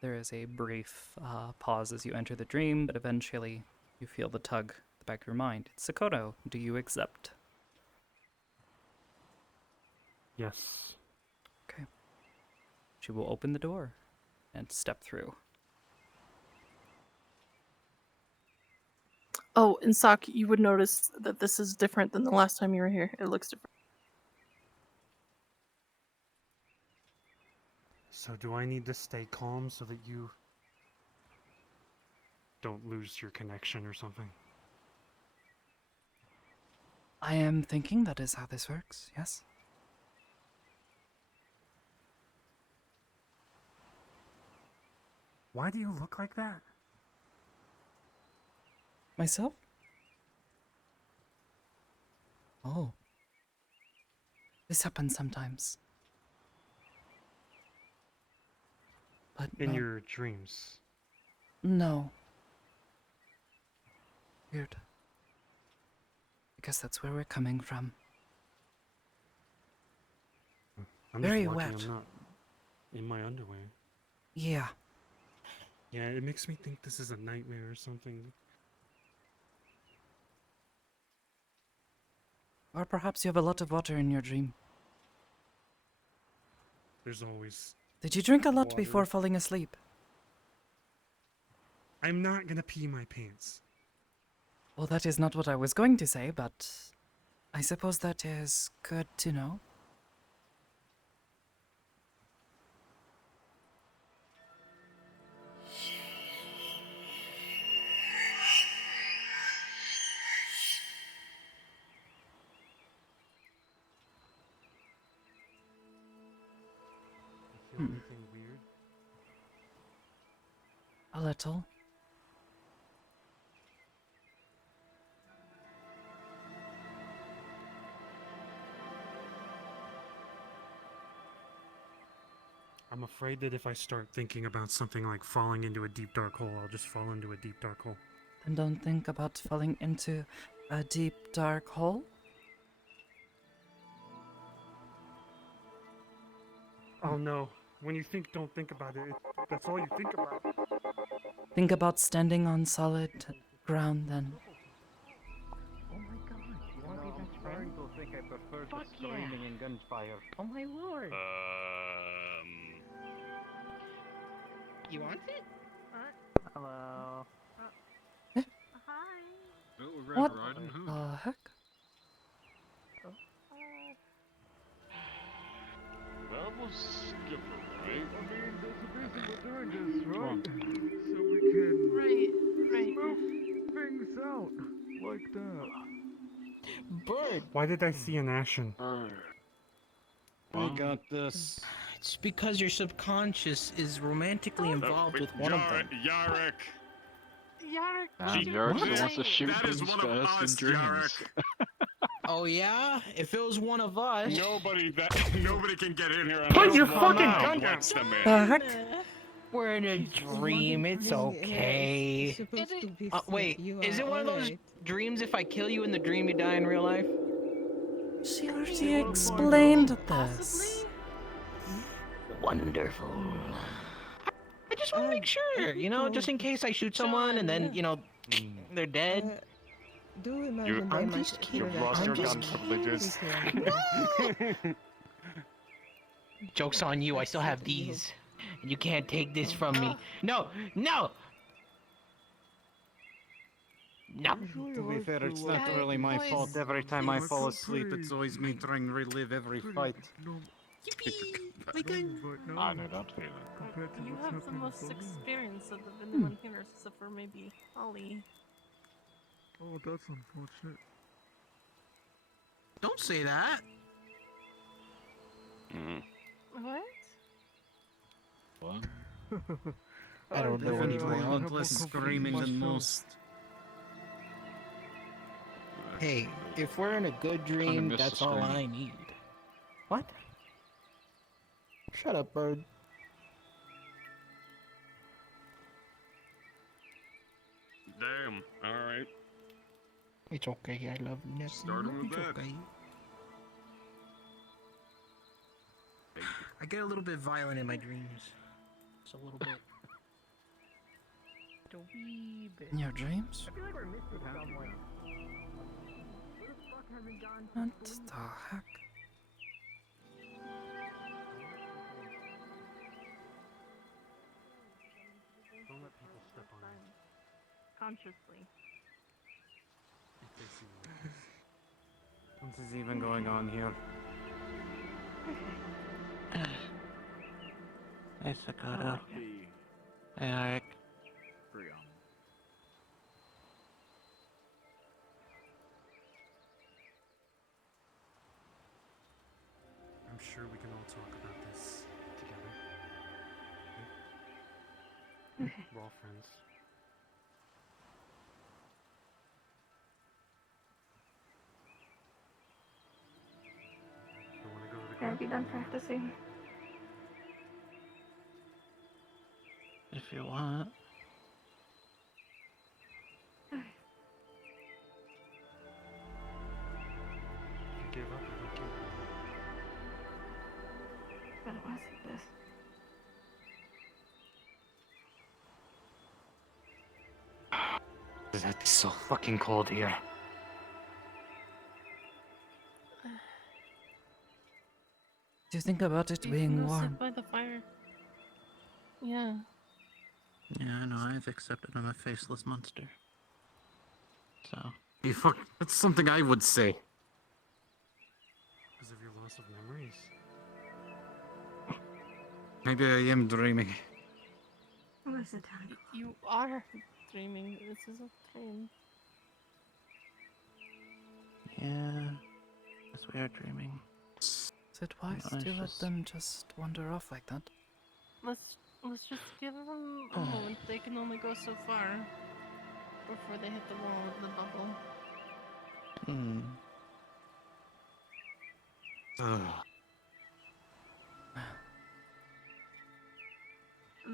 There is a brief pause as you enter the dream, but eventually you feel the tug at the back of your mind. Sakoto, do you accept? Yes. Okay. She will open the door and step through. Oh, and Sak, you would notice that this is different than the last time you were here. It looks different. So do I need to stay calm so that you don't lose your connection or something? I am thinking that is how this works, yes? Why do you look like that? Myself? Oh. This happens sometimes. But In not- your dreams. No. Weird. I guess that's where we're coming from. I'm Very just lucky wet. I'm not in my underwear. Yeah. Yeah, it makes me think this is a nightmare or something. Or perhaps you have a lot of water in your dream. There's always... Did you drink a lot Water. before falling asleep? I'm not gonna pee my pants. Well, that is not what I was going to say, but I suppose that is good to know. You feel anything weird? A little. I'm afraid that if I start thinking about something like falling into a deep dark hole, I'll just fall into a deep dark hole. Then don't think about falling into a deep, dark hole. Oh no. When you think don't think about it, that's all you think about. Think about standing on solid ground then. Oh my god, you wanna be best friends? People think I prefer Fuck to screaming and gunfire. Oh my lord. You want it? Hello. Hi. Little Red What Riding Hood. the heck? That was Skipper, right? I mean, there's a reason we're doing this, Come on. right? So we can Right. smooth things out like that. Bird, Why did I see an ashen? I got this. It's because your subconscious is romantically involved with one of them. Yarek! Yarek, Yarek what? wants to shoot That is things one of fast in us, dreams. Yarek. Oh yeah? If it was one of us. Nobody can get in here. Put unless your one fucking mouth gun down. lets them in. The heck? We're in a dream, it's okay. Wait, is it one of those dreams if I kill you in the dream you die in real life? She already explained this. Possibly? Wonderful. I just want to make sure, you know, just in case I shoot someone and then, you know, they're dead. Do imagine I'm they just might kidding. hear I'm that. just privileges. Joke's on you, I still have these. You can't take this from me. No! No! No! To be fair, it's not Guys, really my boys, fault. Every time I please. fall asleep, it's always me trying to relive every fight. I know that feeling. You have the most experience of the Vinland healers, except for maybe Holly. Oh, that's unfortunate. Don't say that! What? What? I don't know Definitely anymore. want less screaming than most. Hey, if we're in a good dream, miss the that's all I screaming. need. What? Shut up, bird. Damn. All right. It's okay, I love you. Starting with It's that. okay. I get a little bit violent in my dreams. Just a little bit. a wee bit. In your dreams? I feel like we're missing someone. Who the fuck hasn't gone to What sleep? the heck? Don't let people step on you Consciously. if they see you. What is even going on here? Hey, Sakoto. Hey, Eric. I'm sure we can all talk about this together. Okay? We're all friends. You wanna go to the Have group? you done practicing? If you want. If you give up, you don't give up. I don't want to see this. It's so fucking cold here. Do you think about it You being can go warm? sit by the fire. Yeah. Yeah, I know. I've accepted I'm a faceless monster. So. You fuck. That's something I would say. Because of your loss of memories. Maybe I am dreaming. Listen, you are dreaming. This is a dream. Yeah. Yes, we are dreaming. Is it wise No, to it's let just- them just wander off like that? Let's just give them a moment. They can only go so far before they hit the wall of the bubble. Hmm. Ugh.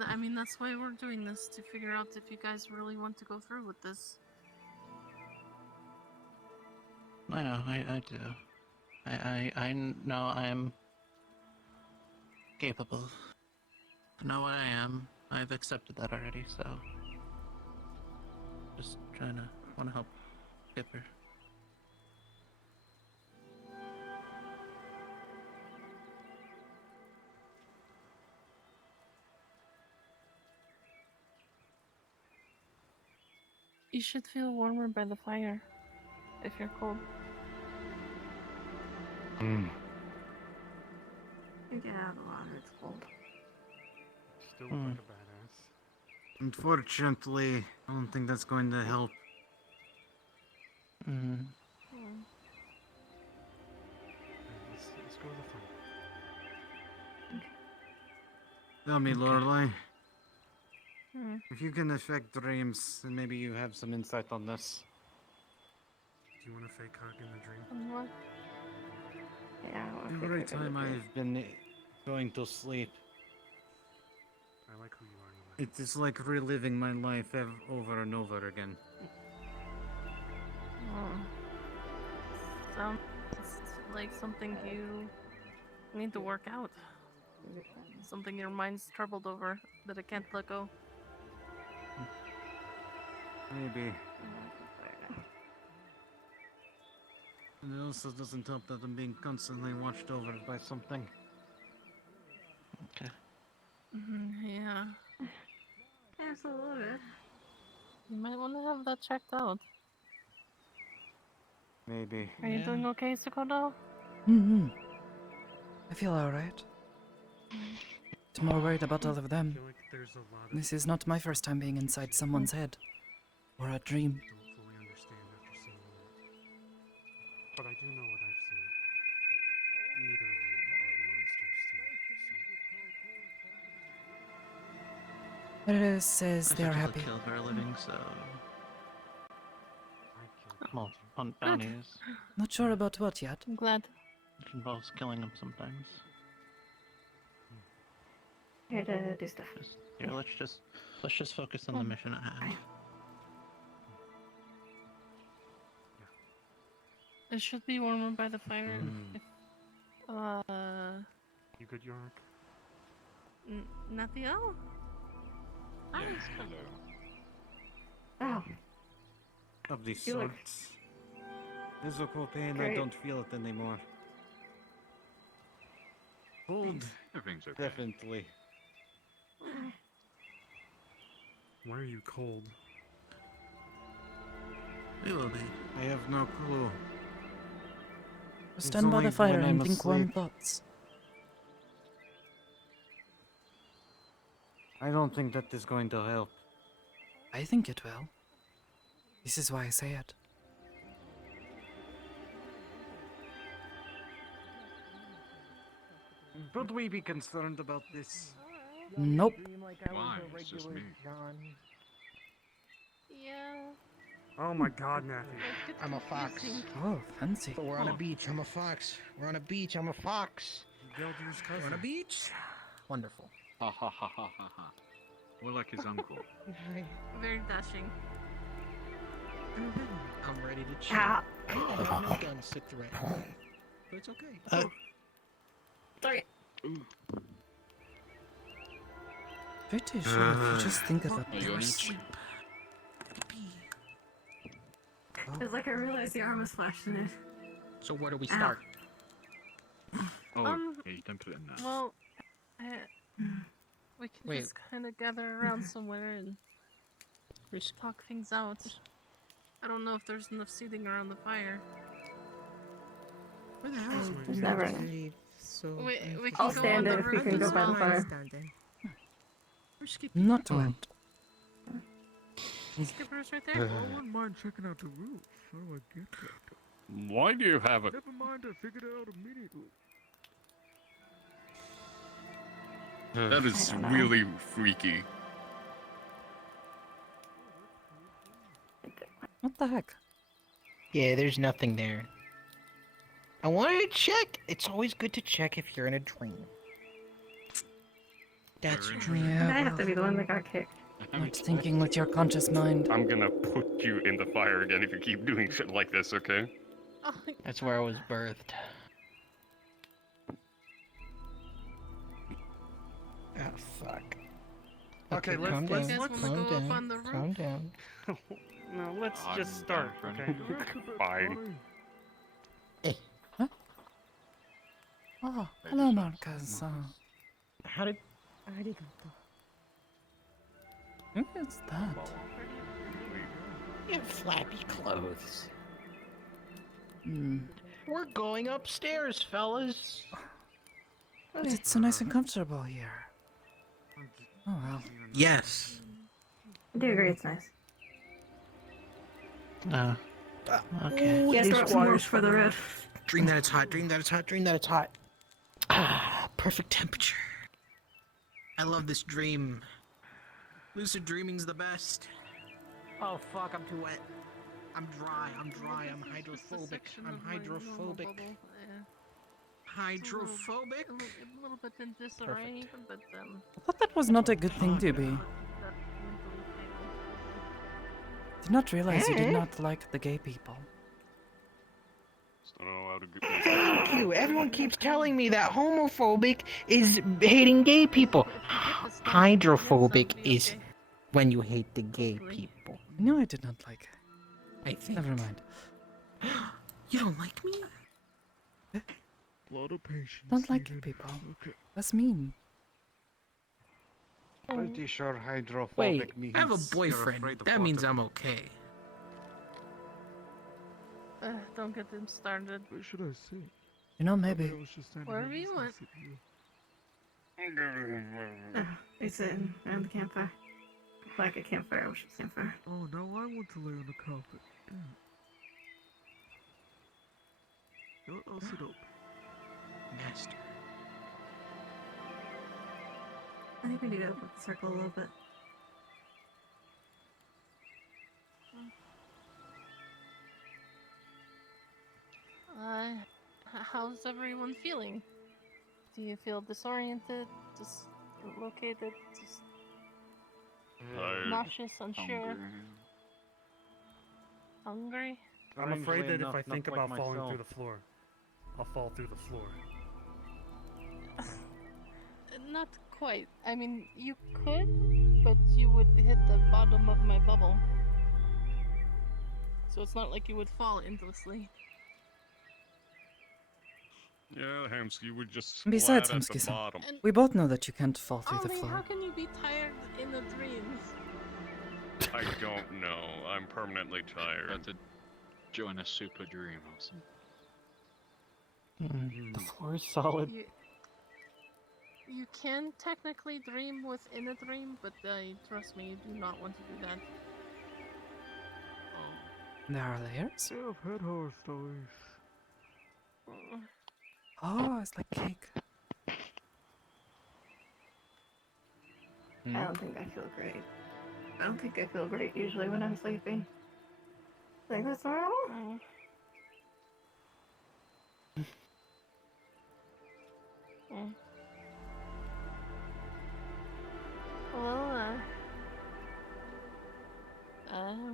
I mean, that's why we're doing this, to figure out if you guys really want to go through with this. I know, I do. I know I'm capable. I know what I am. I've accepted that already, so just wanna help Skipper. You should feel warmer by the fire if you're cold. Mm. You get out of the water, it's cold. Still look like a badass. Unfortunately, I don't think that's going to help. Mm-hmm. Hmm. Let's go to the fire. Tell me, Lorelai, Hmm. if you can affect dreams, then maybe you have some insight on this. Do you want a fake hug in the dream? What? Yeah, I want to Every time I've been going to sleep, I like who you are, Nima. it is like reliving my life over and over again. Sounds like something you need to work out. Something your mind's troubled over that it can't let go. Maybe. And it also doesn't help that I'm being constantly watched over by something. Okay. Yeah. Absolutely. You might want to have that checked out. Maybe. Are you doing okay, Sakoto? Mm-hmm. I feel alright. I'm more worried about all of I them. feel like there's a lot of This is not my first time being inside someone's head. Or a dream. don't fully understand after seeing it. But I do know what I've seen. Neither of you are monsters to me, It says I they are have to happy. kill for a living, so I'd kill well, on bounties, Not sure about what yet. I'm glad. which involves killing them sometimes. Here to do stuff. Here, let's just focus on the mission at hand. It should be warmer by the fire. If, You good, York? Nathiel? Yes, hello. of these You look- sorts. Physical pain, I Great. don't feel it anymore. Cold, Everything's okay. definitely. Why are you cold? Really? I have no clue. It's Stand by only the fire when and I'm think warm asleep. thoughts. I don't think that is going to help. I think it will. This is why I say it. Should we be concerned about this? Nope. Why? It's just me. Yeah. Oh my god, Matthew. I'm a fox. Oh, fancy. So we're on a beach. I'm a fox. We're on a beach. I'm a fox. You yelled at his We're on a cousin. beach. Wonderful. Ha ha ha ha ha ha. More like his uncle. Very dashing. I'm ready to chill. Ah. I have no guns to threaten, but it's okay. Sorry. Pretty sure if you just think about Are you on this. it? It's like I realized the arm was flashing it. So where do we start? Oh, Um, yeah, you don't put it in there. Well, we can Wait. just kind of gather around somewhere and talk things out. I don't know if there's enough seating around the fire. Where the hell is There's my never. We can I'll go stand on it the if we roof can go as by the well. fire. Where's Skippy? Not Oh. right. Skipper's right there. I wouldn't mind checking out the roof. How do I get that? Why do you have a... Never mind, I figured it out immediately. That is I don't know. really freaky. What the heck? Yeah, there's nothing there. I wanted to check. It's always good to check if you're in a dream. That's You're in a true. Yeah, I have well, to be the one that got kicked. not thinking with your conscious mind. I'm gonna put you in the fire again if you keep doing shit like this, okay? Oh, That's where I was birthed. Oh fuck. Okay, let's- calm let's- down, let's- calm wanna go up down, on the roof? calm down. No, let's I'm just start, down for okay? Fine. Oh, hello, Marcus. How did? Who is that? You have flappy clothes. Hmm. We're going upstairs, fellas. But it's so nice and comfortable here. Oh well. Yes. I do agree, it's nice. Okay. Yes, brought some more for the road. Dream that it's hot. Dream that it's hot. Dream that it's hot. Ah, perfect temperature. I love this dream. Lucid dreaming's the best. Oh fuck, I'm too wet. I'm dry. I'm dry. I'm This is just a hydrophobic. section I'm of my normal hydrophobic. bubble. Yeah. Hydrophobic? A little bit in disarray, but I thought that was not a good thing to be. that's mentally stable. Did not realize you did Hey. not like the gay people. Just don't know how to Thank you. Everyone keeps telling me that homophobic is hating gay people. Hydrophobic is when you hate the gay people. I knew I did not like. I think. Never mind. You don't like me? A lot of patience. Don't like gay needed. people. Okay. That's mean. Pretty sure hydrophobic Wait, means I have a you're boyfriend. afraid of That means water. I'm okay. Don't get them started. Where should I sit? You know, I maybe. was just standing Wherever here, you just want. sit here. They sitting around the campfire. Like a campfire, we should campfire. Oh, now I want to lay on the carpet. Damn. No, I'll sit up. Master. I think we need to open the circle a little bit. How's everyone feeling? Do you feel disoriented, dislocated, just Tired, nauseous, unsure, hungry. hungry? I'm afraid that if Strangely I enough, think not like about falling myself. through the floor, I'll fall through the floor. Not quite. I mean, you could, but you would hit the bottom of my bubble. So it's not like you would fall endlessly. Yeah, Hamsky would just Besides, splat at the Hamsky-san, bottom. And we both know that you can't fall through the Ollie, how floor. can you be tired in a dream? I don't know. I'm permanently tired. Got to join a super dream or something. The floor is solid. You can technically dream within a dream, but trust me, you do not want to do that. Oh. There are layers? Yeah, I've heard horror stories. Oh, it's like cake. I don't think I feel great. I don't think I feel great usually when I'm sleeping. Think that's normal? Well,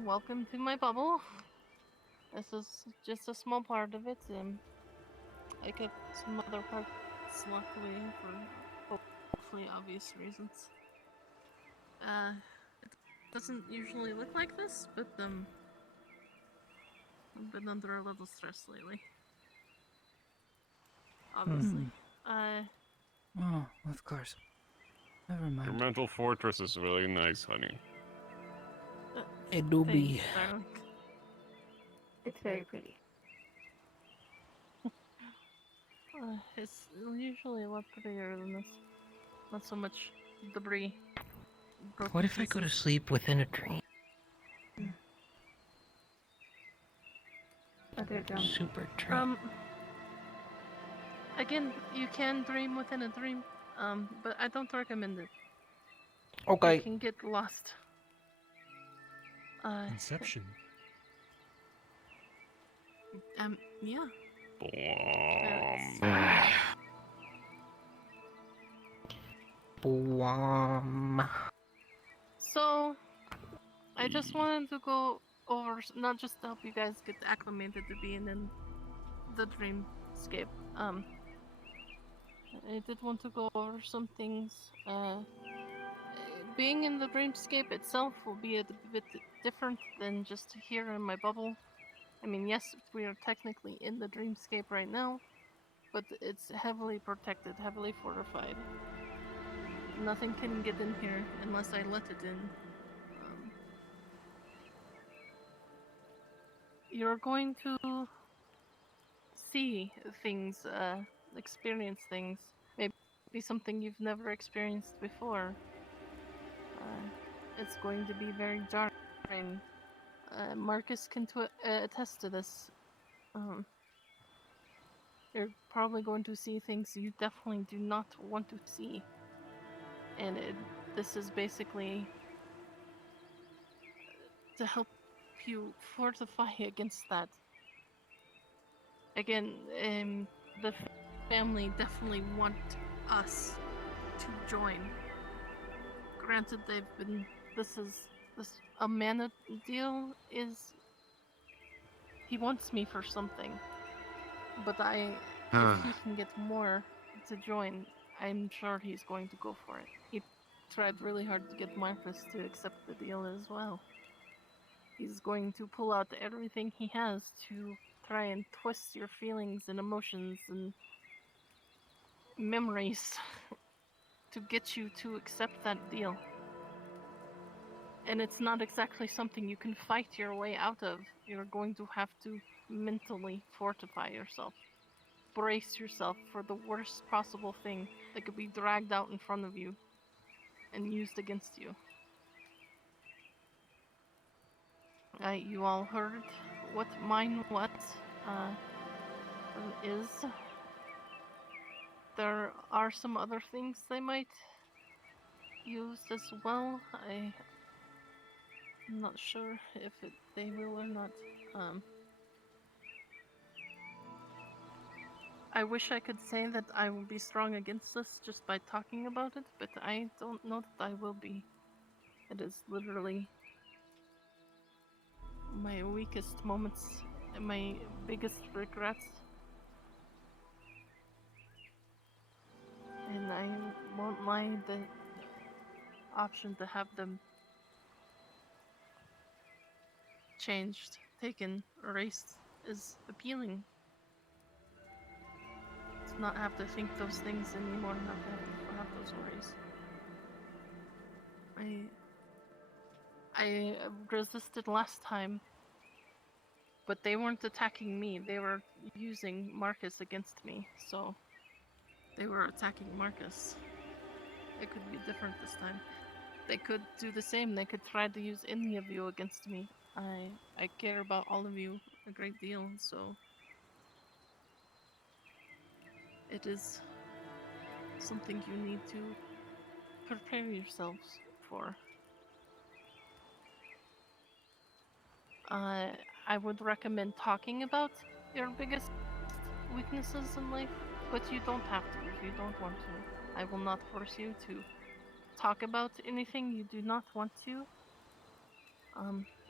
welcome to my bubble. This is just a small part of it. I kept some other parts locked away for hopefully obvious reasons. It doesn't usually look like this, but I've been under a little stress lately. Obviously. Oh, of course. Never Your mind. mental fortress is really nice, honey. It do be. Thanks, darling. It's very pretty. It's usually a lot prettier than this. Not so much debris. broken What if I go to pieces. sleep within a dream? Other dumb. Super dream. Again, you can dream within a dream, but I don't recommend it. You Okay. can get lost. Inception. Yeah. Blom. So, I just wanted to go over, not just to help you guys get acclimated to being in the dreamscape. I did want to go over some things. Being in the dreamscape itself will be a bit different than just here in my bubble. I mean, yes, we are technically in the dreamscape right now, but it's heavily protected, heavily fortified. Nothing can get in here unless I let it in. You're going to see things, experience things. Maybe something you've never experienced before. It's going to be very jarring. Marcus can attest to this. You're probably going to see things you definitely do not want to see. And this is basically to help you fortify against that. Again, the family definitely want us to join. Granted, this Amanda deal is, he wants me for something, but if he can get more to join, I'm sure he's going to go for it. He tried really hard to get Marcus to accept the deal as well. He's going to pull out everything he has to try and twist your feelings and emotions and memories to get you to accept that deal. And it's not exactly something you can fight your way out of. You're going to have to mentally fortify yourself. Brace yourself for the worst possible thing that could be dragged out in front of you and used against you. You all heard what mine is. There are some other things they might use as well. I'm not sure if they will or not. I wish I could say that I will be strong against this just by talking about it, but I don't know that I will be. It is literally my weakest moments and my biggest regrets. And I won't lie, the option to have them changed taken, erased, is appealing. To not have to think those things anymore, not to have those worries. I resisted last time, but they weren't attacking me. They were using Marcus against me, so they were attacking Marcus. It could be different this time. They could do the same. They could try to use any of you against me. I care about all of you a great deal, so it is something you need to prepare yourselves for. I would recommend talking about your biggest weaknesses in life, but you don't have to if you don't want to. I will not force you to talk about anything you do not want to.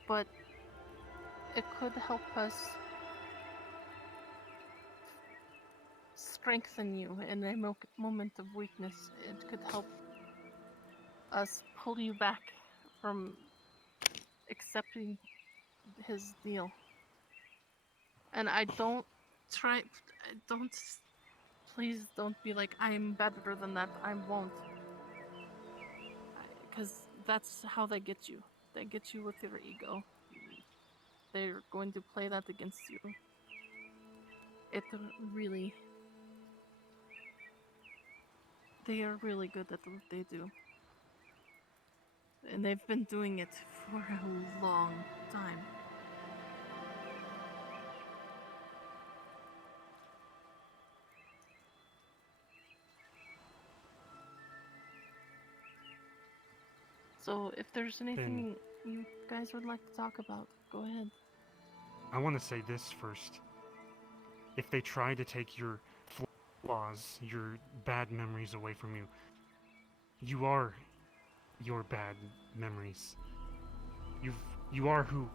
But it could help us strengthen you in a moment of weakness. It could help us pull you back from accepting his deal. And please don't be like, I'm better than that, I won't. Because that's how they get you. They get you with your ego. They're going to play that against you. It really... They are really good at what they do. And they've been doing it for a long time. So if there's anything you guys would like to talk about, go ahead. I want to say this first. If they try to take your flaws, your bad memories away from you, you are your bad memories. You are who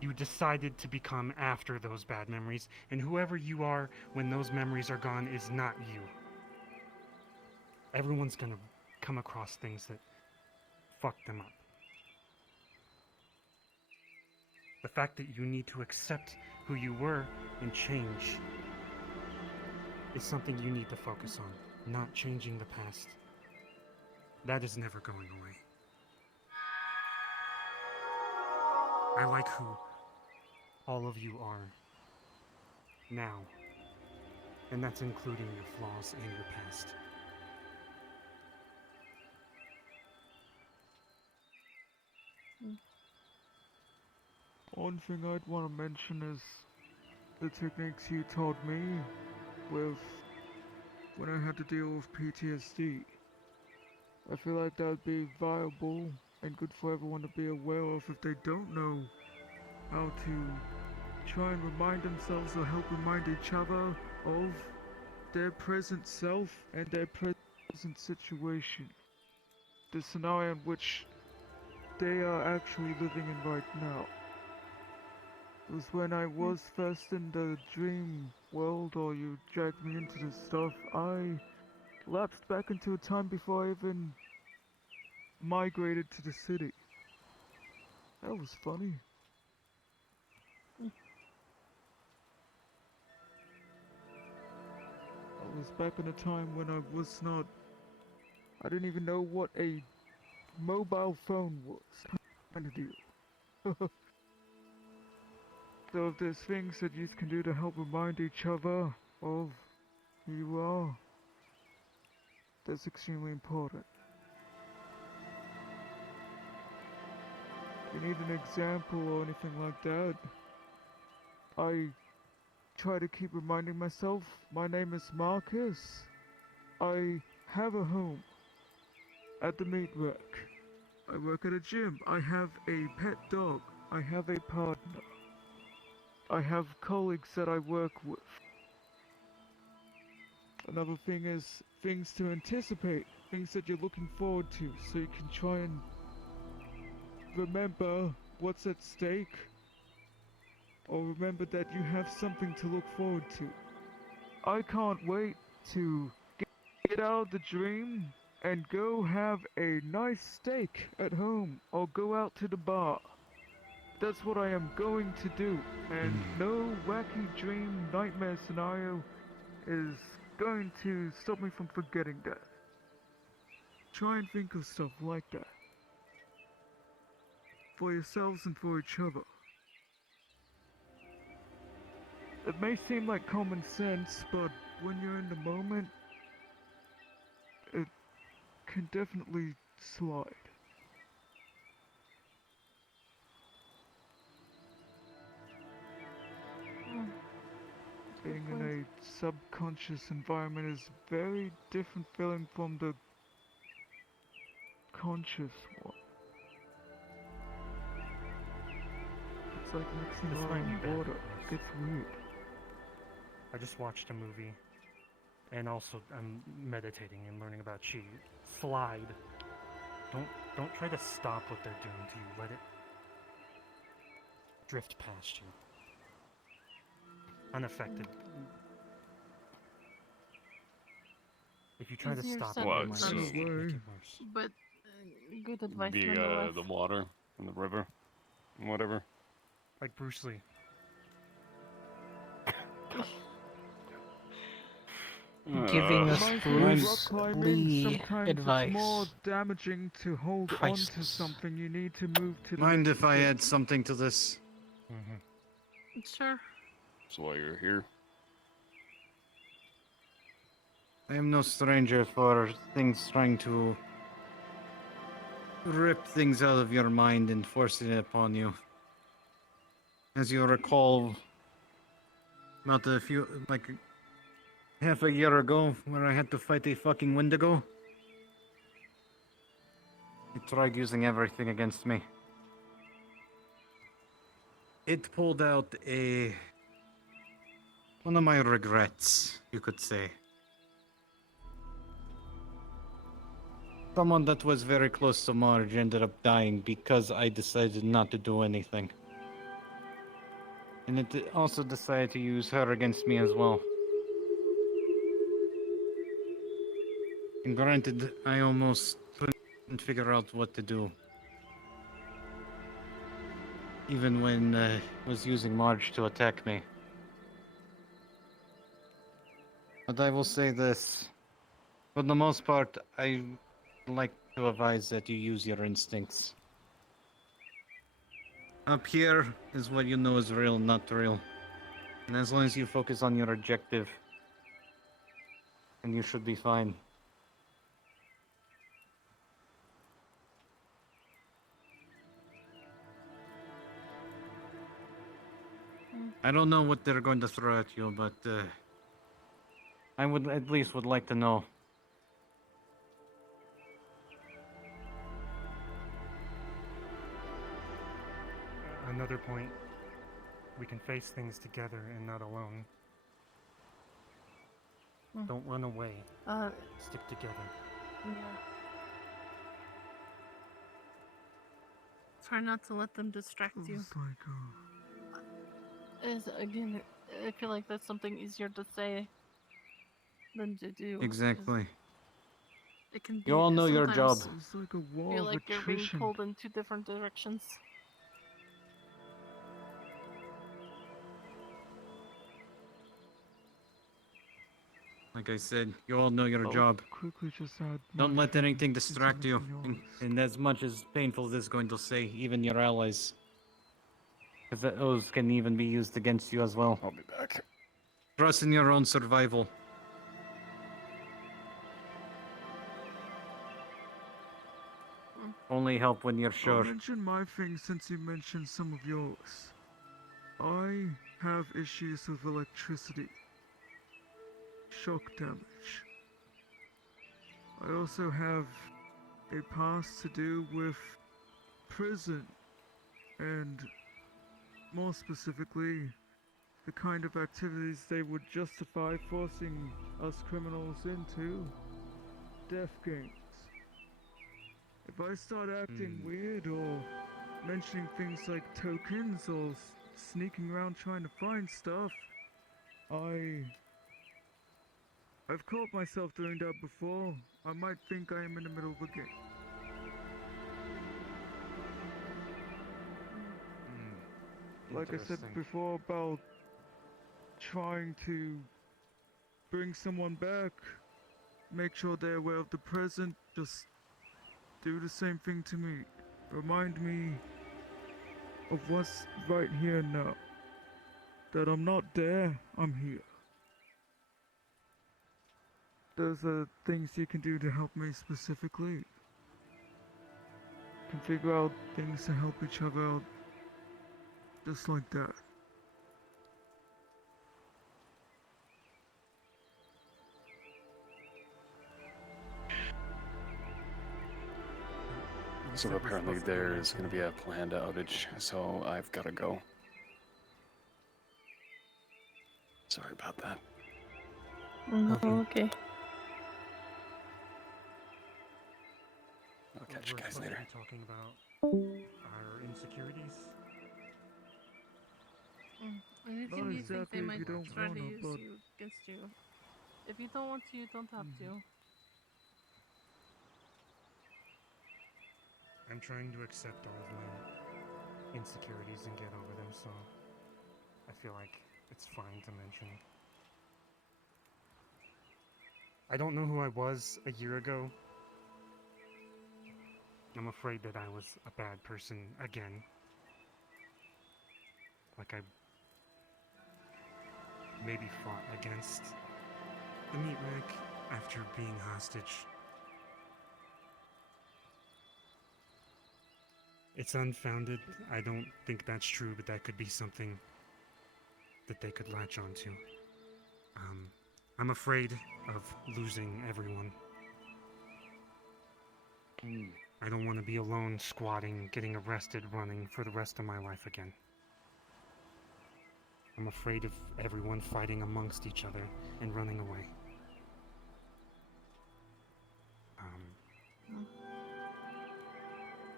you decided to become after those bad memories, and whoever you are when those memories are gone is not you. Everyone's gonna come across things that fuck them up. The fact that you need to accept who you were and change is something you need to focus on, not changing the past. That is never going away. I like who all of you are now, and that's including your flaws and your past. One thing I'd want to mention is the techniques you taught me with when I had to deal with PTSD. I feel like that would be viable and good for everyone to be aware of if they don't know how to try and remind themselves or help remind each other of their present self and their present situation. The scenario in which they are actually living in right now. It was when I was first in the dream world, or you dragged me into this stuff, I lapsed back into a time before I even migrated to the city. That was funny. I was back in a time when I didn't even know what a mobile phone was. Kind of deal. So if there's things that you can do to help remind each other of who you are, that's extremely important. If you need an example or anything like that, I try to keep reminding myself, my name is Marcus. I have a home at the meat rack. I work at a gym. I have a pet dog. I have a partner. I have colleagues that I work with. Another thing is things to anticipate, things that you're looking forward to, so you can try and remember what's at stake, or remember that you have something to look forward to. I can't wait to get out of the dream and go have a nice steak at home, or go out to the bar. that's what I am going to do, and no wacky dream nightmare scenario is going to stop me from forgetting that. Try and think of stuff like that. For yourselves and for each other. It may seem like common sense, but when you're in the moment, it can definitely slide. Being in a subconscious environment is very different feeling from the conscious one. It's like mixing This oil might be and bad water. news. It gets weird. I just watched a movie, and also I'm meditating and learning about chi. Slide. Don't try to stop what they're doing to you. Let it drift past you, unaffected. If you try to Easier stop said it, What, it might so- just make Way. it worse. But good advice The nonetheless. the water and the river, and whatever. Like Bruce Lee. Giving Uh, us Reminds me of Bruce rock climbing. Lee Sometimes advice. it's more damaging to hold on to Priceless. something. You need to move to the Mind next if I step. add something to this? Sure. that's why you're here. I am no stranger for things trying to rip things out of your mind and forcing it upon you. As you recall, about half a year ago, where I had to fight a fucking Wendigo, he tried using everything against me. It pulled out one of my regrets, you could say. Someone that was very close to Marge ended up dying because I decided not to do anything. And it also decided to use her against me as well. And granted, I almost couldn't figure out what to do. Even when I was using Marge to attack me. But I will say this. For the most part, I like to advise that you use your instincts. Up here is what you know is real, not real. And as long as you focus on your objective, then you should be fine. I don't know what they're going to throw at you, but I would at least would like to know. Another point, we can face things together and not alone. Don't run away. Stick together. Yeah. Try not to let them distract you. It's like, Is again, I feel like that's something easier to say than to do. 'cause Exactly. It can be. You all know your job. sometimes it's like a wall Feel of like you're being attrition. pulled in two different directions. Like I said, you all know your I'll job. quickly just add Don't my let feelings anything into distract you. yours. And as much as painful this is going to say, even your allies. Because those can even be used against you as well. I'll be back. Trust in your own survival. Only help when you're I'll sure. mention my thing since you mentioned some of yours. I have issues with electricity. Shock damage. I also have a past to do with prison. And more specifically, the kind of activities they would justify forcing us criminals into. Death games. If I start acting weird or mentioning things like tokens or sneaking around trying to find stuff, I've caught myself doing that before. I might think I am in the middle of a game. like I said Interesting. before, about trying to bring someone back, make sure they're aware of the present, just do the same thing to me. Remind me of what's right here and now. That I'm not there, I'm here. Those are things you can do to help me specifically. You can figure out things to help each other out, just like that. You So said we're apparently supposed to be there's making- going to be a planned outage, so I've got to go. Sorry about that. Okay. I'll catch you We're guys supposed to later. be talking about our insecurities. Anything Not you think they exactly if might you don't try to wanna, use but you against you. If you don't want to, you don't have to. I'm trying to accept all of my insecurities and get over them, so I feel like it's fine to mention. I don't know who I was a year ago. I'm afraid that I was a bad person again. Like I maybe fought against the meat rack after being hostage. It's unfounded. I don't think that's true, but that could be something that they could latch onto. I'm afraid of losing everyone. I don't want to be alone, squatting, getting arrested, running for the rest of my life again. I'm afraid of everyone fighting amongst each other and running away.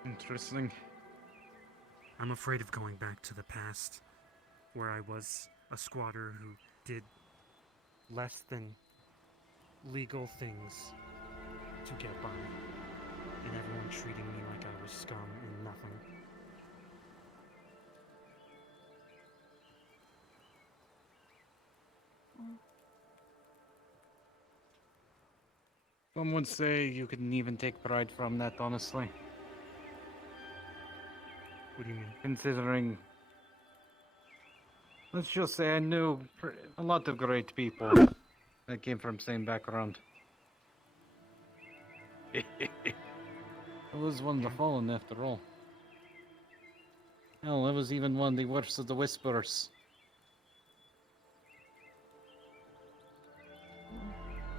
Interesting. I'm afraid of going back to the past, where I was a squatter who did less than legal things to get by, and everyone treating me like I was scum and nothing. Some would say you couldn't even take pride from that, honestly. What do you mean? Considering, let's just say I knew a lot of great people that came from same background. I was one of the fallen after all. Hell, I was even one of the worst of the whisperers.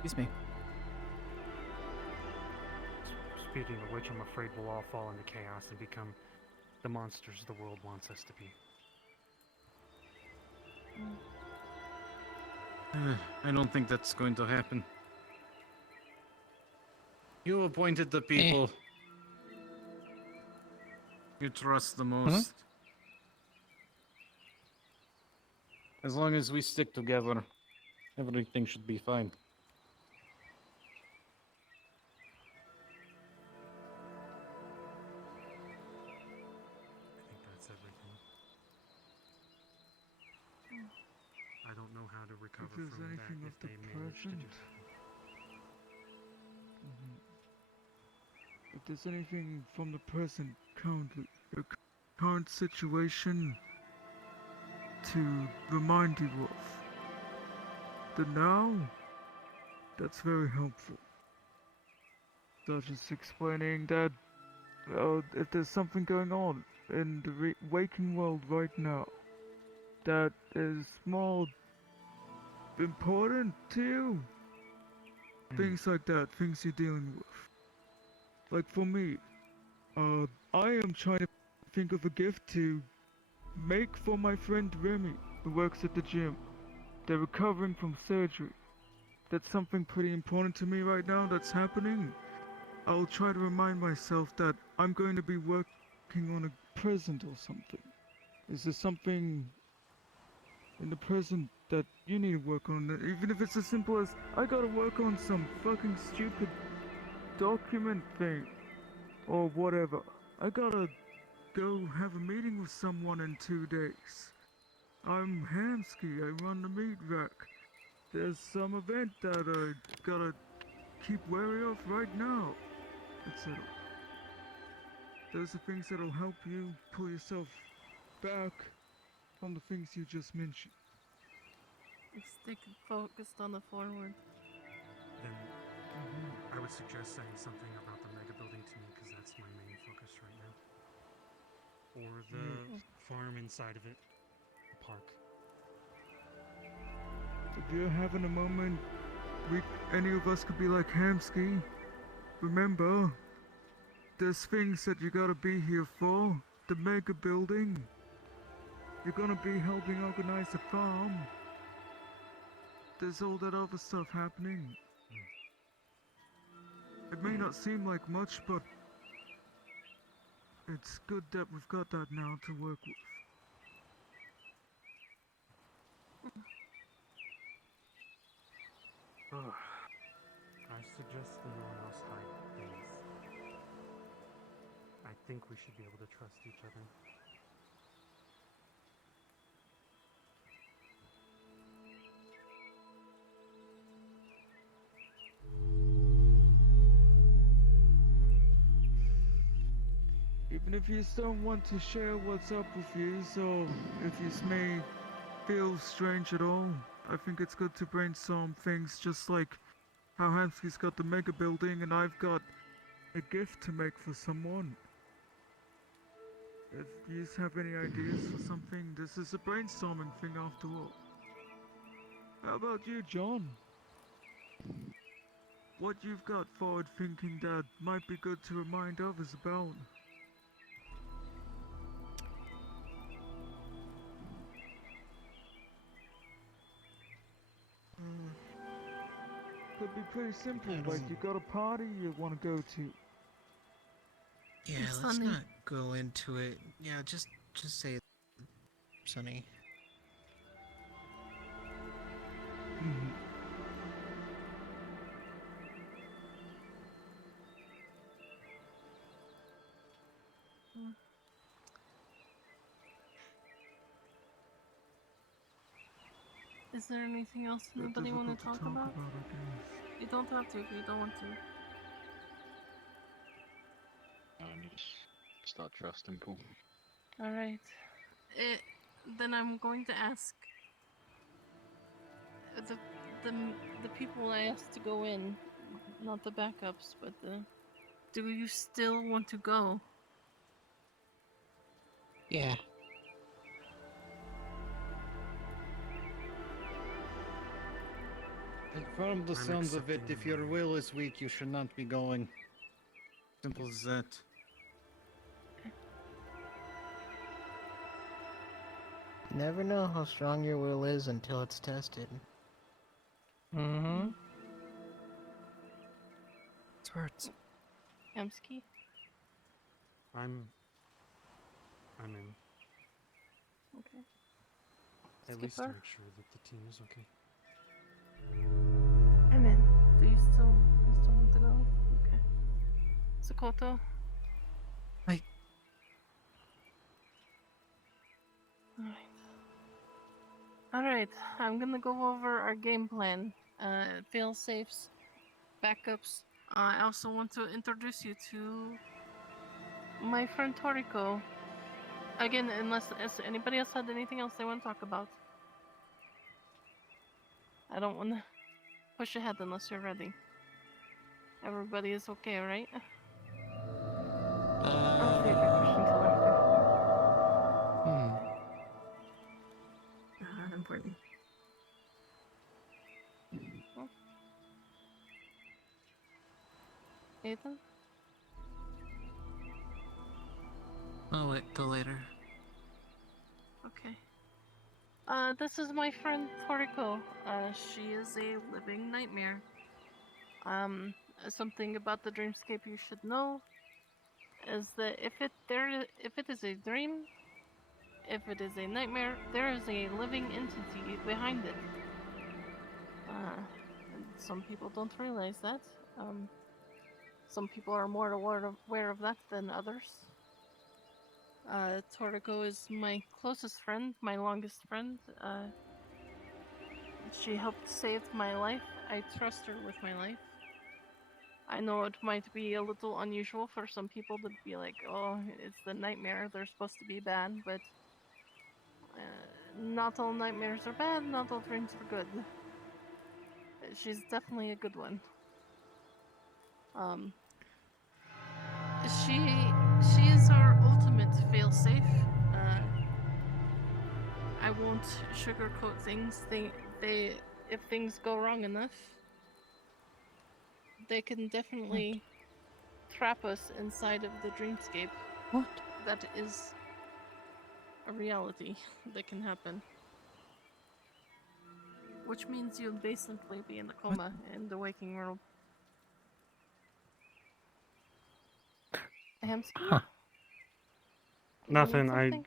Excuse me. Speaking of which, I'm afraid we'll all fall into chaos and become the monsters the world wants us to be. I don't think that's going to happen. You appointed the people you trust the most. As long as we stick together, everything should be fine. I think that's everything. I don't know how to recover there's from that anything if of the they manage to do present. that. If there's anything from the present currently, the current situation to remind you of the now, that's very helpful. Such as explaining that if there's something going on in the waking world right now that is more important to you, things like that, things you're dealing with. Like for me, I am trying to think of a gift to make for my friend Remy, who works at the gym. They're recovering from surgery. That's something pretty important to me right now that's happening. I'll try to remind myself that I'm going to be working on a present or something. Is there something in the present that you need to work on? Even if it's as simple as, I gotta work on some fucking stupid document thing. Or whatever. I gotta go have a meeting with someone in 2 days. I'm Hamsky, I run the meat rack. There's some event that I gotta keep wary of right now, etc. Those are things that'll help you pull yourself back from the things you just mentioned. Stick focused on the forward. Then I would suggest saying something about the mega building to me because that's my main focus right now. Or the farm inside of it, the park. If you're having a moment, any of us could be like Hamsky. Remember, there's things that you gotta be here for. The mega building. You're gonna be helping organize the farm. There's all that other stuff happening. It may not seem like much, but it's good that we've got that now to work with. I suggest that no one else hide things. I think we should be able to trust each other. Even if you don't want to share what's up with you, so if you may feel strange at all, I think it's good to brainstorm things just like how Hamsky's got the mega building and I've got a gift to make for someone. If you have any ideas for something, this is a brainstorming thing after all. How about you, John? What you've got forward thinking that might be good to remind others about? Could be pretty simple, like you got a party you want to go to. Yeah, It's let's Sunny. not go into it. Yeah, just say it, Sonny. Is there anything else anybody want to talk about? You don't have to if you don't want to. I need to start trusting Paul. Alright. Then I'm going to ask the the people I asked to go in, not the backups, but do you still want to go? Yeah. And from the I'm sounds of it, accepting if the your money. will is weak, you should not be going. Simple as that. Never know how strong your will is until it's tested. Mm-hmm. It's words. Hamsky? I'm in. Okay. At least to Skipper? make sure that the team is okay. I'm in. Do you still want to go? Okay. Sakoto? Alright, I'm gonna go over our game plan. Fail safes, backups. I also want to introduce you to my friend Toriko. Again, unless anybody else had anything else they want to talk about. I don't want to push ahead unless you're ready. Everybody is okay, right? I'll save your question till after. Not important. Ethan? I'll wait till later. Okay. This is my friend Toriko. She is a living nightmare. Something about the dreamscape you should know is that if it is a dream, if it is a nightmare, there is a living entity behind it. And some people don't realize that. Some people are more aware of that than others. Toriko is my closest friend, my longest friend. She helped save my life. I trust her with my life. I know it might be a little unusual for some people to be like, oh, it's the nightmare, they're supposed to be bad, but not all nightmares are bad, not all dreams are good. She's definitely a good one. She is our ultimate failsafe. I won't sugarcoat things. They if things go wrong enough, they can definitely trap us inside of the dreamscape. What? That is a reality that can happen. Which means you'll basically be in a coma in the waking world. Hamsky? Nothing. Something?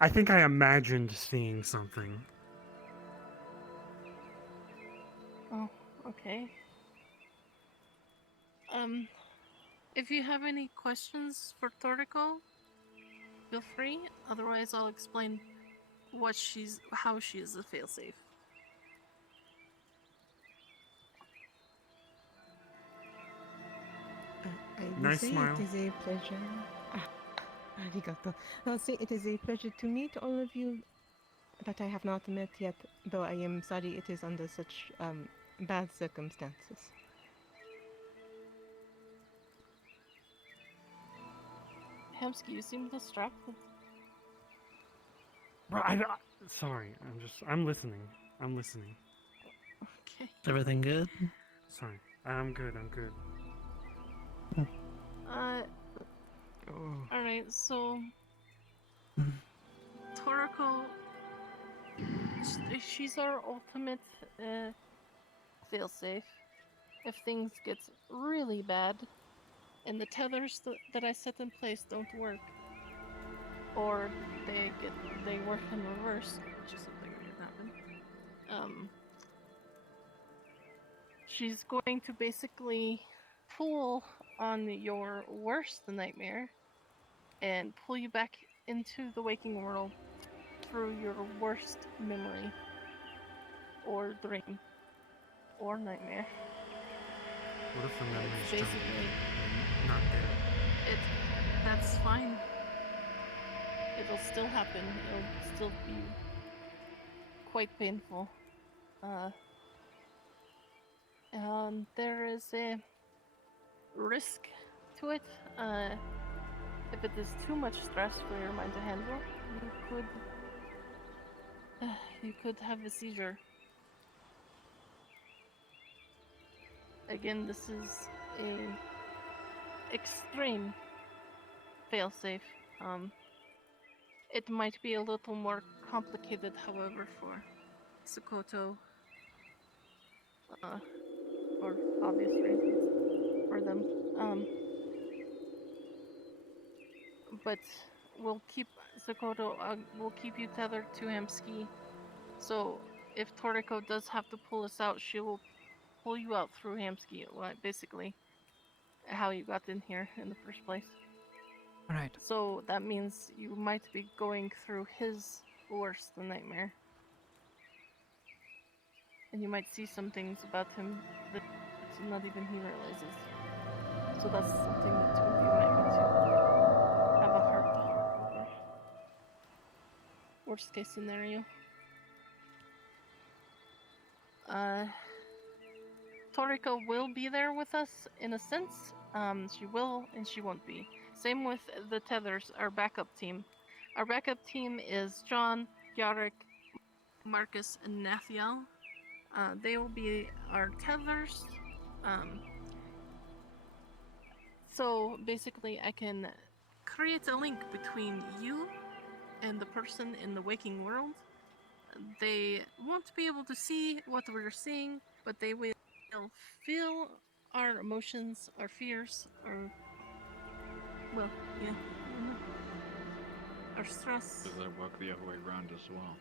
I think I imagined seeing something. Oh, okay. If you have any questions for Toriko, feel free. Otherwise, I'll explain how she is a failsafe. I will Nice say smile. it is a pleasure. Arigato. I'll say it is a pleasure to meet all of you that I have not met yet, though I am sorry it is under such bad circumstances. Hamsky, you seem distracted. Bro, sorry. I'm listening. I'm listening. Okay. Is everything good? Sorry. I'm good. Alright, so Toriko, she's our ultimate failsafe. If things get really bad and the tethers that I set in place don't work, or they work in reverse, which is something that can happen. She's going to basically pull on your worst nightmare and pull you back into the waking world through your worst memory or dream or nightmare. What if the memory's Basically not there? That's fine. It'll still happen. It'll still be quite painful. There is a risk to it. If it is too much stress for your mind to handle, you could have a seizure. Again, this is a extreme failsafe. It might be a little more complicated, however, for Sakoto, for obvious reasons for them. But we'll keep Sakoto. We'll keep you tethered to Hamsky. So if Toriko does have to pull us out, she will pull you out through Hamsky. Basically, how you got in here in the first place. Alright. So that means you might be going through his worst nightmare. And you might see some things about him that not even he realizes. So that's something that two of you might need to have a heart over. Worst case scenario. Toriko will be there with us in a sense. She will and she won't be. Same with the tethers, our backup team. Our backup team is John, Yarrick, Marcus, and Nathiel. They will be our tethers. So basically, I can create a link between you and the person in the waking world. They won't be able to see what we're seeing, but they will feel our emotions, our fears, our stress. Does that work the other way around as well?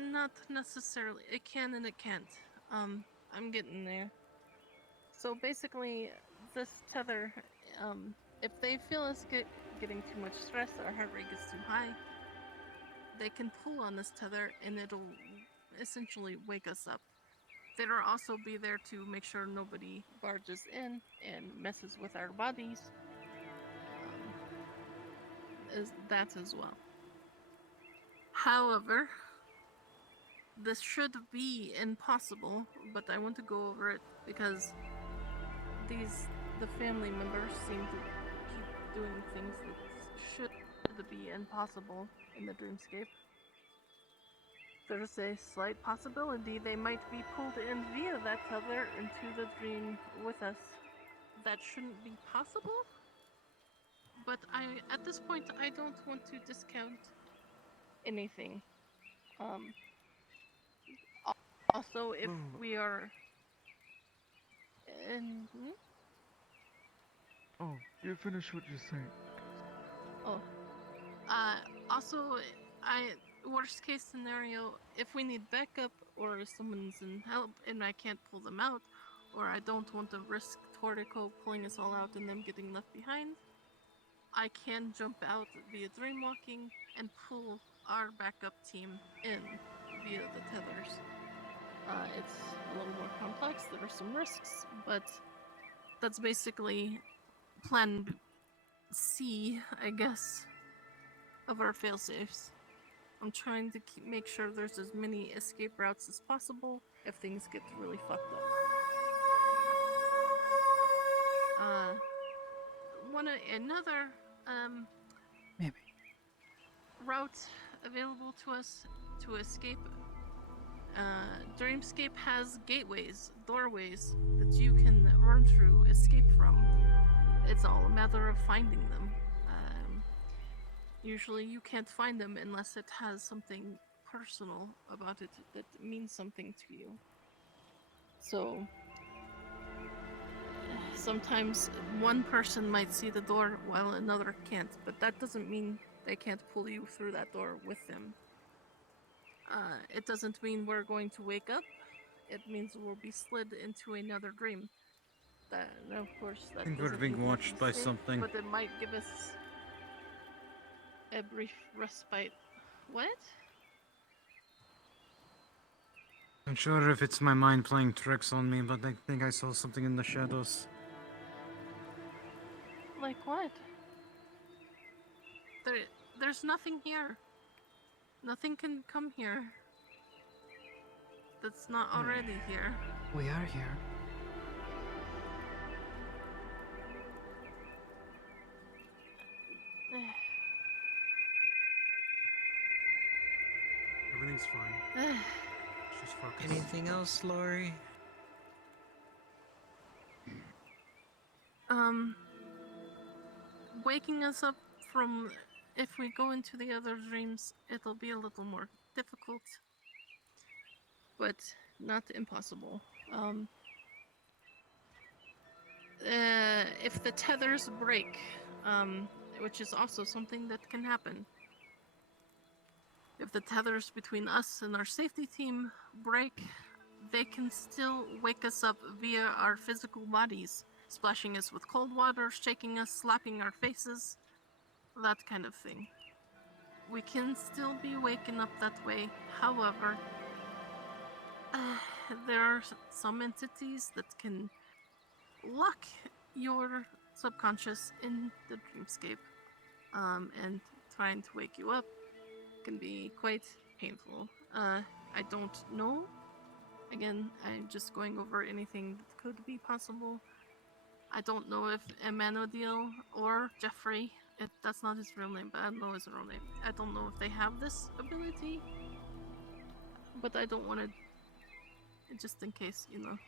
Not necessarily. It can and it can't. I'm getting there. So basically, this tether, if they feel us getting too much stress, our heart rate gets too high, they can pull on this tether and it'll essentially wake us up. They'll also be there to make sure nobody barges in and messes with our bodies. That as well. However, this should be impossible, but I want to go over it because the family members seem to keep doing things that should be impossible in the dreamscape. There's a slight possibility they might be pulled in via that tether into the dream with us. That shouldn't be possible, but at this point, I don't want to discount anything. Also, if we are... Oh, you finish what you're saying. Oh. Also, worst case scenario, if we need backup or someone's in help and I can't pull them out, or I don't want to risk Tortico pulling us all out and them getting left behind, I can jump out via dreamwalking and pull our backup team in via the tethers. It's a little more complex, there are some risks, but that's basically plan C, I guess, of our failsafes. I'm trying to make sure there's as many escape routes as possible if things get really fucked up. Another Maybe. route available to us to escape. Dreamscape has gateways, doorways that you can run through, escape from. It's all a matter of finding them. Usually you can't find them unless it has something personal about it that means something to you. So sometimes one person might see the door while another can't, but that doesn't mean they can't pull you through that door with them. It doesn't mean we're going to wake up. It means we'll be slid into another dream. Now, of course, that I think doesn't we're being mean we'll watched be by safe, something. but it might give us a brief respite. What? I'm sure if it's my mind playing tricks on me, but I think I saw something in the shadows. Like what? There's nothing here. Nothing can come here that's not already here. We are here. Everything's fine. Just focus. Anything else, Lori? Waking us up from... If we go into the other dreams, it'll be a little more difficult, but not impossible. If the tethers break, which is also something that can happen. If the tethers between us and our safety team break, they can still wake us up via our physical bodies, splashing us with cold water, shaking us, slapping our faces, that kind of thing. We can still be waken up that way. However, there are some entities that can lock your subconscious in the dreamscape, and trying to wake you up can be quite painful. I don't know. Again, I'm just going over anything that could be possible. I don't know if Emmanuel or Jeffrey, that's not his real name, but I don't know his real name. I don't know if they have this ability, but I don't want to, just in case, you know.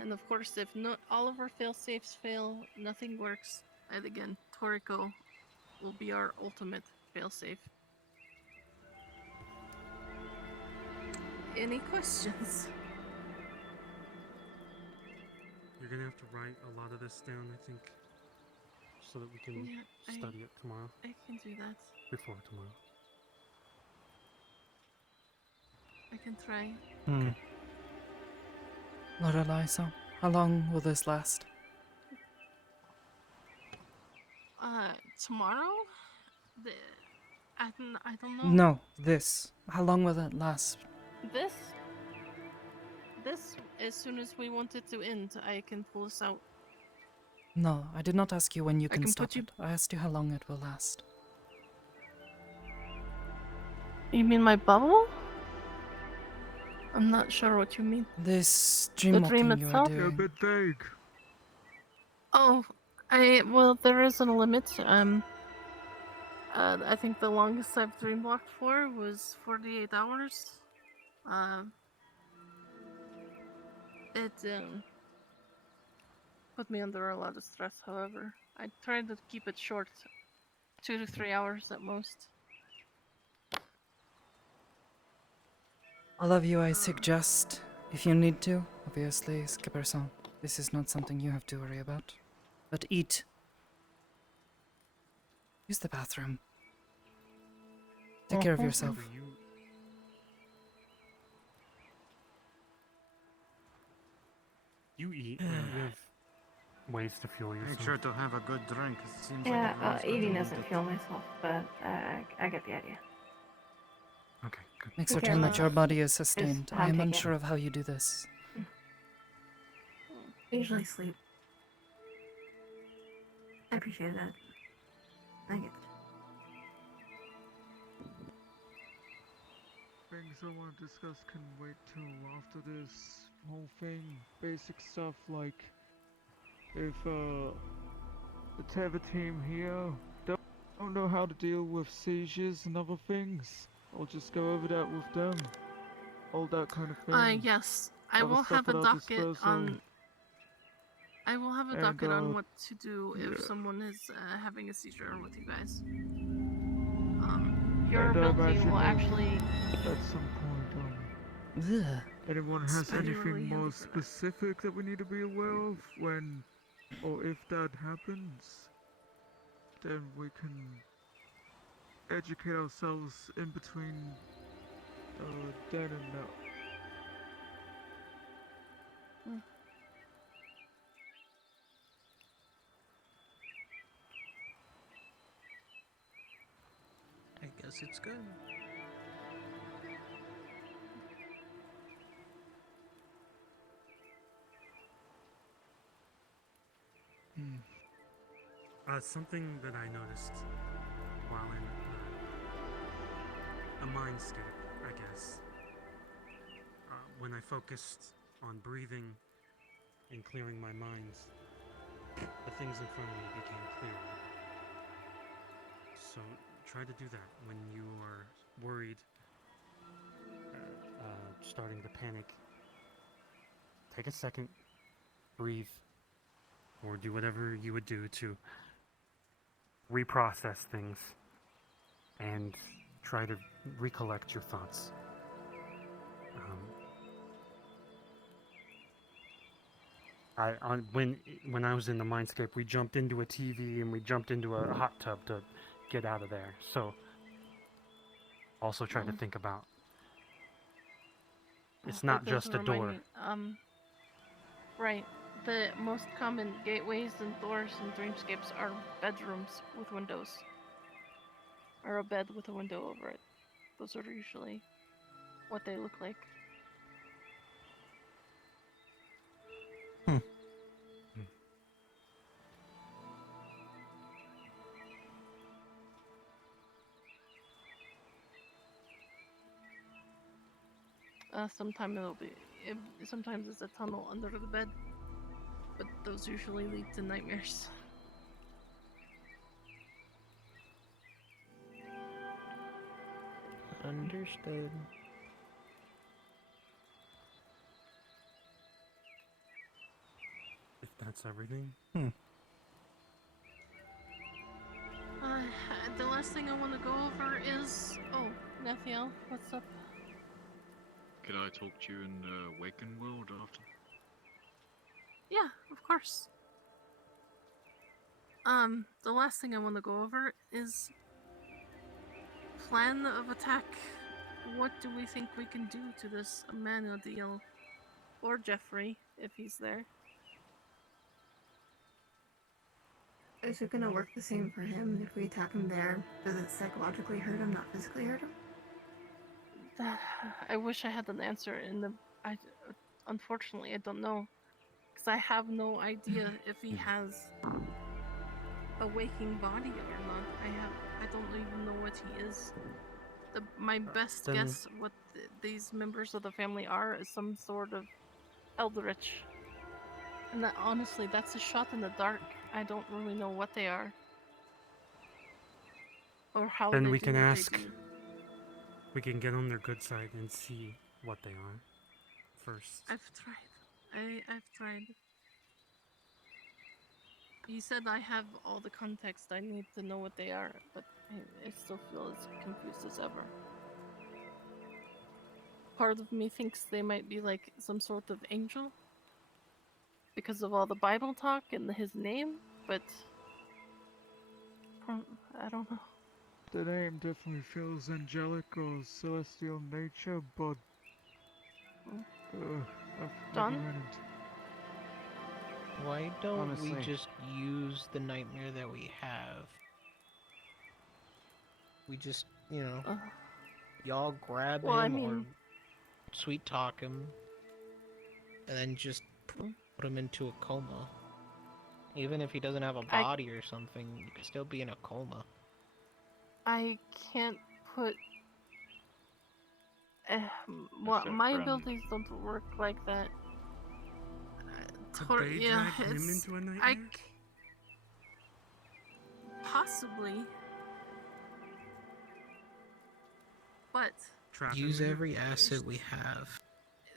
And of course, if all of our fail-safes fail, nothing works, and again, Toriko will be our ultimate fail-safe. Any questions? You're gonna have to write a lot of this down, I think, so that we can study it tomorrow. I can do that. Before tomorrow. I can try. Lorelai, so How long will this last? Tomorrow? The, I don't know. No, this. How long will it last? This? This, as soon as we want it to end, I can pull this out. No, I did not ask you when you I can can stop put you- it. I asked you how long it will last. You mean my bubble? I'm not sure what you mean. This The dream dream walking you are itself? You're a doing. bit vague. Oh, well, there is a limit. I think the longest I've dream walked for was 48 hours. It put me under a lot of stress, however. I tried to keep it short, 2 to 3 hours at most. All of you, I suggest, if you need to, obviously, Skipper-san, this is not something you have to worry about. But eat. Use the bathroom. Take care of yourself. Remember, you eat. You have ways to fuel yourself. Make sure to have a good drink. It seems Yeah, like everyone's eating got doesn't fuel myself, but I get the idea. Okay, good. Make Take care certain of that your myself. body is sustained. how I am I'm taking it. unsure of how you do this. Usually sleep. I appreciate that. I get it. Things I want to discuss can wait till after this whole thing. Basic stuff like if the Teva team here don't know how to deal with seizures and other things, I'll just go over that with them. All that kind of thing. Yes. I Other will stuff have a at our docket disposal. on. I will have a And, docket on what to do if yeah. someone is having a seizure with you guys. Your And I ability imagine will maybe actually. at some point, Ugh. anyone has Spend really anything more handy for that. specific that we need to be aware of when or if that happens, then we can educate ourselves in between then and now. I guess it's good. Something that I noticed while in a mindscape, I guess, when I focused on breathing and clearing my mind, the things in front of me became clearer. So try to do that when you are worried, starting to panic. Take a second, breathe, or do whatever you would do to reprocess things and try to recollect your thoughts. When I was in the mindscape, we jumped into a TV and we jumped into a hot tub to get out of there. So also try to think about it's not That does just a remind door. me, right. The most common gateways and doors in dreamscapes are bedrooms with windows. Or a bed with a window over it. Those are usually what they look like. Sometimes it's a tunnel under the bed, but those usually lead to nightmares. Understood. If that's everything. The last thing I want to go over is... Oh, Nathiel, what's up? Could I talk to you in the waking world after? Yeah, of course. The last thing I want to go over is plan of attack. What do we think we can do to this Amanda deal? Or Jeffrey, if he's there. Is it gonna work the same for him if we attack him there? Does it psychologically hurt him, not physically hurt him? I wish I had an answer in the. I unfortunately I don't know, because I have no idea if he has a waking body or not. I don't even know what he is. My best Then- guess what these members of the family are is some sort of eldritch. And that, honestly, that's a shot in the dark. I don't really know what they are. Or how Then they we do can what ask. they do. We can get on their good side and see what they are first. I've tried. I've tried. He said I have all the context I need to know what they are, but I still feel as confused as ever. Part of me thinks they might be like some sort of angel because of all the Bible talk and his name, but I don't know. The name definitely feels angelic or celestial in nature, but I've John? never run into. Why don't we Honestly. just use the nightmare that we have? We just, you know, y'all grab Well, I him or mean- sweet talk him, and then just put him into a coma. Even if he doesn't have a body or something, he could still be in a coma. I can't put. That's our My friend. abilities don't work like that. Could Tor- they yeah, drag him it's- into a nightmare? Possibly. But Trap Use him in it? every asset we have.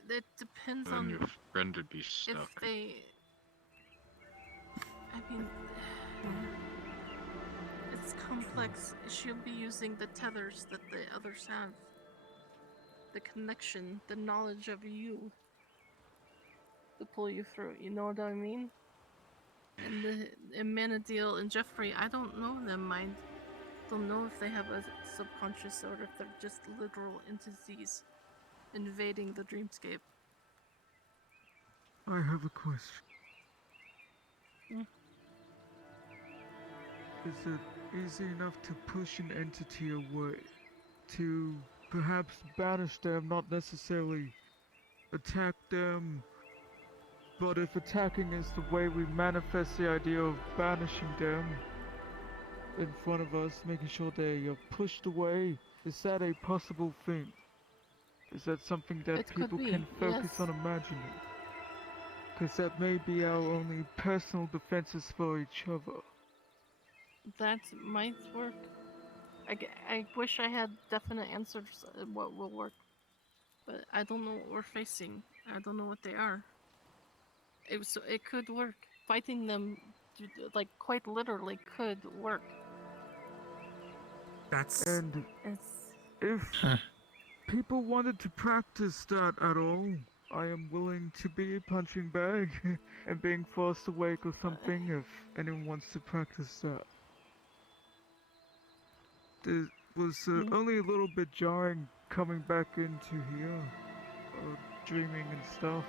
it depends Then on your friend would be if stuck. they. I mean, it's complex. She'll be using the tethers that the others have. The connection, the knowledge of you to pull you through. You know what I mean? And Manadil and Jeffrey, I don't know them. I don't know if they have a subconscious or if they're just literal entities invading the dreamscape. I have a question. Is it easy enough to push an entity away? To perhaps banish them, not necessarily attack them, but if attacking is the way we manifest the idea of banishing them in front of us, making sure they are pushed away, is that a possible thing? Is that something that It could people be, can focus yes. on imagining? Because that may be our only personal defenses for each other. That might work. I wish I had definite answers what will work. But I don't know what we're facing. I don't know what they are. It could work. Fighting them, like, quite literally could work. And if people wanted to practice that at all, I am willing to be a punching bag and being forced awake or something if anyone wants to practice that. It was only a little bit jarring coming back into here, dreaming and stuff.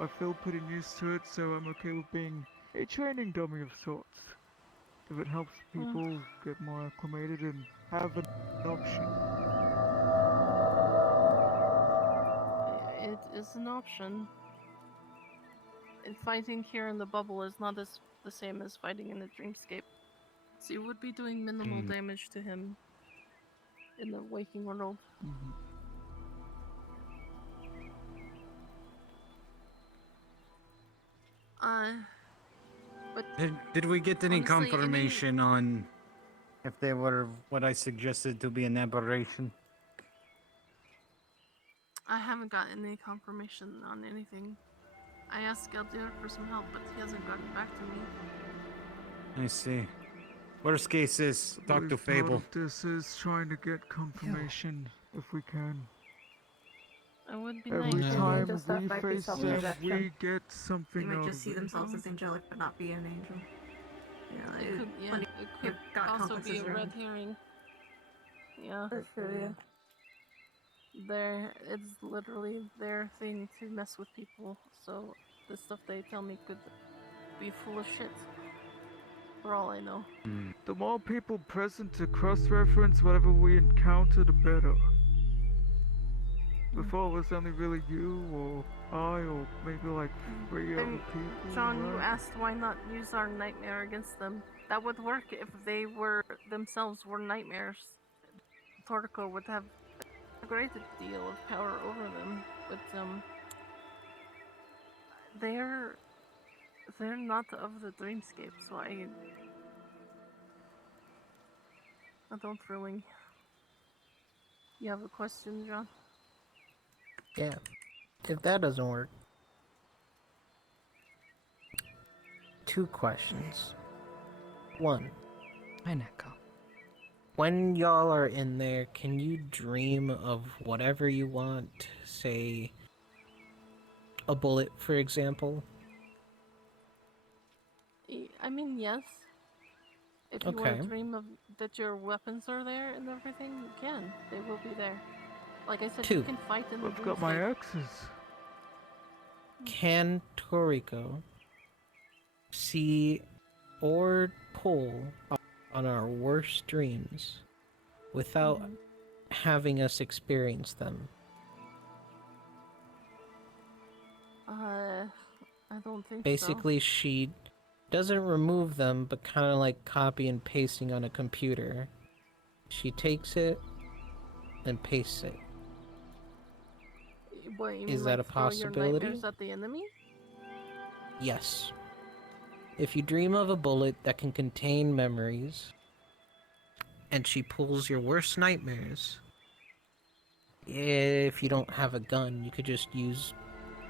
I feel pretty used to it, so I'm okay with being a training dummy of sorts. If it helps people get more acclimated and have an option. It is an option. And fighting here in the bubble is not the same as fighting in the dreamscape. So you would be doing minimal damage to him in the waking world. But Did we get any honestly, confirmation on if they were what I suggested to be an aberration? I haven't gotten any confirmation on anything. I asked Galdir for some help, but he hasn't gotten back to me. I see. Worst case is talk to Part Fable. of this is trying to get confirmation if we can. It would be Every nice. time Just that we might be face them, self-projection. we get They something might out just of see it. themselves as angelic but not be an angel. Yeah, It could got also complexes be a red around. herring. Yeah. That's true, yeah. It's literally their thing to mess with people, so the stuff they tell me could be full of shit. for all I know. The more people present to cross-reference whatever we encounter, the better. Before it was only really you or I or maybe like 3 other And people. John, you right? asked why not use our nightmare against them. That would work if they were themselves were nightmares. Toriko would have a great deal of power over them, but they're not of the dreamscape, so I don't really. You have a question, John? Yeah. If that doesn't work, 2 questions. 1. Hi, Neko. When y'all are in there, can you dream of whatever you want? Say, a bullet, for example? I mean, yes. If you want Okay. to dream of that your weapons are there and everything, you can. They will be there. Like I said, 2. you can fight in the I've got my dreamscape. axes. Can Toriko see or pull on our worst dreams without having us experience them? I don't think Basically, she doesn't remove them, but kind of like copy and pasting on a computer. She takes it and pastes it. so. What, you mean Is that like a throw your possibility? nightmares at the enemy? Yes. If you dream of a bullet that can contain memories, and she pulls your worst nightmares, if you don't have a gun, you could just use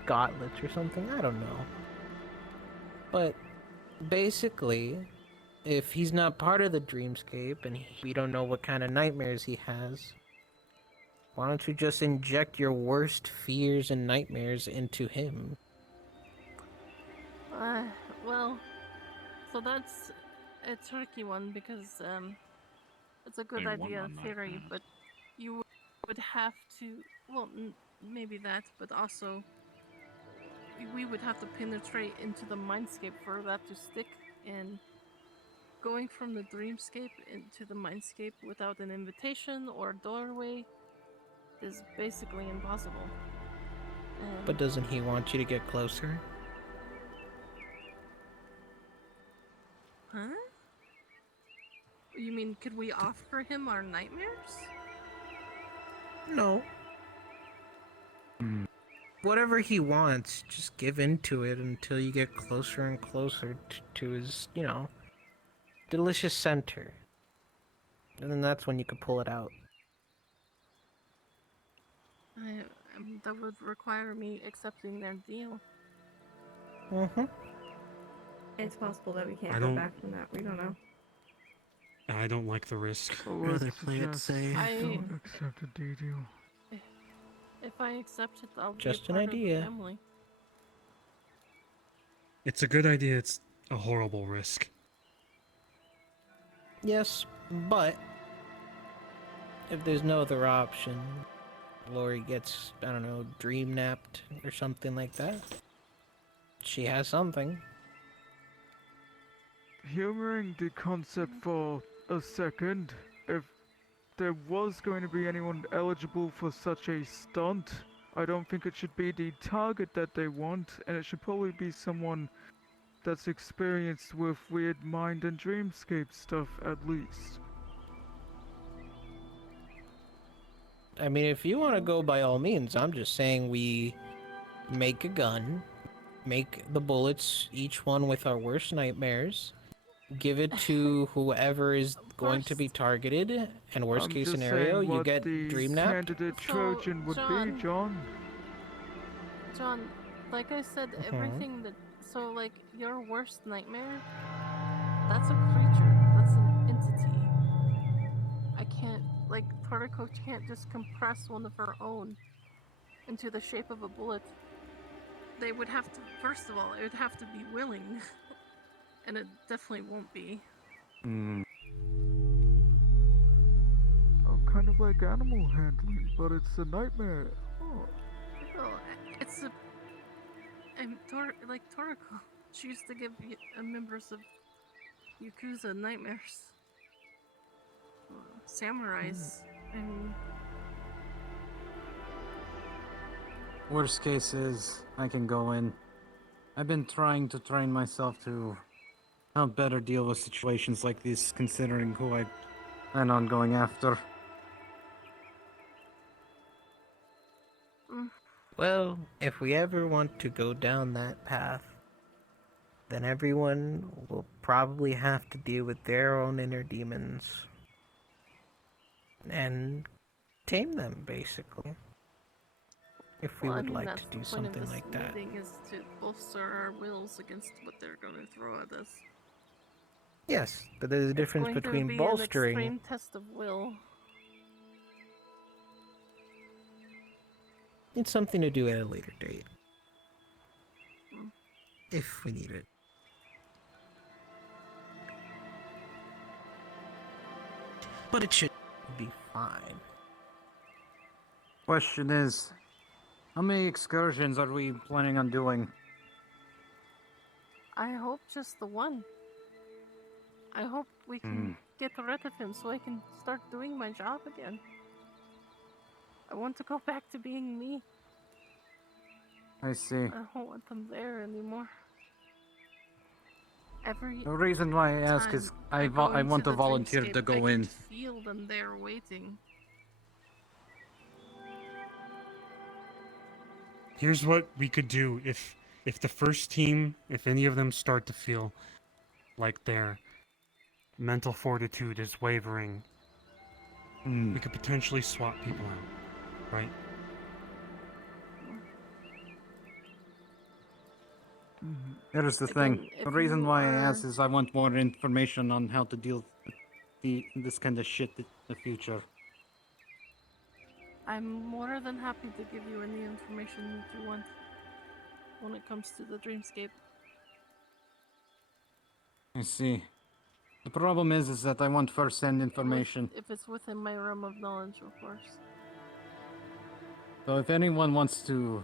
gauntlets or something. I don't know. But basically, if he's not part of the dreamscape and we don't know what kind of nightmares he has, why don't you just inject your worst fears and nightmares into him? Well, so that's a tricky one because it's a good They want idea our in theory, nightmares. but you would have to. Well, maybe that, but also we would have to penetrate into the mindscape for that to stick. And going from the dreamscape into the mindscape without an invitation or doorway is basically impossible. But doesn't he want you to get closer? Huh? You mean, could we offer him our nightmares? No. Whatever he wants, just give into it until you get closer and closer to his, delicious center. And then that's when you can pull it out. That would require me accepting their deal. Mm-hmm. It's possible that we can't I go don't- back from that. We don't know. I don't like the risk. I would Rather play it suggest safe. don't accept a deal. If I accept it, I'll Just be a an part of the idea. family. It's a good idea, it's a horrible risk. Yes, but if there's no other option, Lori gets, I don't know, dream napped or something like that. She has something. Humoring the concept for a second, if there was going to be anyone eligible for such a stunt, I don't think it should be the target that they want, and it should probably be someone that's experienced with weird mind and dreamscape stuff at least. I mean, if you want to go by all means, I'm just saying we make a gun, make the bullets, each one with our worst nightmares, give it to whoever is going to be targeted, and worst I'm case just scenario, saying you what get the dream napped. candidate So, Trojan would John- be, John. John, like I said, everything that. So, like, your worst nightmare, that's a creature. That's an entity. I can't. Like, Toriko can't just compress one of her own into the shape of a bullet. They would have to. First of all, it would have to be willing. And it definitely won't be. Oh, kind of like animal handling, but it's a nightmare. Oh. Well, it's a. Like Toriko, she used to give members of Yakuza nightmares. Samurais. I mean, Worst case is, I can go in. I've been trying to train myself to help better deal with situations like these, considering who I plan on going after. Well, if we ever want to go down that path, then everyone will probably have to deal with their own inner demons and tame them, basically. If we well, I would mean, like to that's the do point of something this like that. meeting is to bolster our wills against what they're going to throw at us. Yes, but there's a difference It's going to between be bolstering. an extreme test of will. It's something to do at a later date. Mm. If we need it. But it should be fine. Question is, how many excursions are we planning on doing? I hope just the one. I hope we can get rid of him so I can start doing my job again. I want to go back to being me. I see. I don't want them there anymore. The reason why I ask is I want to volunteer to go in. I can feel them there waiting. Here's what we could do if the first team, if any of them start to feel like their mental fortitude is wavering, we could potentially swap people out, right? Here's the thing. The reason why I ask is I want more information on how to deal with this kind of shit in the future. I'm more than happy to give you any information that you want when it comes to the dreamscape. I see. The problem is that I want first-hand information. If it's within my realm of knowledge, of course. So if anyone wants to...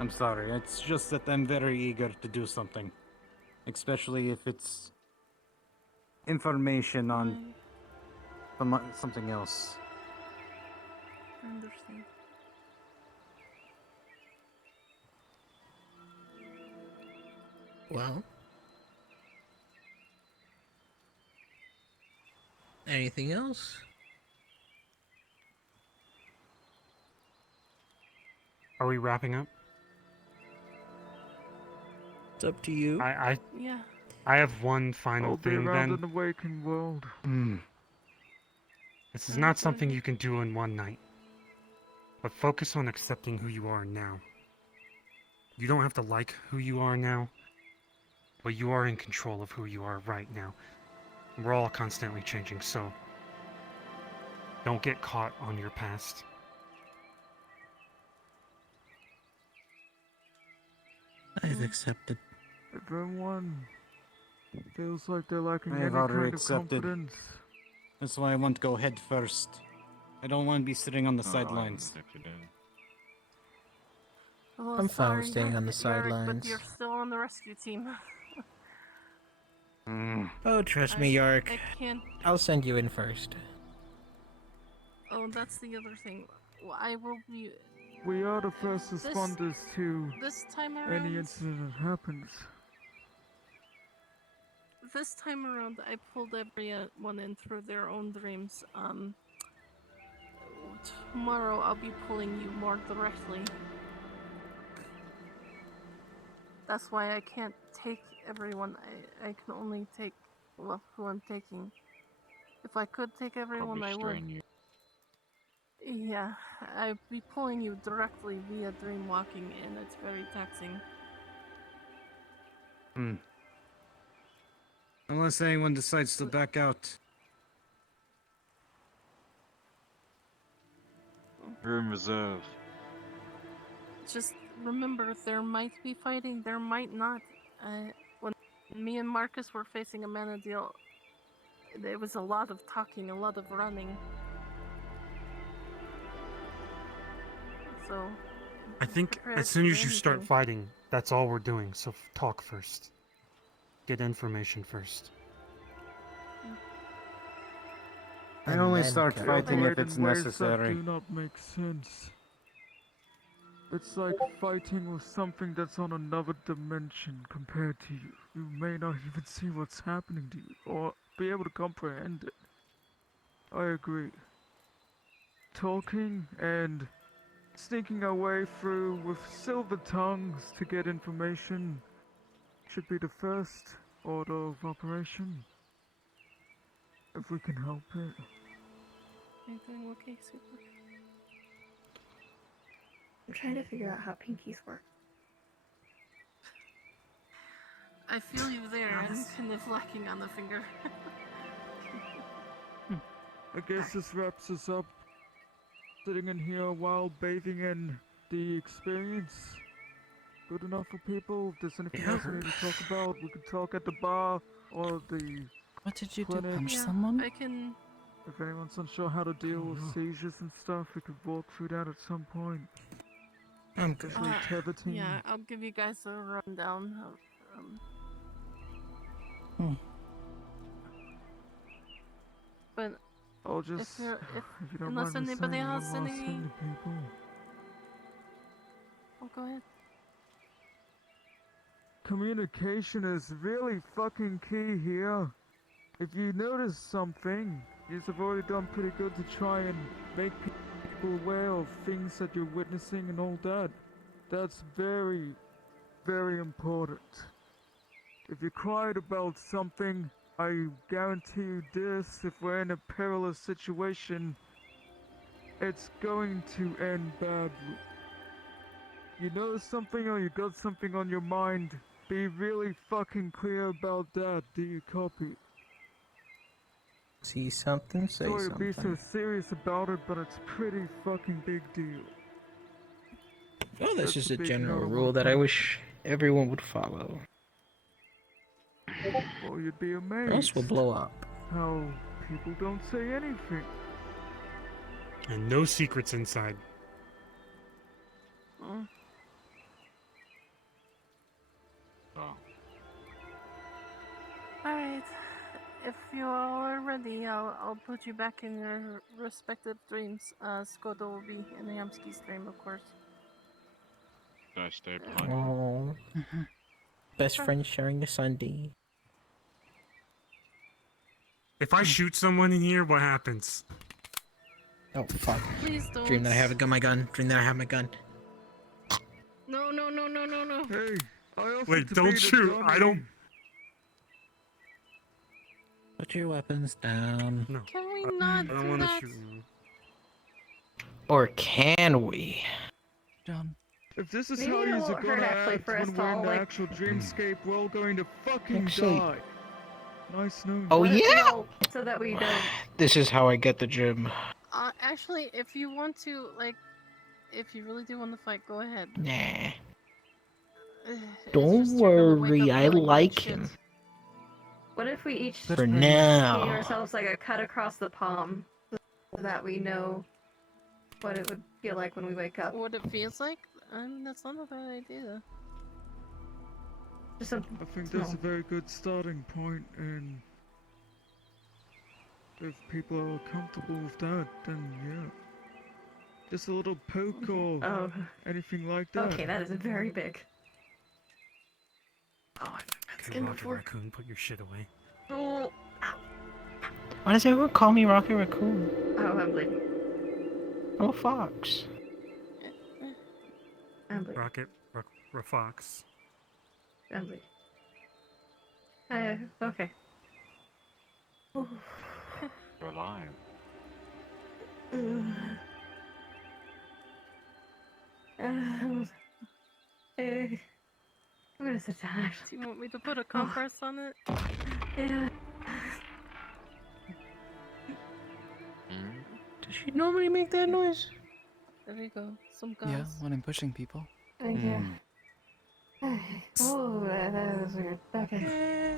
I'm sorry, it's just that I'm very eager to do something. Especially if it's information on something else. I understand. Well, anything else? Are we wrapping up? It's up to you. Yeah. I have one final I'll be thing around then. in the waking world. This is not something you can do in one night. But focus on accepting who you are now. You don't have to like who you are now, but you are in control of who you are right now. We're all constantly changing, so don't get caught on your past. I've accepted. Everyone feels like they're lacking I any have already kind of accepted. confidence. That's why I want to go head first. I don't want to be sitting on the sidelines. Oh, I'm fine sorry, with staying on the Yarick, sidelines. but you're still on the rescue team. Oh, trust me, Yark. I can't. I'll send you in first. Oh, that's the other thing. Well, I will be. We are the first responders to This time any around. incident that happens. This time around, I pulled everyone in through their own dreams. Tomorrow I'll be pulling you more directly. That's why I can't take everyone. I can only take, well, who I'm taking. If I could take everyone, I would. You. Yeah, I'd be pulling you directly via dream walking, and it's very taxing. Unless anyone decides to back out. Room reserve. Just remember, there might be fighting, there might not. When me and Marcus were facing a mana deal, there was a lot of talking, a lot of running. So I think prepared as soon as for you start anything. fighting, that's all we're doing. So talk first. Get information first. I And only then start kill. They fighting if operate it's in ways that necessary. do not make sense. It's like fighting with something that's on another dimension compared to you. You may not even see what's happening to you, or be able to comprehend it. I agree. Talking and sneaking our way through with silver tongues to get information should be the first order of operation. If we can help it. Anything okay, super? I'm trying to figure out how pinkies work. I feel you there. I'm kind of lacking on the finger. I guess this wraps us up. Sitting in here while bathing in the experience. Good enough for people? If there's anything else we need to talk about, we could talk at the bar or the What did you do? clinic. Punch Yeah, someone? I can. If anyone's unsure how to deal with seizures and stuff, we could walk through that at some point. I'm good. Especially Tevatine. Yeah, I'll give you guys a rundown of. But I'll just, if you don't unless mind me anybody saying, has one last any. thing to people. Oh, go ahead. Communication is really fucking key here. If you notice something, you've already done pretty good to try and make people aware of things that you're witnessing and all that. That's very, very important. If you cried about something, I guarantee you this, if we're in a perilous situation, it's going to end badly. You notice something or you got something on your mind, be really fucking clear about that. Do you copy? See something, say Sorry to be so something. serious about it, but it's pretty fucking big deal. Well, that's That's just a a big general note I rule wanna that I put. wish everyone would follow. Well, you'd be Or amazed else we'll blow up. how people don't say anything. And no secrets inside. Mm. Oh. Alright. If you all are ready, I'll put you back in your respective dreams. Sakoto will be in Yamski's dream, of course. Should I stay behind? Oh, best friends sharing a Sunday. If I shoot someone in here, what happens? Oh fuck! Please don't. Dream that I have my gun. Dream that I have my gun. No. Hey, I offered Wait, to don't be the shoot. dummy. I don't. Put your weapons down. No. Can we I not don't do want to that? shoot you. Or can we? John. If this is Maybe how it you're won't hurt gonna actually act for us when to we're in all, the like- actual dreamscape, we're all going to fucking Actually- die. Nice news. Oh What if we yeah! all- so that we don't. This is how I get the gym. Actually, if you want to, like, if you really do want to fight, go ahead. Nah. It's Don't just you're gonna wake worry, up I feeling like shit. him. What if we each For paint now. ourselves like a cut across the palm, so that we know what it would feel like when we wake up? What it feels like? I mean, that's not a bad idea. Just something. I think that's a small. very good starting point, and if people are comfortable with that, then yeah. Just a little poke or Oh, anything like that. okay, that is very big. Oh, I've had Okay, skin Rocket before. Raccoon, put your shit away. Oh, Why does everyone call me Rocket Raccoon? oh, I'm bleeding. I'm a fox. I'm bleeding. Rocket, Fox. I'm bleeding. Okay. Ooh. You're alive. I'm gonna sit down. Do you want me to put a compress on it? Yeah. Does she normally make that noise? There we go. Some gas. Yeah, when I'm pushing people. Thank you. Oh, that was weird. Okay.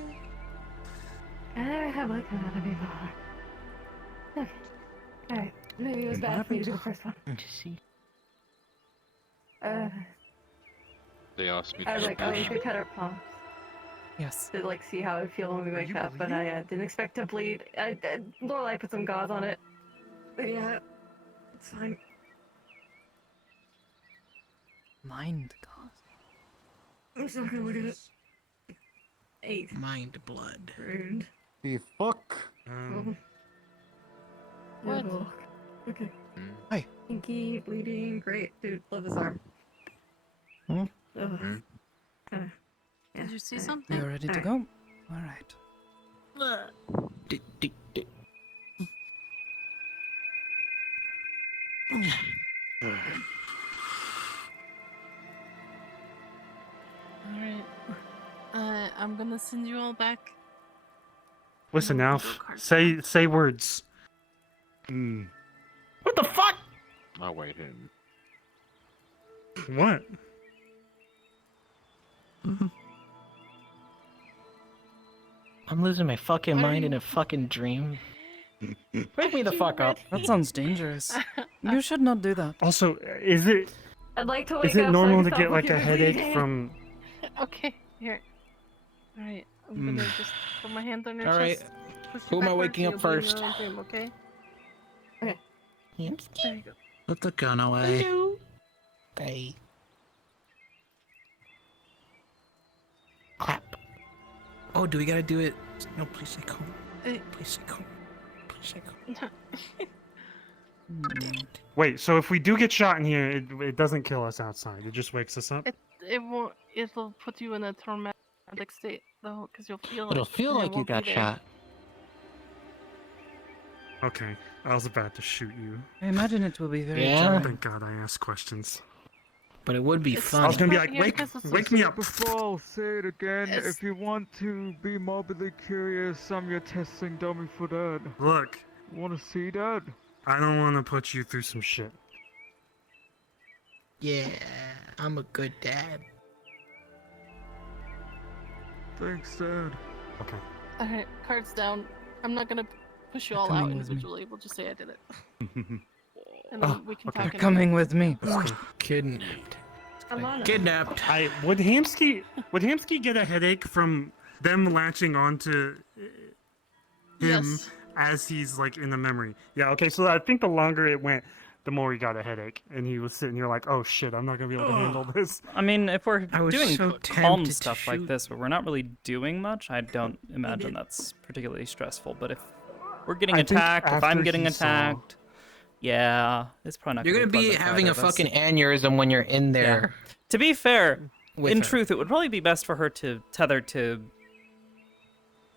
I never have like that on before. Okay. Alright. Maybe it was bad for me to do the first one. To see. They asked me I to was like, oh, we should cut our palms Yes. to like see how it feel when we wake you up, but bleeding? I didn't expect to bleed. Lorelai put some gauze on it. But yeah, it's fine. Mind God. I'm just not gonna look at it. 8. Mind blood. Rude. The fuck? What? Oh, okay. Hi. Pinky bleeding. Great, dude. Love this arm. Hmm? Ugh. Hmm? Yeah. Did you see alright. something? You're ready to Alright. go? Alright. Alright. I'm gonna send you all back. Listen, No, we Alf. go card Say words. What the fuck? I'll wait him. What? I'm losing my fucking Are mind in you- a fucking dream. Wake me the fuck up. That sounds dangerous. You should not do that. Also, is it I'd like to wake is it up normal so to I can get stop like a looking at headache bleeding. from? Okay, here. Alright, I'm gonna just put my hand on your Alright. chest. Push you Who am I backwards, waking up you'll be in your first? own dream, okay? Yep. There you go. Put the gun away. Hey. Clap. Oh, do we gotta do it? No, please say calm. Eh. Please say calm. Please say calm. Wait, so if we do get shot in here, it doesn't kill us outside. It just wakes us up. It won't. It'll put you in a traumatic state though, because you'll feel It'll it. feel and it like you won't be got there. shot. Okay, I was about to shoot you. I imagine it will be very Yeah? jarring. Thank God I asked questions. But it would be It's fun. I was gonna be not- like, yeah, wake, because it's wake me up. Before I'll say it again, It's- if you want to be morbidly curious, I'm your testing dummy for that. Look, Wanna see that? I don't want to put you through some shit. Yeah, I'm a good dad. Thanks, Dad. Okay. Alright, cards down. I'm not gonna push you all Coming out with me. individually. We'll just say I did it, and then Oh, we can okay. talk. You're coming with me. Okay. Kidnapped. Alana. Kidnapped. Would Hamsky get a headache from them latching onto him Yes. as he's like in the memory? Yeah. Okay. So I think the longer it went, the more he got a headache, and he was sitting here like, "Oh shit, I'm not gonna be able to handle this." I mean, if we're I was doing so calm tempted to stuff like shoot. this, but we're not really doing much, I don't imagine that's particularly stressful. But if we're getting I think attacked, if I'm after getting he saw- attacked, yeah, it's probably not You're gonna gonna be pleasant for having a either of us. fucking aneurysm when you're in there. To be fair, With in her. truth, it would probably be best for her to tether to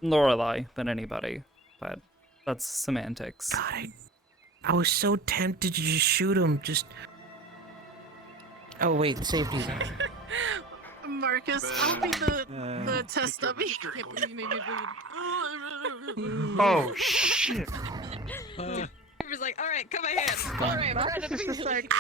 Lorelai than anybody, but that's semantics. God, I was so tempted to just shoot him. Just. Oh wait, safety's on. Marcus, I'll be the test dummy. Can't believe you made me bleed. Oh shit! He was like, all right, come ahead. All right, Marcus is just like,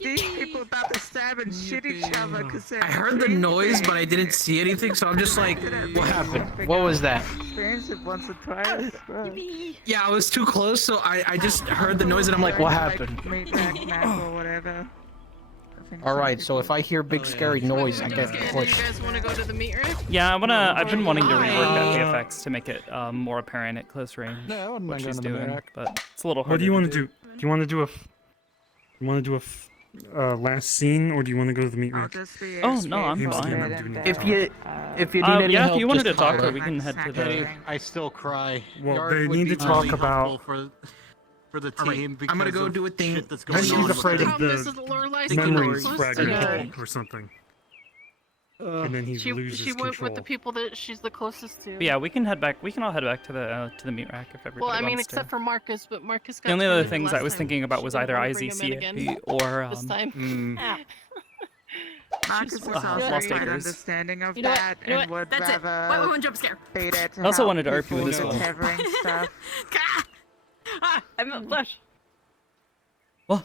these people about to stab and shoot each other because they're. I heard the noise, but I didn't see anything, so I'm just like, what happened? What was that? Experienced it once or twice. But Yeah, I was too close, so I just heard the noise and I'm like, what happened? Meat pack map or whatever. Alright, so if I hear big scary noise, I get Do you pushed. guys want to go to the meat rack? Yeah, I've been wanting to rework that Hi. VFX to make it more apparent at close range. Yeah, I wouldn't what mind she's going to the doing, rack. but it's a little hard. What do you want to do? Do you want to do a last scene, or do you want to go to the meat I'll rack? just be Oh, no, I'm Hamsky, fine. I'm not doing If you need any yeah, help, if you wanted to just talk to her, holler. we can head to the. I still cry. Well, Yard they would need be to talk really about- helpful for the Alright, team I'm gonna because go of do a thing. shit that's And going she's on. afraid of Problem is the that Lorelai's memories close fragment to her. or something, and then he loses She went control. with the people that she's the closest to. But yeah, we can head back. We can all head back to the meat rack if everybody Well, I mean, wants to. except for Marcus, but Marcus got. The only other screwed things I last was time. thinking about She was didn't either wanna bring him in again IZCFP or this time. Marcus is Lost also quite Acres. understanding of You know what? that You know and what? would That's it. rather One jump scare. be there to I also help wanted to RP people with this with one. tethering stuff. I'm not flush. Well,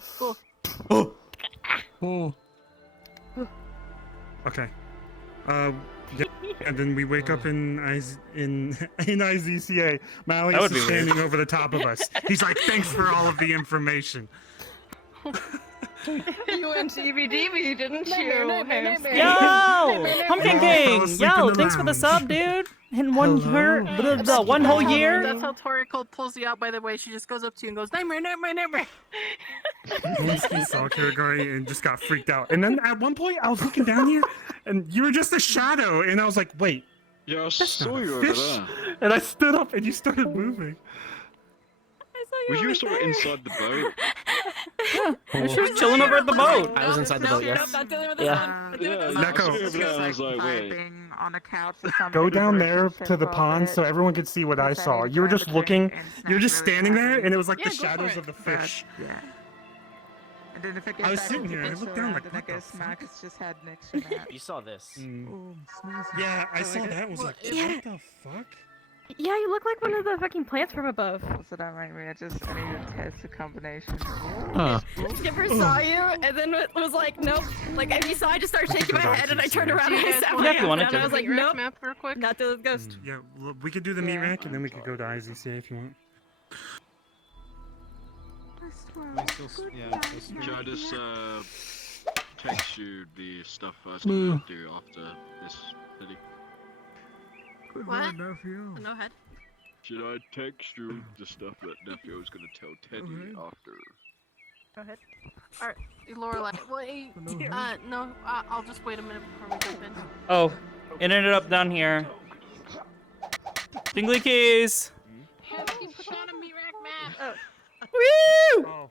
Okay. Yeah, and then we wake up in IZCA. That Malleus would be is weird. standing over the top of us. He's like, "Thanks for all of the information." You went CBDB, didn't you? Hamster? Yo! Pumpkin all fell King! asleep in Yo, the thanks for the lounge. sub, dude. In one Hello. one whole That's how- year. That's how Toriko pulls you out. By the way, she just goes up to you and goes, "Nightmare, nightmare, nightmare." Hamsky saw Kirigari and just got freaked out. And then at one point, I was looking down here, and you were just a shadow. And I was like, wait, Yeah, I that's saw not a you over fish. there. And I stood up, and you started moving. Were you sort of inside the boat? Yeah, she was chilling over at the boat. I was inside the boat, yes. Not dealing with Yeah. this. Yeah, Neko. I saw you over there, and I was like, wait. On a couch with somebody Go down there relationship to the for a pond bit, so everyone could see what I decided saw. to You were grab just a looking, drink and you were snack just really standing there, badly. and it was like Yeah, the go for shadows it. of the But, fish. yeah. And then if it I gets was back sitting into here, and I this looked down round, like, then I what the guess fuck? Marcus just had next to that. You saw this. Oh, sneezing. Yeah, I Oh, saw like that. Was well, like, if- what the fuck? Yeah, you look like one of the fucking plants from above. So that might mean I need to test the combination. Huh. Skipper saw you and then was like, nope. Like, if you saw, I just started shaking my head and I turned around Do and you I guys sat wanna my Yeah, if you hands wanted down to. and I was like, meet nope, map real quick? not to the ghost. Yeah, we could do the meat Yeah. rack, and then we could go to IZCA if you want. Should I just text you the stuff I was gonna do after this city? Good What? man, nephew. No head. Should I text you the stuff that nephew was gonna tell Teddy after? Go ahead. Alright, Lorelai. Wait. No. I'll just wait a minute before we jump in. Oh, it ended up down here. Tingly keys. Hamsky, put on a meat rack map. Woo! Oh.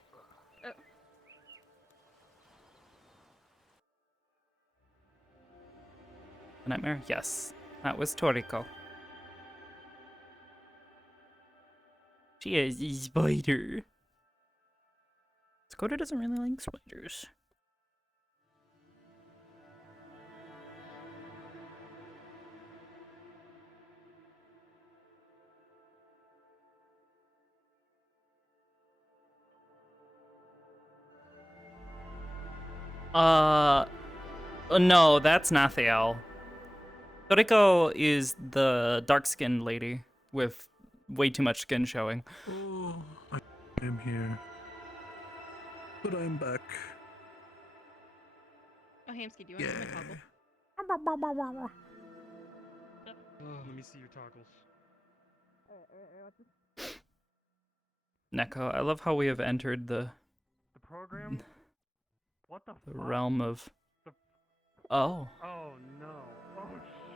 Nightmare? Yes. That was Toriko. She is a spider. Sakoto doesn't really like spiders. No, that's Nathiel. Toriko is the dark-skinned lady with way too much skin showing. Oh, I am here. But I'm back. Oh, Hamsky, do you want to see my toggle? Let me see your toggles. Neko, I love how we have entered the program? What the fuck? realm of... Oh. Oh no. Oh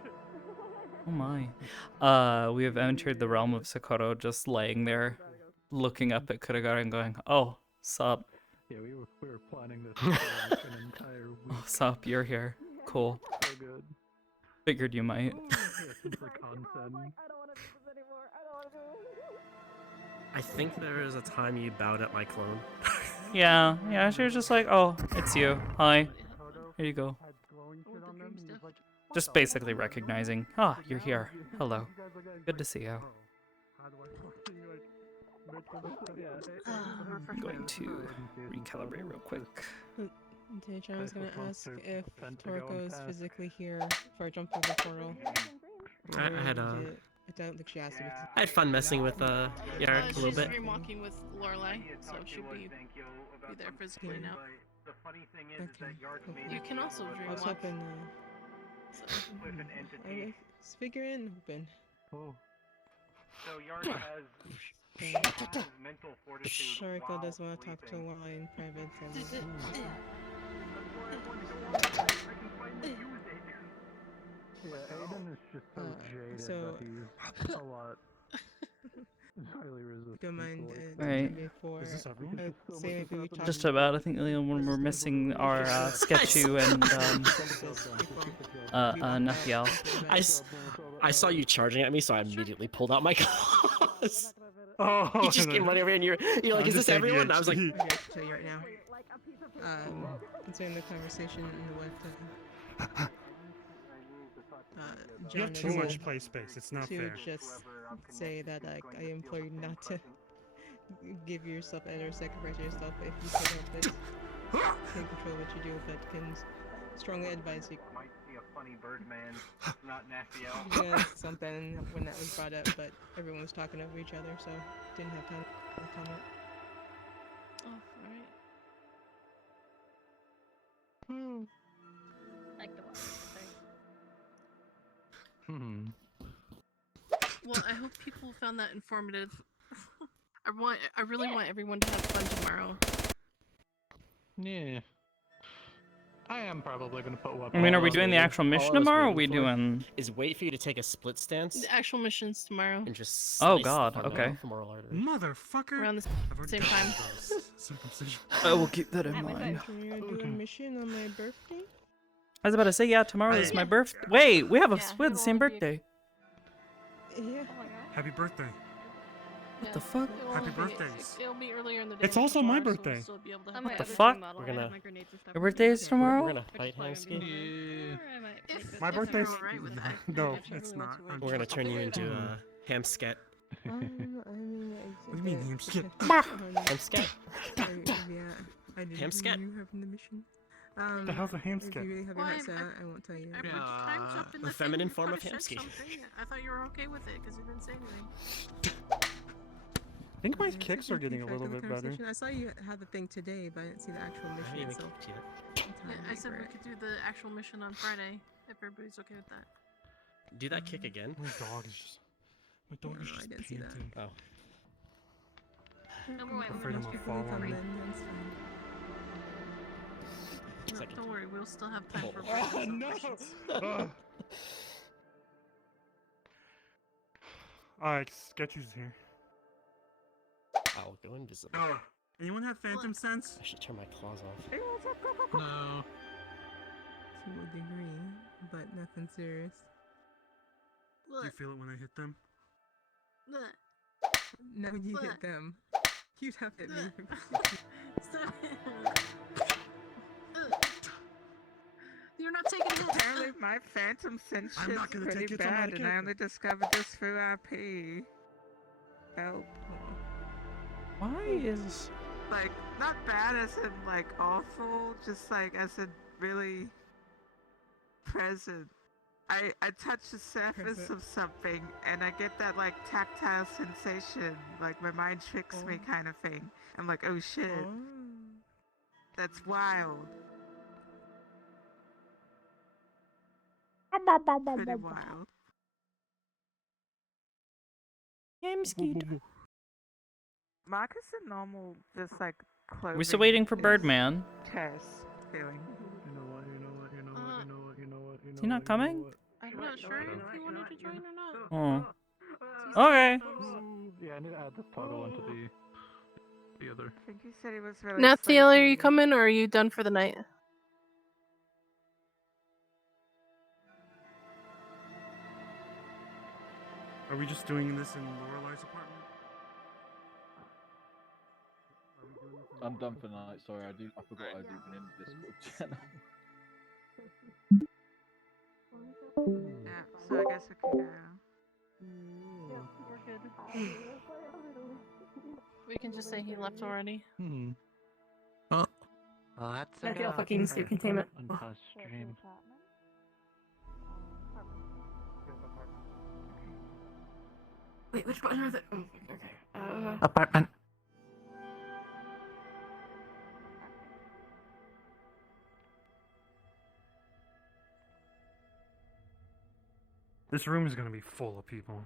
shit. Oh my. We have entered the realm of Sakoto just laying there, looking up at Kurigari and going, oh, sup. Yeah, we were planning this for like an entire week. Oh, sup, you're here. Cool. So good. Figured you might. Yeah, since the content. I think there is a time you bowed at my clone. Yeah, she was just like, oh, it's you. Hi. Here you go. Just basically recognizing, ah, you're here. Hello. Good to see you. I'm going to recalibrate real quick. I was gonna ask if Toriko is physically here for a jump through the portal. I had I don't think she has to be. I had fun messing with Yard a little She's bit. dream walking with Lorelai, so she'll be there physically now. You can also I dream was walk. hoping. I was figuring hoping. Oh. So Yard has mental fortitude. Toriko does want to talk to Y in private. Yeah, Aiden is just so jaded so- that he's a lot highly resistant. Don't mind Right. before. Is this everyone? Say maybe we talk. Just about, I think the only one we're missing are Sketchu and Nathiel. I saw you charging at me, so I immediately pulled out my claws. Oh, You just came running over and you're like, is this everyone? I was like, Okay, tell you right now. Concerning the conversation and what You have John too is much play space. It's not to fair. just say that I implore you not to give yourself or sacrifice yourself if you can help it. Can't control what you do, but can strongly advise you. Might see a funny Birdman, not Nathiel. Yeah, something when that was brought up, but everyone was talking over each other, so didn't have time to comment. Oh, alright. Well, I hope people found that informative. I really want everyone to have fun tomorrow. Yeah. I am probably gonna put weapons. I mean, are All I we was doing the waiting- actual all mission I was tomorrow, or are waiting we for doing... Is wait for you to take a split stance The actual mission's tomorrow. and just Oh, slice God, the fuck okay. out of femoral artery. Motherfucker! Around the I've already same done time. those. Circumcision. I will keep that in I mind. thought you were doing a mission on my birthday. I was about to say, yeah, tomorrow is my Yeah. birthday. Wait, we have Yeah, we have it'll the same only be a- birthday. Yeah. Happy birthday. What the fuck? It'll Happy only be- birthdays. It'll be earlier in the day. It's than also my tomorrow, so birthday. we'll still be able to have What the fun. fuck? We're gonna Your birthday is tomorrow? we're gonna fight Hamsky. My birthday's you're alright with that. no, If you it's really want not. to wait. I'm We're gonna just- turn you into a Hamsket. I mean, What do you mean, Hamsket? Hamsket. Yeah, I didn't Hamsket. you having the mission. The hell's a If hamsket? you really have your Well, heart set, I won't tell you. I put times up in The the feminine thing, form you of could've said Hamsky. something. I thought you were okay with it because you didn't say anything. I think my Yeah, kicks so are getting a keep track little of the bit better. conversation. I saw you had the thing today, but I didn't see the actual I mission didn't even itself. kick it. Yeah, I said we could do the actual mission on Friday if everybody's okay with that. Do that kick again. My dog is just. My dog is No, I just didn't see that. panting. Oh. Don't worry, I'm afraid I'm gonna fall on him. Don't worry, we'll still have time for Oh breakfast no! celebrations. Alright, Sketchy's here. I'll go invisible. Anyone have phantom sense? I should turn my claws off. No. To a degree, but nothing serious. Do you feel it when I hit them? No, you hit them. You'd have hit me. Stop it. You're not taking hits. Apparently my phantom sense I'm shit's not gonna pretty take hits, I'm not bad, a and I kid. only discovered this through RP. Help. Why is... Like, not bad as in, like, awful, just, like, as in really present. I touch the surface Present. of something, and I get that, like, tactile sensation, like, my mind tricks me kind of thing. I'm like, oh shit, that's wild. Pretty wild. Hamsky. Marcus a normal, just like clothing. We're still waiting for is Birdman. Terrace feeling. You know what? You know what? You know what? You know what? You know what? You know Is he not coming? I'm not sure if you wanted to join or not. Oh. Okay. Yeah, I need to add this toggle into the other. I think he said he was really Nathiel, are sleepy. you coming or are you done for the night? Are we just doing this in Lorelai's apartment? I'm done for the night. Sorry, I forgot I'd even in this Discord channel. Yeah, so I guess we can go. We're good. We can just say he left already. Oh. Well, that's I feel fucking suit containment. Unpause stream. Wait, which button are they? Oh, okay. Apartment. This room is gonna be full of people.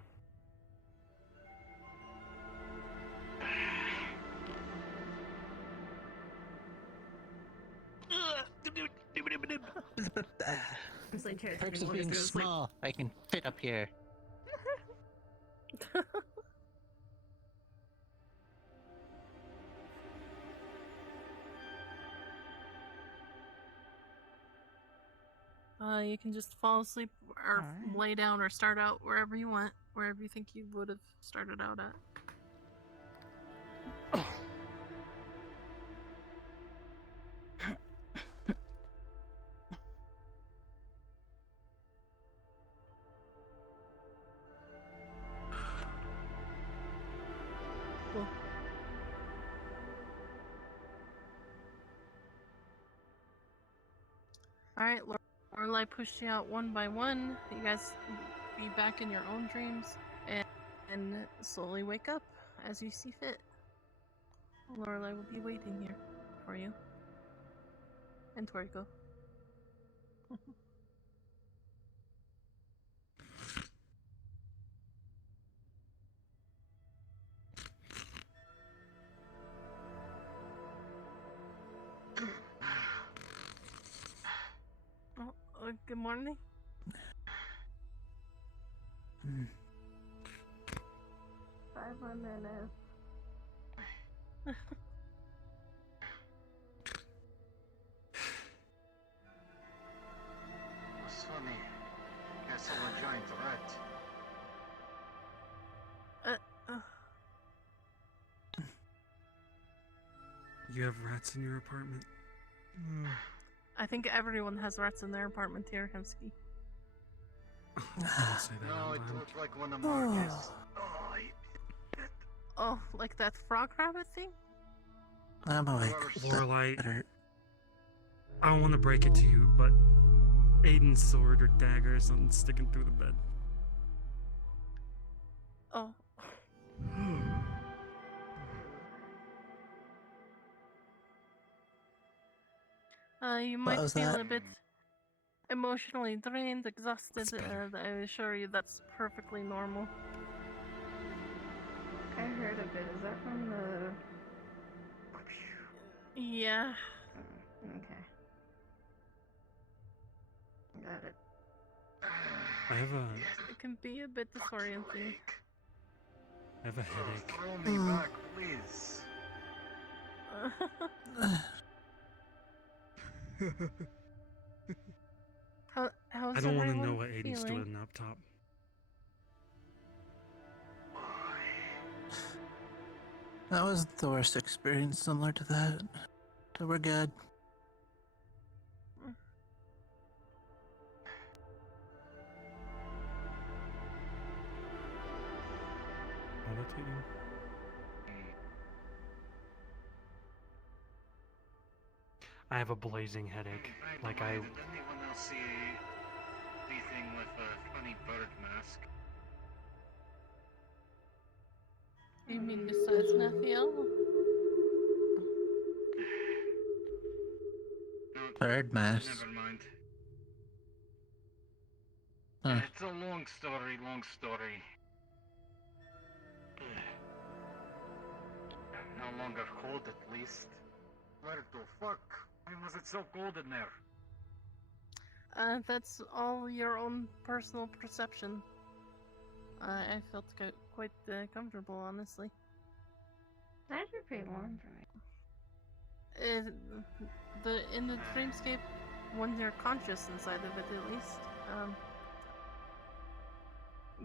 Perks of being small. I can fit up here. You can just fall asleep or lay down or start out wherever you want, wherever you think you would have started out at. Cool. Alright, Lorelai pushed you out one by one. You guys be back in your own dreams and slowly wake up as you see fit. Lorelai will be waiting here for you. And Toriko. Good morning. 5 more minutes. What's funny? Guess I'm a giant rat. You have rats in your apartment? I think everyone has rats in their apartment here, Hemsky. Don't say that No, out it loud. looked like one of Marcus. Oh, like that frog rabbit thing? I'm awake. Lorelai, I don't want to break it to you, but Aiden's sword or dagger or something sticking through the bed. Oh. You might was feel that? a bit emotionally drained, exhausted. I assure you that's perfectly normal. I heard a bit. Is that from the... Yeah. Okay. Got it. I have a It can be a bit disorienting. headache. Throw me back, please. How's I don't want to everyone know what Aiden's feeling? doing up top. That was the worst experience similar to that. So we're good. Meditating? I have a blazing headache. Like I... Did anyone else see anything with a funny bird mask? You mean besides Nathiel? Bird mask. Never mind. Huh. It's a long story, No longer cold, at least. Where the fuck? Why was it so cold in there? That's all your own personal perception. I felt quite comfortable, honestly. It's actually pretty warm for me. In the dreamscape, when you're conscious inside of it, at least,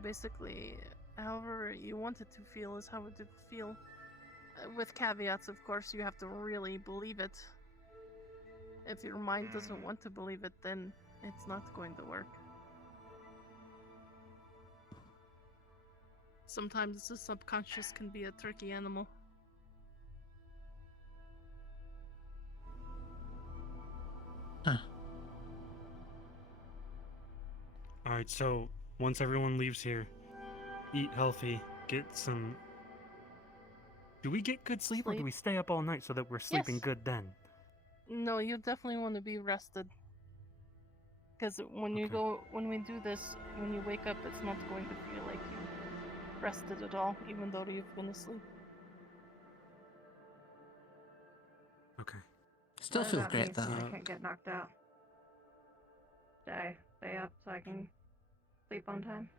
basically, however you want it to feel is how it would feel. With caveats, of course, you have to really believe it. If your mind doesn't want to believe it, then it's not going to work. Sometimes the subconscious can be a tricky animal. Alright, so once everyone leaves here, eat healthy, get some... Do we get good sleep, or do we stay up all night so that we're sleeping Yes. good then? No, you definitely want to be rested. Because when we do this, when you wake up, it's not going to feel like you rested at all, even though you've been asleep. Okay. Still What feels about great me, though. so I can't get knocked out? Should I stay up so I can sleep on time?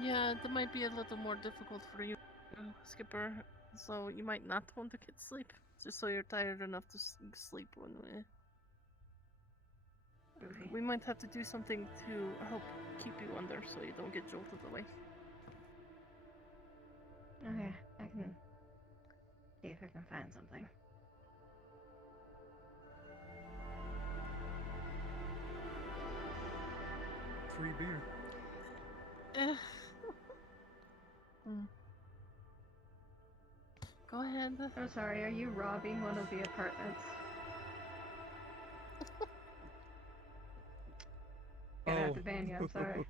Yeah, that might be a little more difficult for you, Skipper. So you might not want to get sleep, just so you're tired enough to sleep when we might have to do something to help keep you under so you don't get jolted away. Okay, I can see if I can find something. Free beer. Go ahead. I'm sorry, are you robbing one of the apartments? Gonna have to ban you, I'm sorry.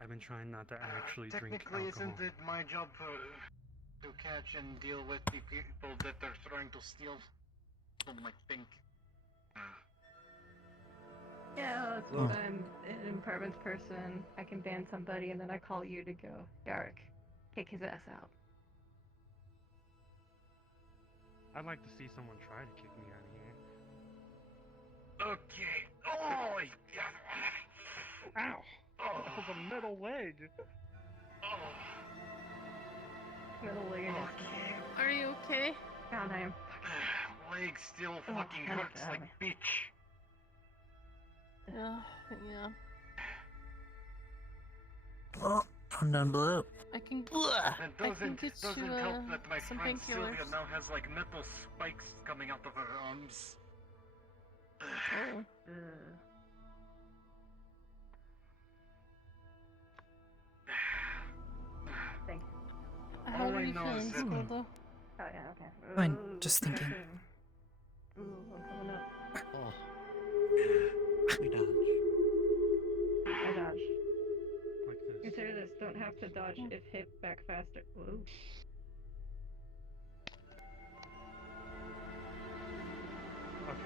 I've been trying not to actually drink Technically, alcohol. isn't it my job to catch and deal with the people that are trying to steal? Some might think. Yeah, that's what I'm an apartments person. I can ban somebody and then I call you to go, Derek, kick his ass out. I'd like to see someone try to kick me out of here. Okay. Oh, yeah. Ow! That was a metal leg. Middle leg against the Okay. Are you okay? God, I am. Leg still fucking let me hurts get out like of bitch. Yeah. Oh, I'm done blue. I can. That I can get doesn't you help that my some friend Sylvia painkillers. now has like metal spikes coming out of her arms. Oh. Thank you. How All are I you know feeling, is that- Sakoto? Oh yeah, okay. Fine, Ooh, just thinking. Ooh, I'm coming up. Oh. We dodge. I dodge. Like this. Consider this. Don't have to dodge if hit back faster. Ooh. Okay.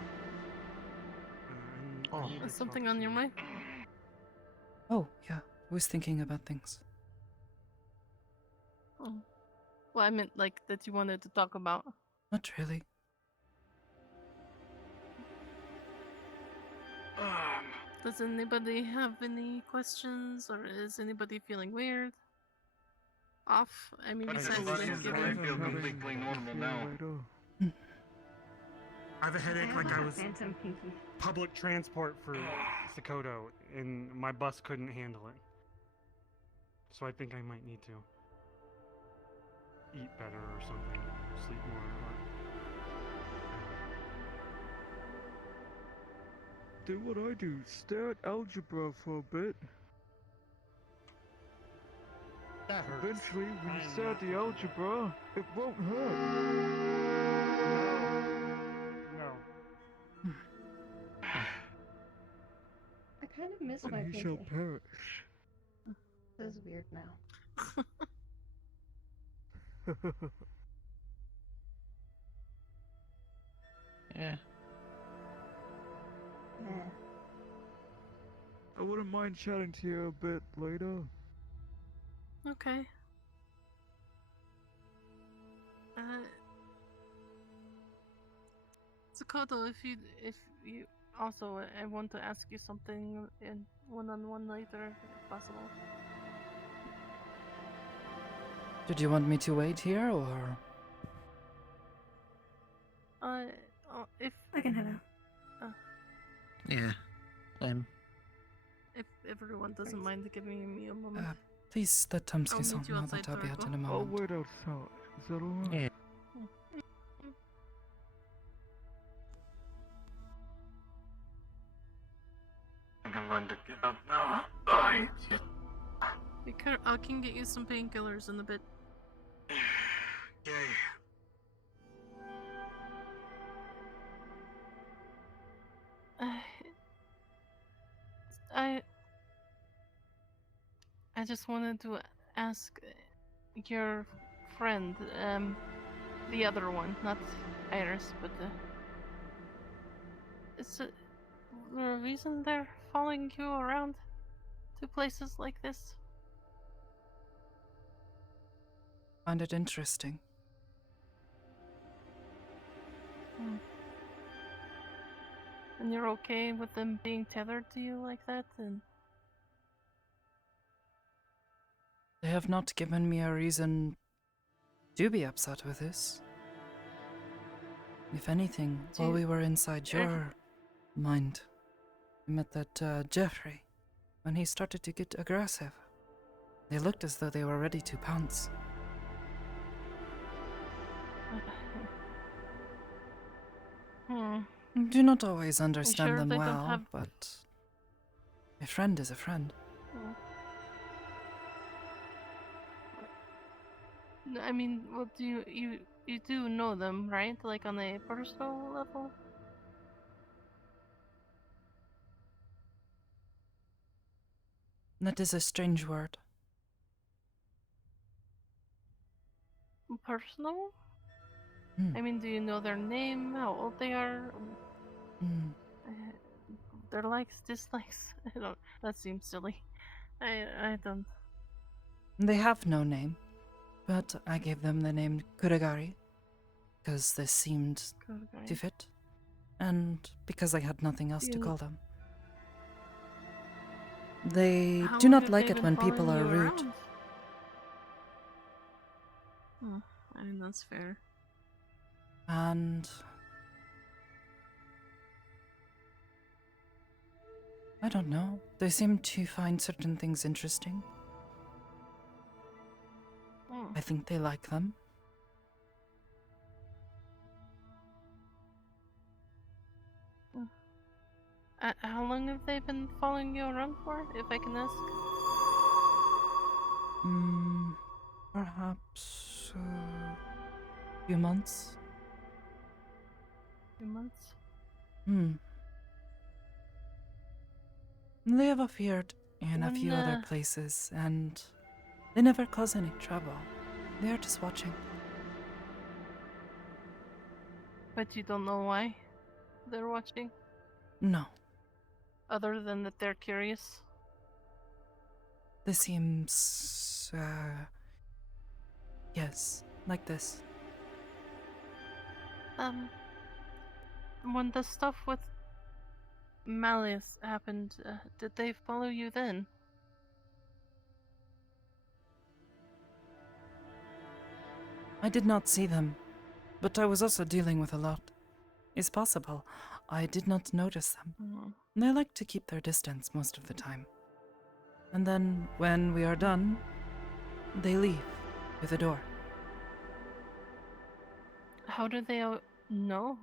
Oh. I need to Is something talk on to your you. mind? Oh, yeah. I was thinking about things. Oh. Well, I meant like that you wanted to talk about. Not really. Does anybody have any questions, or is anybody feeling weird? Off? I mean, But besides the funny the is that I giggling. feel completely normal now. I have a headache like I was Phantom pinky. public transport for Sakoto, and my bus couldn't handle it. So I think I might need to eat better or something, sleep more, or Do what I do, stare at algebra for a bit. that hurts. Eventually, when I you am stare not at the taking that. algebra, it won't hurt. No. I kind of miss my And he shall pinky. perish. This is weird now. Yeah. Yeah. I wouldn't mind chatting to you a bit later. Okay. Sakoto, if you also, I want to ask you something in one-on-one later, if possible. Did you want me to wait here, or...? If I can head out. Yeah. Same. if everyone doesn't mind giving me a moment. Please let I'll Tomsky-san meet you know outside that I'll be out Toriko. in a I'll moment. wait outside. Is that alright? Yeah. I think I'm going to get up now. I can get you some painkillers in a bit. Yay. I just wanted to ask your friend, the other one, not Iris, but is there a reason they're following you around to places like this? Find it interesting. And you're okay with them being tethered to you like that? And They have not given me a reason to be upset with this. If anything, Do while you- we were inside your mind, I met that Jeffrey. When he started to get aggressive, they looked as though they were ready to pounce. I do not always understand sure them they don't well, have- but a friend is a friend. I mean, well, you do know them, right? Like on a personal level? That is a strange word. Personal? Hmm. I mean, do you know their name? How old they are? Their likes, dislikes? I don't. That seems silly. I don't. They have no name, but I gave them the name Kuragari. because this seemed Good guy. to fit, and because I had nothing else to You- call them. They How do long not have like they it been when people following are you rude. around? Oh, I mean, that's fair. And I don't know. They seem to find certain things interesting. Oh. I think they like them. How long have they been following you around for, if I can ask? Perhaps a few months. 2 months? They have appeared in a When, few other places, and they never cause any trouble. They are just watching. But you don't know why they're watching? No, Other than that they're curious? this seems, yes, like this. When the stuff with Malice happened, did they follow you then? I did not see them, but I was also dealing with a lot. It's possible I did not notice them. They like to keep their distance most of the time. And then, when we are done, they leave with the door. How do they know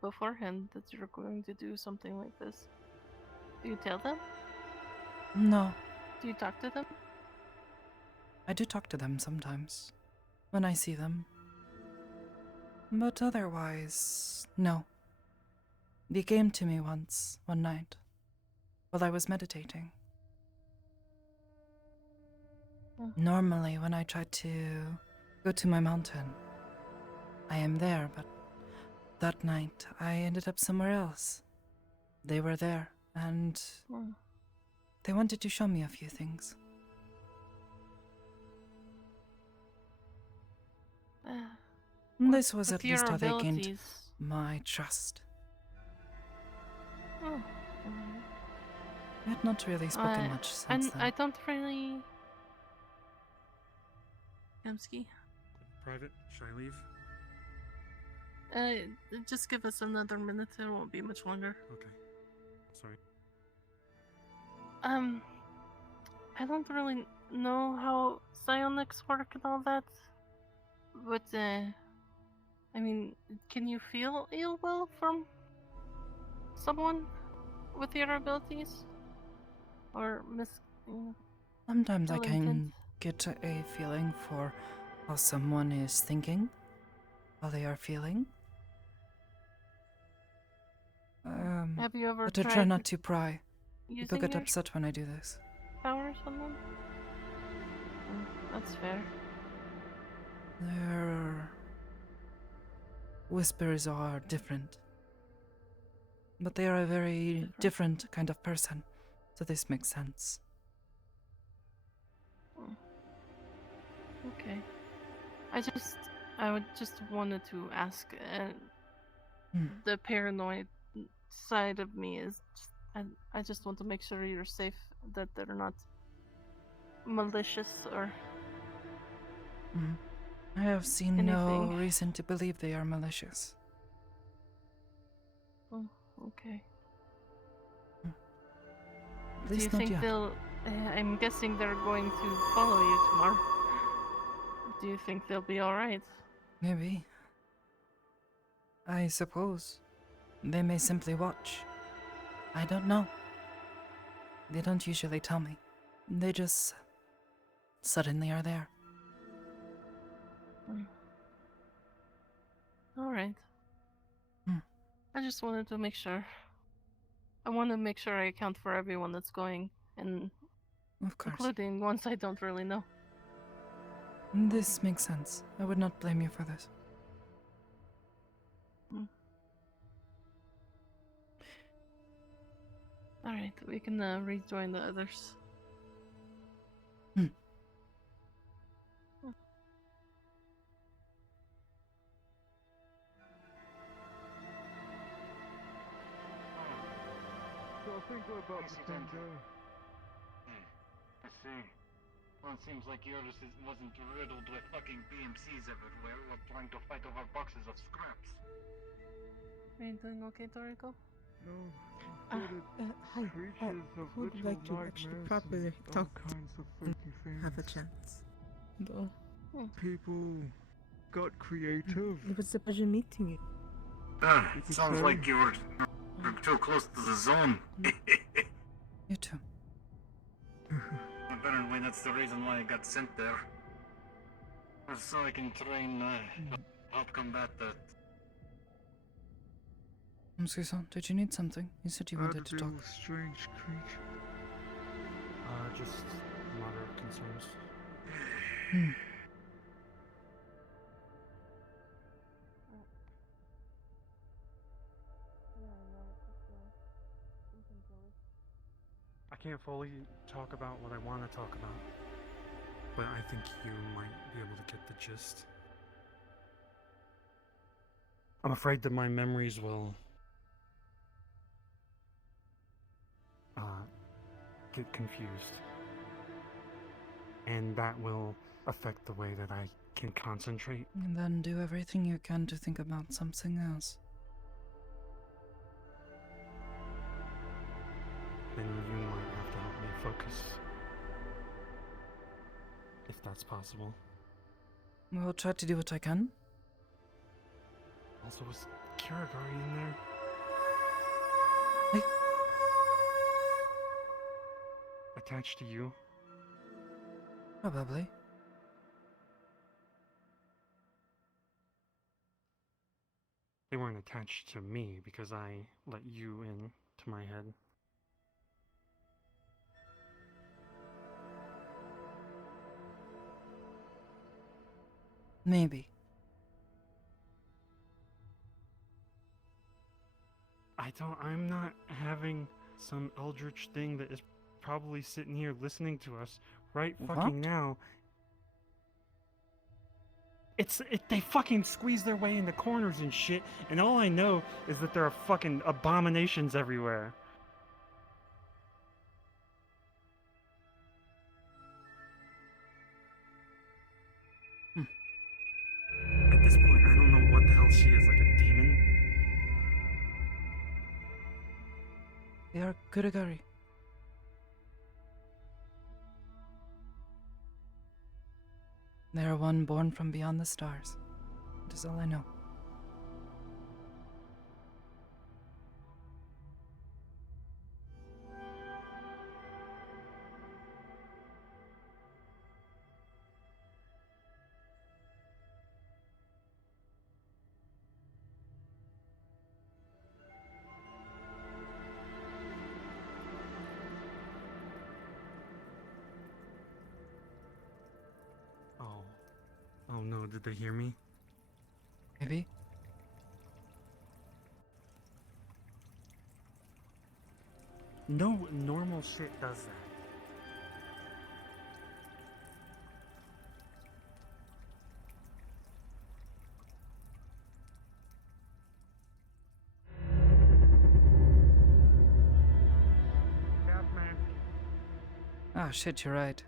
beforehand that you're going to do something like this? Do you tell them? No, Do you talk to them? I do talk to them sometimes, when I see them. But otherwise, no. They came to me once, one night, while I was meditating. Normally, when I try to go to my mountain, I am there, but that night I ended up somewhere else. They were there, and they wanted to show me a few things. This was With at least your how they gained abilities. my trust. Oh. We had not really spoken much since then. I don't really... Kamsky? Private, should I leave? Just give us another minute, it won't be much longer. Okay. Sorry. I don't really know how psionics work and all that, but, I mean, can you feel ill will from someone with your abilities? Or Sometimes I ill can intent? get a feeling for how someone is thinking, how they are feeling. Have you ever But I try tried not to pry. People using get your upset when I do this. powers on them? That's fair. Their whispers are different. But they are a very different kind of person, so this makes sense. Okay. I would just wanted to ask, the paranoid side of me is, I just want to make sure you're safe, that they're not malicious or I have seen no anything. reason to believe they are malicious. Oh, okay. At Do you least not think yet. they'll... I'm guessing they're going to follow you tomorrow. Do you think they'll be alright? Maybe. I suppose. They may simply watch. I don't know. They don't usually tell me. They just suddenly are there. Alright. I just wanted to make sure. I want to make sure I account for everyone that's going, and Of course. including ones I don't really know. This makes sense. I would not blame you for this. Alright, we can rejoin the others. got about Yes, the you same did. guy. I see. Well, it seems like yours wasn't riddled with fucking BMCs everywhere while trying to fight over boxes of scraps. Are you doing okay, Toriko? No, Hi. creatures of Who would literal like to actually nightmares properly and all talk kinds of and freaky things. have a chance? Though. People got creative. It was a pleasure meeting you. Ah, You could sounds say. like you're too close to the zone. You too. Apparently that's the reason why I got sent there. So I can train, help combat that. Susan, did you need something? You said you How wanted to deal talk. with strange creatures. Just moderate concerns. Hmm. I can't fully talk about what I want to talk about, but I think you might be able to get the gist. I'm afraid that my memories will get confused, and that will affect the way that I can concentrate. And then do everything you can to think about something else. Then you might have to help me focus, if that's possible. I'll try to do what I can. Also, was Kirigari in there? Hey. Attached to you? Probably. They weren't attached to me because I let you in to my head. Maybe. I'm not having some eldritch thing that is probably sitting here listening to us right fucking What? now. They fucking squeeze their way into corners and shit, and all I know is that there are fucking abominations everywhere. At this point, I don't know what the hell she is, like a demon? They are Kurigari. They are one born from beyond the stars. That is all I know. Oh no, did they hear me? Maybe. No normal shit does that. Gas mask. Ah, shit, you're right.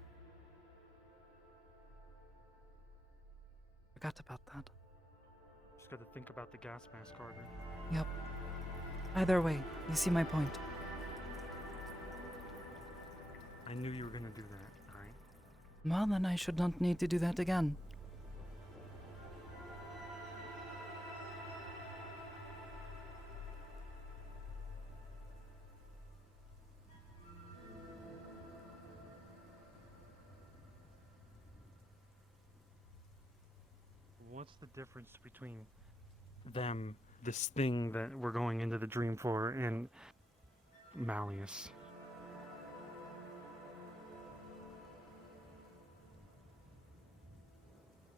Forgot about that. Just gotta think about the gas mask, Carter. Yep. Either way, you see my point. I knew you were gonna do that, alright? Well, then I should not need to do that again. What's the difference between them, this thing that we're going into the dream for, and Malleus?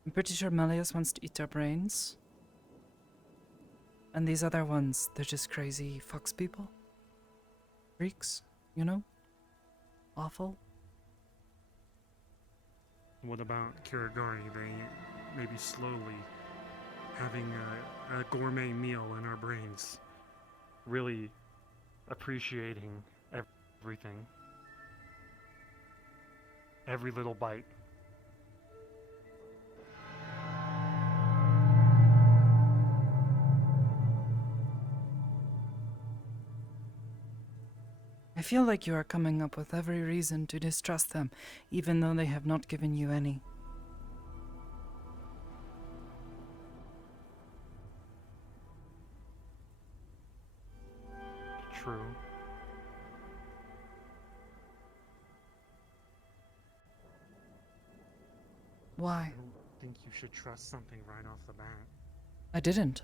I'm pretty sure Malleus wants to eat our brains. And these other ones, they're just crazy fox people. Freaks, you know? Awful. What about Kirigari? They maybe slowly having a gourmet meal in our brains. Really appreciating everything. Every little bite. I feel like you are coming up with every reason to distrust them, even though they have not given you any. True. Why? I don't think you should trust something right off the bat. I didn't.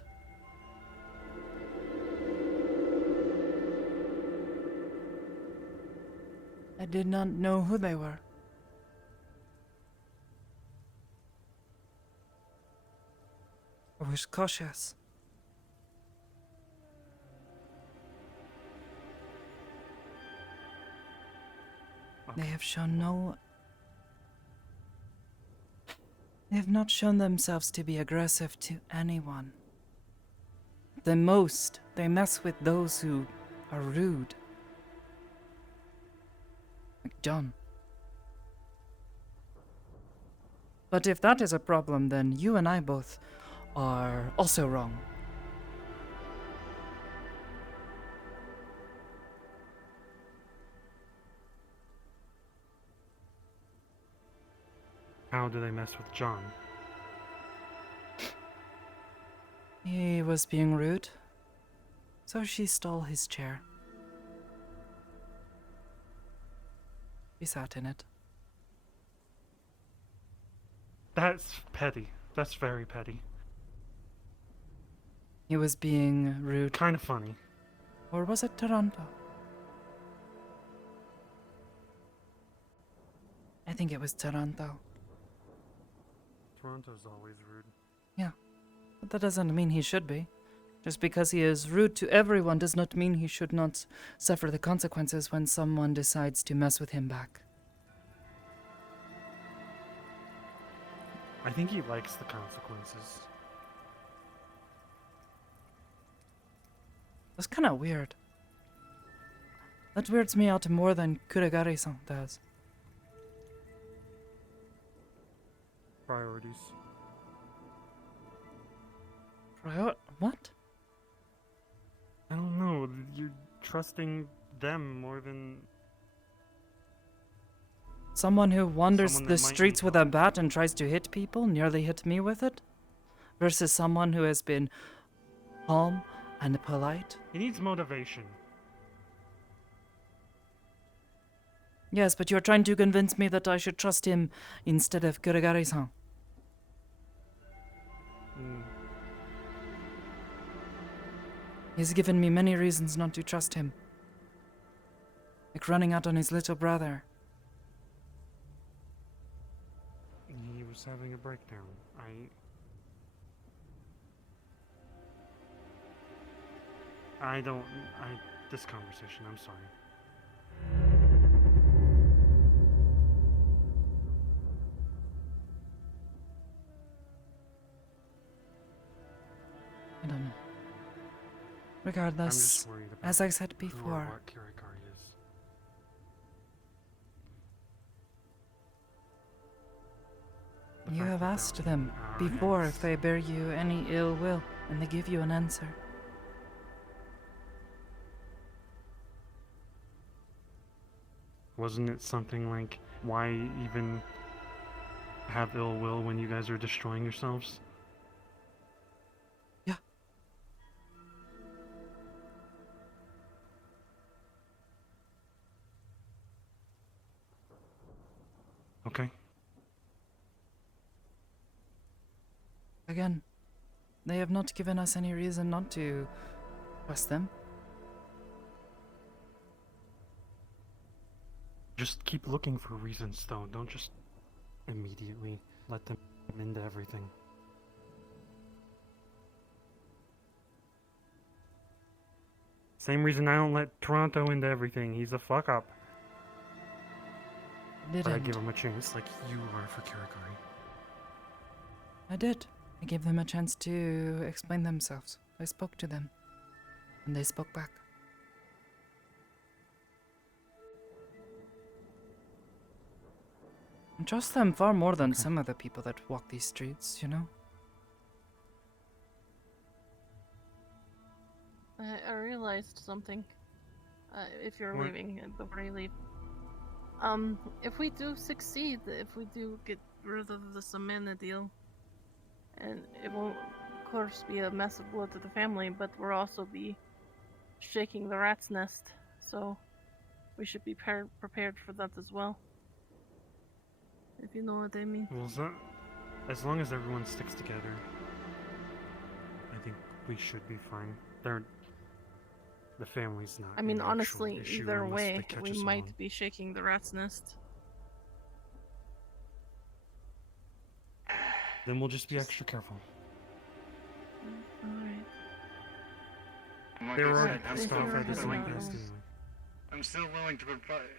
I did not know who they were. I was cautious. They have shown no... They have not shown themselves to be aggressive to anyone. The most, they mess with those who are rude. Like John. But if that is a problem, then you and I both are also wrong. How do they mess with John? He was being rude, so she stole his chair. She sat in it. That's petty. That's very petty. He was being rude. Kind of funny. Or was it Toronto? I think it was Toronto. Toronto's always rude. Yeah, but that doesn't mean he should be. Just because he is rude to everyone does not mean he should not suffer the consequences when someone decides to mess with him back. I think he likes the consequences. That's kind of weird. That weirds me out more than Kuragari-san does. Priorities. What? I don't know. You're trusting them more than... Someone who wanders Someone the that might streets need with a bat and tries to hit people, nearly hit me with it, versus someone who has been calm and polite. He needs motivation. Yes, but you're trying to convince me that I should trust him instead of Kuragari-san. He's given me many reasons not to trust him. Like running out on his little brother. He was having a breakdown. This conversation, I'm sorry. I don't know. Regardless, I'm just worried about as I said who or before, what Kirikari is. you have asked them before if they bear you any ill will, and they give you an answer. Wasn't it something like, why even have ill will when you guys are destroying yourselves? Yeah. Okay. Again, they have not given us any reason not to trust them. Just keep looking for reasons, though. Don't just immediately let them into everything. Same reason I don't let Toronto into everything. He's a fuck up. But I give him a chance, like you are for Kirikari. I did. I gave them a chance to explain themselves. I spoke to them, and they spoke back. I trust them far more than some of the people that walk these streets, you know? I realized something. If you're What? leaving, before you leave. If we do succeed, if we do get rid of the Samana deal, and it won't, of course, be a massive blow to the family, but we'll also be shaking the rat's nest, so we should be prepared for that as well. If you know what I mean. Well, as long as everyone sticks together, I think we should be fine. The family's not. I mean, an actual honestly, issue either unless way, they catch we us might alone. be shaking the rat's nest. Then we'll just be extra careful. Alright. Like They I were said, already I'm pissed still off at us in the willing- past anyway. I'm still willing to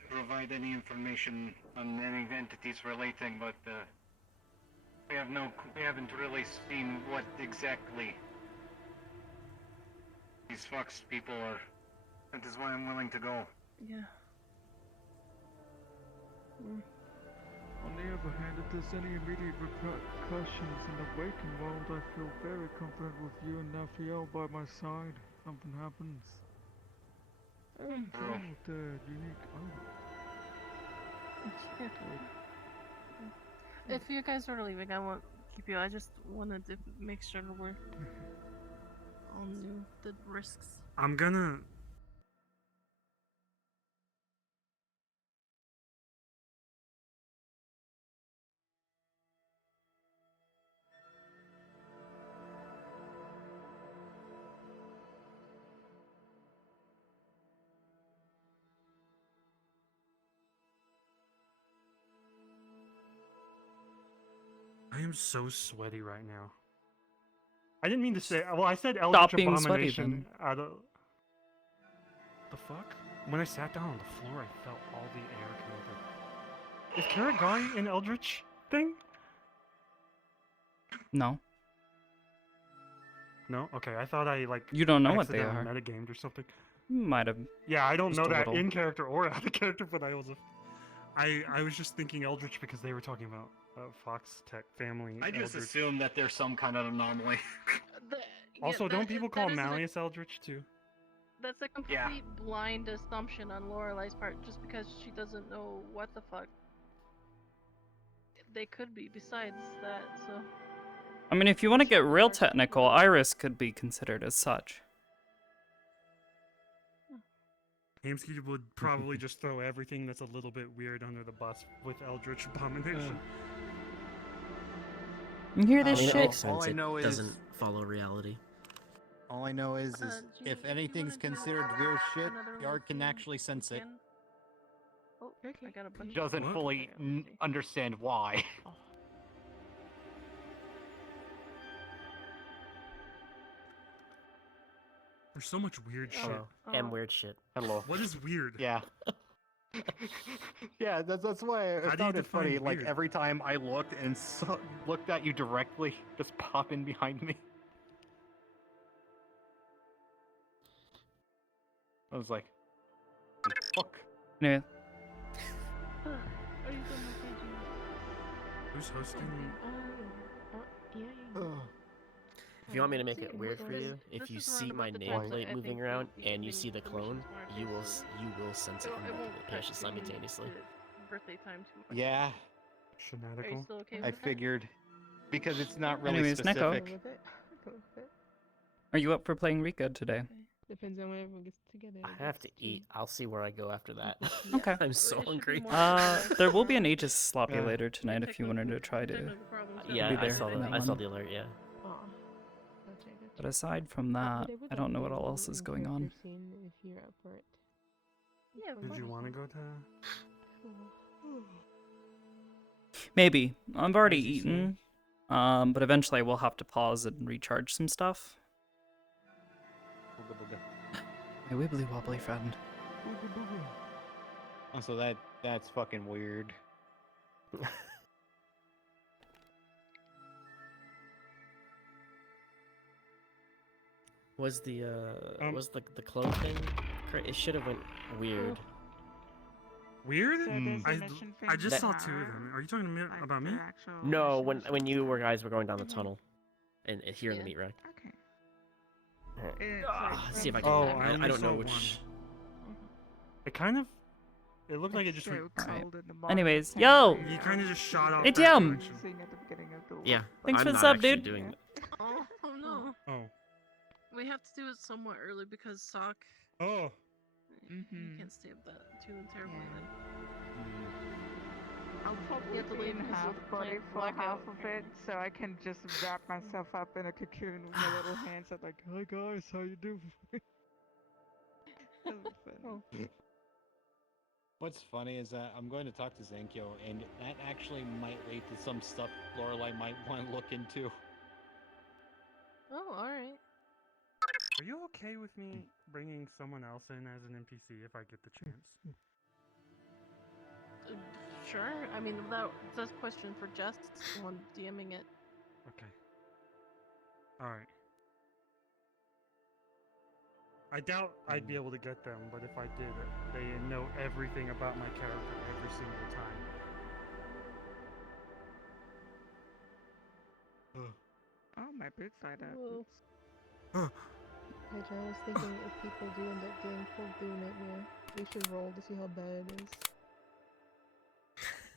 provide any information on any entities relating, but we haven't really seen what exactly these Fox people are. That is why I'm willing to go. Yeah. On the other hand, if there's any immediate repercussions in the waking world, I feel very confident with you and Naphael by my side. Something happens. And True. with the unique If you guys are leaving, I won't keep you. I just wanted to make sure we're all knew the risks. I'm gonna. I am so sweaty right now. I didn't mean to say. Well, I said Eldritch Stop being sweaty, Abomination then. out of. The fuck? When I sat down on the floor, I felt all the air coming through. Is Karagari an Eldritch thing? No. No? Okay, I thought I, like. You don't know what they accidentally are. metagamed or something. Might have. Yeah, I don't Just know a that little. in character or out of character, but I was just thinking Eldritch because they were talking about Fox Tech family. I just Eldritch. assume that there's some kind of anomaly. Also, don't people call Malleus Eldritch too? That's a complete blind assumption on Lorelai's part, just because she doesn't know what the fuck they could be besides that, so... I mean, if you want to get real technical, Iris could be considered as such. Hamsky would probably just throw everything that's a little bit weird under the bus with Eldritch Abomination. You hear I this mean, it shit? makes sense. All I It know is- doesn't follow reality. All I know is if anything's considered weird shit, Yard can actually sense it. Oh, I got a bunch Doesn't of... fully understand why. There's so much weird shit. Hello. And weird shit. Hello. What is weird? Yeah. Yeah, that's why How I do you found it funny. define Like weird? every time I looked and looked at you directly, just pop in behind me. I was like, fuck. Yeah. Who's hosting? If you want me to make it weird for you, if you see my nameplate moving around and you see the clone, you will sense it from multiple locations simultaneously. Birthday time too. Yeah, Are you Shenanical. still okay with I that? figured because it's not really Anyways, Neko. specific. Are you up for playing Rika today? Depends on when everyone gets together. I have to eat. I'll see where I go after that. Okay. I'm so hungry. There will be an Aegis sloppy later tonight if you wanted to try to Yeah, be I there saw for the that I saw one. the alert. Yeah. But aside from that, I don't know what else is going on. If you're up for it. Yeah, Did you want to go to? Maybe. I've already eaten. But eventually I will have to pause and recharge some stuff. My wibbly wobbly friend. Also, that's fucking weird. Was the clone thing? It should have went weird. Weird? So there's a I mission I thing just saw tomorrow? 2 of them. Are you talking to me, Like about me? the actual No, mission when you stuff? guys were going down the Mhm. tunnel, and here in the meat rack. Okay. Oh, It's like see if I Oh, can. I I only don't know saw which. It kind of. It looked like it It's just. so Alright. cold in the morning. Anyways, I yo! can't He breathe. kind of just shot off Hey, that Tim! direction. Sing at the beginning of the Yeah, Thanks I'm for the not sub, actually dude. doing it. Oh no. Oh. We have to do it somewhat early because Sock. Oh. You can't stay up that too terribly then. I'll You probably have to be leave in 'cause half of the body plant for half blackout, of it, apparently. so I can just wrap myself up in a cocoon with my little hands. I'm like, hi guys, how you doing? That'll be fun. What's funny is that I'm going to talk to Zankyo, and that actually might lead to some stuff Lorelai might want to look into. Oh, alright. Are you okay with me bringing someone else in as an NPC if I get the chance? Sure. I mean, that's a question for Jess, the one DMing it. Okay. Alright. I doubt I'd be able to get them, but if I did, they know everything about my character every single time. Oh, my boots light up. Whoa. Pedro, I was thinking if people do end up getting pulled through Nightmare, we should roll to see how bad it is.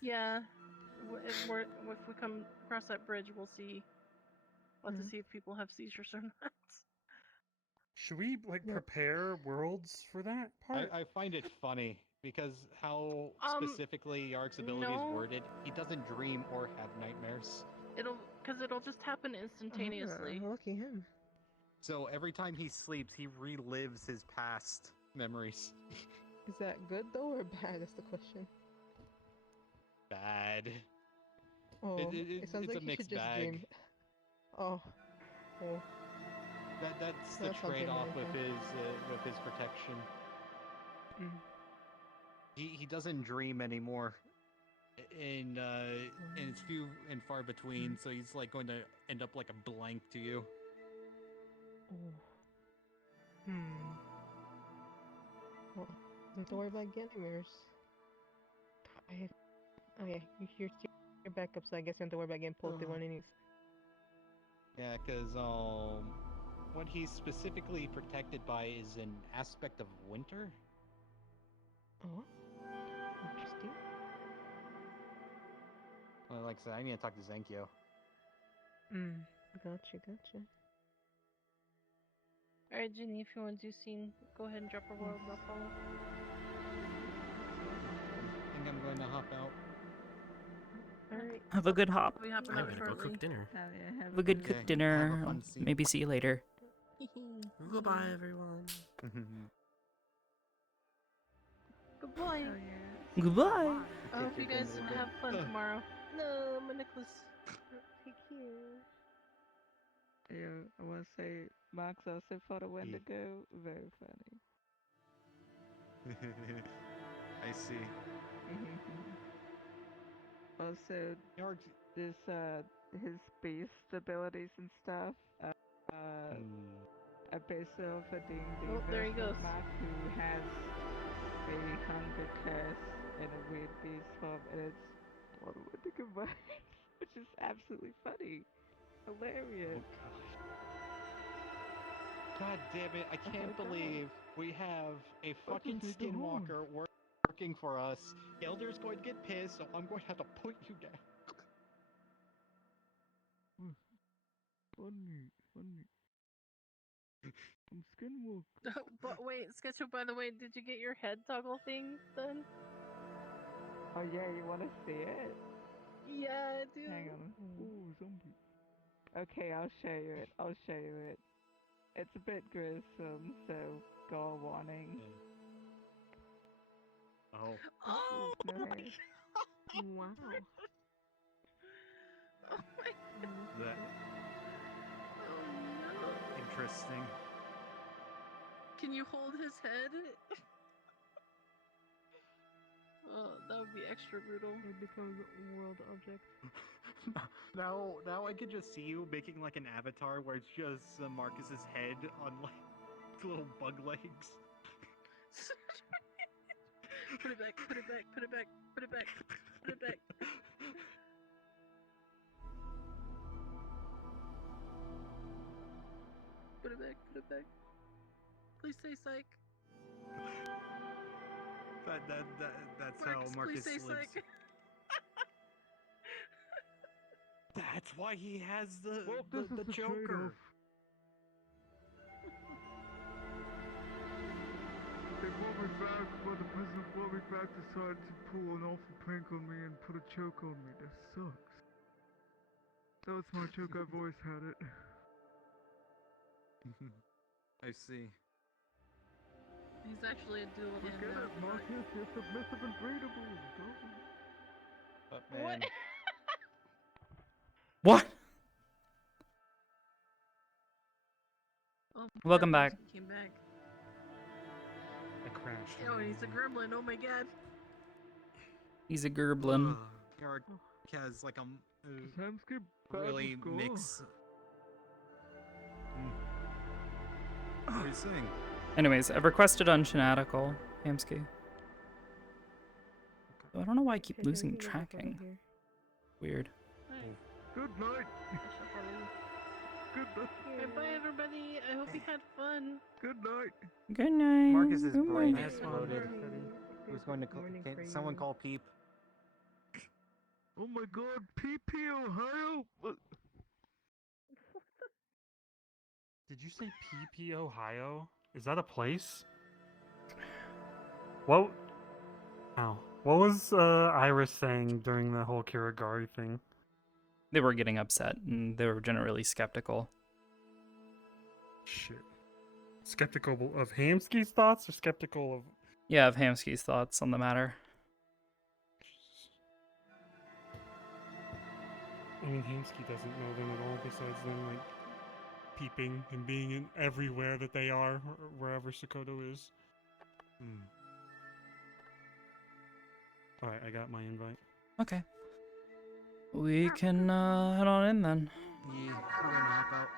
Yeah. If we come across that bridge, we'll see. We'll have to see if people have seizures or not. Should we, like, Yep. prepare worlds for that part? I find it funny because how specifically Yark's ability is worded, he doesn't dream or have nightmares. It'll just happen instantaneously. Lucky him. So every time he sleeps, he relives his past memories. Is that good though or bad? That's the question. Bad. Oh, it sounds it's like a he should mixed just bag. dream. Oh. That's the That's something trade-off like with his protection. Mm. He doesn't dream anymore. And it's few and far between, so he's like going to end up like a blank to you. Well, don't worry about getting mirrors. Oh yeah, you're back up, so I guess you don't have to worry about getting pulled through one anyways. Yeah, because what he's specifically protected by is an aspect of winter. Oh, interesting. Well, like I said, I need to talk to Zenkyo. Gotcha. Alright, Ginny, if you want to do scene, go ahead and drop a world and I'll follow. I think I'm going to hop out. Alright. Have a good hop. I'll be hopping I'm out gonna go shortly. cook dinner. Hell yeah, Have a good cooked dinner. Have a fun scene. Maybe see you later. Goodbye, everyone. Goodbye. Oh yeah. Goodbye. I hope you guys have fun tomorrow. No, my necklace. Take care. Yeah, I want to say Max also for the Wendigo. Very funny. I see. Also, this his beast abilities and stuff. I based it off a D&D Oh, there he version goes. of Mac who has a hunger curse and a weird beast form, and it's all the Wendigo vibes, which is absolutely funny, hilarious. God damn it, I can't believe we have a fucking just need the horn. skinwalker working for us. Elder's going to get pissed, so I'm going to have to put you down. Funny. I'm Skinwalker. But wait, Sketchup, by the way, did you get your head toggle thing done? Oh yeah, you wanna see it? Yeah, I do. Hang on. Ooh, zombie. Okay, I'll show you it. It's a bit gruesome, so gore warning. Oh. Oh no my hair. Wow. Oh my god. That Oh no. interesting. Can you hold his head? Oh, that would be extra brutal. It becomes a world object. Now I can just see you making like an avatar where it's just Marcus's head on like little bug legs. Put it back, put it back, put it back, put it back, put it back. Put it back, put it back. Please say psych. That's Marcus, how please Marcus say lives. psych. That's why he has the Well, this is the Joker. trade-off. They brought me back, but the person who brought me back decided to pull an awful prank on me and put a choke on me. That sucks. That was my joke, I've always had it. I see. He's actually a dual hand. Forget it, Marcus, you're submissive and breedable. Go. But man, What? Oh, Welcome my God, back. he came back. I crashed. Oh, he's a gremlin. Oh my God. He's a gerblin. Garg has like a Samsky bad really with gore. mix. What are you saying? Anyways, I've requested Unshenatical, Hamsky. So I don't know why I keep losing tracking. Weird. Good night. Good night. Okay, bye everybody. I hope you had fun. Good night. Good night. Marcus's Good brain morning. exploded. Who's going to call? Can someone call Peep? Oh my God, PP Ohio. Did you say PP Ohio? Is that a place? What? Oh, what was Iris saying during the whole Kirigari thing? They were getting upset and they were generally skeptical. Shit. Skeptical of Hamsky's thoughts or skeptical of... Yeah, of Hamsky's thoughts on the matter. I mean, Hamsky doesn't know them at all besides them, like, peeping and being in everywhere that they are, or wherever Sakoto is. Alright, I got my invite. Okay. We can head on in then. Yeah, we're gonna hop out.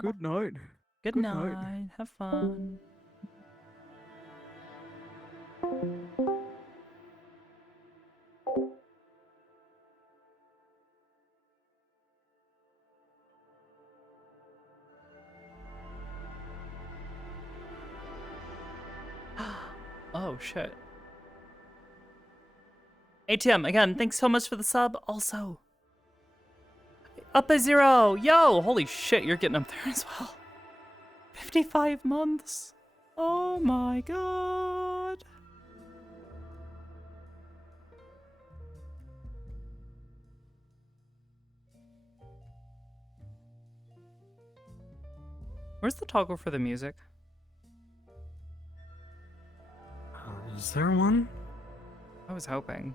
Good night. Good night. Have fun. Oh, shit. ATM, again, thanks so much for the sub. Also, up by 0. Yo, holy shit, you're getting up there as well. 55 months. Oh my god. Where's the toggle for the music? Is there one? I was hoping.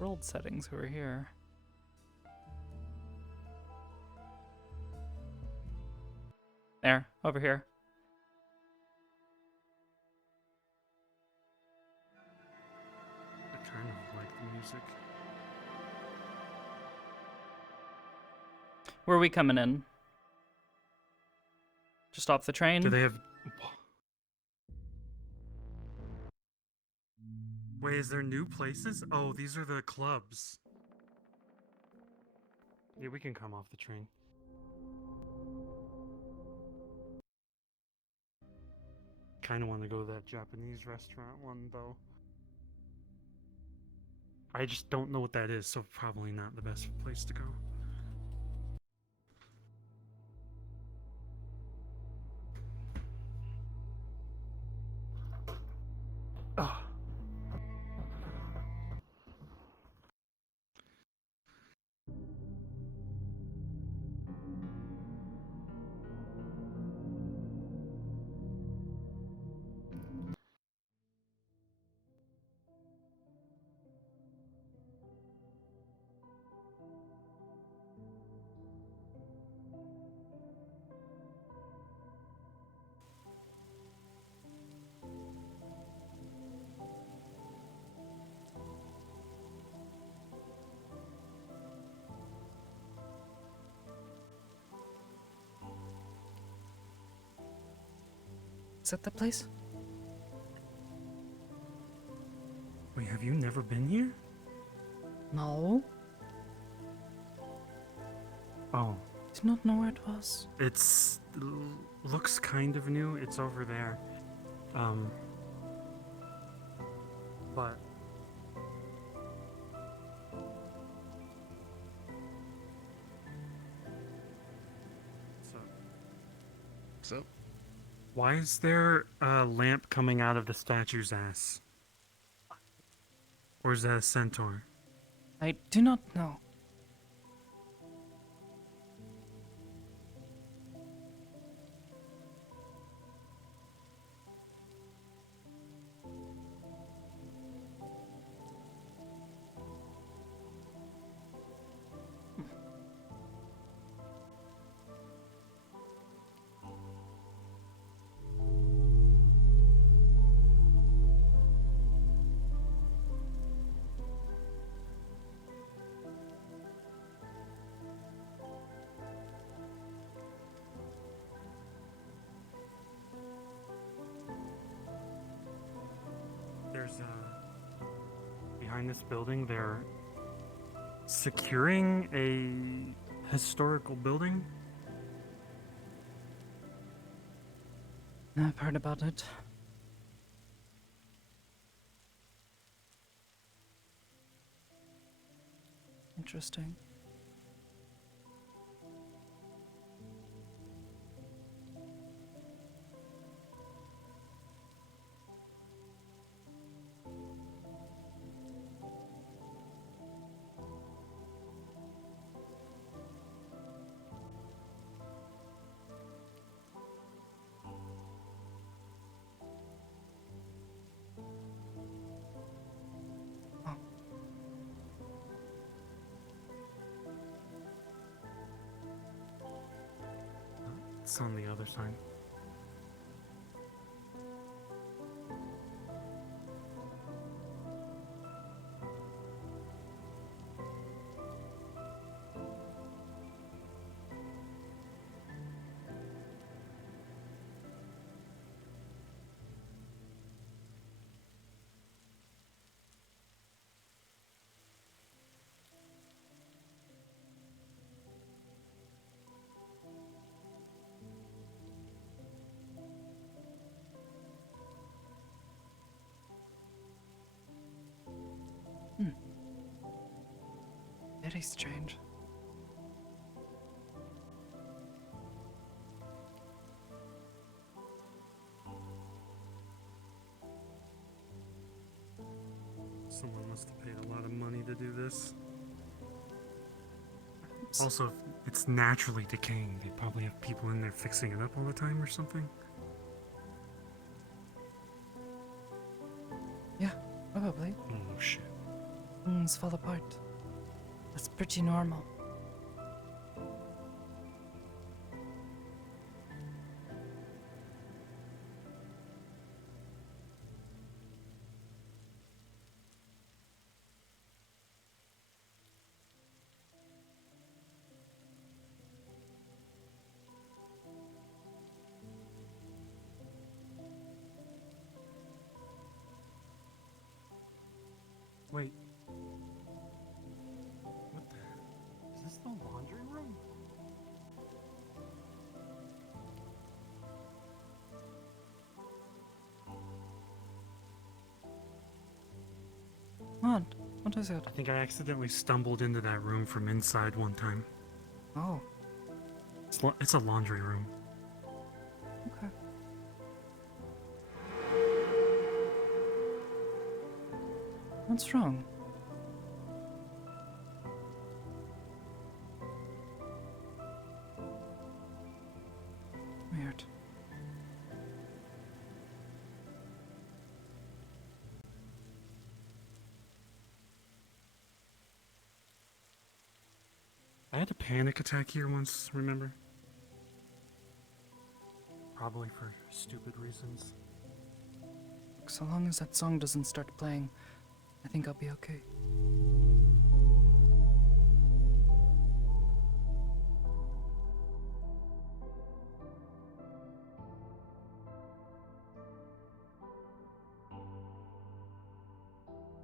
World settings over here. There, over here. I kind of like the music. Where are we coming in? Just off the train? Do they have... Wait, is there new places? Oh, these are the clubs. Yeah, we can come off the train. kind of want to go to that Japanese restaurant one, though. I just don't know what that is, so probably not the best place to go. Oh. Is that the place? Wait, have you never been here? No. Oh. I do not know where it was. It's looks kind of new. It's over there. But so why is there a lamp coming out of the statue's ass? Or is that a centaur? I do not know. There's behind this building, they're securing a historical building. I've heard about it. Interesting. It's on the other side. Very strange. Someone must have paid a lot of money to do this. Also, if it's naturally decaying, they probably have people in there fixing it up all the time or something. Yeah, probably. Oh shit. Things fall apart. That's pretty normal. Wait. What the? Is this the laundry room? What is it? I think I accidentally stumbled into that room from inside one time. Oh. It's a laundry room. Okay. What's wrong? Weird. I had a panic attack here once, remember? Probably for stupid reasons. So long as that song doesn't start playing, I think I'll be okay.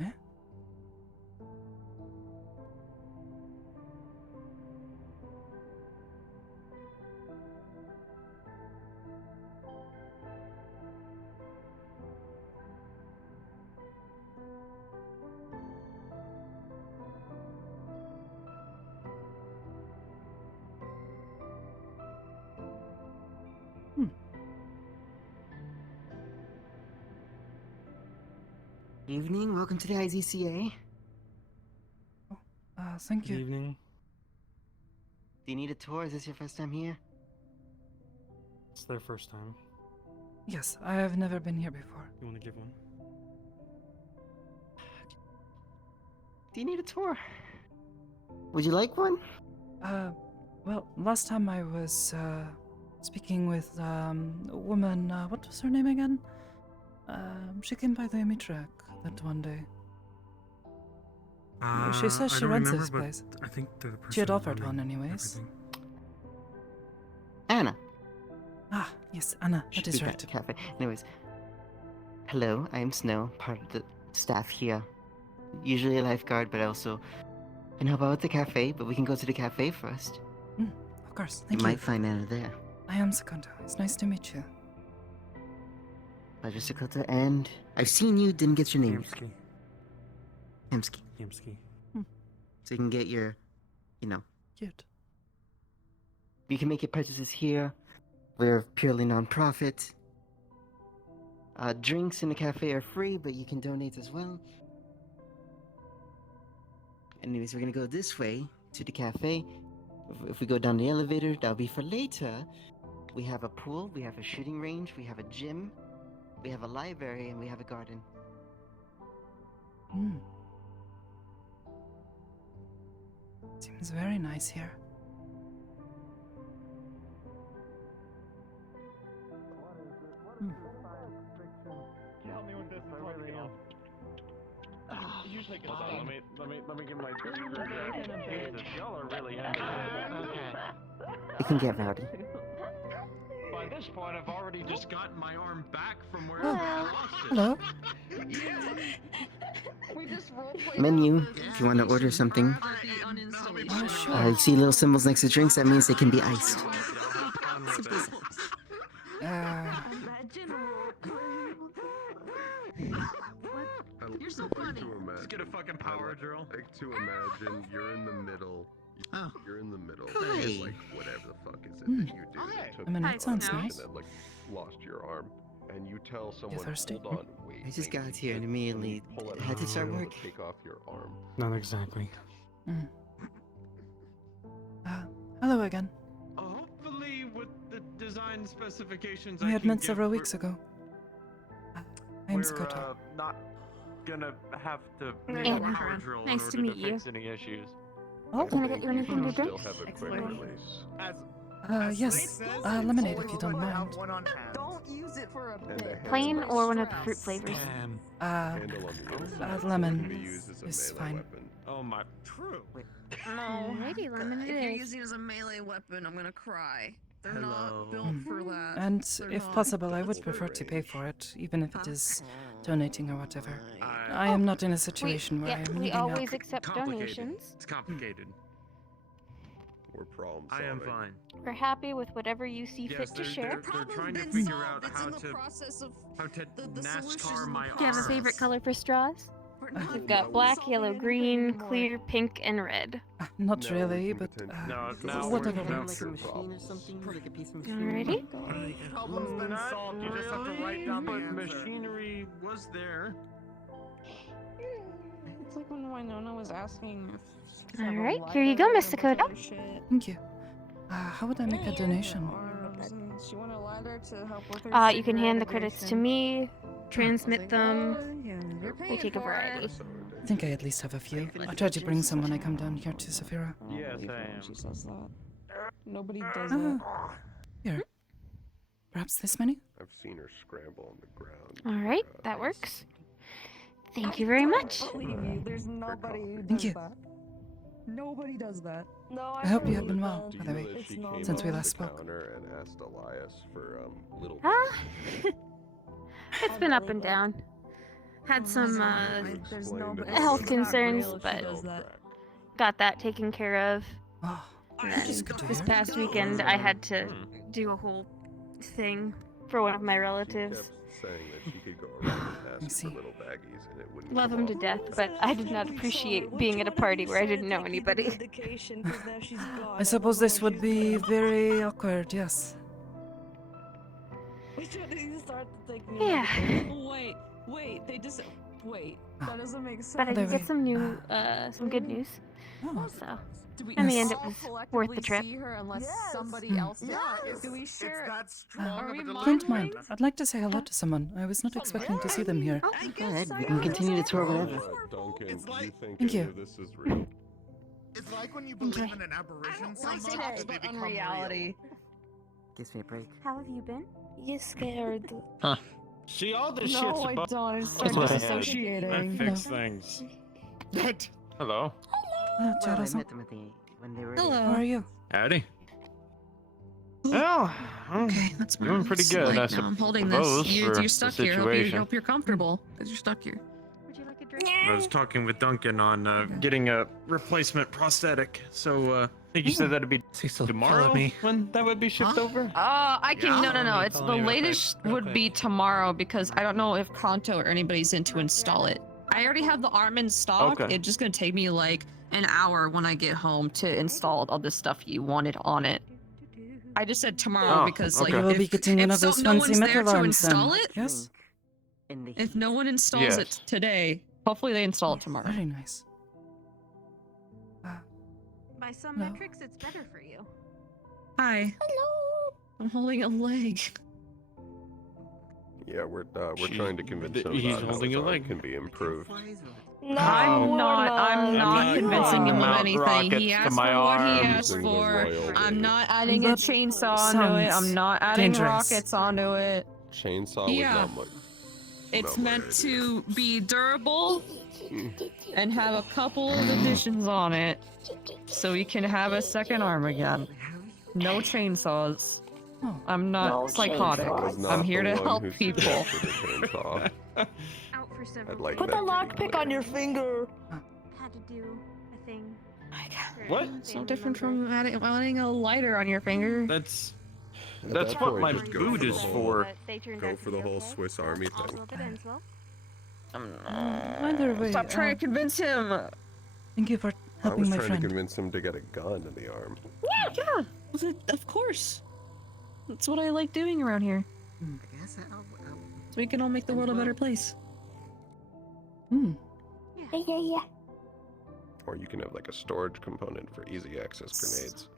Eh? Evening, welcome to the IZCA. Thank you. Good evening. Do you need a tour? Is this your first time here? It's their first time. Yes, I have never been here before. You want to give one? Do you need a tour? Would you like one? Well, last time I was, speaking with, a woman, what was her name again? She came by the Amitrak that one day. She says I she don't runs remember, this but place. I think they're the person She had offered running one anyways. everything. Anna. Ah, yes, Anna, that Should is be right. back at the cafe. Anyways, hello, I am Snow, part of the staff here. Usually a lifeguard, but I also can help out with the cafe, but we can go to the cafe first. Of course, You thank you. might find Anna there. I am Sakoto. It's nice to meet you. Pleasure, Sakoto, and I've seen you, didn't get your name. Yamsky. Hemsky. Yamsky. So you can get your, Cute. You can make your purchases here. We're purely non-profit. Drinks in the cafe are free, but you can donate as well. Anyways, we're gonna go this way to the cafe. If we go down the elevator, that'll be for later. We have a pool, we have a shooting range, we have a gym, we have a library, and we have a garden. Seems very nice here. Help me with this. It's hard to get off. Usually Hold on, let me get my Jesus, y'all are really into it. It can get rowdy. By this point, I've already just gotten my arm back from where Oh, I lost it. hello. We just roleplayed Menu, if you want to order something. You see little symbols next to drinks, that means they can be iced. Simple as that. You're so funny. Let's get a fucking power drill. I like to imagine you're in the middle. Oh. You're in the middle. Hi. It's like whatever the fuck is it that you do that took I mean, that you sounds on nice. and like lost your arm, and you tell someone, thirsty? hold on, wait. I just got wait, here and immediately pull it had to out, start you'll work. Take off your arm. Not exactly. Hello again. Hopefully, with the design specifications, We I had can met give several we're- weeks ago. I am We're Sakoto. not gonna have to Yeah, make a Anna. power drill in Nice order to to meet you. fix any issues. Oh, Can I get you anything to Still drink? have a quick Excellent. release. Yes. Lemonade if you don't mind. Don't use it for a bit. Plain or one of the fruit flavors? Handle on the inside can be Lemon used as a is melee fine. weapon. Oh my, true. Alrighty, lemon it If you're is. using it as a melee weapon, I'm gonna cry. They're Hello. not built for that. And They're if not possible, I built would for prefer to pay range. for it, even if it is donating or whatever. I I am not in a situation where I am we needing always help. accept complicated. donations. It's complicated. We're problem I am solving. fine. We're happy with whatever you see Yes, fit to they're- share. They're trying to been figure solved. out It's how in the to process of how to the NASCAR solutions in the my Do you have a arm. favorite color for straws? We've got black, yellow, green, clear, pink, and red. Not really, but No, whatever now works. we're machine or something, like a piece of Alrighty. Problem's been Not solved. You just have to really, write down the but answer. machinery was there. It's like when Winona was asking if Alright, here you go, Miss Sakoto. Thank you. How would I make a donation? She wanted a ladder to help with her You can hand the credits to segregation. me, transmit them. You're We paying take a for variety. I think I at least have a few. I try to bring some when I come down here to Saphira. Yes, Believe I her when am. She says that. Nobody does Ah, that. here. Perhaps this many? I've seen her scramble on the ground. Alright, that works. Thank you very much. Believe you, there's nobody who Thank does you. that. Nobody does that. No, I hope you have been well, Do by you the know way, that she came since we up to last the spoke. counter and asked Elias for little. It's been up and down. Had some There's nobody health it's not concerns, real if but she does that. got that taken care of. Oh, And that is good to this hear. past weekend, I had to do a whole thing for one of my relatives. Saying that she could go around and ask for little baggies and it wouldn't Love come him to off. death, but I did not appreciate being at a party where I didn't know anybody. I suppose this would be very awkward, yes. We don't need to start to take Yeah. Wait, they just wait. That doesn't make sense. But I By did the get way, some new, some good news. Oh, So, Do we in the Yes. end, it all was collectively worth the trip. see her unless somebody Hmm. else does? Do we share? It's that strong Are of we a Don't delusion. mind. I'd like to say hello to someone. I was not expecting to see them here. Go ahead, we can continue the tour whenever. Duncan, It's do you like- think Thank any you. of this is real? It's like when you believe in an apparition so much that they become real. Gives me a break. How have you been? You scared? See, all this No, shit's I about. don't. It's That's start what I had. disassociating. I fix things. Hello. Well, I Charles, met them at when they were. how are you? Howdy. Well, Okay, that's my doing pretty good, I I'm holding suppose, this. for You're stuck the here. situation. Hope you're comfortable, because you're stuck here. Would you like a drink? I was talking with Duncan on getting a replacement prosthetic, so I think you said that'd be tomorrow when that would be shipped over. I can. Yeah. No. It's Follow the me real latest quick, real would quick. be tomorrow because I don't know if Kanto or anybody's in to install it. I already have the arm in stock. Okay. It's just gonna take me like an hour when I get home to install all the stuff you wanted on it. I just said tomorrow Oh, because okay. like You will be if, getting one if of those no fancy one's there metal to arms then. install it, Yes? if no one installs Yes. it today, hopefully they install it tomorrow. Very nice. By some No. metrics, it's better for you. Hi. Hello. I'm holding a leg. Yeah, we're trying to convince him he's about how holding his a arm leg. can be improved. I'm not convincing him of mount anything. He rockets to asked my for what he arm. asked Using the for. royal I'm way. not adding a That chainsaw onto it. sounds I'm not adding dangerous. rockets onto it. Chainsaw was Yeah. not much. It's not my meant idea. to be durable and have a couple of additions on it so we can have a second arm again. No chainsaws. Oh. I'm not No psychotic. I was not I'm here the to one help who people. suggested the chainsaw. Out for several I'd like days. that to be clear. your finger. Had to do a thing. What? It's no different from adding a lighter on your finger. That's At that's that what point, my just go boot for the is whole- for. But they turned Go out for to the be whole okay. Swiss Army I thing. hope it ends well. Either way, Stop trying to convince him. thank you for I helping was my trying friend. to convince him to get a gun in the arm. Yeah. Of course. That's what I like doing around here. I guess I'll So we can all make the world a better place. Hmm. Yeah. Or you can have like a storage component for easy access grenades.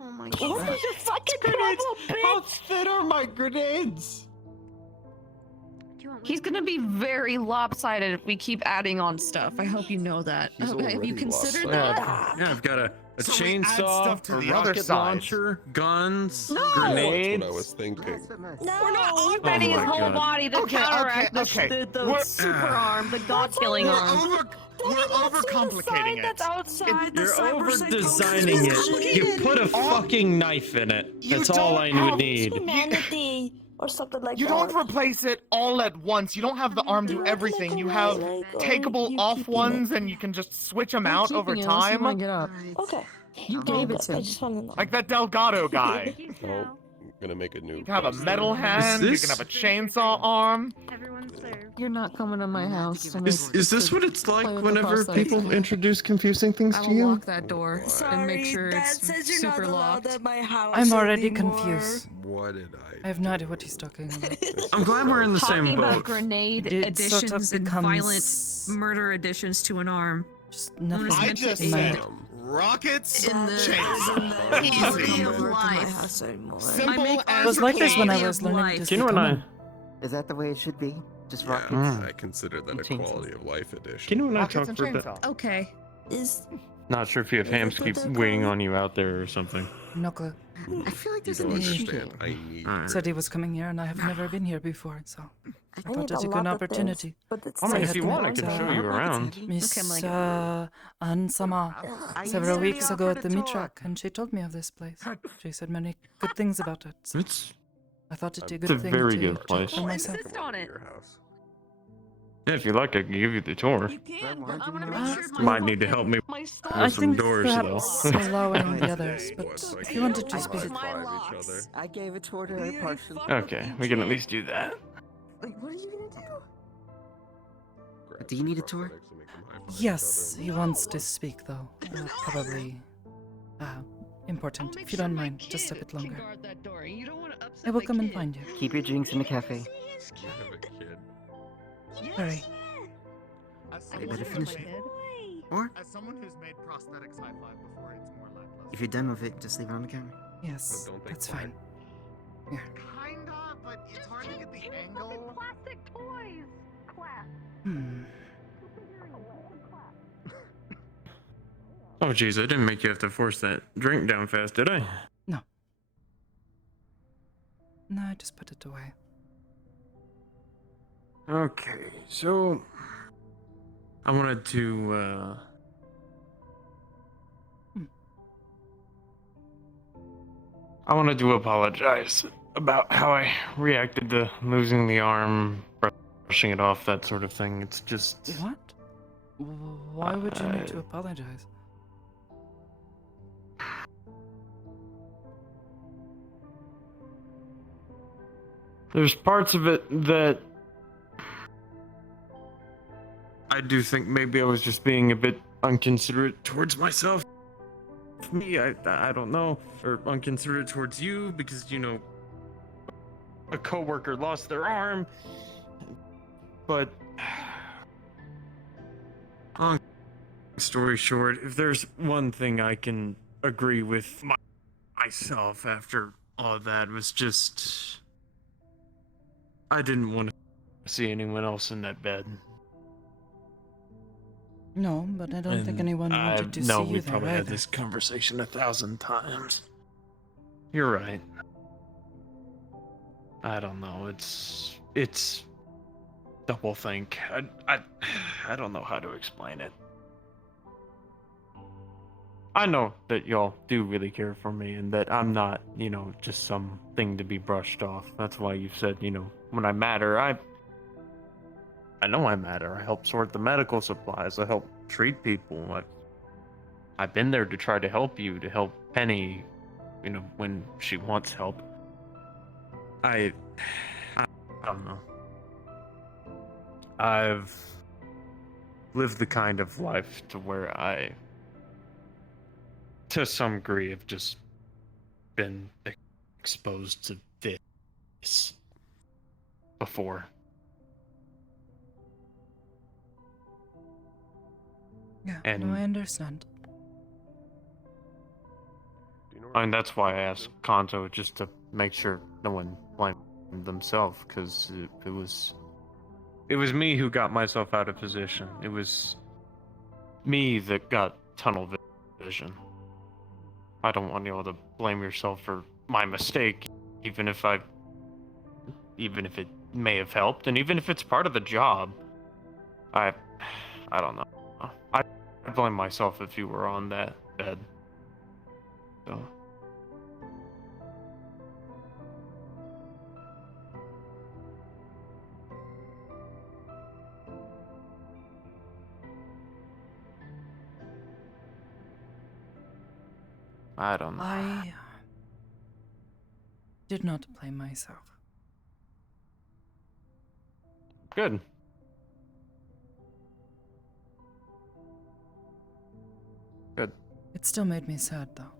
Oh my What god. is your fucking Grenades! problem, How bitch? thin are my grenades? Do you want He's gonna be very lopsided if we keep adding on stuff. I hope you know that. He's Have you already considered lopsided. that? Yeah, I've got a So we add chainsaw, stuff to a the other rocket side. launcher, guns, No! grenades. That's what I was thinking. We're not augmenting Oh his my whole God. body to counteract the We're- super arm, the god-killing We're arm. overcomplicating it. outside You're over designing it. You put a fucking knife in it. That's all I would need. humanity or something like You that. don't replace it all at once. You don't have the arm do everything. You have takeable off ones, and you can just switch them out over Keeping it, let's see if I time. get up. Okay. You gave it to I me. just want to know. Like that Delgado guy. Oh, gonna make a new. You can have a poster. metal hand. You can have a chainsaw arm. Everyone's served. You're not coming to my house. Is this what it's like play with the whenever prosthetics. people introduce confusing things I to will you? lock that door and make sure Dad it's says you're super not allowed locked. at my house I'm already anymore. confused. What did I have no idea what he's talking about. I'm glad we're in the Talking same about boat. grenade It sort of additions and becomes violent murder additions to an arm. Just nothing. I just said rockets, chainsaw. Easy. Simple It was like this when I was learning to speak common. Is that the way it should be? Just Yeah, rockets? I consider that a quality of life edition. Can you and I Rockets talk and for a bit? chainsaw. Okay. Not sure if you have hams keep waiting on you out there or something. No clue. I feel like You there's don't an issue understand. there. I need. Said he was coming here, and I have never been here before, so I thought it'd a good opportunity. I mean, if you want, I can show you around. Miss Ansama several weeks ago at the meat truck, and she told me of this place. She said many good things about it. So I thought it'd be a good It's a thing very to good check place. for myself. on it. Yeah, if you like, I can give you the tour. You can, but I want to make sure Might need to help me I with some think doors, though. perhaps allowing the others, but if you wanted to speak. I gave a tour to her partially. Okay, we can at least do that. Wait, what are you gonna do? Do you need a tour? Yes, he wants to speak, though. Probably important. If you don't mind, just a bit longer. I will come and find you. Keep your drinks in the cafe. Hurry. I better finish it. Or, As someone who's made prosthetics high five before, it's more lackluster. if you're done with it, just leave it on the counter. Yes, that's fine. Here. Kinda, but it's hard to get the angle. Plastic toys. Class. Oh, jeez, I didn't make you have to force that drink down fast, did I? No. No, I just put it away. Okay, so I wanted to apologize about how I reacted to losing the arm, brushing it off, that sort of thing. It's just What? Why would you need to apologize? there's parts of it that I do think maybe I was just being a bit unconsiderate towards myself. Me, I don't know, or unconsiderate towards you because, you know, a coworker lost their arm. But long story short, if there's one thing I can agree with myself after all of that was just I didn't want to see anyone else in that bed. No, but I don't think anyone wanted to see No, you we there probably had either. this conversation 1,000 times. You're right. I don't know. It's double think. I don't know how to explain it. I know that y'all do really care for me and that I'm not, you know, just something to be brushed off. That's why you said, you know, when I matter, I know I matter. I help sort the medical supplies. I help treat people. I've been there to try to help you, to help Penny, you know, when she wants help. I don't know. I've lived the kind of life to where I, to some degree, have just been exposed to this before. Yeah, And- no, I understand. And that's why I asked Kanto, just to make sure no one blamed themselves, because it was me who got myself out of position. It was me that got tunnel vision. I don't want y'all to blame yourself for my mistake, even if it may have helped, and even if it's part of the job. I don't know. I'd blame myself if you were on that bed. So. I don't know. did not blame myself. Good. Good. It still made me sad, though.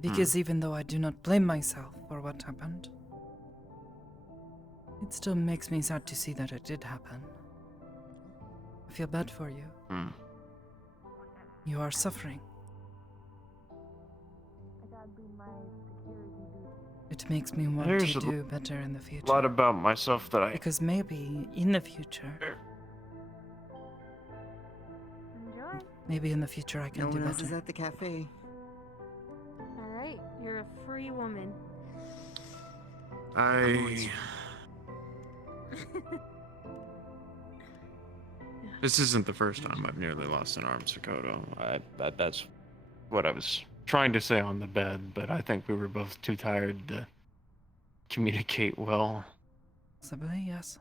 Because even though I do not blame myself for what happened, it still makes me sad to see that it did happen. I feel bad for you. You are suffering. It makes me want There's to a do better in the future. A lot about myself that I... Because maybe in the future... Maybe in the future I can No do one else is better. at the cafe. Alright, you're a free woman. This isn't the first time I've nearly lost an arm, Sakoto. That's what I was trying to say on the bed, but I think we were both too tired to communicate well. Possibly, yes.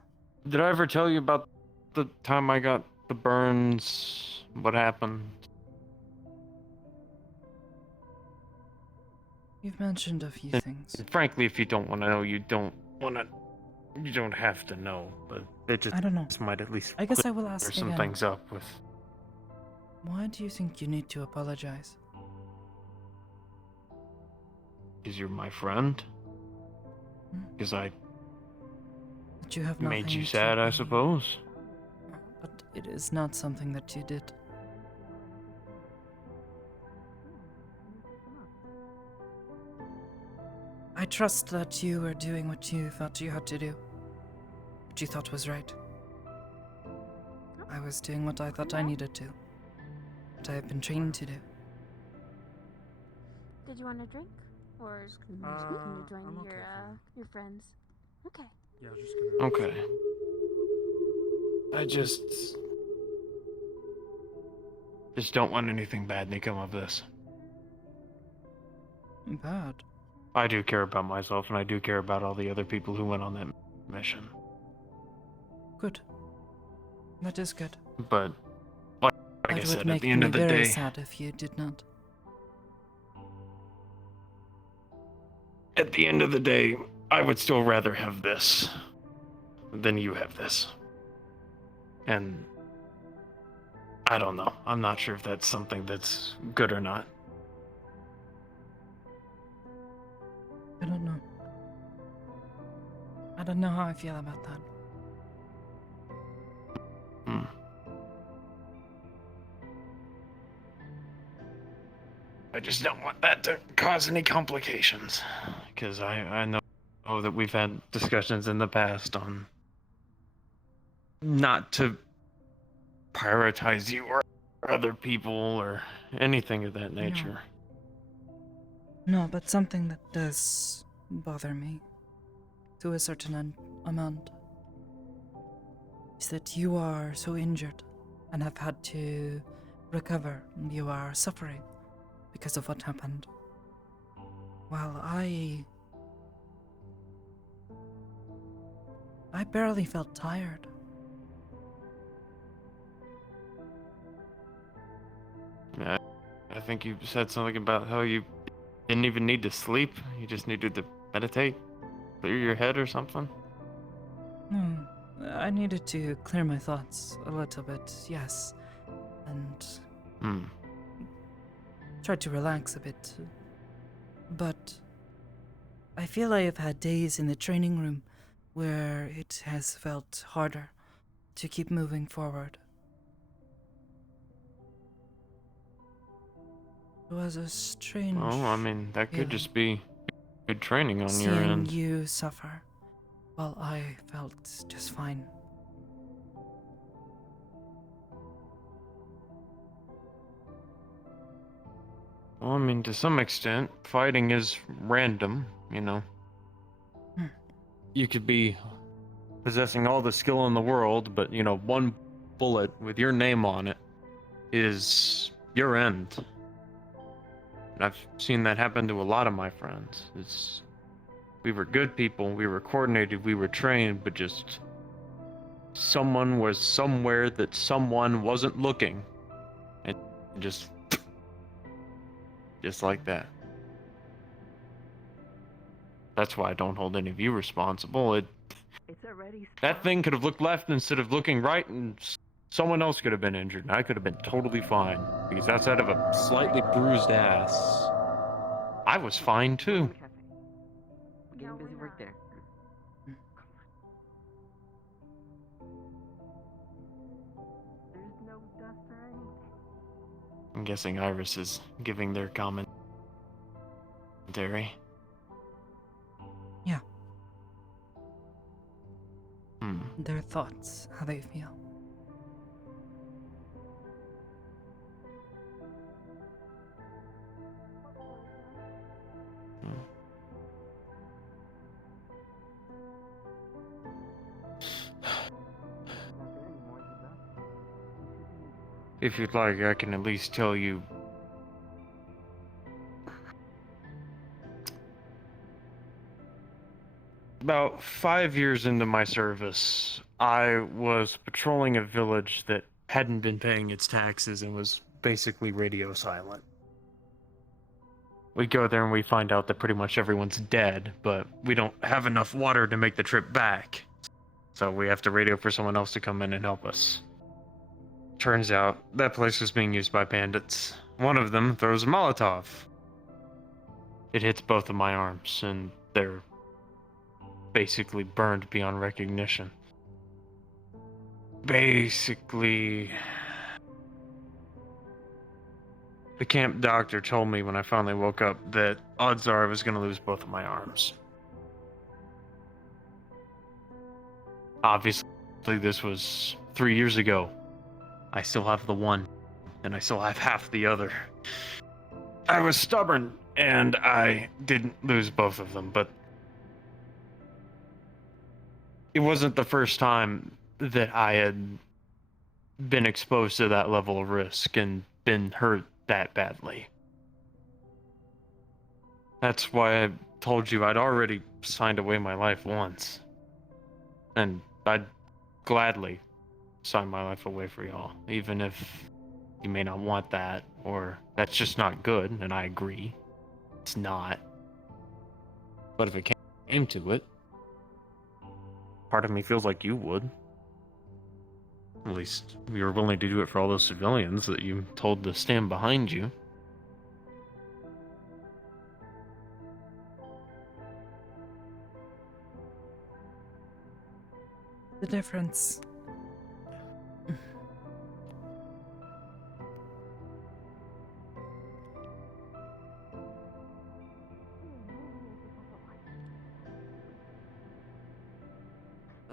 Did I ever tell you about the time I got the burns? What happened? You've mentioned a few things. Frankly, if you don't want to know, you don't have to know, but it just I don't know. might at least I guess I will ask clear some again. things up with... Why do you think you need to apologize? Because you're my friend? Because I That you have made nothing you to sad, I be- suppose? But it is not something that you did. I trust that you were doing what you thought you had to do. What you thought was right. I was doing what I thought I needed to. What I have been trained to do. Did you want a drink? Or you can join your friends? Okay. Yeah, I was just gonna... Okay. I just don't want anything bad to come of this. Bad? I do care about myself, and I do care about all the other people who went on that mission. Good. That is good. But, like I That said, would at make the end me of the very day, sad if you did not. at the end of the day, I would still rather have this than you have this. And I don't know. I'm not sure if that's something that's good or not. I don't know. I don't know how I feel about that. I just don't want that to cause any complications. Because I know that we've had discussions in the past on not to prioritize you or other people or anything of that nature. No, but something that does bother me, to a certain amount, is that you are so injured and have had to recover. You are suffering because of what happened. While I barely felt tired. Yeah, I think you said something about how you didn't even need to sleep. You just needed to meditate, clear your head or something. I needed to clear my thoughts a little bit, yes. And try to relax a bit. But I feel I have had days in the training room where it has felt harder to keep moving forward. It was a strange Oh, I mean, that could feeling. just be good training on your Seeing end. you suffer while I felt just fine. Well, I mean, to some extent, fighting is random, you know. You could be possessing all the skill in the world, but, you know, one bullet with your name on it is your end. And I've seen that happen to a lot of my friends. We were good people, we were coordinated, we were trained, but just someone was somewhere that someone wasn't looking. And just like that. That's why I don't hold any of you responsible. It's already That thing could have looked left instead of looking right, and someone else could have been injured, and I could have been totally fine. Because outside of a slightly bruised ass, I was fine too. We're getting busy work there. There's no dust or anything. I'm guessing Iris is giving their commentary. Yeah. Hmm. Their thoughts, how they feel. If you'd like, I can at least tell you. About 5 years into my service, I was patrolling a village that hadn't been paying its taxes and was basically radio silent. We go there and we find out that pretty much everyone's dead, but we don't have enough water to make the trip back. So we have to radio for someone else to come in and help us. Turns out, that place was being used by bandits. One of them throws a Molotov. It hits both of my arms, and they're basically burned beyond recognition. Basically, the camp doctor told me when I finally woke up that odds are I was going to lose both of my arms. Obviously, this was 3 years ago. I still have the one, and I still have half the other. I was stubborn, and I didn't lose both of them, but it wasn't the first time that I had been exposed to that level of risk and been hurt that badly. That's why I told you I'd already signed away my life once. And I'd gladly sign my life away for y'all, even if you may not want that, or that's just not good, and I agree. It's not. But if it came to it, part of me feels like you would. At least you were willing to do it for all those civilians that you told to stand behind you. The difference.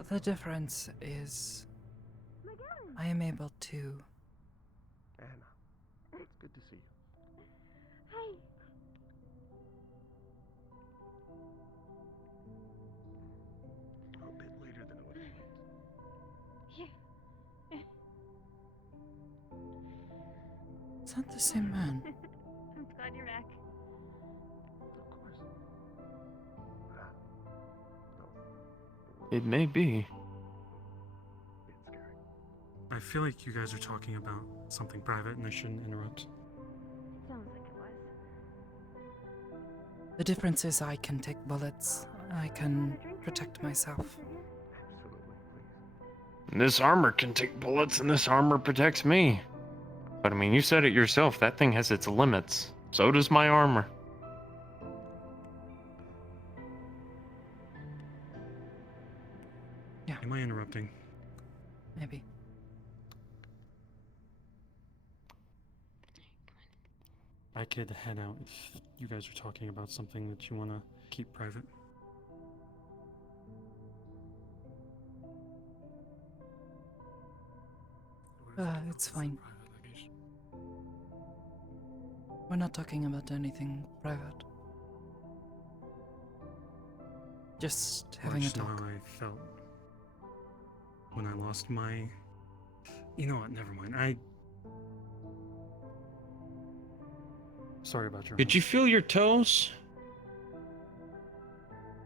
The difference is I am able to. Anna, it's good to see you. Hi. A bit later than I would have liked. Yeah. It's not the same man. I'm glad you're back. Of course. It may be. I feel like you guys are talking about something private and I shouldn't interrupt. Sounds like it was. The difference is I can take bullets. I can protect myself. This armor can take bullets, and this armor protects me. But I mean, you said it yourself, that thing has its limits. So does my armor. Yeah. Am I interrupting? Maybe. I could head out if you guys are talking about something that you want to keep private. It's fine. We're not talking about anything private. Just having a talk. How I felt when I lost my... You know what, never mind. Sorry about your... Did you feel your toes?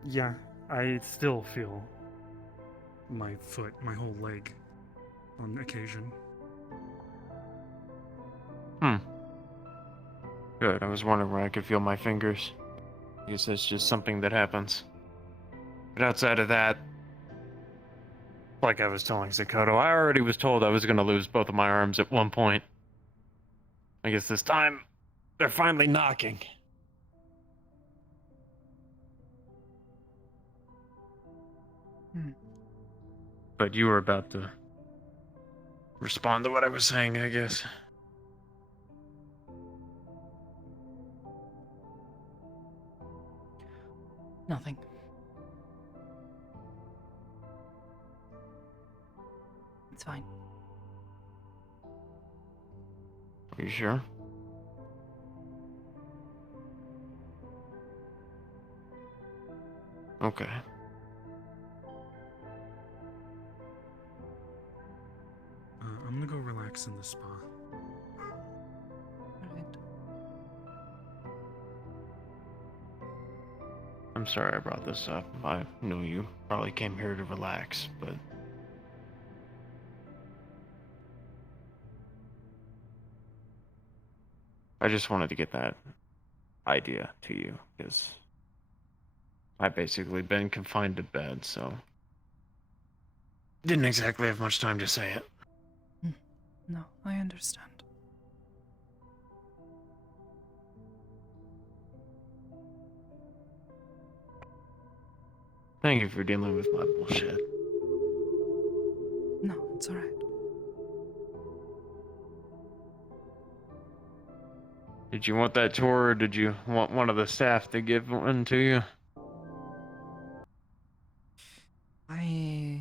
Yeah, I still feel my foot, my whole leg, on occasion. Good, I was wondering where I could feel my fingers. I guess that's just something that happens. But outside of that, like I was telling Sakoto, I already was told I was going to lose both of my arms at one point. I guess this time, they're finally knocking. But you were about to respond to what I was saying, I guess. Nothing. It's fine. Are you sure? Okay. I'm gonna go relax in the spa. Alright. I'm sorry I brought this up. I knew you probably came here to relax, but... I just wanted to get that idea to you, because I've basically been confined to bed, so... Didn't exactly have much time to say it. No, I understand. Thank you for dealing with my bullshit. No, it's alright. Did you want that tour, or did you want one of the staff to give one to you? I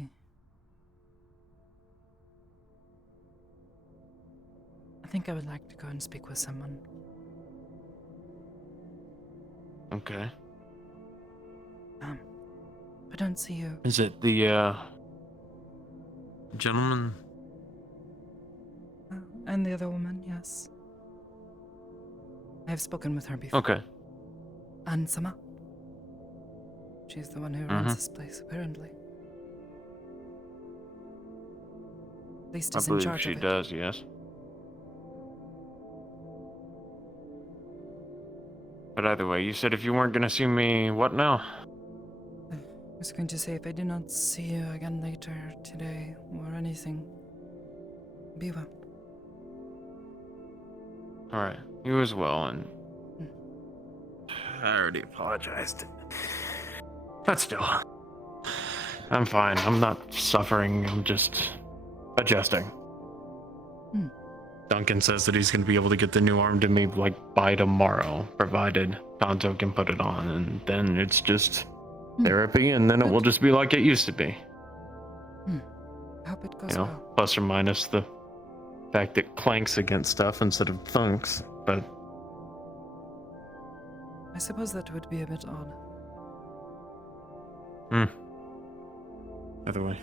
think I would like to go and speak with someone. Okay. I don't see you. Is it the, gentleman? And the other woman, yes. I have spoken with her before. Okay. And Sama. She's the one who runs this place, apparently. At least is in charge of it. I believe she does, yes. But either way, you said if you weren't gonna see me, what now? I was going to say, if I do not see you again later today, or anything, be well. Alright, you as well, and... I already apologized. But still... I'm fine, I'm not suffering, I'm just... adjusting. Duncan says that he's gonna be able to get the new arm to me, like, by tomorrow, provided Kanto can put it on, and then it's just... therapy, and then it will just be like it used to be. I hope it goes You know, well. plus or minus the fact it clanks against stuff instead of thunks, but... I suppose that would be a bit odd. Either way,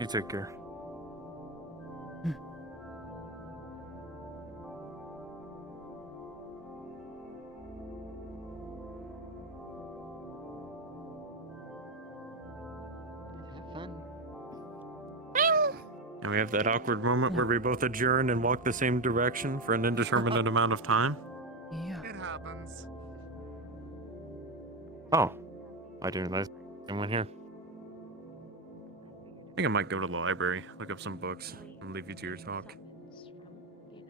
you take care. And we have that awkward moment where we both adjourn and walk the same direction for an indeterminate amount of time. Yeah. It happens. Oh, I didn't realize anyone here. I think I might go to the library, look up some books, and leave you to your talk.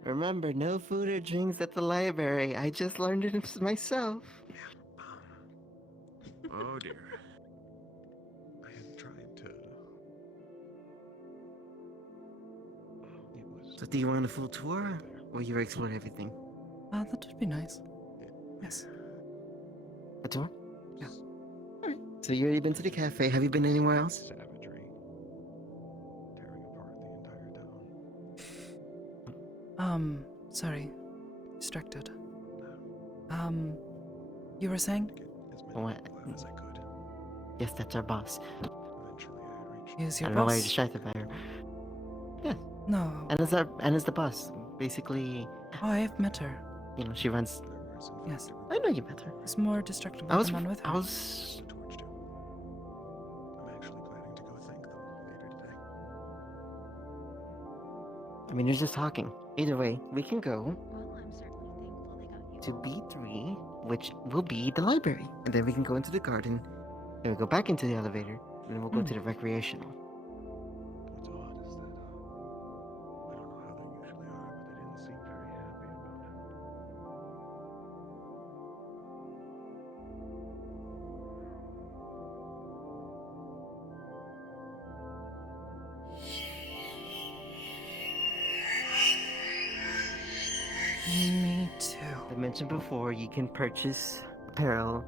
Remember, no food or drinks at the library. I just learned it myself. Oh dear. I had tried to... So do you want a full tour? Or you explore everything? That would be nice. Yes. A tour? Yeah. Alright. So you already been to the cafe. Have you been anywhere else? Savagery. Tearing apart the entire town. Sorry. Distracted. You were saying? What? As I could. Yes, that's our boss. Eventually I reached... Is I your don't know why you're boss? distracted by her. Yeah. No. Anna's the boss. Basically, Oh, I have met her. you know, she runs... Yes. I know you met her. It's more distracting I was... when I'm with her. I was... I'm actually planning to go thank them later today. I mean, you're just talking. Either way, we can go. Well, I'm certainly thankful they got you to B3, which will be the library. And then we can go into the garden, then we go back into the elevator, and then we'll go to the recreational. What's odd is that, I don't know how they usually are, but they didn't seem very happy about it. Me too. I mentioned before, you can purchase apparel,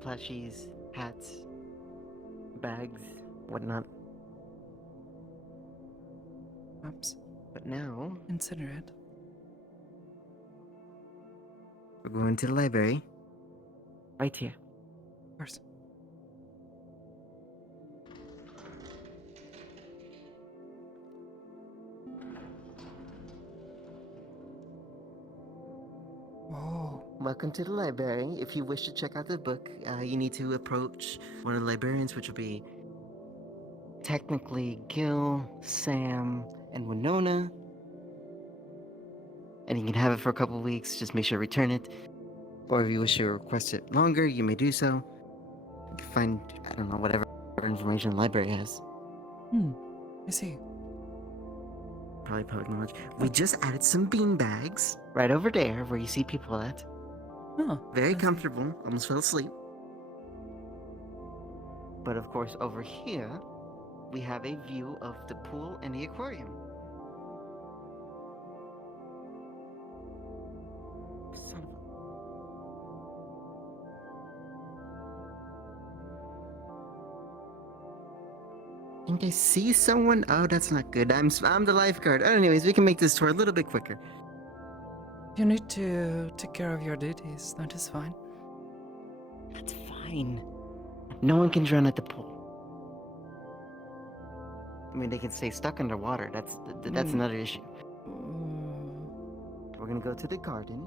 plushies, hats, bags, whatnot. Perhaps. But now, Consider it. we're going to the library. Right here. Of course. Whoa. Welcome to the library. If you wish to check out the book, you need to approach one of the librarians, which will be technically Gil, Sam, and Winona. And you can have it for a couple weeks. Just make sure to return it. Or if you wish to request it longer, you may do so. You can find, I don't know, whatever information the library has. I see. Probably public knowledge. We just added some bean bags right over there where you see people at. Oh, very comfortable. Almost fell asleep. But of course, over here, we have a view of the pool and the aquarium. Son of a... I think I see someone. Oh, that's not good. I'm the lifeguard. Anyways, we can make this tour a little bit quicker. You need to take care of your duties. That is fine. That's fine. No one can drown at the pool. I mean, they can stay stuck underwater. That's another issue. We're gonna go to the garden.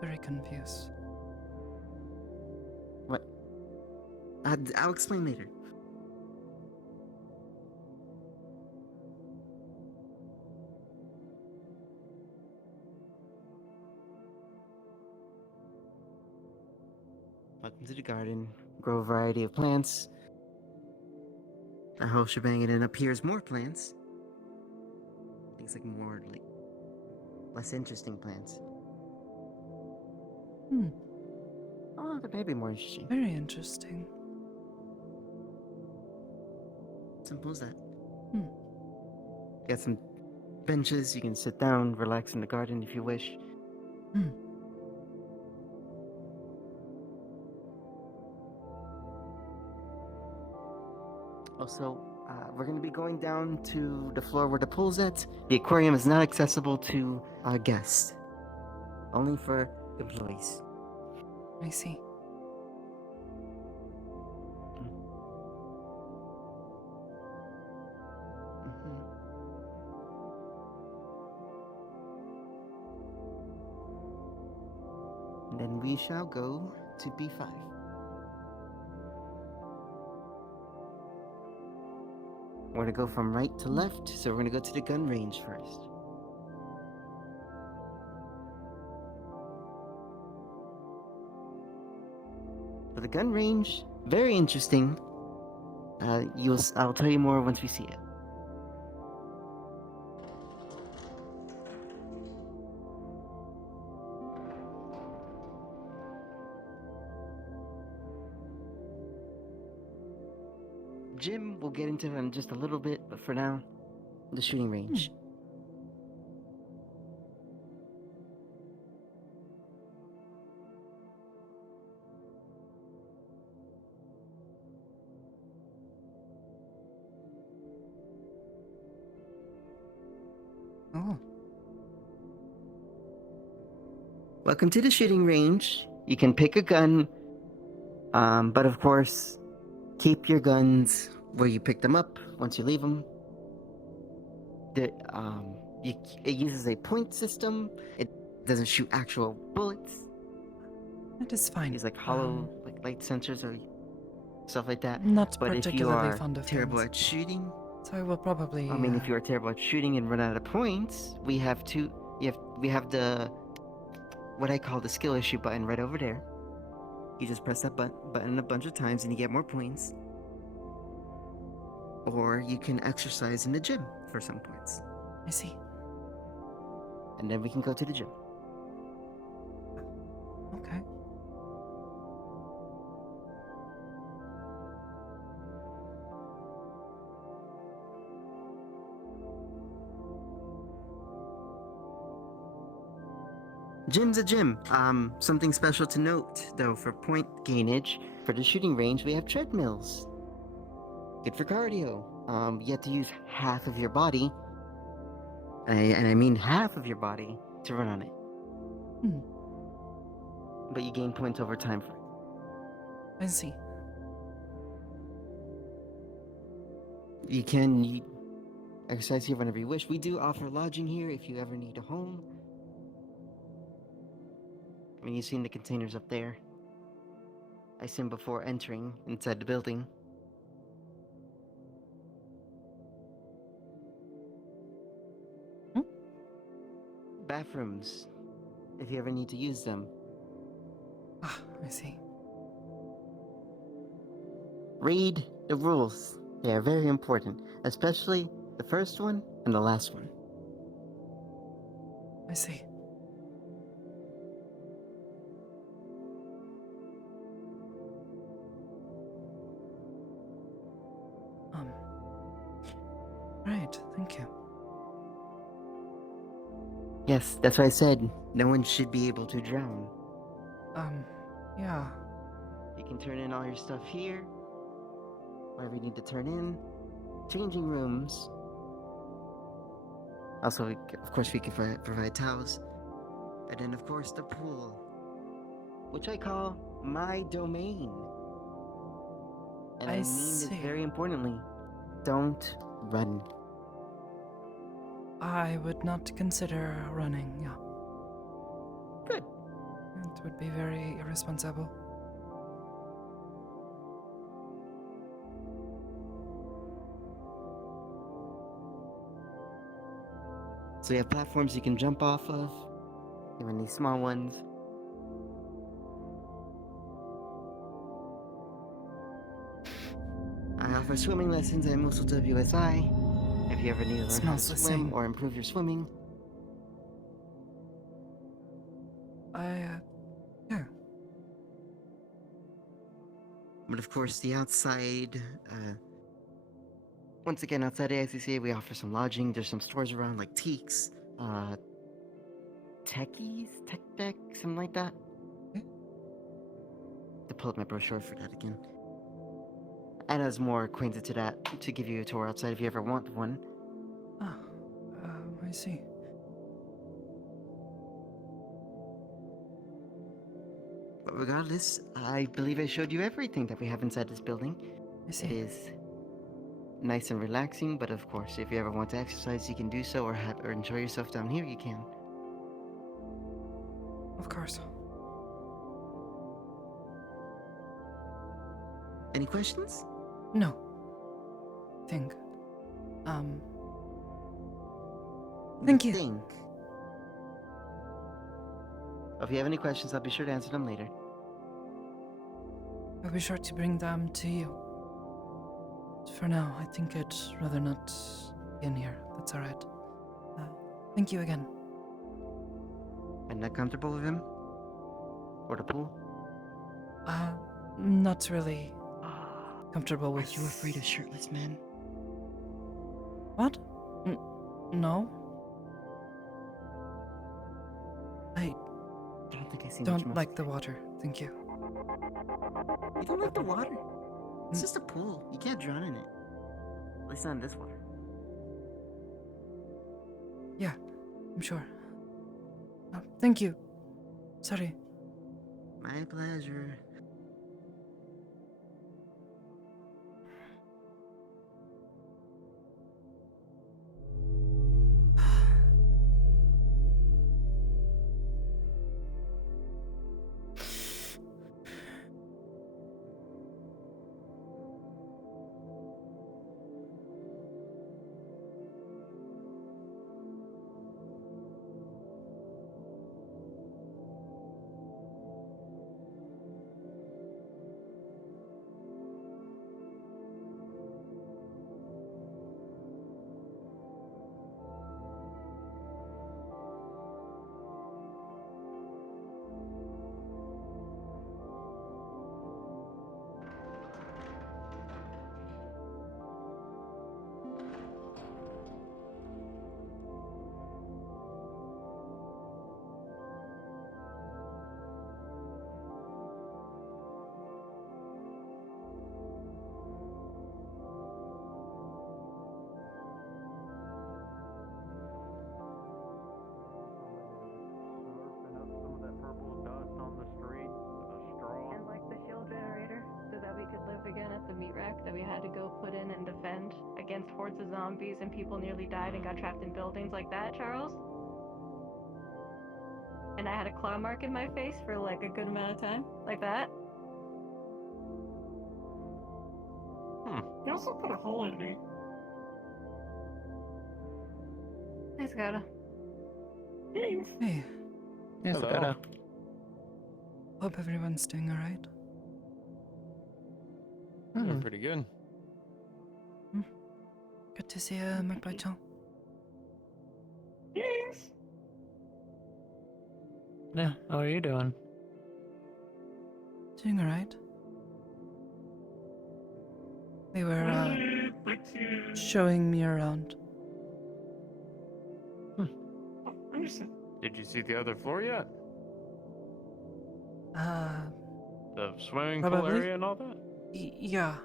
Very confused. What? I'll explain later. Welcome to the garden. Grow a variety of plants. The whole shebang, and then up here is more plants. Things like more, like, less interesting plants. Oh, they may be more interesting. Very interesting. Simple as that. Got some benches. You can sit down, relax in the garden if you wish. Also, we're going to be going down to the floor where the pool's at. The aquarium is not accessible to guests. Only for employees. I see. And then we shall go to B5. We're gonna go from right to left, so we're gonna go to the gun range first. So the gun range, very interesting. I'll tell you more once we see it. Gym, we'll get into in just a little bit, but for now, the shooting range. Oh. Welcome to the shooting range. You can pick a gun, but of course, keep your guns where you pick them up once you leave them. It uses a point system. It doesn't shoot actual bullets. That is fine. It's like hollow, like light sensors or stuff like that. Not but if you particularly are fond of terrible guns. at shooting, So I will probably. I mean, if you are terrible at shooting and run out of points, we have we have the what I call the skill issue button right over there. You just press that button a bunch of times and you get more points. Or you can exercise in the gym for some points. I see. And then we can go to the gym. Okay. Gym's a gym. Something special to note, though, for point gainage, for the shooting range, we have treadmills. Good for cardio. You have to use half of your body, and I mean half of your body, to run on it. But you gain points over time for it. I see. You can exercise here whenever you wish. We do offer lodging here if you ever need a home. I mean, you've seen the containers up there. I see them before entering inside the building. Bathrooms, if you ever need to use them. Ah, I see. Read the rules. They are very important, especially the first one and the last one. I see. Right, thank you. Yes, that's why I said no one should be able to drown. Yeah. You can turn in all your stuff here, whatever you need to turn in. Changing rooms. Also, of course, we can provide towels. And then, of course, the pool, which I call my domain. And I mean this very importantly. Don't run. I would not consider running, yeah. Good. It would be very irresponsible. So you have platforms you can jump off of, even these small ones. I offer swimming lessons at Mosul WSI. If you ever need to learn how to swim or improve your swimming. Yeah. But of course, the outside, once again, outside AICCA, we offer some lodging. There's some stores around like Teaks, Techies, Tech Deck, something like that. To pull up my brochure for that again. Anna's more acquainted to that, to give you a tour outside if you ever want one. I see. But regardless, I believe I showed you everything that we have inside this building. I see. It is nice and relaxing, but of course, if you ever want to exercise, you can do so, or enjoy yourself down here, you can. Of course. Any questions? No. Think. Thank you. Think. If you have any questions, I'll be sure to answer them later. I'll be sure to bring them to you. For now, I think I'd rather not be in here. That's alright. Thank you again. And not comfortable with him? Or the pool? Not really comfortable with... Are you afraid of shirtless men? What? No. I don't think I see don't like the water. Thank you. You don't like the water? It's just a pool. You can't drown in it. At least not in this water. Yeah, I'm sure. Thank you. Sorry. My pleasure. purple dust on the street with a straw. And like the fuel generator, so that we could live again at the meat rack that we had to go put in and defend against hordes of zombies and people nearly died and got trapped in buildings like that, Charles. And I had a claw mark in my face for like a good amount of time, like that. You also put a hole in me. Thanks, Gota. Hey. Yes, Hello. Hope everyone's doing alright. Doing pretty good. Good to see you, McBride. Yes. Yeah, how are you doing? Doing alright. They were showing me around. Did you see the other floor yet? The swimming pool Probably. area and all that? Yeah.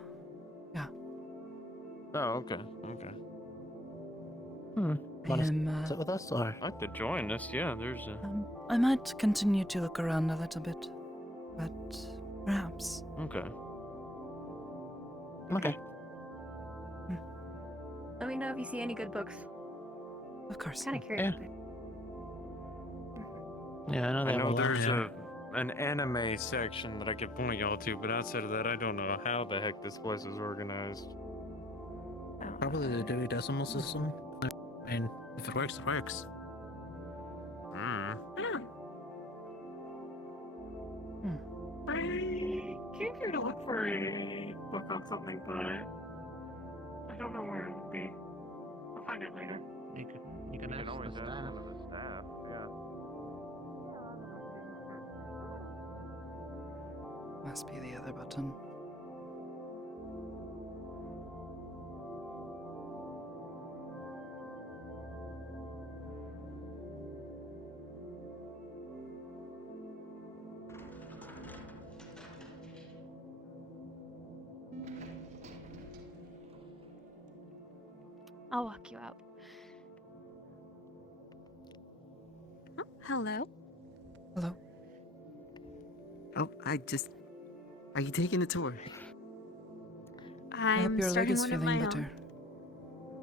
Oh, okay, okay. I am, sit with us, or? I'd like to join us, yeah, there's a... I might continue to look around a little bit, but perhaps. Okay. Okay. Let me know if you see any good books. Of course. Kind of curious. Yeah, I know, I know there's an anime section that I could point y'all to, but outside of that, I don't know how the heck this place is organized. Probably the Dewey Decimal System. I mean, if it works, it works. I came here to look for a book on something, but I don't know where it would be. I'll find it later. You can ask always ask one of the staff, yeah. Must be the other button. I'll walk you out. Oh, hello. Hello. Oh, are you taking a tour? I hope I'm your leg starting is one of feeling my better.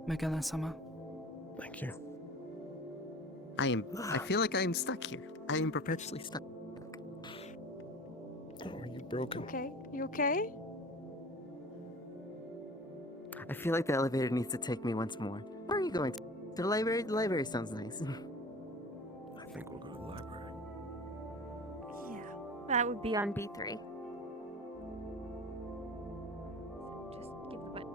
Megala-sama. Thank you. I feel like I am stuck here. I am perpetually stuck. Oh, are you broken? Okay, you okay? I feel like the elevator needs to take me once more. Where are you going to? To the library? The library sounds nice. I think we'll go to the library. Yeah, that would be on B3. Just give the button.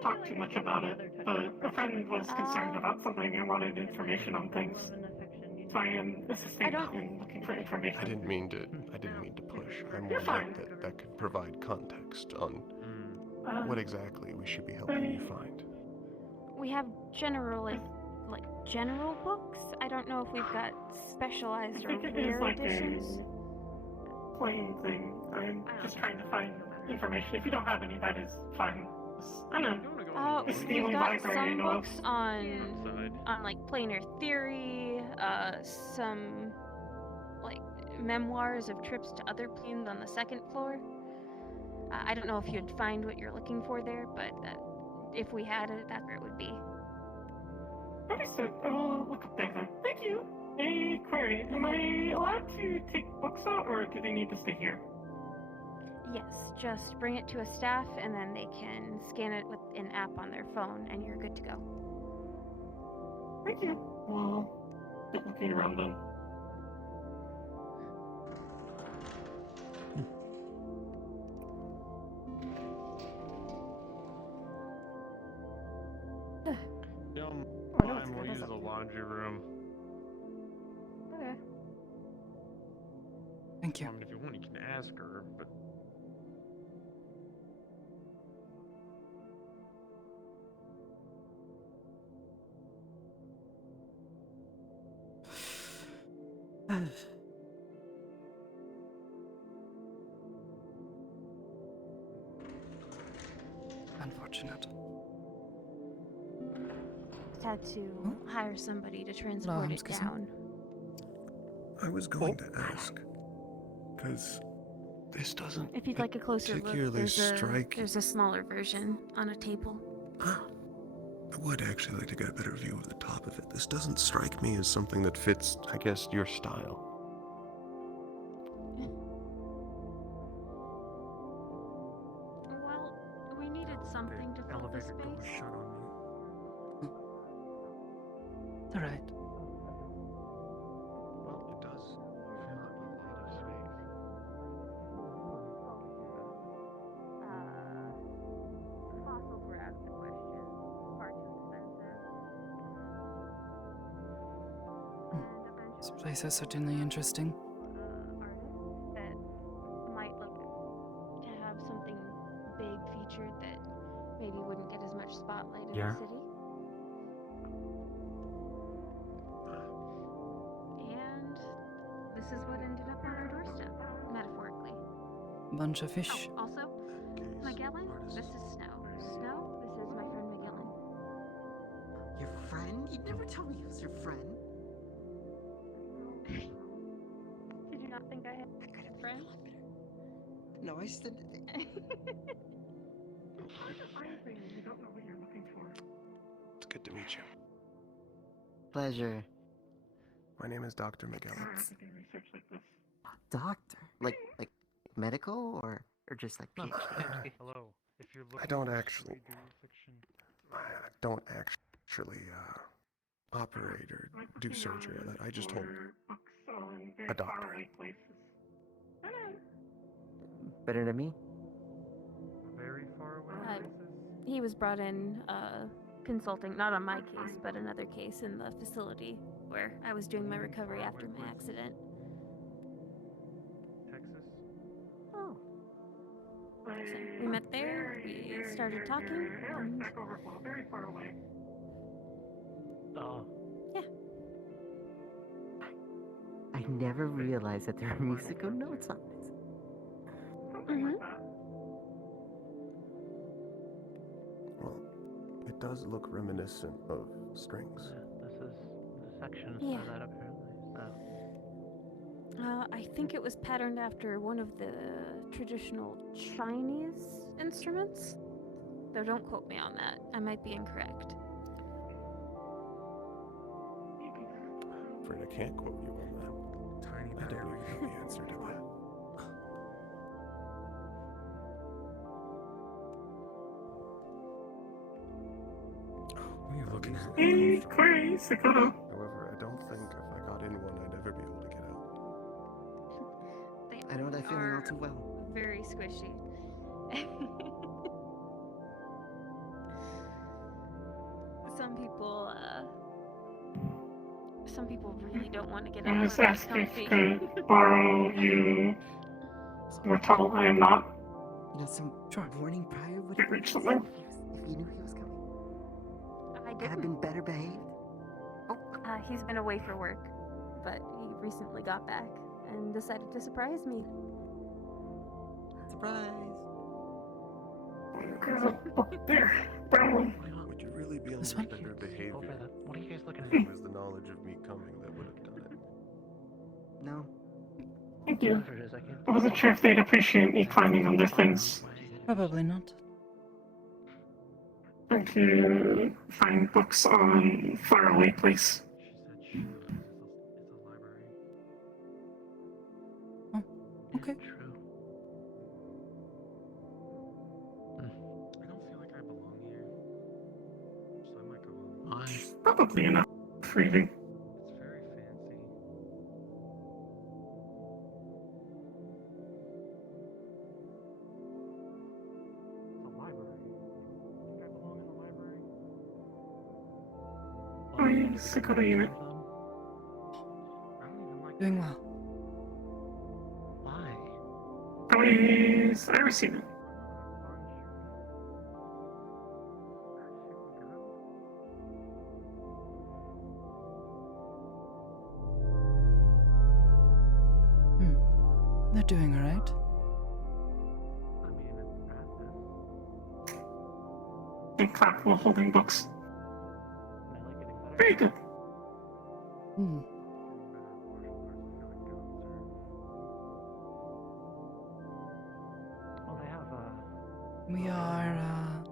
Talk too much about it, but a friend was concerned about something and wanted information on things. So I am assisting in looking for information. I didn't mean to push. I more meant that could provide context on what exactly we should be helping you find. We have general books. I don't know if we've got specialized or I think it rare is like editions. a plain thing. I'm just trying to find information. If you don't have any, that is fine. I know. We've got some books on like planar theory, some like memoirs of trips to other planes on the second floor. I don't know if you'd find what you're looking for there, but if we had it, that's where it would be. Understood. I'll look up there then. Thank you. A query. Am I allowed to take books out, or do they need to stay here? Yes, just bring it to a staff and then they can scan it with an app on their phone and you're good to go. Thank you. Well, keep looking around then. We'll use the laundry room. Okay. Thank you. I mean, if you want, you can ask her, but. Unfortunate. Just had to hire somebody to transport it down. I was going to ask, because this doesn't If you'd like a closer look, particularly strike. there's a smaller version on a table. I would actually like to get a better view of the top of it. This doesn't strike me as something that fits, I guess, your style. Well, we needed something to fill the space. Shut on me. It's alright. Well, it does fill up a lot of space. Fossils were out of the question. Far too expensive. This place is certainly interesting. Artists that might look to have something big featured that maybe wouldn't get as much spotlight in Yeah. the city. And this is what ended up on our doorstep, metaphorically. Bunch of fish. Oh, also, Magellan, this is Snow. Snow, this is my friend Magellan. Your friend? You never told me he was your friend. Did you not think I had a friend? No, I said. You don't know what you're looking for. It's good to meet you. Pleasure. My name is Dr. Magellan. Research like this. Doctor? Like medical or just like PhD? Hello. If you're looking I don't for actually. Scooby-Doo fiction. I don't actually operate or do surgery. I just hold a doctor. Better than me? Very far away places. He was brought in consulting, not on my case, but another case in the facility where I was doing my recovery after my accident. Texas? Oh. So we met there, we started talking, and... Very far away. Yeah. I never realized that there are musical notes on this. Mm-hmm. Well, it does look reminiscent of strings. This is the section Yeah. for that apparently. I think it was patterned after one of the traditional Chinese instruments. Though don't quote me on that. I might be incorrect. Afraid I can't quote you on that. Tiny I don't even know the answer to that. What are you looking at? Query, Sakoto. However, I don't think if I got in one, I'd ever be able to get out. I know that feeling all too well. Very squishy. Some people really don't want to get I out was of asked if comfy. could borrow you more tunnel. I am not. You know, some warning prior would Did have reach been something? if you knew he was coming. I Could have didn't. been better behaved. He's been away for work, but he recently got back and decided to surprise me. Surprise. There's a book there. Brown one. Would you really be on This your one? better behavior? What are you guys looking If at? it was the knowledge of me coming that would have done it. No. Thank you. Whatever it is, I can't. I wasn't sure if they'd appreciate me climbing on their things. Probably not. Trying to find books on faraway place. Oh, okay. True. I don't feel like I belong here, so I might go home. Why? Probably enough reading. It's very fancy. It's a library. I think I belong in the library. Oh, yeah, Sakoto unit. I don't even like Doing well. Why? How is I receive it? They're doing alright. I mean, it's practice. And clap while holding books. I like getting better. Very good. Hmm. Well, they have We are,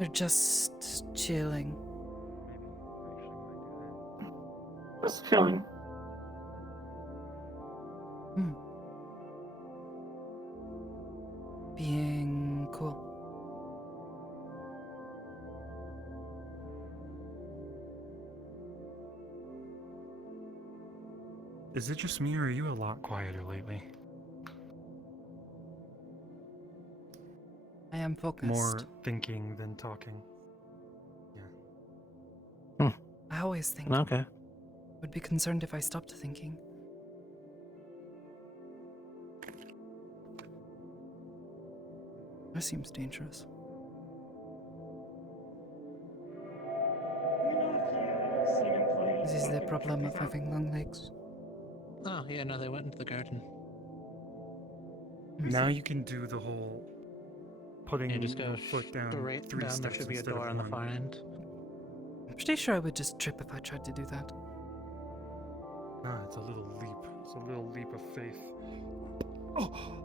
we're just chilling. Just chilling. Being cool. Is it just me, or are you a lot quieter lately? I am focused. More thinking than talking. I always think. Okay. Would be concerned if I stopped thinking. That seems dangerous. This is the problem of having long legs. Oh, yeah, no, they went into the garden. Now you can do the whole putting You just go your foot down straight 3 down, steps there should be a instead door of on the 1. far end. I'm pretty sure I would just trip if I tried to do that. Ah, it's a little leap. It's a little leap of faith. Oh!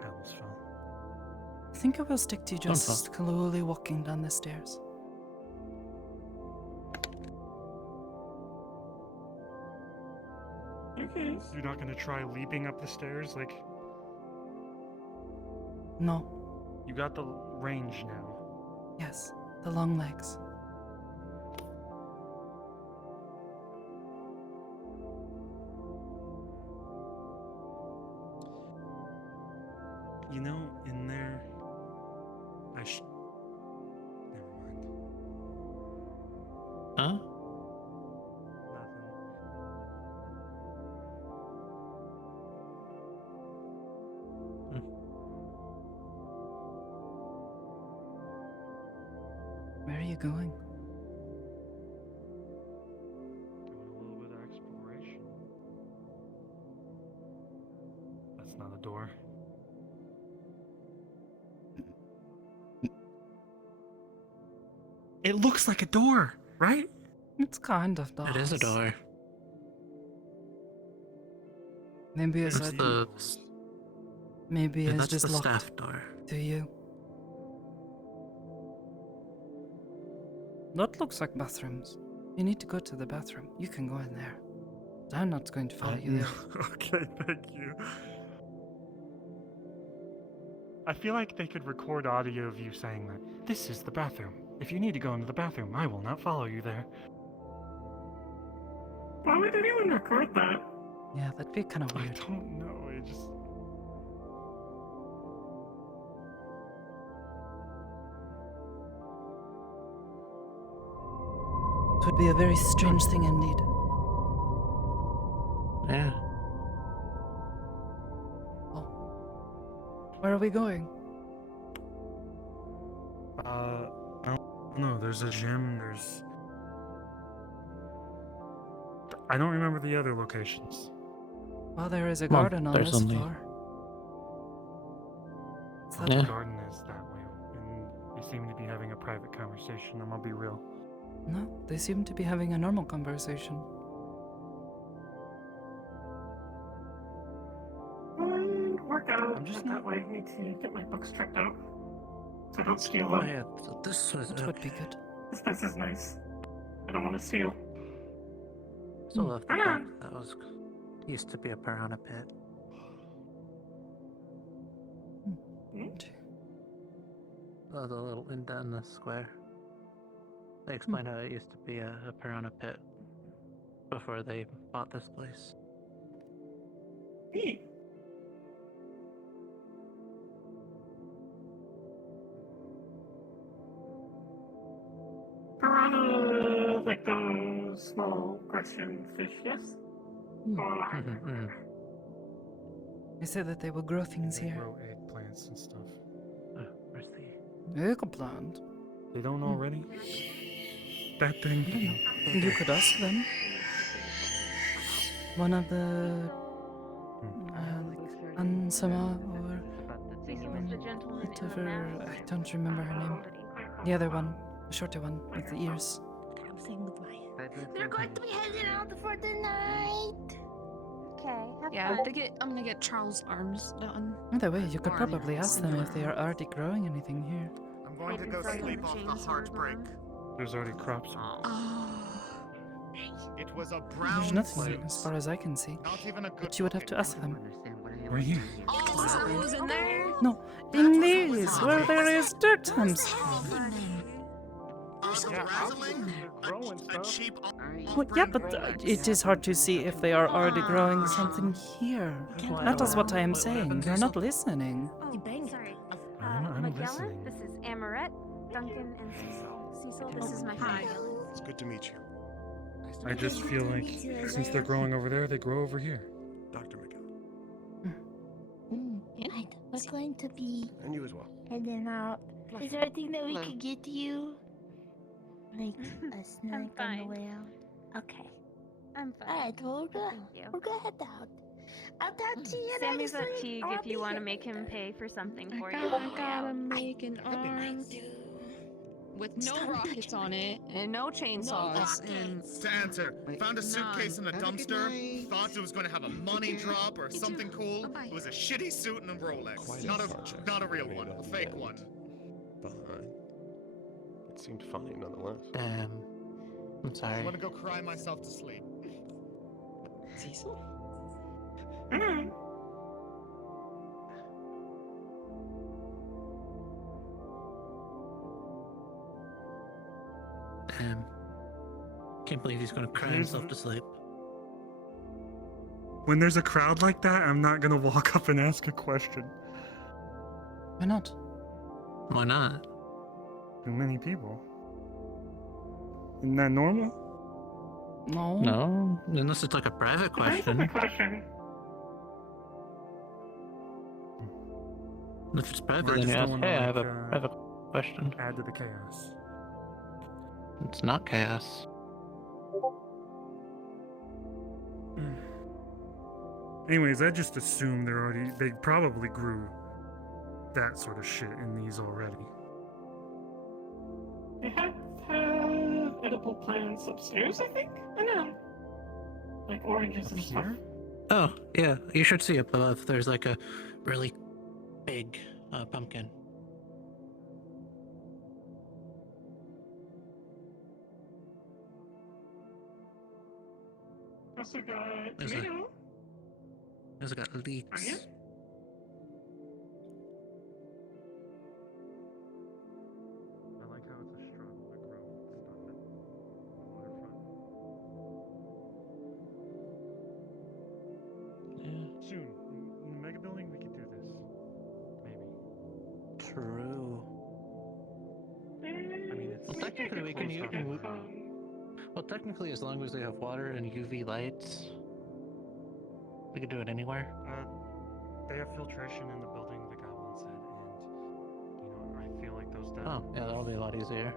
I almost fell. I think I will stick to Don't just slowly walking down the stairs. Okay. You're not gonna try leaping up the stairs? Like, No. you got the range now. Yes. The long legs. You know, in there, never mind. Huh? Nothing. Where are you going? Doing a little bit of exploration. That's not a door. It looks like a door, right? It's kind of does. It is a door. Maybe it's That's a, the... maybe yeah, it's that's just the locked staff door. to you. That looks like bathrooms. You need to go to the bathroom. You can go in there. I'm not going to follow you there. Okay, thank you. I feel like they could record audio of you saying that. This is the bathroom. If you need to go into the bathroom, I will not follow you there. Why would anyone record that? Yeah, that'd be kind of weird. I don't know. It just. It would be a very strange thing indeed. Yeah. Where are we going? I don't know. There's a gym. There's. I don't remember the other locations. Well, there is a Well, garden on there's this only- floor. What's that? The garden is that way, and they seem to be having a private conversation. I'm gonna be real. No, they seem to be having a normal conversation. Work out. I'm just that way. I need to get my books checked out, so I don't steal them. Yeah, this was That would be good. This place is nice. I don't want to steal. Still love the fact that was used to be a piranha pit. Oh, the little indent in the square. They explained how it used to be a piranha pit before they bought this place. Piranha, like those small Grecian fish, yes? They said that they will grow things They here. grow eggplants and stuff. Where's the Eggplant? They don't already? That thing? I don't know. You could ask them. One of the like Ansama or whatever. I don't remember her name. The other one, the shorter one with the ears. They're going to be heading out for the night. Okay, have Yeah, fun. I'm gonna get Charles' arms done. Either way, you could probably ask them if they are already growing anything here. I'm going to go sleep off the heartbreak. There's already crops. It was a There's brown nothing slate. as far as I can see. Not even a good But you would have to ask them. Right here. Oh, something was in there? No, in these, where there is dirt tons. Well, yeah, but it is hard to see if they are already growing something here. That is what I am saying. You're not listening. Oh, sorry. I'm Magellan, listening. this is Amoret, Duncan, and Cecil. Cecil, this is my friend Magellan. It's good to meet you. I just feel like since they're growing over there, they grow over here. Dr. McGill. And we're going to be And you as well. heading out. Is there anything that we could get you? Like a snack on the way out? Okay. I'm fine. Alright, we'll go. Thank you. We'll go head out. I'll talk to you Sammy's next at week. Teague I'll if you be want to here. make him pay for something for you. I gotta make an arm with no rockets on it and no chainsaws. To answer, found a suitcase in the dumpster, thought it was going to have a money drop or something cool. It was a shitty suit and a Rolex. Not a real one, a fake one. Behind. It seemed funny nonetheless. Damn. I'm sorry. I'm gonna go cry myself to sleep. Cecil? Damn. Can't believe he's gonna cry himself to sleep. When there's a crowd like that, I'm not gonna walk up and ask a question. Why not? Why not? Too many people. Isn't that normal? No. No, unless it's like a private question. If it's private, Or then just you ask, don't hey, I wanna, have a like, private question. Add to the chaos. It's not chaos. Anyways, I just assume they probably grew that sort of shit in these already. They have edible plants upstairs, I think? I know. Like oranges and stuff. Oh, yeah, you should see up above. There's like a really big pumpkin. Also got There's tomato. There's got leeks. Onion. I like how it's a struggle to grow stuff in the waterfront. Yeah. Soon, in the mega building, we could do this. Maybe. True. I mean, it's Well, technically we can use. use. Well, technically, as long as they have water and UV lights, we could do it anywhere. They have filtration in the building, the goblin said, and I feel like those Oh, yeah, that'll be a lot easier.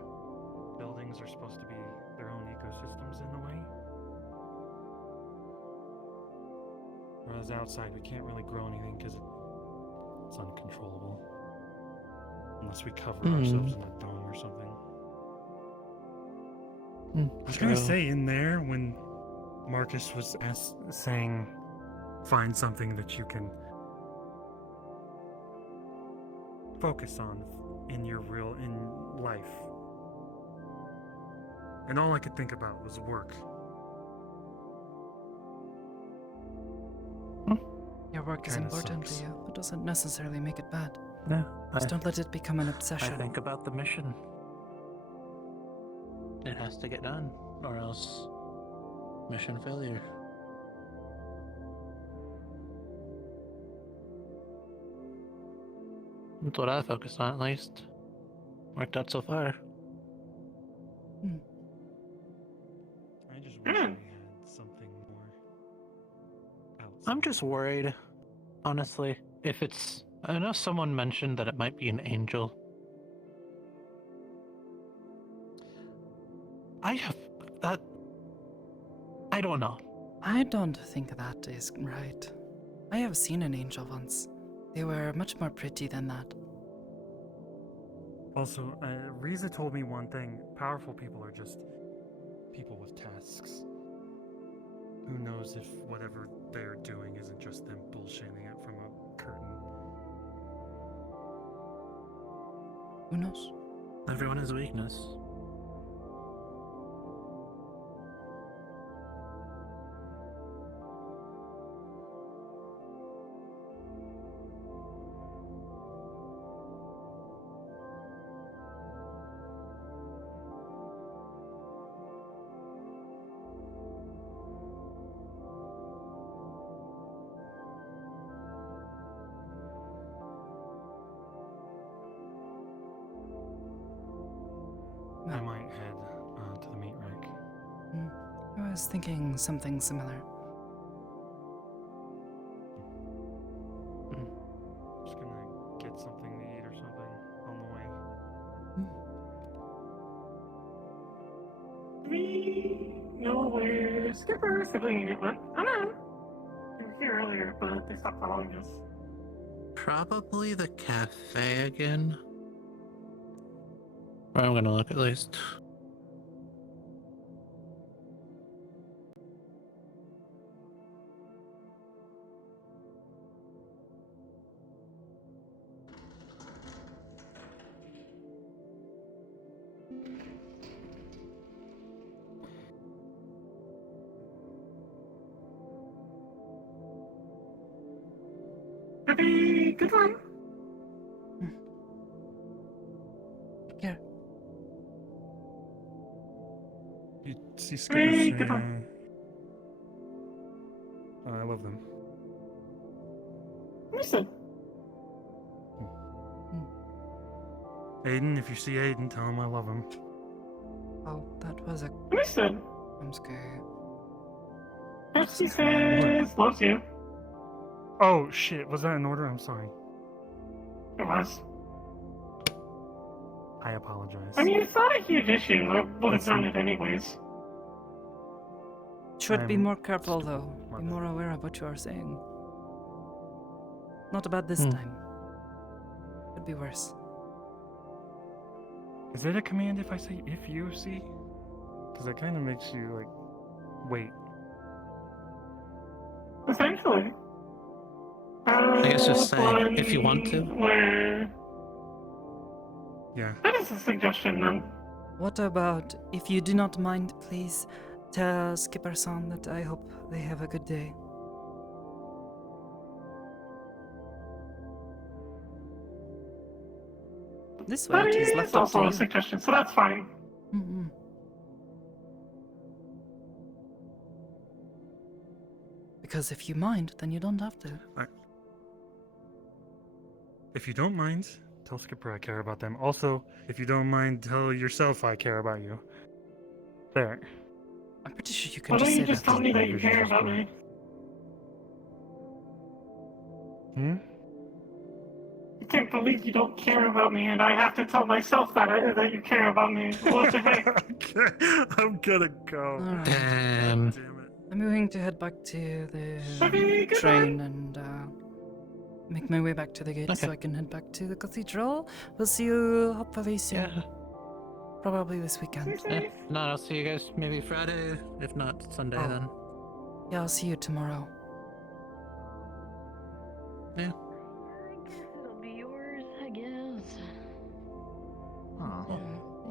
buildings are supposed to be their own ecosystems in a way. Whereas outside, we can't really grow anything because it's uncontrollable. Unless we cover ourselves in a dome or something. I was gonna say in there when Marcus was saying find something that you can focus on in life. And all I could think about was work. Your work is Kinda important sucks. to you, but doesn't necessarily make it bad. No, Just don't let it become an obsession. I think about the mission. It has to get done, or else mission failure. That's what I focused on, at least. Worked out so far. I just wish I had something more outside. I'm just worried, honestly, if it's... I know someone mentioned that it might be an angel. I don't know. I don't think that is right. I have seen an angel once. They were much more pretty than that. Also, Riza told me one thing. Powerful people are just people with tasks. Who knows if whatever they're doing isn't just them bullshitting it from a curtain. Who knows? Everyone has a weakness. I might head to the meat rack. I was thinking something similar. Just gonna get something to eat or something on the way. We know where Skipper sibling it went. I don't know. They were here earlier, but they stopped following us. Probably the cafe again. Or I'm gonna look at least. Happy good one. Here. You see Skipper Hey, say, good one. I love them. Listen. Aiden, if you see Aiden, tell him I love him. Oh, that was a... Listen. I'm scared. She says loves you. Oh, shit. Was that in order? I'm sorry. It was. I apologize. I mean, it's not a huge issue. I would have done it anyways. Should be more careful, though. Be more aware of what you are saying. Not about this time. Could be worse. Is it a command if I say if you see? Because that kind of makes you, like, wait. Essentially. I guess just say if you want to. Where... Yeah. That is a suggestion, then. What about, if you do not mind, please tell Skipper-san that I hope they have a good day. This way That it is is left up also to a you. suggestion, so that's fine. Because if you mind, then you don't have to. If you don't mind, tell Skipper I care about them. Also, if you don't mind, tell yourself I care about you. There. I'm pretty sure you can Why just don't say you just that. tell me that you care about me? I can't believe you don't care about me, and I have to tell myself that you care about me. What the heck? I'm gonna go. Alright. Damn. I'm going to head back to the Okay, goodbye. train and make my way back to the gate so Okay. I can head back to the cathedral. We'll see you hopefully soon. Yeah. Probably this weekend. Yeah, if not, I'll see you guys maybe Friday. If not, Sunday Oh. then. Yeah, I'll see you tomorrow. Yeah. It'll be yours, I guess.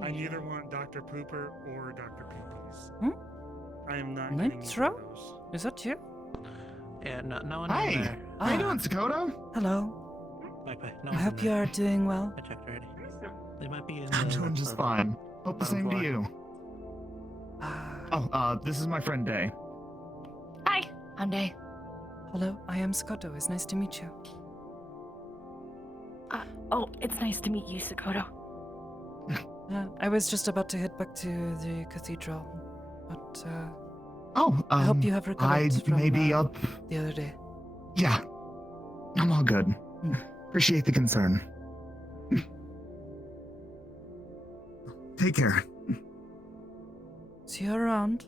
I neither want Dr. Pooper or Dr. Poopies. Hmm? I am not getting either Nitro? of those. Is that you? Yeah, no one Hi! in there. How you doing, Sakoto? Hello. Bye. No I one's hope in you there. are doing well. I checked already. They might be in I'm the doing just fine. Hope the bottom same to floor. you. Oh, this is my friend Day. Hi, I'm Day. Hello, I am Sakoto. It's nice to meet you. Oh, it's nice to meet you, Sakoto. I was just about to head back to the cathedral, but I hope you have recovered I from may be up. the other day. Yeah, I'm all good. Appreciate the concern. Take care. See you around.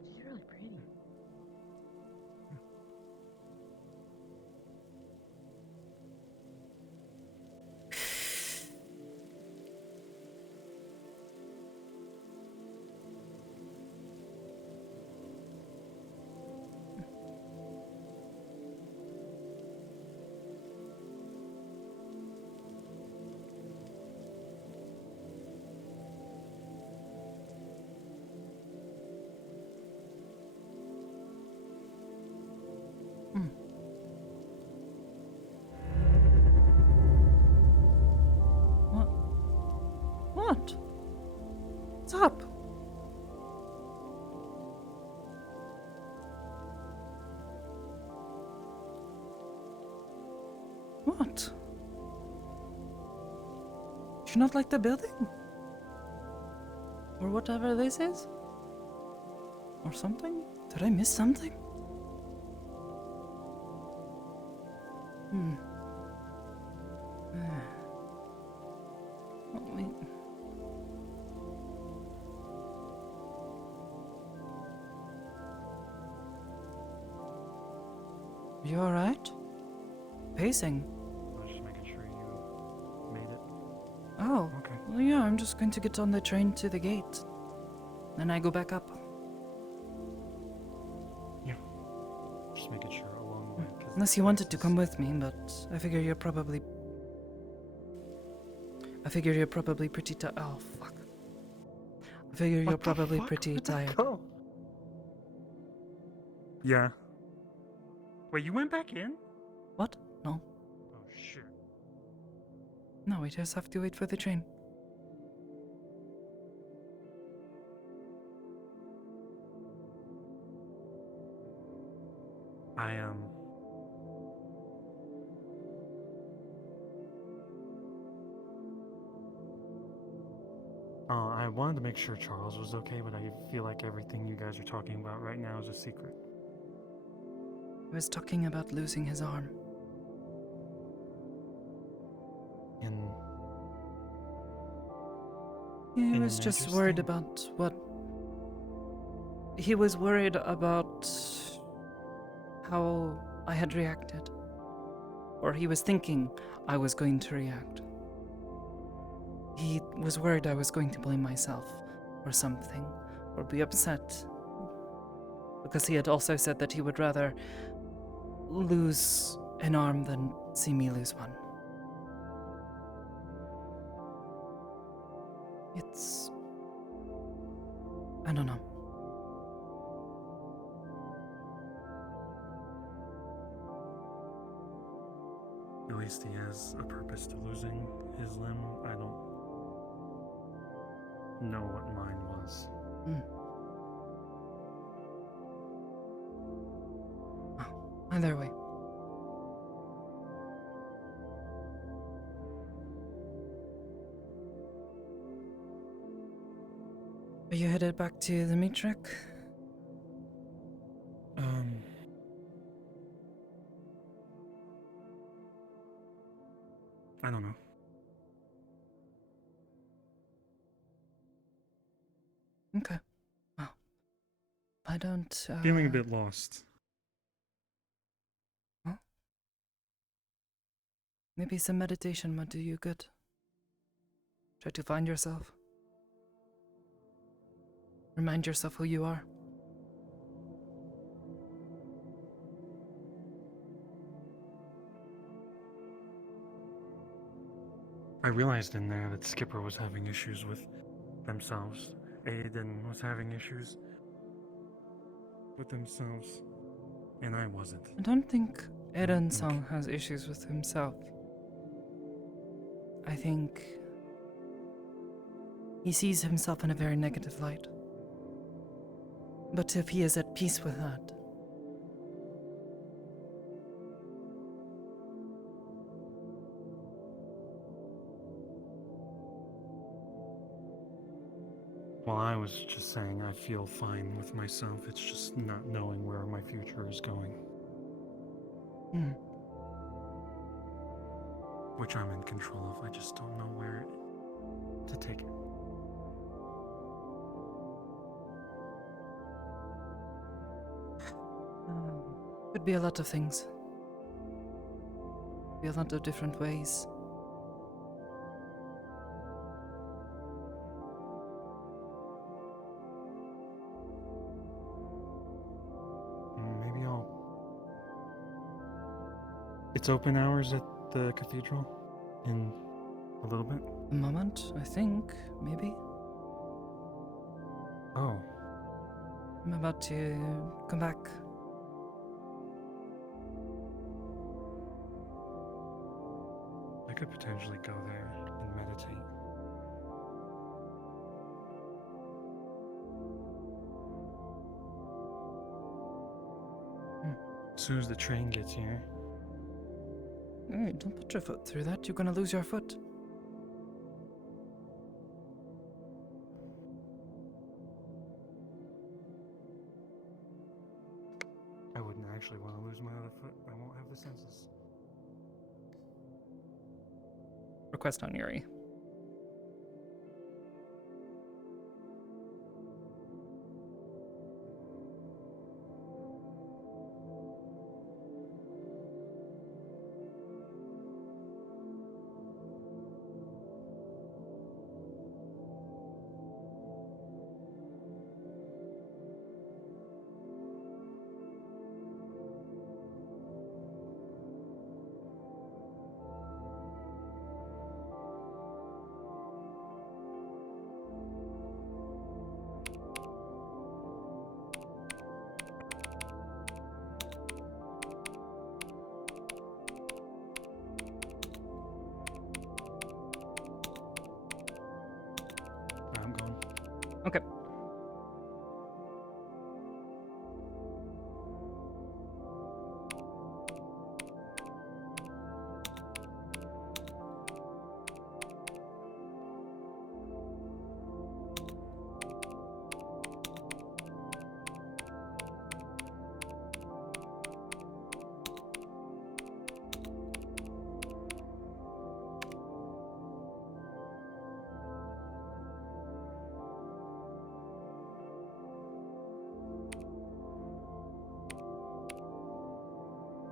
She's really pretty. What? What's up? What? Do you not like the building? Or whatever this is? Or something? Did I miss something? Oh, wait. You alright? Pacing. I was just making sure you made it. Oh, Okay. well, yeah, I'm just going to get on the train to the gate. Then I go back up. Just making sure along the way. 'cause Unless you wanted to come with me, but I figure you're probably pretty tired. Oh, fuck. I figure you're probably pretty tired. Yeah. Wait, you went back in? What? No. Oh, shit. No, we just have to wait for the train. I I wanted to make sure Charles was okay, but I feel like everything you guys are talking about right now is a secret. He was talking about losing his arm. In He In was an just worried interesting- about what. He was worried about how I had reacted. Or he was thinking I was going to react. He was worried I was going to blame myself or something, or be upset. Because he had also said that he would rather lose an arm than see me lose one. It's. I don't know. At least he has a purpose to losing his limb. I don't know what mine was. Either way. Are you headed back to the meat truck? I don't know. Okay. Well, I don't. Feeling a bit lost. Maybe some meditation would do you good. Try to find yourself. Remind yourself who you are. I realized in there that Skipper was having issues with themselves. Aiden was having issues with themselves. And I wasn't. I don't think Eren-san has issues with himself. I think he sees himself in a very negative light. But if he is at peace with that, Well, I was just saying I feel fine with myself. It's just not knowing where my future is going. Which I'm in control of. I just don't know where to take it. could be a lot of things. Be a lot of different ways. Maybe I'll... It's open hours at the cathedral in a little bit? A moment, I think, maybe. Oh. I'm about to come back. I could potentially go there and meditate. As soon as the train gets here. Hey, don't put your foot through that. You're gonna lose your foot. I wouldn't actually want to lose my other foot. I won't have the senses. Request on Yuri. I'm going. Okay.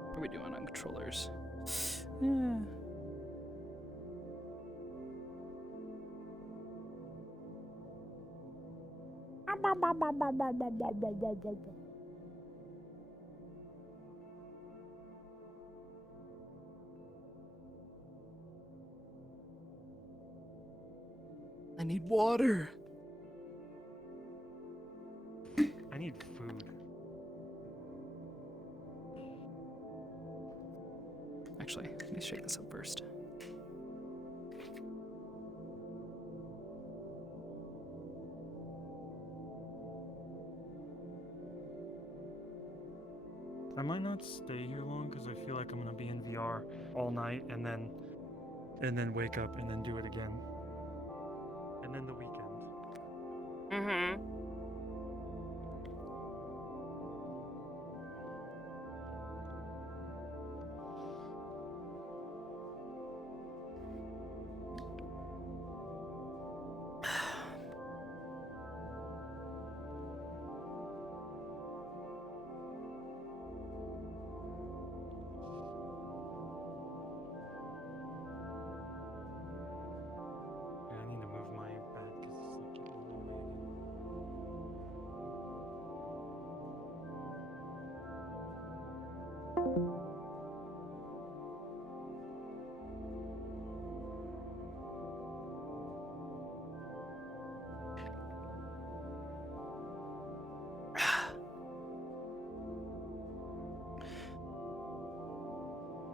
What are we doing on controllers? Yeah. I need water. I need food. Actually, let me shake this up first. I might not stay here long because I feel like I'm gonna be in VR all night and then wake up and then do it again. And then the weekend. Mm-hmm.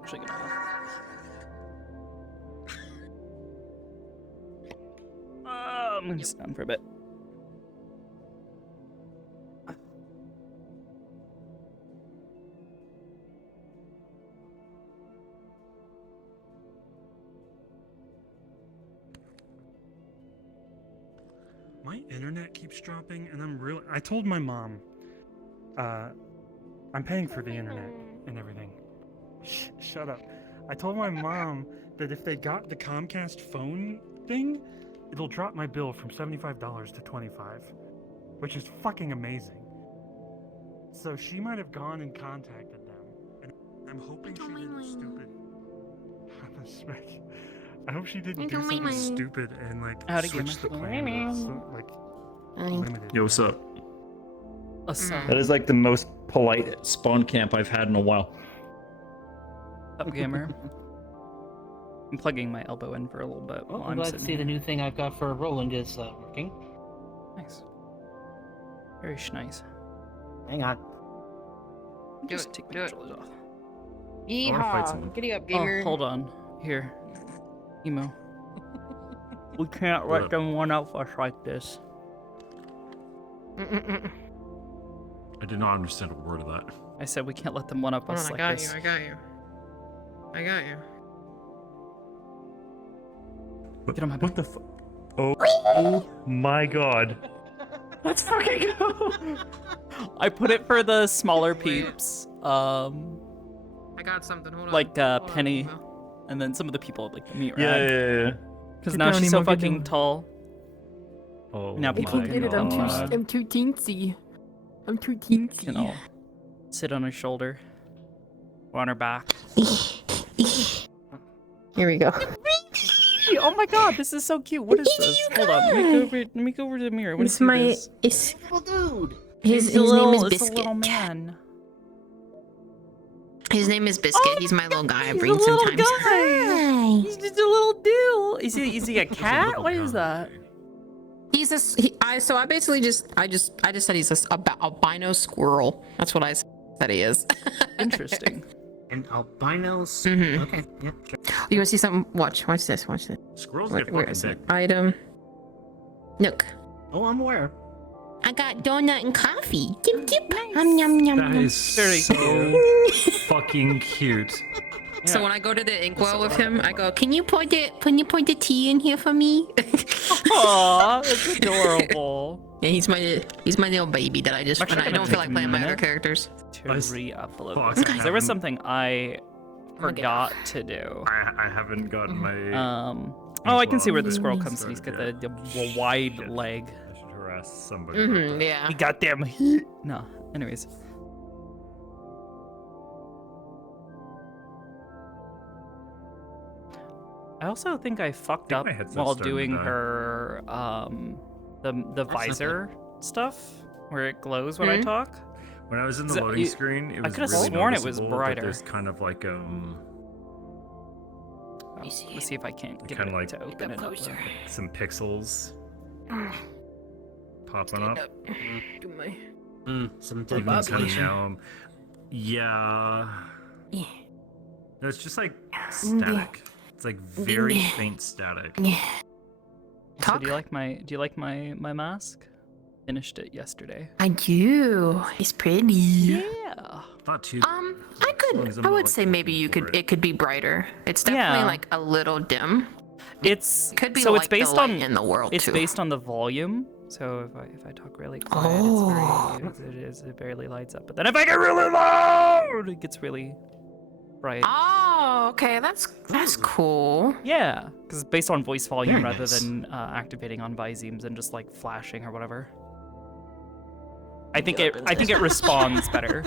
Actually gonna. I'm gonna sit down for a bit. My internet keeps dropping, and I told my mom, I'm paying for the internet and everything. Shut up. I told my mom that if they got the Comcast phone thing, it'll drop my bill from $75 to $25, which is fucking amazing. So she might have gone and contacted them, and I'm hoping she didn't stupid. I hope she didn't do something stupid and like switch the plan. So, like limited. Yo, what's up? What's up? That is like the most polite spawn camp I've had in a while. Up gamer. I'm plugging my elbow in for a little bit. Well, while I'm I'm glad to sitting see here. the new thing I've got for Roland is working. Very nice. Hang on. Just take my controllers off. Yeehaw! Giddy up, gamer. Oh, hold on. Here. Emo. We can't let them one up us like this. I did not understand a word of that. I said we can't let them one up Hold us on, like I got this. you. I got you. Get on my What the fuck? Oh my god. Let's fucking go. I put it for the smaller peeps. I got something. Hold on. Like Hold on, Penny, Emo. and then some of the people at like the meat Yeah, rag. yeah. Because Get now down, she's so Emo, get fucking down. tall. Oh Now my people can god. all, too teensy. I'm too teensy. can all sit on her shoulder, or on her back. Here we go. Oh my god, this is so cute. What is this? Hold on, let me go over to the mirror. What It's is my. this? It's. Dude. His a name is it's a Biscuit. little man. His name is Biscuit. He's my little guy I He's a bring little sometimes. guy. He's just a little dude. Is he a cat? What is that? He's so I basically I just said he's a albino squirrel. That's what I said he is. Interesting. An albino. Okay. Yeah. Sure. You want to see something? Watch this. Watch this. Squirrels Where get fucking is big. it? Item. Nook. Oh, I'm aware. I got donut and coffee. Dip dip. Yum yum yum. That yum. is so fucking cute. So when I go to the inkwell with him, I go, Can you pour the tea in here for me?" Aw, that's adorable. Yeah, he's my little baby that I just. Actually, When I gonna don't feel take like a playing my other minute characters. To re-upload this, 'cause there was something I forgot to do. I haven't gotten my. Oh, I can see where the squirrel comes in. He's got the wide leg. I should harass somebody. about that. Yeah. He got them heat. No. Anyways. I also think I fucked up my headset's while starting to doing die. her the visor stuff where it glows when I talk. When I was in the Is that- loading screen, it I was could've really sworn it was noticeable that brighter. There's kind of like Let's see if I can't get kind it of like to open it up. some pixels popping up. Do my. Some Even kind of vibration. now, yeah. No, it's just like static. It's like very faint static. So do you like my mask? Finished it yesterday. I do. It's pretty. Yeah. Not too. I would say maybe it could be brighter. It's definitely Yeah. like a little dim. It's could be so like it's based the light on in the world It's too. based on the volume. So if I talk really quiet, it barely lights up. But then if I get really loud, it gets really bright. Oh, okay, that's cool. Yeah, because it's based on voice volume Very rather nice. than activating on Vizemes and just like flashing or whatever. I think it responds better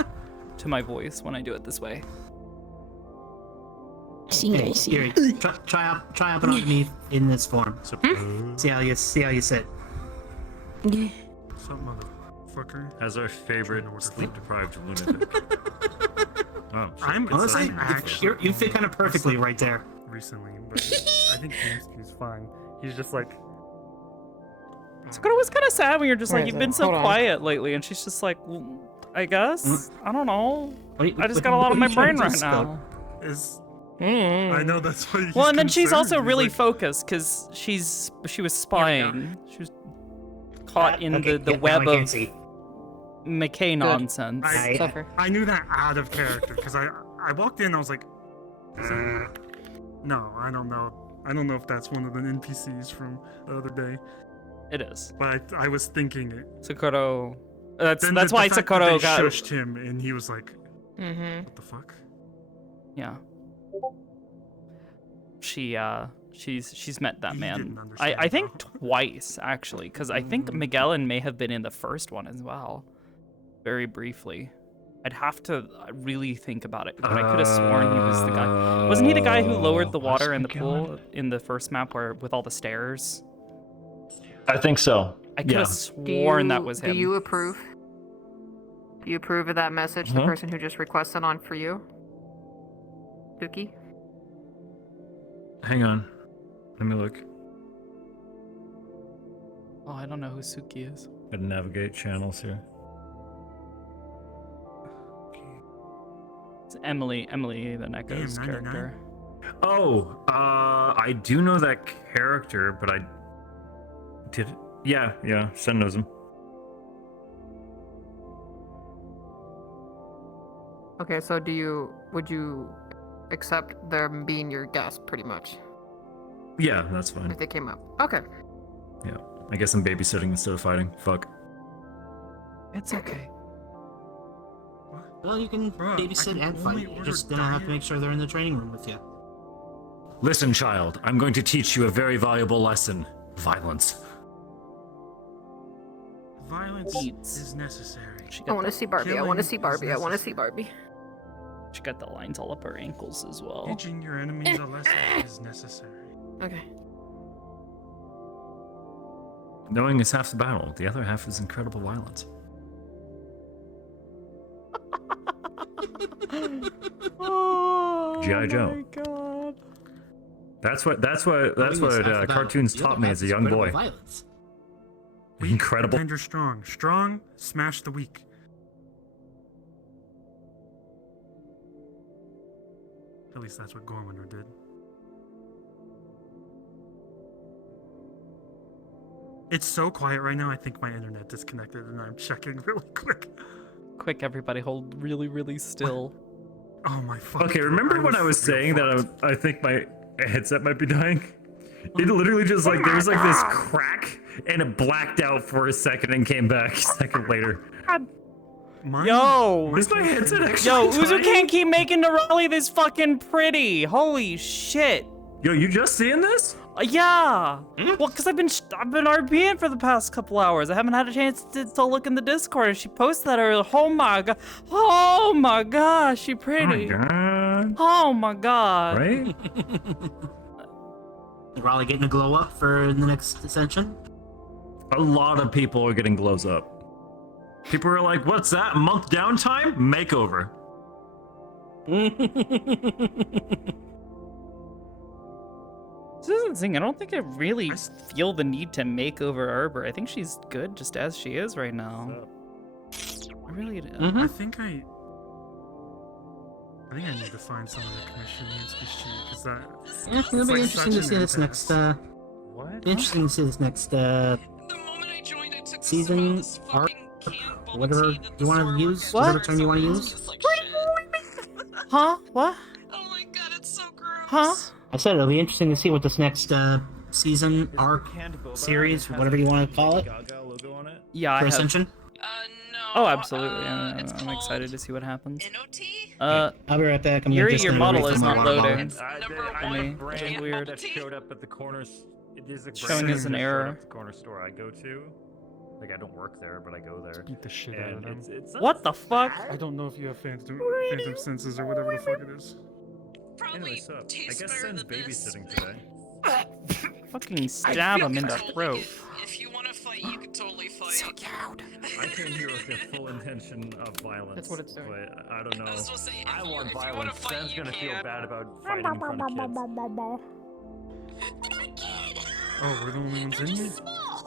to my voice when I do it this way. Here, try up underneath in this form. See how you sit. Some motherfucker. As our favorite sleep-deprived lunatic. Oh, shit. I'm Honestly, actually you fit kind of perfectly right there. recently, but I think Kamsky's fine. He's just like. Sakoto was kind of sad when you're just Where like, is you've it? been so Hold on. quiet lately, and she's just like, well, I guess. I don't know. I just what- got a lot on what my are you trying brain to do, right Scott? now. Is I know that's why he's Well, and then she's concerned. also He's really like, focused because she was spying. She was caught in Okay, the yeah, now web I can of see. McKay nonsense. I knew that out of character because I walked in. I was like, is that... no, I don't know. I don't know if that's one of the NPCs from the other day. It is. But I was thinking it. Sakoto. That's Then why the fact that Sakoto they got. shushed him, and he was like, "What the fuck?" Yeah. She's met that man. didn't understand I think twice actually, because I think Miguelin may have been in the first one as well, very briefly. I'd have to really think about it, but I could have sworn he was the guy. Wasn't he the guy who lowered the water in the pool in the first map where with all the stairs? I think so. I could have sworn that was him. Do you approve? Do you approve of that message? The Mhm. person who just requested on for you, Dookie? Hang on. Let me look. Oh, I don't know who Suki is. Gotta navigate channels here. It's Emily the Neko's Damn, 99. character. Oh, I do know that character, but I did. Yeah, Sen knows him. Okay, so would you accept them being your guest, pretty much, Yeah, that's fine. if they came up? Okay. Yeah, I guess I'm babysitting instead of fighting. Fuck. It's okay. Well, you can babysit and fight. You're just gonna have to make sure they're in the training room with you. Listen, child, I'm going to teach you a very valuable lesson. Violence. Violence is necessary. I want to see Barbie. I want to see Barbie. I want to see Barbie. She got the lines all up her ankles as well. Teaching your enemies a lesson is necessary. Okay. Knowing is half the battle. The other half is incredible violence. G.I. Joe. My God. That's what cartoons taught me as a young boy. Incredible. Bend your strong. Strong, smash the weak. At least that's what Gorminer did. It's so quiet right now, I think my internet disconnected and I'm checking really quick. Quick, everybody, hold really, really still. Oh my fucking Okay, remember when I was saying that I think my headset might be dying? It literally just like, there was like this crack and it blacked out for a second and came back a second later. Yo! Is my headset actually Yo, Uzu dying? can't keep making the rally this fucking pretty. Holy shit. Yo, you just seeing this? Yeah. Well, cause I've been RPing for the past couple hours. I haven't had a chance to look in the Discord. And she posted that earlier. Oh my god. Oh my gosh, she pretty. Oh my god. Oh my god. Right? Is Raleigh getting a glow up for the next ascension? A lot of people are getting glows up. People are like, what's that? Month downtime? Makeover. This isn't thing. I don't think I really feel the need to make over Arbor. I think she's good just as she is right now. I really do. I think I need to find someone to commission Yansky's shit, because that... Yeah, it'll be interesting to see this next, What? Be interesting to see this next, season, arc, whatever you want to use, whatever term you want to use. Huh? What? Huh? I said it'll be interesting to see what this next, season, arc, series, whatever you want to call it. Yeah, I For have. Ascension. Oh, absolutely. I'm excited to see what happens. I'll be right back. I'm gonna Yuri, just your wait model for is my not model. loading. I me. Which is weird. that showed up at the corners. It is a Showing as an error. At the corner store I go to. Like I don't work there, but I go there. Beat the shit out of them. It's What the fuck? I don't know if you have phantom senses or whatever the fuck it is. Anyway, so I guess Sen's babysitting today. Fucking stab him in the throat. If you want to fight, you can totally fight. fight. So cute. I came here with the full intention of violence. That's what it's doing. But I don't know. I was gonna say, I if you want wanna violence. fight, Sam's you gonna feel can. bad about fighting in front of kids. Oh, we're the only ones in here?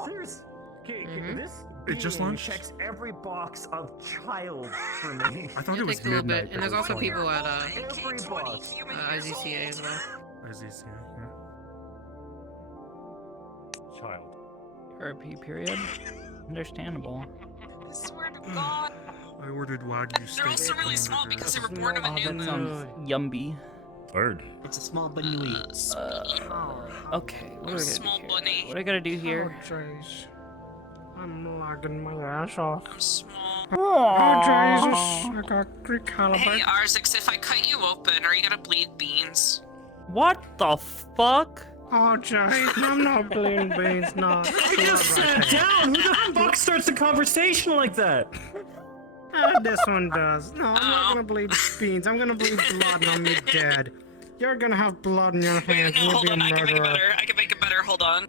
There's. This It just being launched? checks every box of child for me. I thought it was Takes a little midnight. bit, and there's also people at Every box. IZCA as well. IZCA, yeah. Child. RP period. Understandable. I swear to God. I ordered Wagyu steak. They're also really small because they were born of a Oh, that new. sounds yummy. Bird. It's a small bunny. Okay, what do I gotta Small do here? bunny. What do I gotta do here? jeez. I'm lagging my ass off. I'm small. Oh, Jesus. I got recalibrate. Hey, Arzix, if I cut you open, are you gonna bleed beans? What the fuck? Oh, jeez. I'm not bleeding beans, no. I just sat down! Who the fuck starts a conversation like that? This one does. No, I'm not gonna bleed beans. I'm gonna bleed blood and I'm dead. You're gonna have blood in your hands. No, You'll hold be a on, I can make it murderer. better. I can make it better, hold on.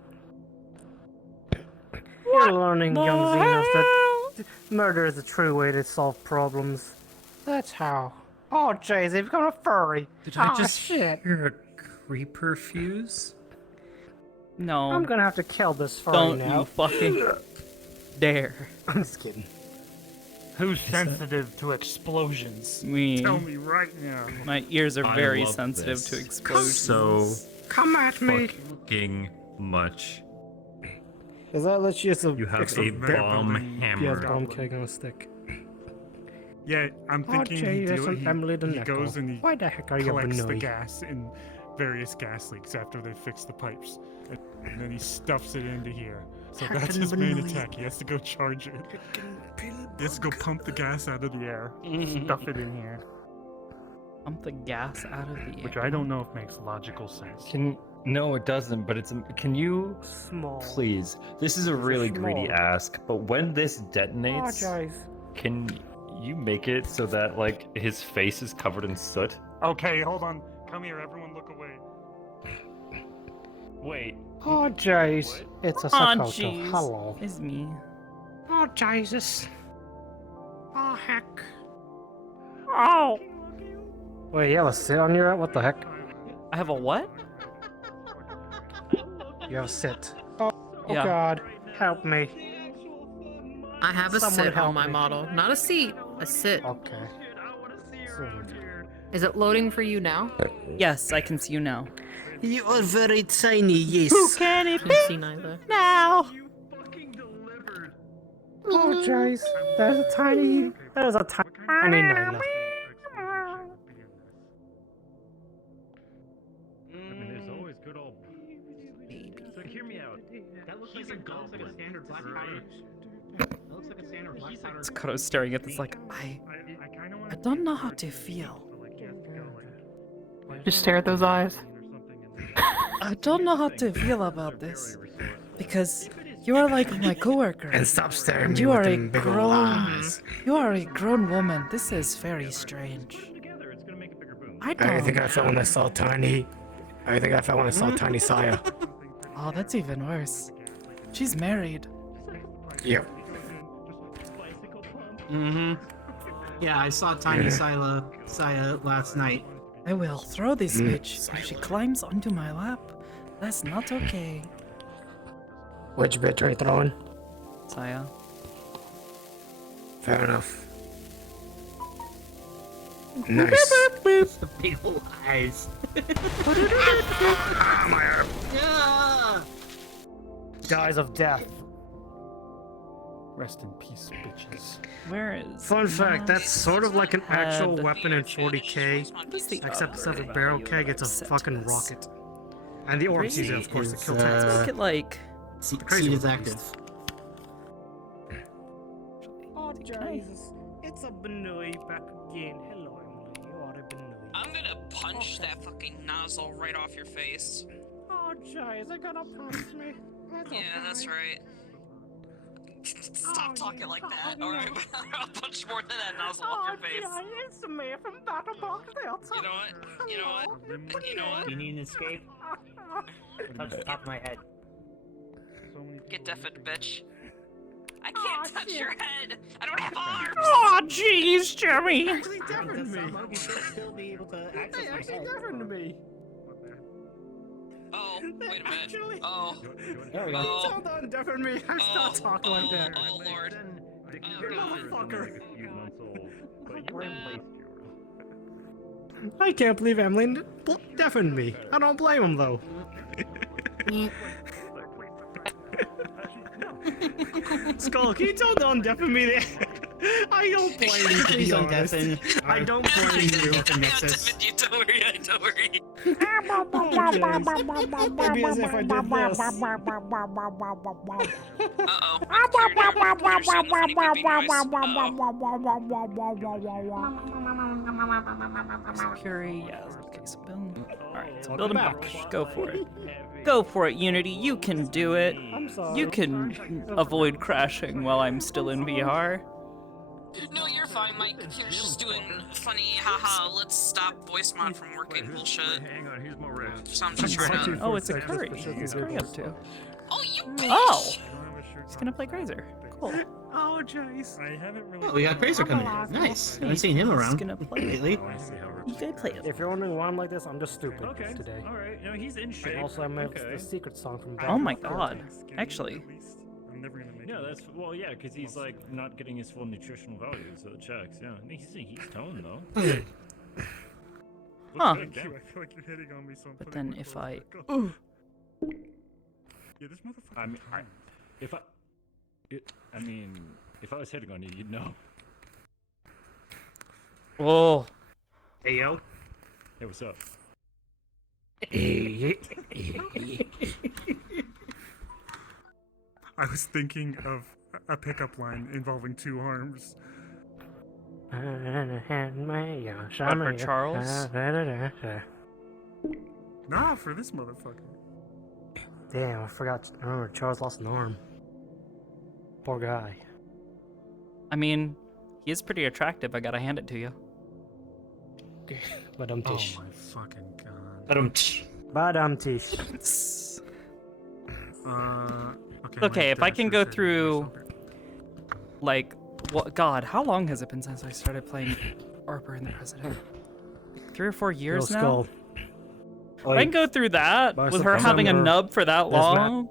You're learning, young Xenos, that murder is the true way to solve problems. That's how. Oh, jeez, they've become a furry. Did I Oh, just shit. hear a creeper fuse? No. I'm gonna have to kill this furry Don't now. you fucking dare. I'm just kidding. Who's sensitive to explosions? Me. Tell me right now. My ears are I very love sensitive this to explosions. So Come at me. fucking much. Is that literally just a You have extra a bit- bomb Yeah, hammer. bomb cake on a stick. Yeah, I'm thinking Jay, he, there's some Emily the he Nickel. goes and he Why the heck are you collects the annoyed? gas in various gas leaks after they fix the pipes. And then he stuffs it into here. So that's his main attack. He has to go charge it. He has to go pump the gas out of the air. Stuff it in here. Pump the gas out of the air. Which I don't know if makes logical sense. No, it doesn't. But it's. Can you Small. please? This is a really greedy small. ask. But when this Oh, detonates, jeez. can you make it so that like his face is covered in soot? Okay, hold on. Come here, everyone look away. Wait. Oh, jeez. It's a Oh, Sakoto. jeez. Hello. It's me. Oh, Jesus. Oh, heck. Oh! Wait, you have a sit on your... What the heck? I have a what? You have a sit. Oh, Yeah. God. Help me. I have a Someone sit help on my me. model. Not a seat, a sit. Okay. Is it loading for you now? Yes, I can see you now. You are very tiny, yes. Who can it I be can't see neither. now? Oh, jeez. There's a tiny... There's a tiny Nyla. I mean, there's always good old. So hear me out. That looks like a standard black powder. That looks like a standard black powder. Sakoto's staring at this like, I don't know how to feel. Just stare at those eyes. I don't know how to feel about this. Because you are like my coworker. And stop staring at me You with are a them big old grown eyes. You are a grown woman. This is very strange. I don't I think I felt when I saw Tiny. I think I felt when I saw Tiny Saya. Oh, that's even worse. She's married. Yep. Mm-hmm. Yeah, I saw Tiny Saya last night. I will throw this bitch if she climbs onto my lap. That's not okay. Which bitch are you throwing? Saya. Fair enough. Nice. The big old eyes. My arm. Yeah. Dies of death. Rest in peace, bitches. Where is? Fun fact, that's sort of like an actual Head. weapon in 40k, except instead of a barrel keg, it's a fucking rocket. And the orbs use it, of course, to kill tanks. Let's make it like. Seat Crazy is one. active. Oh, Jesus. It's a Benui back again. Hello, Emily. You are a Benui. I'm gonna punch that fucking nozzle right off your face. Oh, jeez, they're gonna punch me. Yeah, that's right. Stop talking like that, or I'll punch more than that nozzle off your face. It's the man from Battlebox Delta. You know what? You know what? You know what? You need an escape? Touch the top of my head. Get deafened, bitch. I can't touch your head. I don't have arms. Oh, jeez, Jeremy. Actually deafened me. You should still be able to access my actually head. deafened me. Oh, wait a minute. Oh. There we go. Oh. Hold on, deafened me. I start talking like that. Oh, Lord. Motherfucker. A few months old, but you replaced yours. I can't believe Emily deafened me. I don't blame him though. Skull, can you tell don't deafen me there? I don't blame you, to be honest. I don't blame you. Nexus. Don't worry, don't worry. Maybe as if I did this. Security, yes. Okay, so build. Alright, so build him back. Go for it. Go for it, Unity. You can do it. I'm sorry. You can avoid crashing while I'm still in VR. No, you're fine, Mike. He was just doing funny, haha, let's stop voice mod from working bullshit. Hang on, here's more red. So I'm just trying to... Oh, it's a curry. What's curry up to? Oh, you bitch! Oh! He's gonna play Grazer. Cool. Oh, jeez. I haven't really. Oh, we got Grazer coming in. Nice. Haven't seen him around He's gonna play lately. You gotta play it. If you're wondering why I'm like this, I'm just stupid Okay. today. All right. No, he's in shape. Also, I made Okay. the secret song from. Oh my god. Actually. I'm never gonna make No, that's well, yeah, because he's like not getting his full nutritional value, so it checks. Yeah, he's toned though. Huh. Thank you. I feel like you're hitting on me, so I'm But putting then my if clothes I... back on. Yeah, this motherfucker. I mean, if I was hitting on you, you'd know. Whoa. Hey yo. Hey, what's up? I was thinking of a pickup line involving two arms. What, for Charles? Nah, for this motherfucker. Damn, I forgot. I remember Charles lost an arm. Poor guy. I mean, he is pretty attractive, I gotta hand it to you. Badum-tish. Oh my fucking god. Badum-tish. Badum-tish. Okay, if I can go through, like, what? God, how long has it been since I started playing Arbor and the President? 3 or 4 years now? If I can go through that with her having a nub for that long.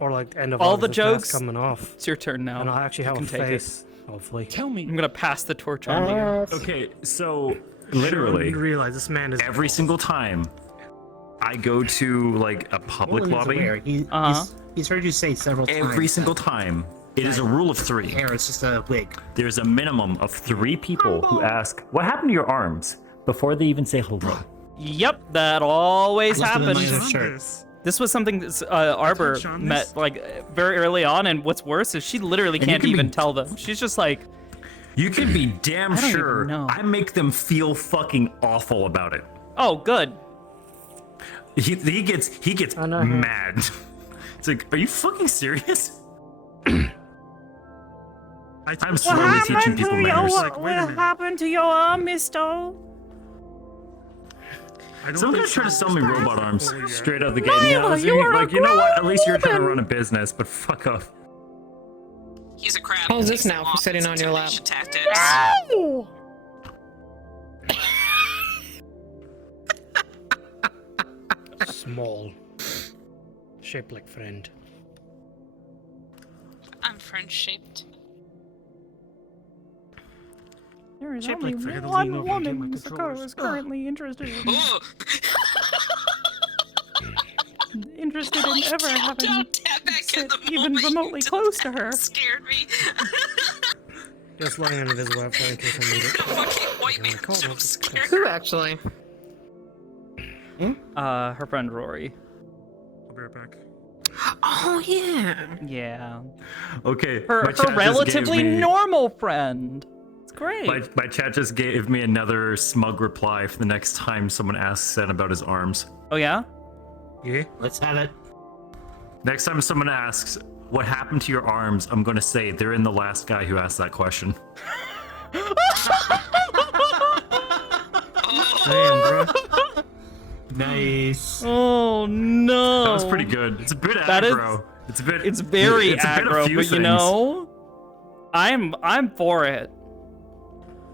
Or like end of all the August, this jokes mask's coming off. It's your turn now. And I'll actually have You a can take face. Hopefully. Tell me. I'm gonna pass the torch on to you. Okay, so literally, didn't realize this man is every single time I go to like a public lobby, He's heard you say several times. every single time, it is a rule of 3. Hair is just a wig. There's a minimum of 3 people who ask, "What happened to your arms?" before they even say hello. Yep, that always Must have been my happens. shirt. This was something that Arbor met like very early on, and what's worse is she literally And you can't can even be- tell them. She's just like, You can be damn I don't even sure know. I make them feel fucking awful about it. "Oh, good." He gets mad. It's like, are you fucking serious? I'm slowly teaching people manners. What happened to your arm, Mister? Some guy's trying to sell me robot arms straight out the gate. Nyla, you are a like, you know what? At least you're trying to grown run a business, but fuck off. He's a crab. How's this now for sitting on your lap? Tactics. No! small. Shaped like friend. I'm French-shaped. There is Shaped only like Fred, one lean over and get my woman Sakoto is currently interested in. Oh. Interested in ever having sit even remotely close to her. Scared me. Just laying an invisible web in case I need it. Fucking white man jump scare. Who actually? Her friend Rory. I'll be right back. Oh yeah. Yeah. Okay. Her my chat just relatively gave me- normal friend. It's great. My chat just gave me another smug reply for the next time someone asks Sen about his arms. Oh yeah? Yeah. Let's have it. Next time someone asks, what happened to your arms? I'm gonna say they're in the last guy who asked that question. Damn, bro. Nice. Oh no. That was pretty good. It's a bit That is- aggro. It's a bit. It's very it's a bit of aggro, few but you things. know, I'm for it.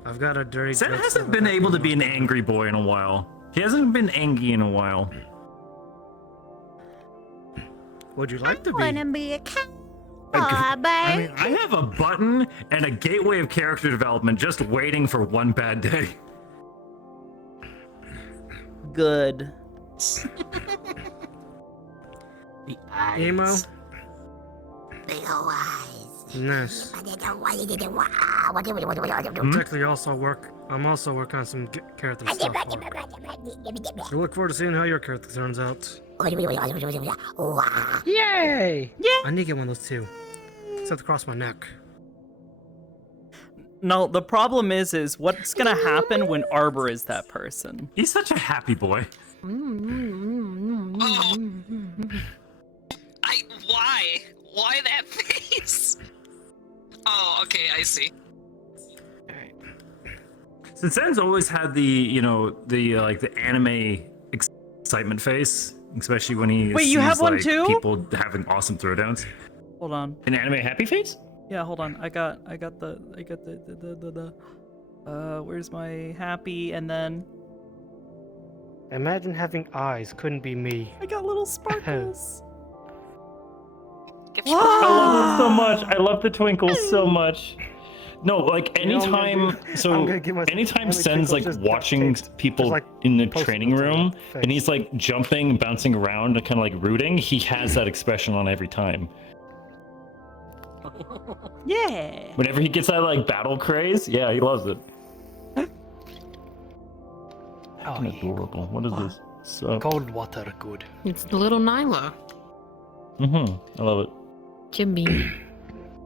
I've got a dirty. Sen hasn't been able to be an angry boy in a while. He hasn't been angry in a while. Would you like to be? Wanna be a cat? I mean, I have a button and a gateway of character development just waiting for one bad day. Good. Emo. Big ol' eyes. Nice. Hmm? I'm also working on some character stuff. So look forward to seeing how your character turns out. Yay! Yeah. I need to get one of those too. Except across my neck. No, the problem is what's gonna happen when Arbor is that person? He's such a happy boy. Why that face? Oh, okay, I see. Since Sen's always had the, you know, the like the anime excitement face, especially when he Wait, you sees have one like too? people having awesome throwdowns. Hold on. An anime happy face? Yeah, hold on. I got the where's my happy and then Imagine having eyes. Couldn't be me. I got little sparkles. I love it so much. I love the twinkles so much. No, like anytime. Anytime Sen's like watching people in the training room, and he's like jumping, bouncing around, and kind of like rooting, he has that expression on every time. Yeah. Whenever he gets that like battle craze, yeah, he loves it. Fucking adorable. What is this? So cold water, good. It's the little Nyla. I love it. Jimmy.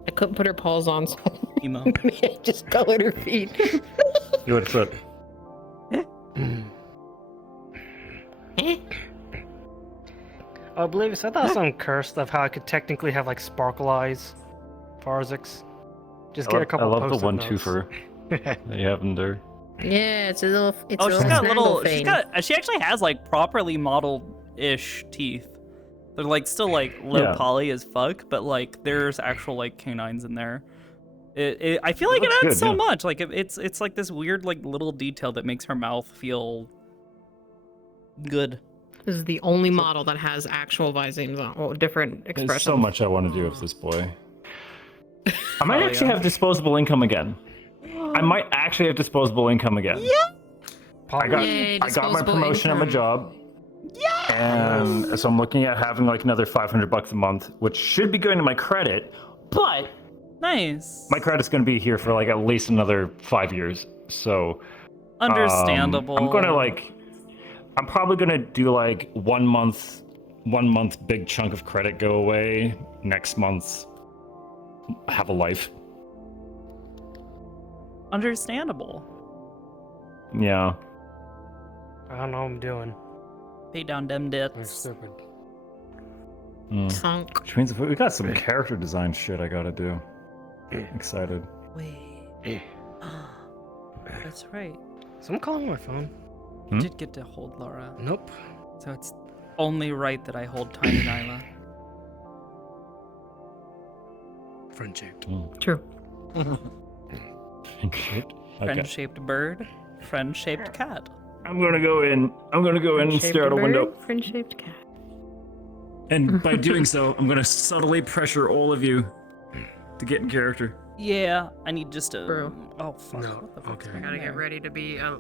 I couldn't put her paws on, so Emo. I just colored her feet. You what's up? I believe I thought some cursed of how I could technically have like sparkle eyes. Farzix. Just get a couple I love the post-it one notes. twofer that you have in there. Yeah, it's a little. It's Oh, a she's little got little. She's Snagglefane. got. She actually has like properly modeled-ish teeth. They're like still like low Yeah. poly as fuck, but like there's actual like canines in there. I feel like it looks adds good, so yeah. much. Like it's like this weird like little detail that makes her mouth feel good. This is the only model that has actual Visines on, well, different There's expressions. so much I want to do with this boy. I might Oh, actually yeah. have disposable income again. I might actually have disposable income again. Yeah. I got Yay, I got my disposable promotion at my income. job. And so I'm looking at having like another $500 a month, which should be going to my credit, but Nice. my credit's going to be here for like at least another 5 years. So Understandable. I'm probably gonna do like 1 month big chunk of credit go away. Next month, have a life. Understandable. Yeah. I don't know what I'm doing. Pay down them I'm debts. stupid. Sunk. Which means we got some character design shit I gotta do. Excited. Wait. That's right. Someone calling my phone. You did get to hold Laura. Nope. So it's only right that I hold Tiny Nyla. Friend-shaped. True. Friend-shaped bird, friend-shaped cat. I'm gonna go in and stare out a window. Friend-shaped cat. And by doing so, I'm gonna subtly pressure all of you to get in character. Yeah, I need just a. Bro. Oh fuck! No, What the fuck's okay. going I gotta on get there? ready to be a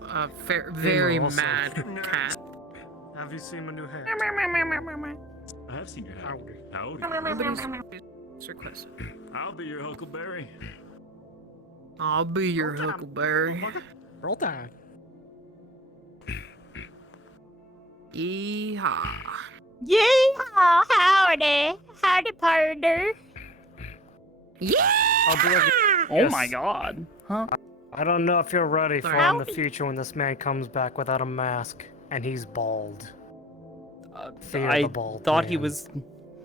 very also. mad cat. Have you seen my new hair? I have seen your hair. Howdy. Nobody's requested. I'll be your Huckleberry. I'll be your Huckleberry. Roll Tide. Yeehaw. Yay! Oh, howdy. Howdy, partner. Yeah! Oh my god! Huh? I don't know if you're ready for Sorry. in the future when this man comes back without a mask and he's bald. Fear I the bald thought he man. was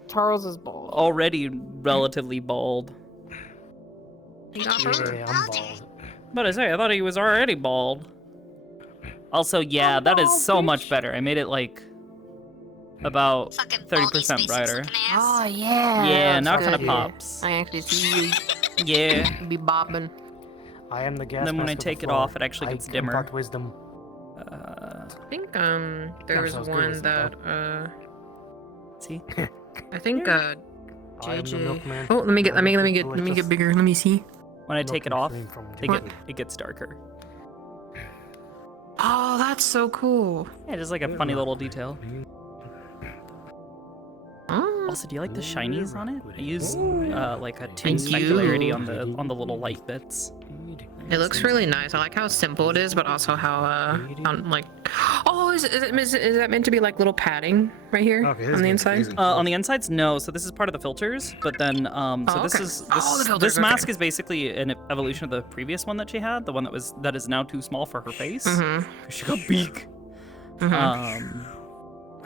Charles is bald. already relatively bald. He got hurt. Yeah, I'm bald. But I thought he was already bald. Also, yeah, that is so much better. I made it like About 30% brighter. Oh yeah. Yeah, now it that's kind of good. pops. I actually see you. Yeah. Be bobbing. I am the gas. And then when I take it off, it actually gets dimmer. Wisdom. I think there was sounds good, one wisdom, that See? I think I am the JJ. milkman. Oh, let me get Delicious. bigger. Let me see. When I take it off, What? it gets darker. Oh, that's so cool. Yeah, just like a funny little detail. Also, do you like the shinies on it? I use like a 2 Thank specularity you. on the little light bits. It looks really nice. I like how simple it is, but also how like. Oh, is that meant to be like little padding right here on the inside? On the insides, no. So this is part of the filters, but then so this okay. is Oh, the this filters, mask okay. is basically an evolution of the previous one that she had, the one that is now too small for her face. She got beak.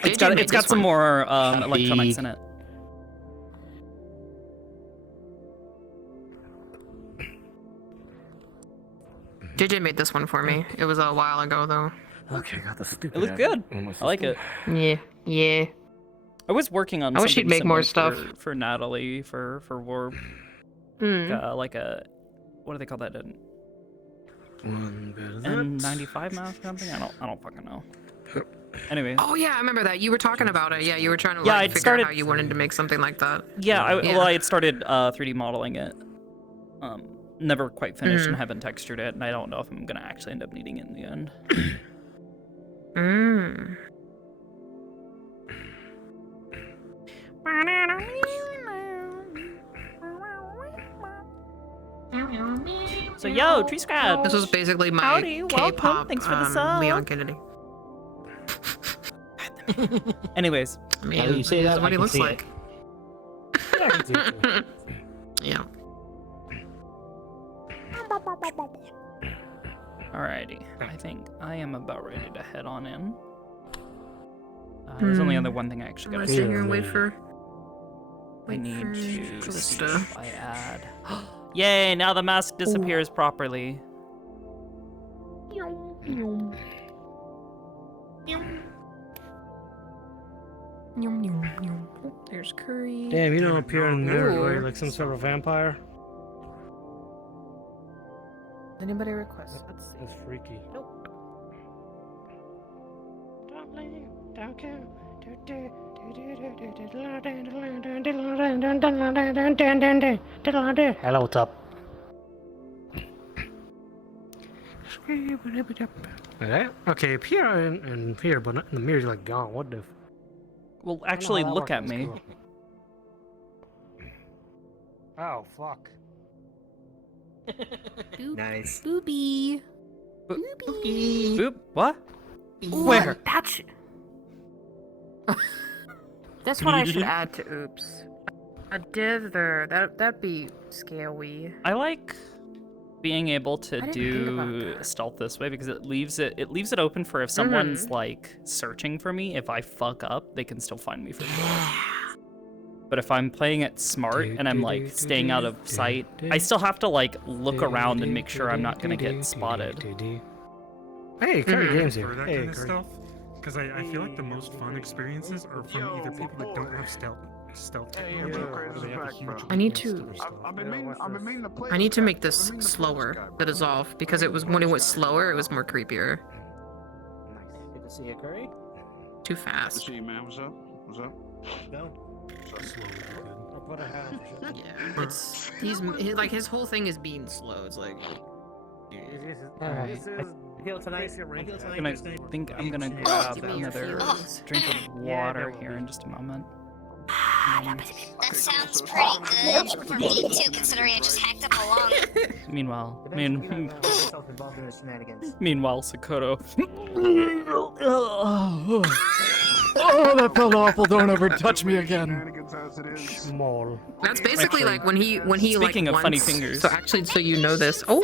It's got some more electronics in it. JJ made this one for me. It was a while ago though. Okay, got the stupid. It looks good. I like it. Yeah. I was working on. I wish she'd something make more similar stuff. for Natalie for Warp. Like a what do they call that? An N95 mask or something? I don't fucking know. Anyway. Oh yeah, I remember that. You were talking about it. Yeah, you were trying to I'd figure started- out how you wanted to make something like that. Yeah, well, I had started 3D modeling it. Never quite finished and Mhm. haven't textured it, and I don't know if I'm gonna actually end up needing it in the end. So yo, Tree Scratch. This was basically my Howdy, welcome. K-pop Thanks for the sub. Leon Kennedy. Anyways, I mean, you say this that, is what I he can looks see it. like. Yeah. alrighty. I think I am about ready to head on in. There's only other one thing I actually I'm gotta gonna sit do. here and wait for. I need to see Calista. if I add. Yay! Now the mask disappears properly. Oh, there's Curry. Damn, you don't appear in the mirror, Ooh. are you like some sort of vampire? Anybody request? Let's see. That's freaky. Nope. Don't leave, don't go. Hello, top. Okay, appear in here, but not in the mirror, you're like gone. What the? Well, actually, look at me. Oh, fuck. Nice. Boopy. Boop. What? Ooh, Where? That's. That's what I should add to Oops. A div there. That'd be scary. I like being able to I didn't think about do stealth this way because it leaves it open for if someone's Mhm. like searching for me, if I fuck up, they can still find me for sure. But if I'm playing it smart and I'm like staying out of sight, I still have to like look around and make sure I'm not gonna get spotted. Hey, Curry Games For here. that Hey, kind of Curry. stuff, because I feel like the most fun experiences are from either people that don't have stealth technology, or they have a huge I need weakness to. their stealth. I need to make this slower, the dissolve, because it was when it was slower, it was more creepier. Good to see you, Curry. Too fast. Good to see you, man. What's up? What's up? No. I'll put a hat on. Yeah, it's he's like his whole thing is being slow. It's like. Alright. I feel tonight. I think I'm gonna grab another drink of water here in just a moment. That sounds pretty good for me too, considering I just hacked up a lung. Meanwhile, Involved in the shenanigans. meanwhile, Sakoto. Oh, that felt awful. Don't ever touch me again. Small. That's basically like when he Speaking like of funny once- fingers. So actually, so you know this. Oh,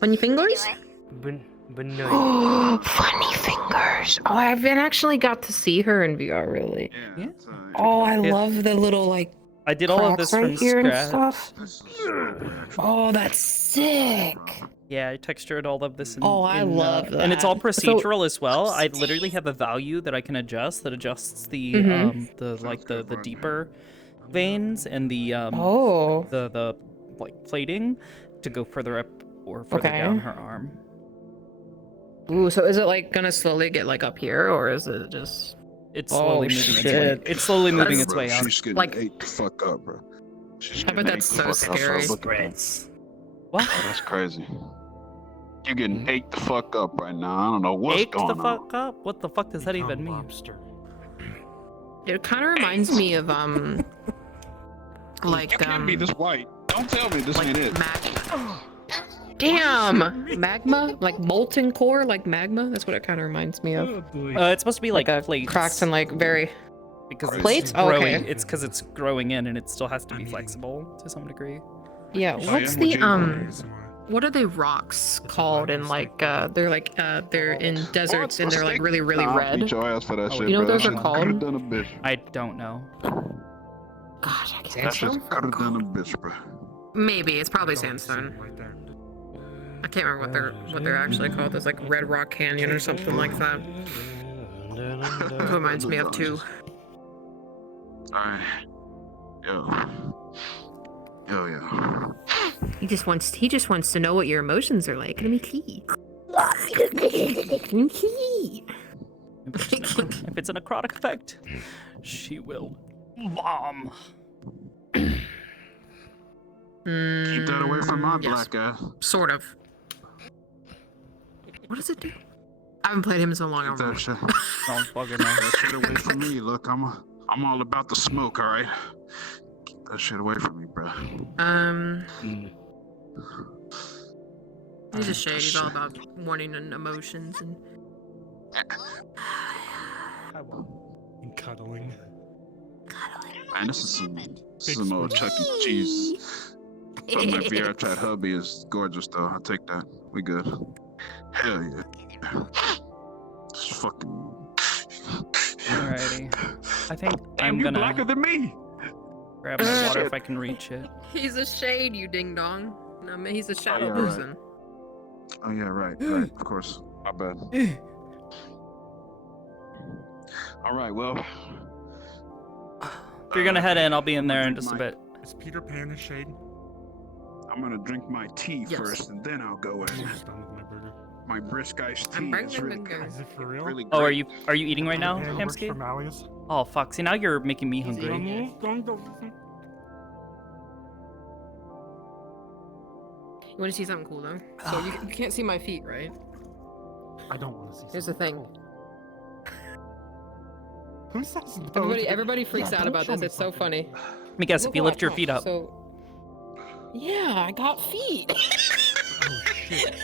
funny fingers. Benign. Funny fingers. Oh, I haven't actually got to see her in VR really. Yeah. Oh, I love the little like. I did all of cracks this right from here and scratch. stuff. Oh, that's sick. Yeah, I textured all of this in. Oh, I love And it's all that. procedural as well. I literally have a value that I can adjust that adjusts the the deeper veins and the the like plating to go further up or further down her arm. Ooh, so is it like gonna slowly get like up here, or is it just? It's slowly moving its way. It's slowly moving its way up. She's getting Like- ate the fuck up, bro. She's I bet getting that's ate the so fuck up, bro. scary. Look at that. What? Oh, that's crazy. You're getting ate the fuck up right now. I don't know what's Ached going the on. fuck up? What the fuck does that even mean? It kind of reminds me of like You can't be this white. Don't tell me this ain't it. Damn, magma, like molten core, like magma. That's what it kind of reminds me of. It's supposed to be like a plates. cracked and like very. Because Plates? it's Oh, growing. okay. It's because it's growing in, and it still has to be flexible to some degree. Yeah. What's the What are they rocks called? And like they're in deserts and they're like really red. Beat your ass for that shit, You know what bro. those are That shit called? could've done a bitch. I don't know. Gosh, I That shit could have done a bitch, bro. Maybe it's probably sandstone. I can't remember what they're actually called. There's like Red Rock Canyon or something like that. It reminds me of too. Alright. Yo, yeah. He just wants to know what your emotions are like. Let me key. If it's a necrotic effect, she will bomb. Keep that away from my black guy. Sort of. What does it do? I haven't played him in so long. Keep that shit. Don't fucking know. That shit away from me. Look, I'm all about the smoke, alright? Keep that shit away from me, bro. He's a shade. He's all about wanting and emotions and. And cuddling. Man, this is some old Chuck E. Cheese. But my VR chat hubby is gorgeous, though. I'll take that. We good. Hell yeah. It's fucking. Alrighty. I think Damn, I'm you gonna blacker than me. grab my water if I can reach it. He's a shade, you ding dong. I mean, he's a shadow yeah, person. Oh yeah, right. Of course. My bad. All right. Well. If you're gonna head in, I'll be in there in just a bit. Is Peter Pan a shade? I'm gonna drink my tea first, and then I'll go in. My brisk iced tea is really good. Is it for real? Really Oh, great. are you eating right now, Peter Pan works Hamsky? for Malleus? Oh fuck! See, now you're making me hungry. You want to see something cool though? So you can't see my feet, right? I don't want to see. Here's the thing. Who says Everybody freaks out about this. It's so funny. Let me guess. If you lift your feet up. So, yeah, I got feet. Oh shit!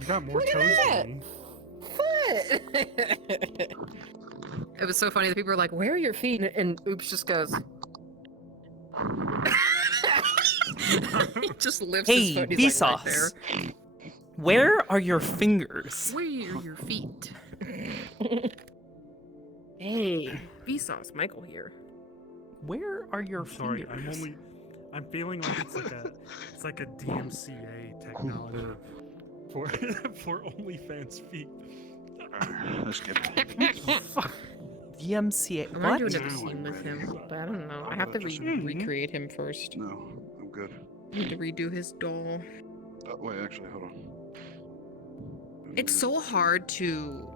You got more Look at toes that. than me. Foot. It was so funny. The people were like, "Where are your feet?" And Oops just goes. He just lifts his Hey, foot. And he's like, right there. Vsauce. Where are your fingers? Where are your feet? Hey, Vsauce, Michael here. Where are your Sorry, fingers? I'm feeling like it's like a DMCA technology for OnlyFans feet. Let's get it. DMCA. I'm What? gonna do another scene with him, but I don't know. I have to recreate him first. No, I'm good. I need to redo his doll. Wait, actually, hold on. It's so hard to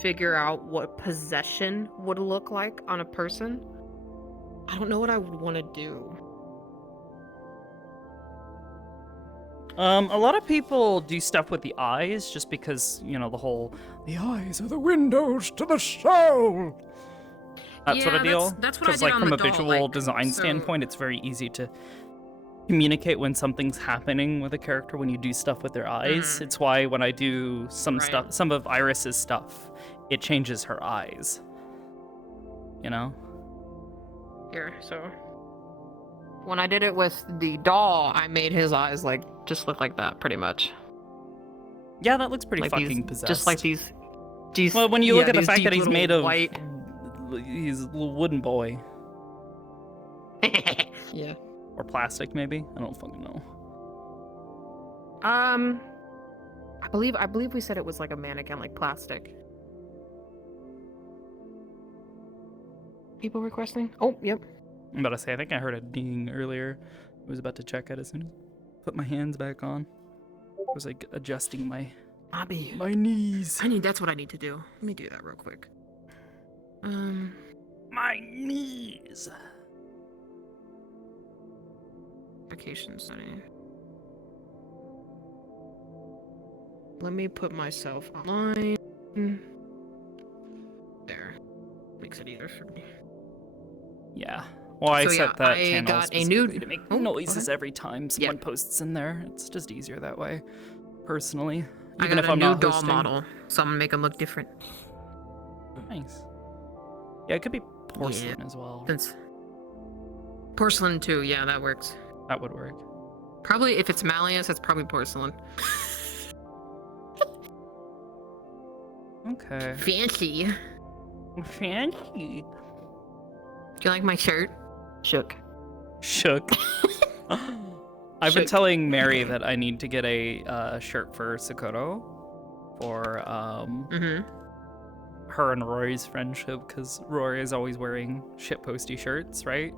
figure out what possession would look like on a person. I don't know what I would want to do. A lot of people do stuff with the eyes just because, you know, the eyes are the windows to the soul. That sort of Yeah, deal. that's what I Because, did like, on from the a doll, visual like, design so- standpoint, it's very easy to communicate when something's happening with a character when you do stuff with their eyes. It's why when I do some stuff, some of Iris's stuff, it changes her eyes. You know? Here, so when I did it with the doll, I made his eyes like just look like that, pretty much. Yeah, that looks pretty Like fucking these- possessed. Just like these. Well, when you look at the these fact that deep he's little made of white. he's a little wooden boy. Yeah. Or plastic, maybe? I don't fucking know. I believe we said it was like a mannequin, like plastic. People requesting? Oh, yep. I'm about to say, I think I heard a ding earlier. I was about to check it as soon as I put my hands back on. I was like adjusting my knees. That's what I need to do. Let me do that real quick. My knees. Vacation setting. Let me put myself online. There. Makes it easier for me. Yeah. Well, I So, yeah, set that I channel got a specifically new- to make Oh, noises okay. every time someone posts in there. It's just easier that way, personally. I Even got if a I'm new not doll hosting. model, so I'm gonna make them look different. Nice. Yeah, it could be porcelain as well. Since porcelain too, yeah, that works. That would work. Probably if it's Malleus, it's probably porcelain. Okay. Fancy. Fancy. Do you like my shirt? Shook. Shook. I've been telling Mary that I need to get a shirt for Sakoto for her and Rory's friendship, because Rory is always wearing shitposty shirts, right?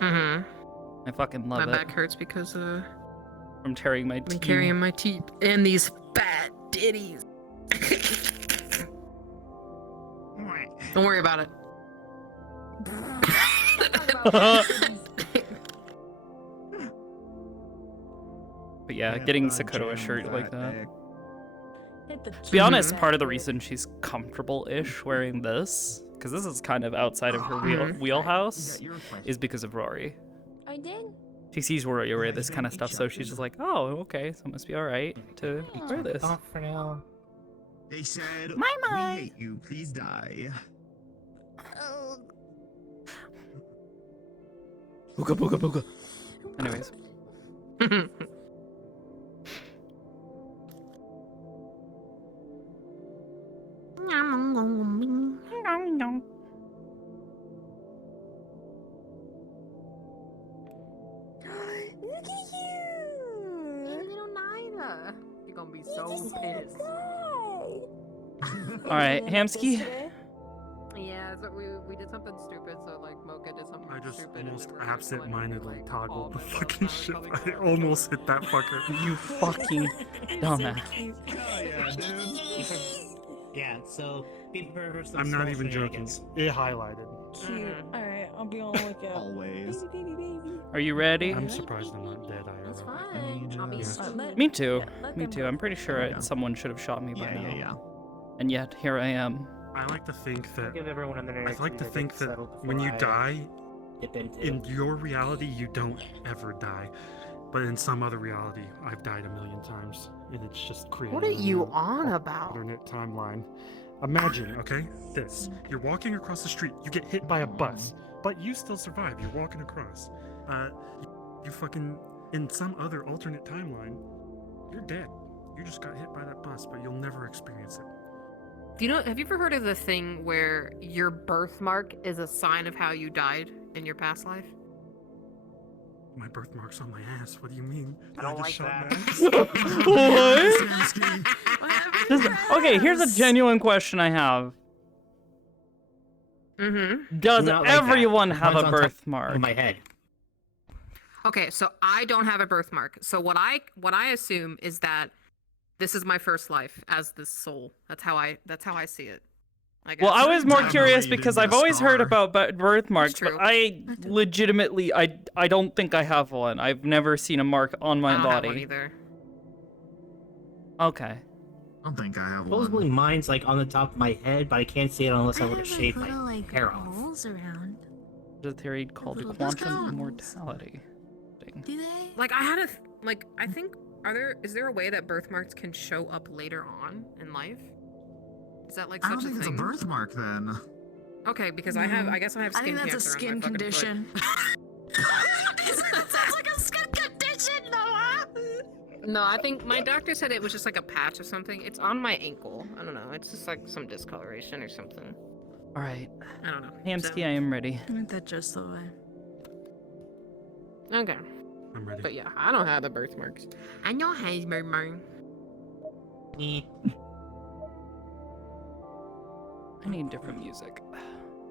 Mm-hmm. I fucking love My it. back hurts because From tearing my I've been teeth. carrying my teeth and these fat ditties. Don't worry about it. But yeah, getting Sakoto a shirt like that. To be honest, part of the reason she's comfortable-ish wearing this, because this is kind of outside of her wheelhouse, is because of Rory. I did. She sees Rory wear this kind of stuff, so she's just like, oh, okay, so it must be alright to wear this. For now. They said, My we mind. hate you, please die. Oh. Booga booga booga. Anyways. Look at you! Little Nina. You're gonna be so pissed. Alright, Hamsky. Yeah, so we did something stupid, so like Mocha did something I just stupid. almost absent-mindedly toggled the fucking ship. I almost hit that fucker. You fucking dumbass. Oh yeah, dude. Yeah, so be prepared for I'm not even joking. shenanigans. It highlighted. Cute. Alright, I'll be on the lookout. Always. Are you ready? I'm surprised I'm not dead, IRL. It's fine. I'll be Me too. Me too. I'm pretty sure someone should have shot me by Yeah, now. yeah, yeah. And yet, here I am. I like to think that Give everyone in their I like to energy think get that settled when you before I die, dip into in your reality, you don't ever die. But in some other reality, I've died a million times, and it's just created. What are you on about? Alternate timeline. Imagine, okay, this. You're walking across the street, you get hit by a bus, but you still survive. You're walking across. You fucking, in some other alternate timeline, you're dead. You just got hit by that bus, but you'll never experience it. Do you know? Have you ever heard of the thing where your birthmark is a sign of how you died in your past life? My birthmark's on my ass. What do you mean? I don't like that. What? Okay, here's a genuine question I have. Mm-hmm. Does Not like that. everyone have Mine's a on top birthmark? of my head. Okay, so I don't have a birthmark. So what I assume is that this is my first life as this soul. That's how I see it. Well, I was more Time curious related because to I've the always heard scar. about birthmarks, but true. I legitimately, I don't think I have one. I've never seen a mark on my I don't body. have one either. Okay. I don't think I have Supposedly one. mine's like on the top of my head, but I can't see it unless I were to shave my like hair off. holes around. There's a theory called Little quantum skulls. immortality. Do they? Like I think is there a way that birthmarks can show up later on in life? Is that like I such don't think a it's a thing? birthmark then. Okay, because I guess I have I skin think that's a cancer on my skin fucking foot. condition. That sounds like a skin condition, Noah. No, I think my doctor said it was just like a patch or something. It's on my ankle. I don't know. It's just like some discoloration or something. All right. I don't know. Hamsky, I am ready. I think that's just the way. Okay. I'm ready. But yeah, I don't have the birthmarks. I know has birthmark. I need different music.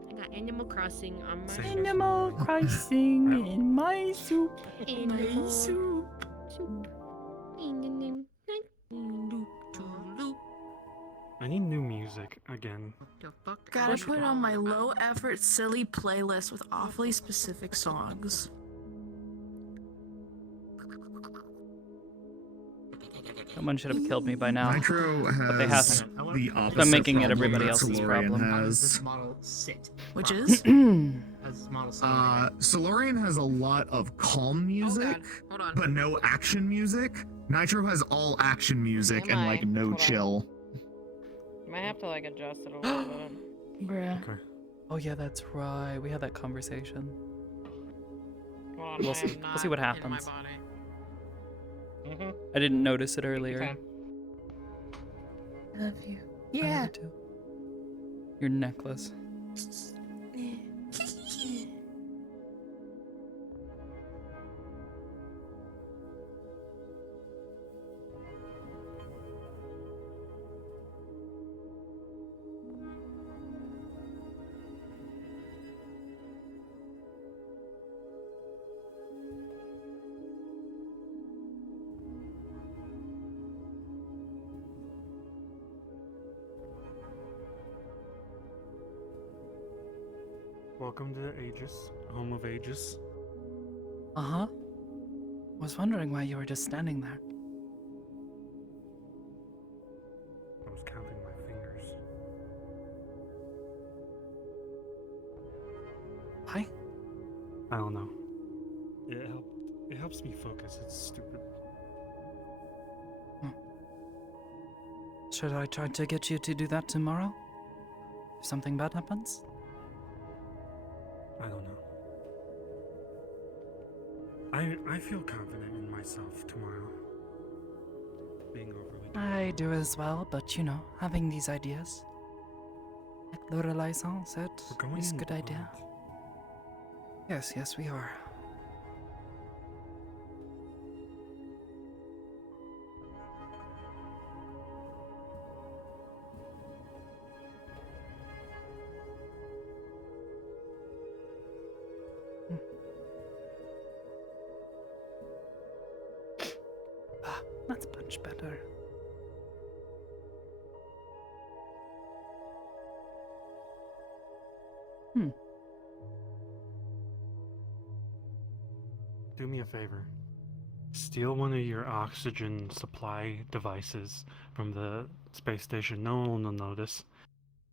I got Animal Crossing on my shirt. Animal Crossing in my soup. Animal soup. I need new music again. Gotta put it on my low effort, silly playlist with awfully specific songs. Someone should have killed me by now. Nitro but they has haven't. the So opposite I'm making it problem everybody that else's Solarian problem. How does has. this model sit? Which properly? is? How does this model sit? Solarian has a lot of calm music, but no action music. Nitro has all action music and like no chill. Might have to like adjust it a little bit. Bruh. Oh yeah, that's right. We had that conversation. Well, We'll see. We'll see what happens. I didn't notice it earlier. I love you. Yeah. I love you too. Your necklace. Welcome to Aegis, home of Aegis. Uh-huh. Was wondering why you were just standing there. I was counting my fingers. Why? I don't know. It helps me focus. It's stupid. Should I try to get you to do that tomorrow? If something bad happens? I don't know. I feel confident in myself tomorrow. Being overly. I do as well, but you know, having these ideas. Like Lorelai said, is a good idea. Yes, we are. That's much better. Do me a favor. Steal one of your oxygen supply devices from the space station. No one will notice.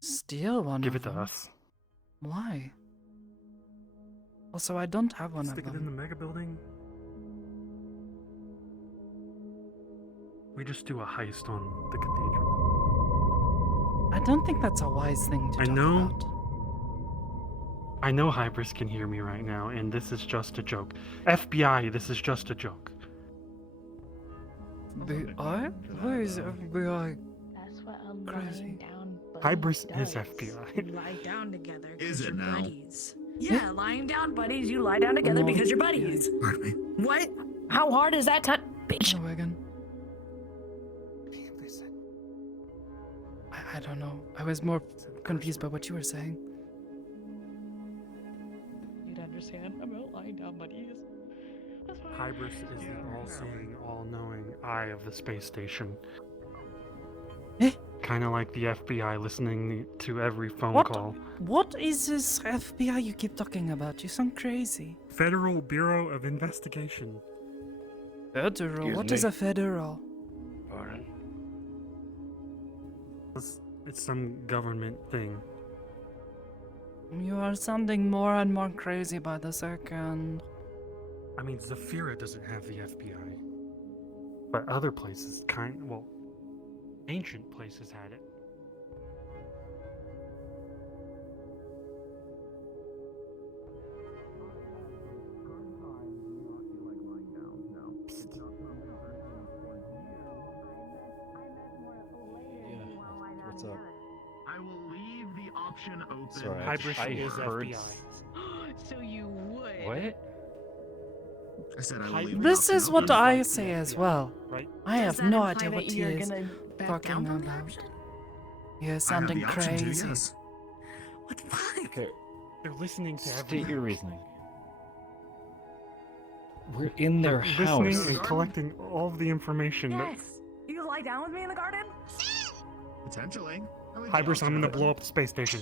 Steal one Give of it to them? us. Why? Also, I don't have one Stick of it in the them. mega building. We just do a heist on the cathedral. I don't think that's a wise thing to I talk know. about. I know Hybris can hear me right now, and this is just a joke. FBI, this is just a joke. FBI? Where is FBI? That's what a Crazy. lying down buddy Hybris is does. FBI. Lie down together. Is 'cause it you're now? buddies. Yeah, lying down buddies. You lie down together because you're buddies. Pardon me. What? How hard is that to bitch? No, Wagon. I don't know. I was more confused by what you were saying. You'd understand about lying down buddies. Hybris is the all-seeing, all-knowing eye of the space station. Kind of like the FBI listening to every phone What? call. What is this FBI you keep talking about? You sound crazy. Federal Bureau of Investigation. Federal? Excuse What me? is a federal? Pardon. It's some government thing. You are sounding more and more crazy by the second. I mean, Zafira doesn't have the FBI. But other places ancient places had it. What's up? I will leave the option open. Sorry, Hybris I is heard FBI. So you would. What? I said I will leave This the is option what open. I say as well. Right? I Does have that no imply idea that what he you're is gonna back talking down from the about. option? You're I have sounding the option to, crazy. yes. What the fuck? Okay, They're listening to state everything. your reasoning. We're in their They're listening house. and collecting all of the information. Yes. You lie down with me in the garden? Potentially. Hybris, I'm gonna blow up the space station.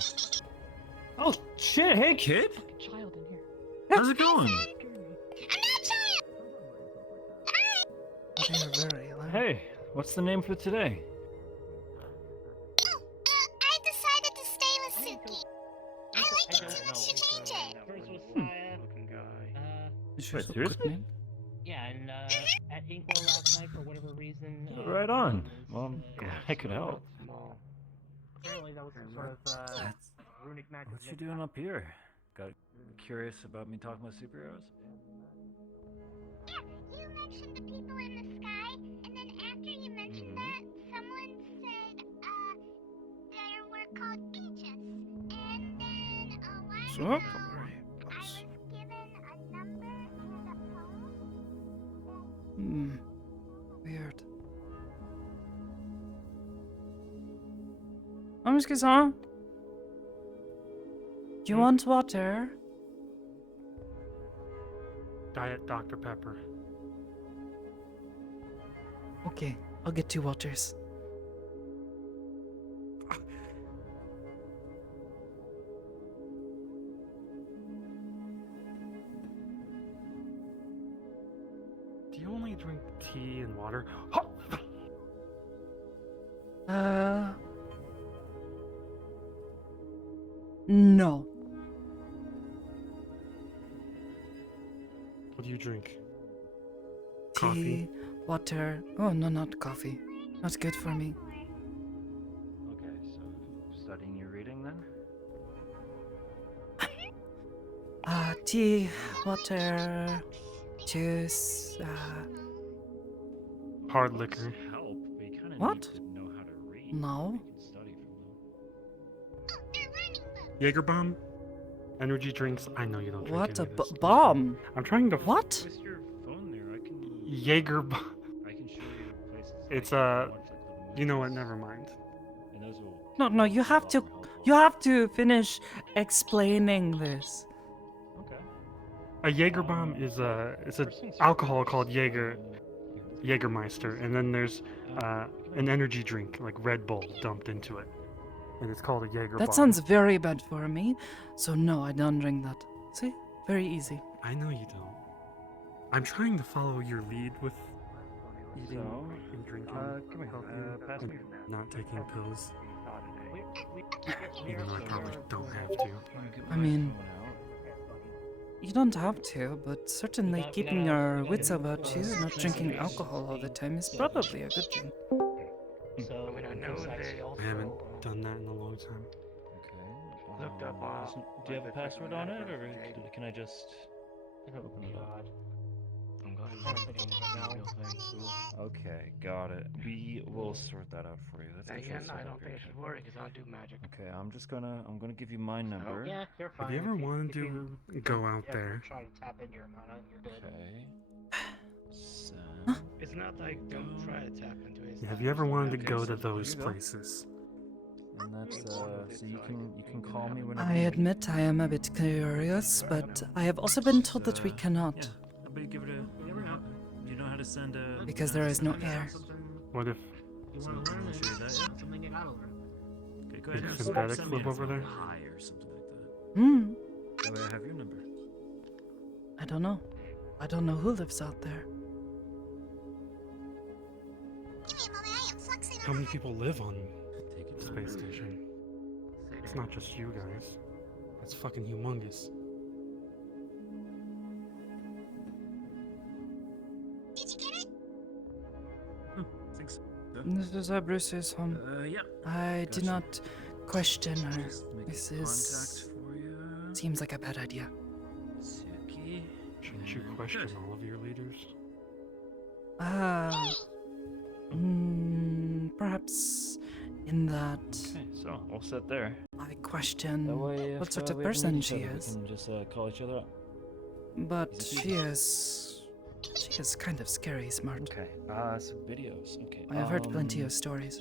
Oh shit! Hey kid, Child in here. how's it going? They're very loud. Hey, what's the name for today? I decided to stay with Suki. I like it too much to change it. First was Saya. Looking guy. Wait, seriously? Yeah, and at Inkwell last night for whatever reason. Right on. Well, I'm glad I could help. Apparently that was some sort of runic magic. What you doing up here? Got curious about me talking about superheroes? Yeah, you mentioned the people in the sky, and then after you mentioned that, someone said, there were called agents. And then a while ago, I was given a number and a phone. Weird. Excuse-moi. You want water? Diet Dr. Pepper. Okay, I'll get 2 waters. Do you only drink tea and water? No. What do you drink? Tea, Coffee? water. Oh, no, not coffee. Not good for me. Okay, so studying your reading then? Tea, water, juice, Hard liquor. Help, but you kind of What? need to know how to read. No. You can study from Jaeger bomb? Energy drinks? I know you don't drink What a any of this. bomb! I'm trying to. What? Where's your phone there? I can. Jaeger bomb. I can show you places. It's you know what? Never mind. And those will. No, you have to finish explaining this. Okay. A Jaeger bomb is it's an alcohol called Jägermeister, and then there's an energy drink like Red Bull dumped into it, and it's called a Jaeger bomb. That sounds very bad for me, so no, I don't drink that. See? Very easy. I know you don't. I'm trying to follow your lead with eating and drinking, come here. Pass and me. not taking pills. Even though I probably don't have to. I mean, you don't have to, but certainly keeping your wits about you, not drinking alcohol all the time is probably a good thing. So I know they also I haven't done that in a long time. Okay. looked up. Do you have a password on it, or can I just? Open it. I'm glad I haven't figured out what's on it yet. Okay, got it. We will sort that out for you. That's actually Again, I so don't think I great. should worry because I don't do magic. Okay, I'm gonna give you my number. Yeah, you're fine. Have you ever wanted to go out Yeah, there? Try to tap into your mana, you're good. Okay. It's not like don't try to tap into it. Have you ever wanted to Okay, go so to those here you go. places? And that's so you can call me whenever. I admit I am a bit curious, but I have also been told that we cannot. Yeah, how about you give it a. You know how to send a. Because there is no air. What if You want to learn it? Something you gotta learn. Okay, go Big ahead. synthetic Send me flip a over there? Hi or something like Hmm. that. That way I have your number. I don't know. I don't know who lives out there. How many people live on the space station? It's not just you guys. That's fucking humongous. Did you get it? Thanks. This is Bruce's home. Yeah. I did Gotcha. not question her. Make This contact is. for you. Seems like a bad idea. Suki. Shouldn't you question all of your leaders? Perhaps in that Okay, so all set there. I question That way, what if, sort of we ever person meet each she other, is. We can just call each other up. But Easy she peasy. is She is kind of scary smart. Okay. So videos. Okay. I have heard plenty of stories,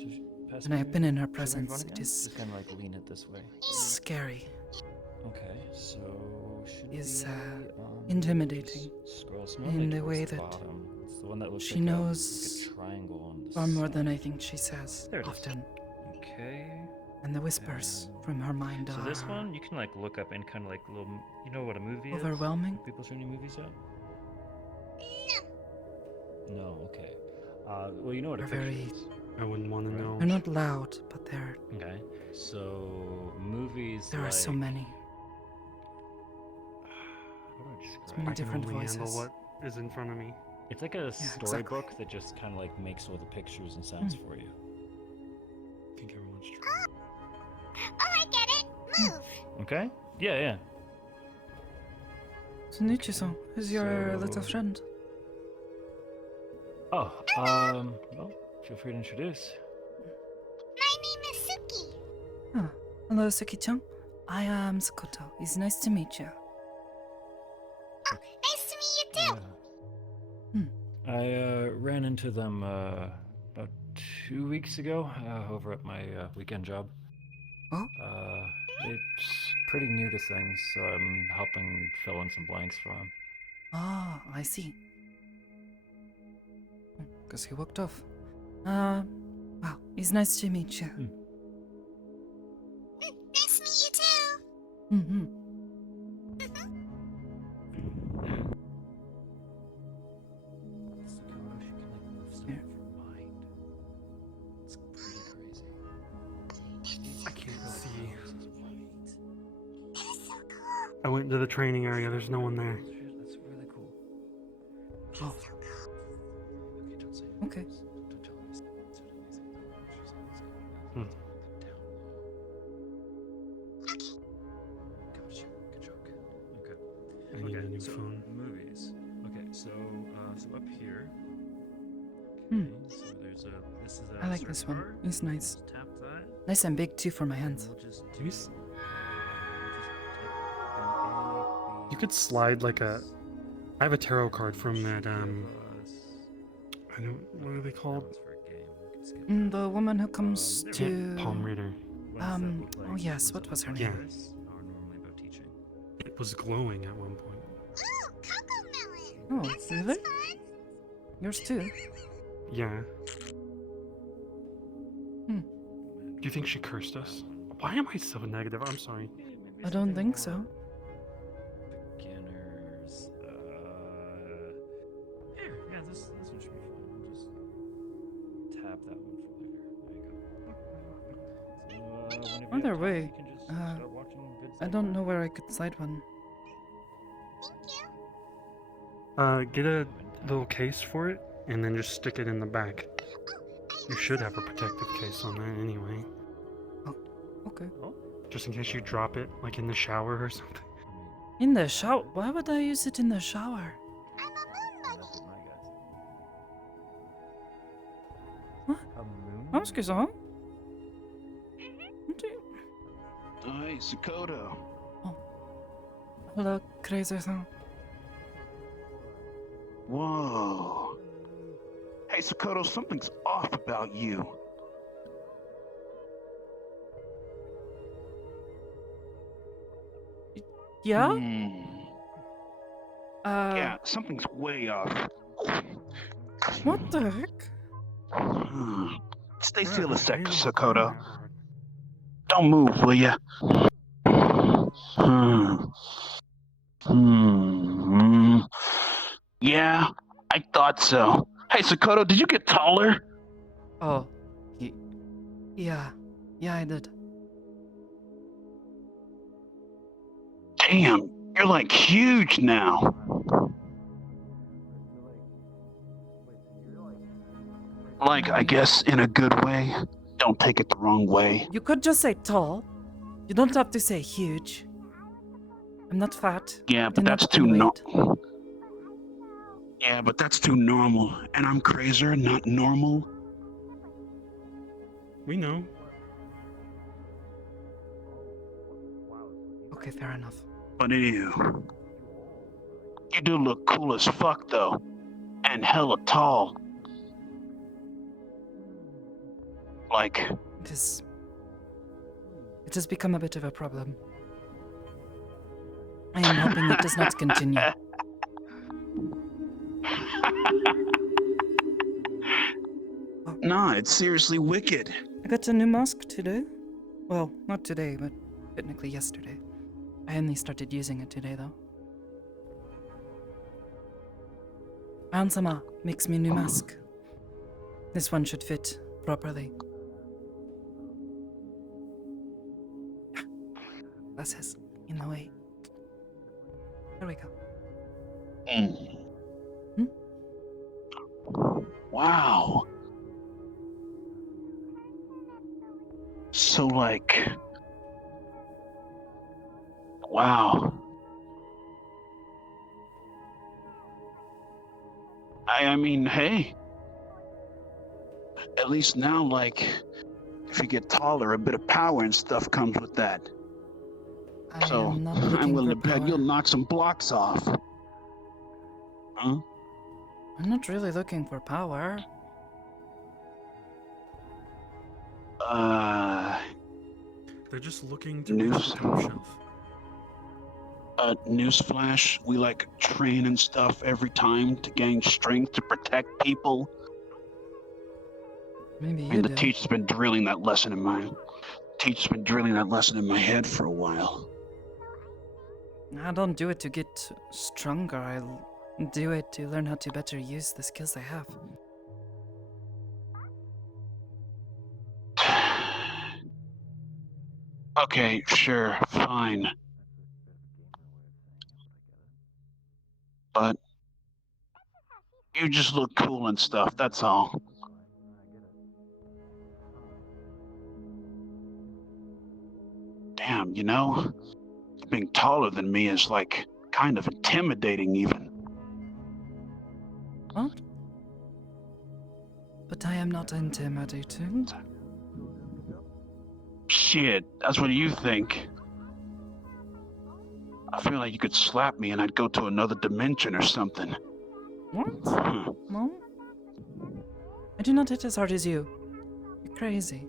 pass and I me- have been in her should we run presence. again? It is Just kind of like lean it this way. scary. Okay. So should Is we, intimidating scroll in the way that bottom. It's the one that looks she like knows like a triangle on the far more side. than I think she says There it is. often. Okay. And the whispers from her mind So are this one you can like look up and kind of like little. You know what a movie is? overwhelming. Have people shown you movies yet? No. Okay. Well, you know what a They're picture very- is. I wouldn't want to know. They're not loud, but they're Okay. So movies. there are so like- many. How do I describe So many I can different only handle voices. what is in front of me. It's like a exactly. storybook that just kind of like makes all the pictures and sounds for you. I think everyone's trying. Oh, I get it. Move. Okay. Yeah. Yeah. So Nichi-san, who's your little So- friend? Oh. Well, feel free to introduce. My name is Suki. Ah, hello, Suki-chan. I am Sakoto. It's nice to meet you. Nice to meet you too. I ran into them about 2 weeks ago over at my weekend job. Oh? It's pretty new to things, so I'm helping fill in some blanks for him. Ah, I see. Guess he walked off. Wow, it's nice to meet you. Nice to meet you too. Mm-hmm. I can't see. I went to the training area. There's no one there. That's really cool. Oh. Okay. Hmm. I need a new so phone. movies. Okay, so up here. Hmm. Okay, so there's a. This is a. I like search this one. bar. It's nice. Just tap that. Nice and big too for my hands. We'll just Do you You could slide like a. I have a tarot card from that. I don't. What are they called? The woman who comes to Palm reader. Oh yes, what was her name? Yeah. It was glowing at one point. Oh, really? Yours too? Yeah. Hmm. Do you think she cursed us? Why am I so negative? I'm sorry. I don't think so. Beginners. Yeah, this one should be fine. I'll just tap that one for later. There you go. So, whenever you Either have time, way, you can just start watching vids I like don't that. know where I could slide one. Get a little case for it, and then just stick it in the back. You should have a protective case on that anyway. Oh, okay. Just in case you drop it, like in the shower or something. In the shower? Why would I use it in the shower? Excuse-moi. Hey, Sakoto. Hello, crazy-san. Whoa. Hey, Sakoto, something's off about you. Yeah? Yeah, something's way off. What the heck? Stay still a sec, Sakoto. Don't move, will ya? Yeah, I thought so. Hey, Sakoto, did you get taller? Oh, yeah, I did. Damn, you're like huge now. Like, I guess, in a good way. Don't take it the wrong way. You could just say tall. You don't have to say huge. I'm not fat. Yeah, I but did not that's too gain weight. Yeah, but that's too normal. And I'm crazier, not normal. We know. Okay, fair enough. But ew. You do look cool as fuck, though. And hella tall. Like, It has become a bit of a problem. I am hoping it does not continue. nah, it's seriously wicked. I got a new mask today. Well, not today, but technically yesterday. I only started using it today, though. Ansama makes me a new mask. This one should fit properly. Glasses in the way. There we go. Wow. So, like... Wow. I mean, hey. At least now, like, if you get taller, a bit of power and stuff comes with that. So, I'm willing to bet you'll knock some blocks off. Huh? I'm not really looking for power. They're just looking to reach the top shelf. Newsflash, we like train and stuff every time to gain strength to protect people. Maybe you And the do. teacher's been drilling that lesson in my head for a while. I don't do it to get stronger. I do it to learn how to better use the skills I have. Okay, sure, fine. But you just look cool and stuff, that's all. Damn, you know, being taller than me is like kind of intimidating even. What? But I am not intimidating. Shit, that's what you think. I feel like you could slap me and I'd go to another dimension or something. What? No? I do not hit as hard as you. You're crazy.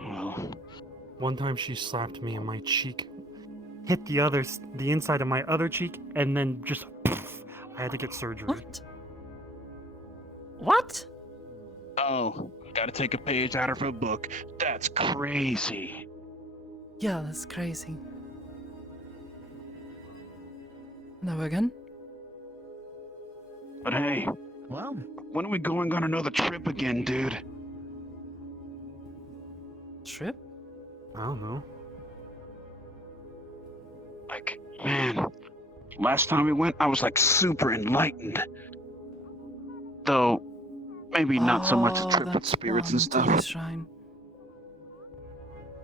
Well, one time she slapped me in my cheek, hit the inside of my other cheek, and then just poof, I had to get surgery. What? What? Oh, gotta take a page out of her book. That's crazy. Yeah, that's crazy. Hello again. But hey, well, when are we going on another trip again, dude? Trip? I don't know. Like, man, last time we went, I was like super enlightened. Though, maybe not so much a trip with spirits and stuff. Toothless Shrine.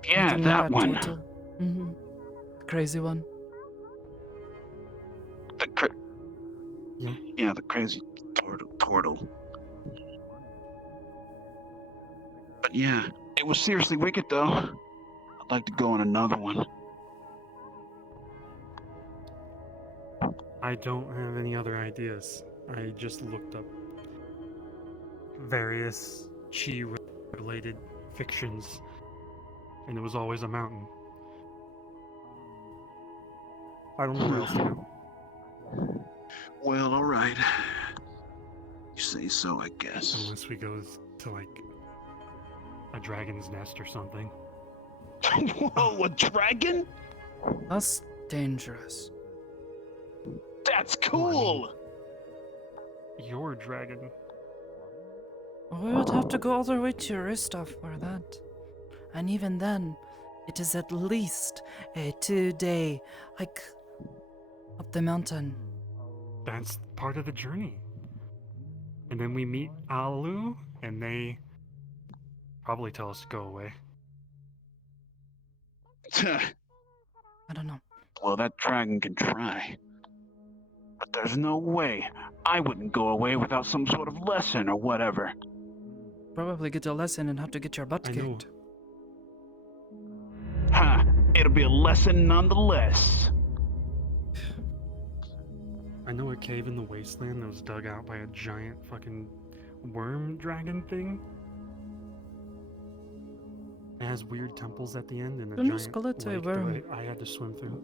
Yeah, Looking that at one. Turtle. Mm-hmm. Crazy one. Yeah, the crazy turtle. But yeah, it was seriously wicked though. I'd like to go on another one. I don't have any other ideas. I just looked up various chi-related fictions, and it was always a mountain. I don't know where else to go. Well, alright. You say so, I guess. Unless we go to, like, a dragon's nest or something. Whoa, a dragon? That's dangerous. That's cool! Your dragon. We would have to go all the way to Ristov for that. And even then, it is at least a 2-day hike up the mountain. That's part of the journey. And then we meet Alu, and they probably tell us to go away. I don't know. Well, that dragon can try. But there's no way I wouldn't go away without some sort of lesson or whatever. Probably get a lesson in how to get your butt I know. kicked. Ha! It'll be a lesson nonetheless. I know a cave in the wasteland that was dug out by a giant fucking worm dragon thing. It has weird temples at the end and a giant lake that I had to swim through.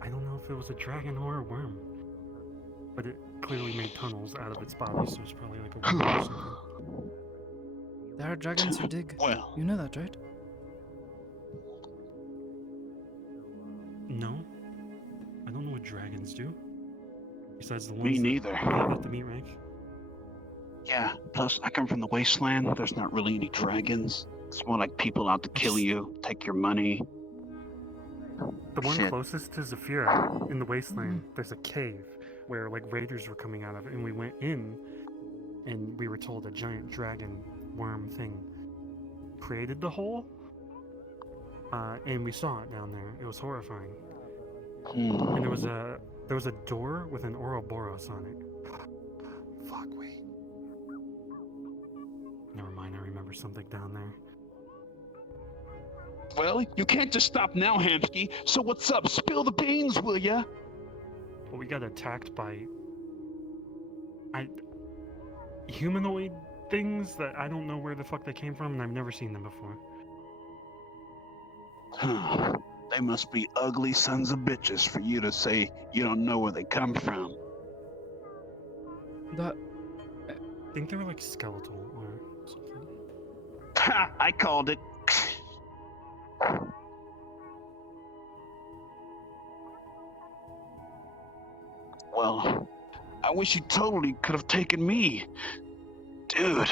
I don't know if it was a dragon or a worm, but it clearly made tunnels out of its body, so it's probably like a worm or something. There are dragons who dig. Well. You know that, right? No. I don't know what dragons do. Besides the ones Me neither. that live at the meat rank. Yeah, plus I come from the wasteland. There's not really any dragons. It's more like people out to kill you, take your money. The one Shit. closest to Zafira in the wasteland, there's a cave where like raiders were coming out of it, and we went in, and we were told a giant dragon worm thing created the hole, and we saw it down there. It was horrifying. And there was a door with an Ouroboros on it. Fuck, wait. Never mind, I remember something down there. Well, you can't just stop now, Hamsky. So what's up? Spill the beans, will ya? Well, we got attacked by humanoid things that I don't know where the fuck they came from, and I've never seen them before. Huh. They must be ugly sons of bitches for you to say you don't know where they come from. That... I think they were like skeletal or something. Ha! I called it. Well, I wish you totally could have taken me. Dude,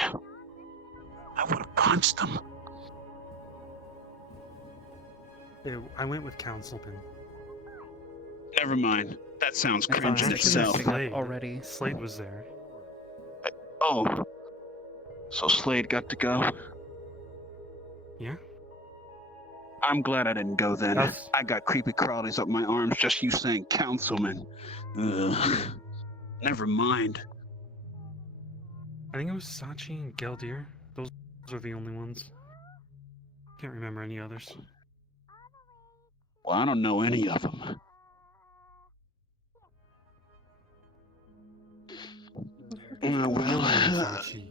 I would have punched them. I went with Councilman. Never mind. That sounds I cringe in thought itself. Slade. Already. Slade was there. Oh, so Slade got to go? Yeah? I'm glad I didn't go then. That's- I got creepy crawlies up my arms just you saying councilman. Ugh. Never mind. I think it was Sachi and Geldir. Those are the only ones. Can't remember any others. Well, I don't know any of them. Well, Sachi.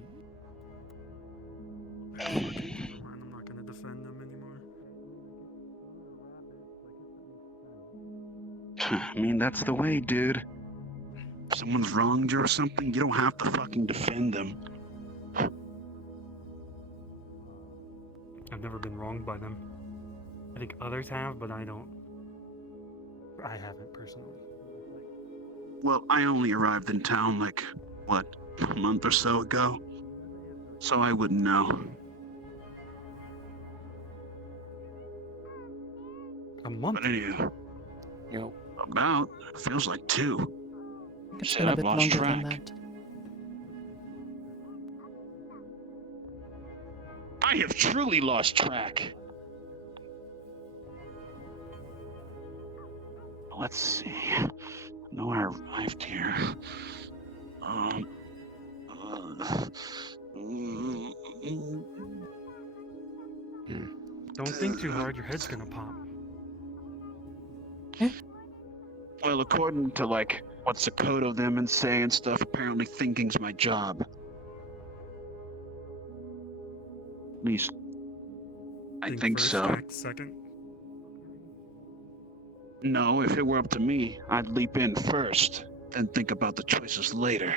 I'm not gonna defend them anymore. I mean, that's the way, dude. If someone's wronged you or something, you don't have to fucking defend them. I've never been wronged by them. I think others have, but I don't. I haven't personally. Well, I only arrived in town like, what, a month or so ago? So I wouldn't know. A month? But anyway, about, feels like 2. It's Shit, been a I've bit lost longer track. than that. I have truly lost track. Let's see. I know I arrived here. Don't think too hard, your head's gonna pop. Well, according to like what Sakoto them and say and stuff, apparently thinking's my job. At least I think first, so. act second. No, if it were up to me, I'd leap in first, then think about the choices later.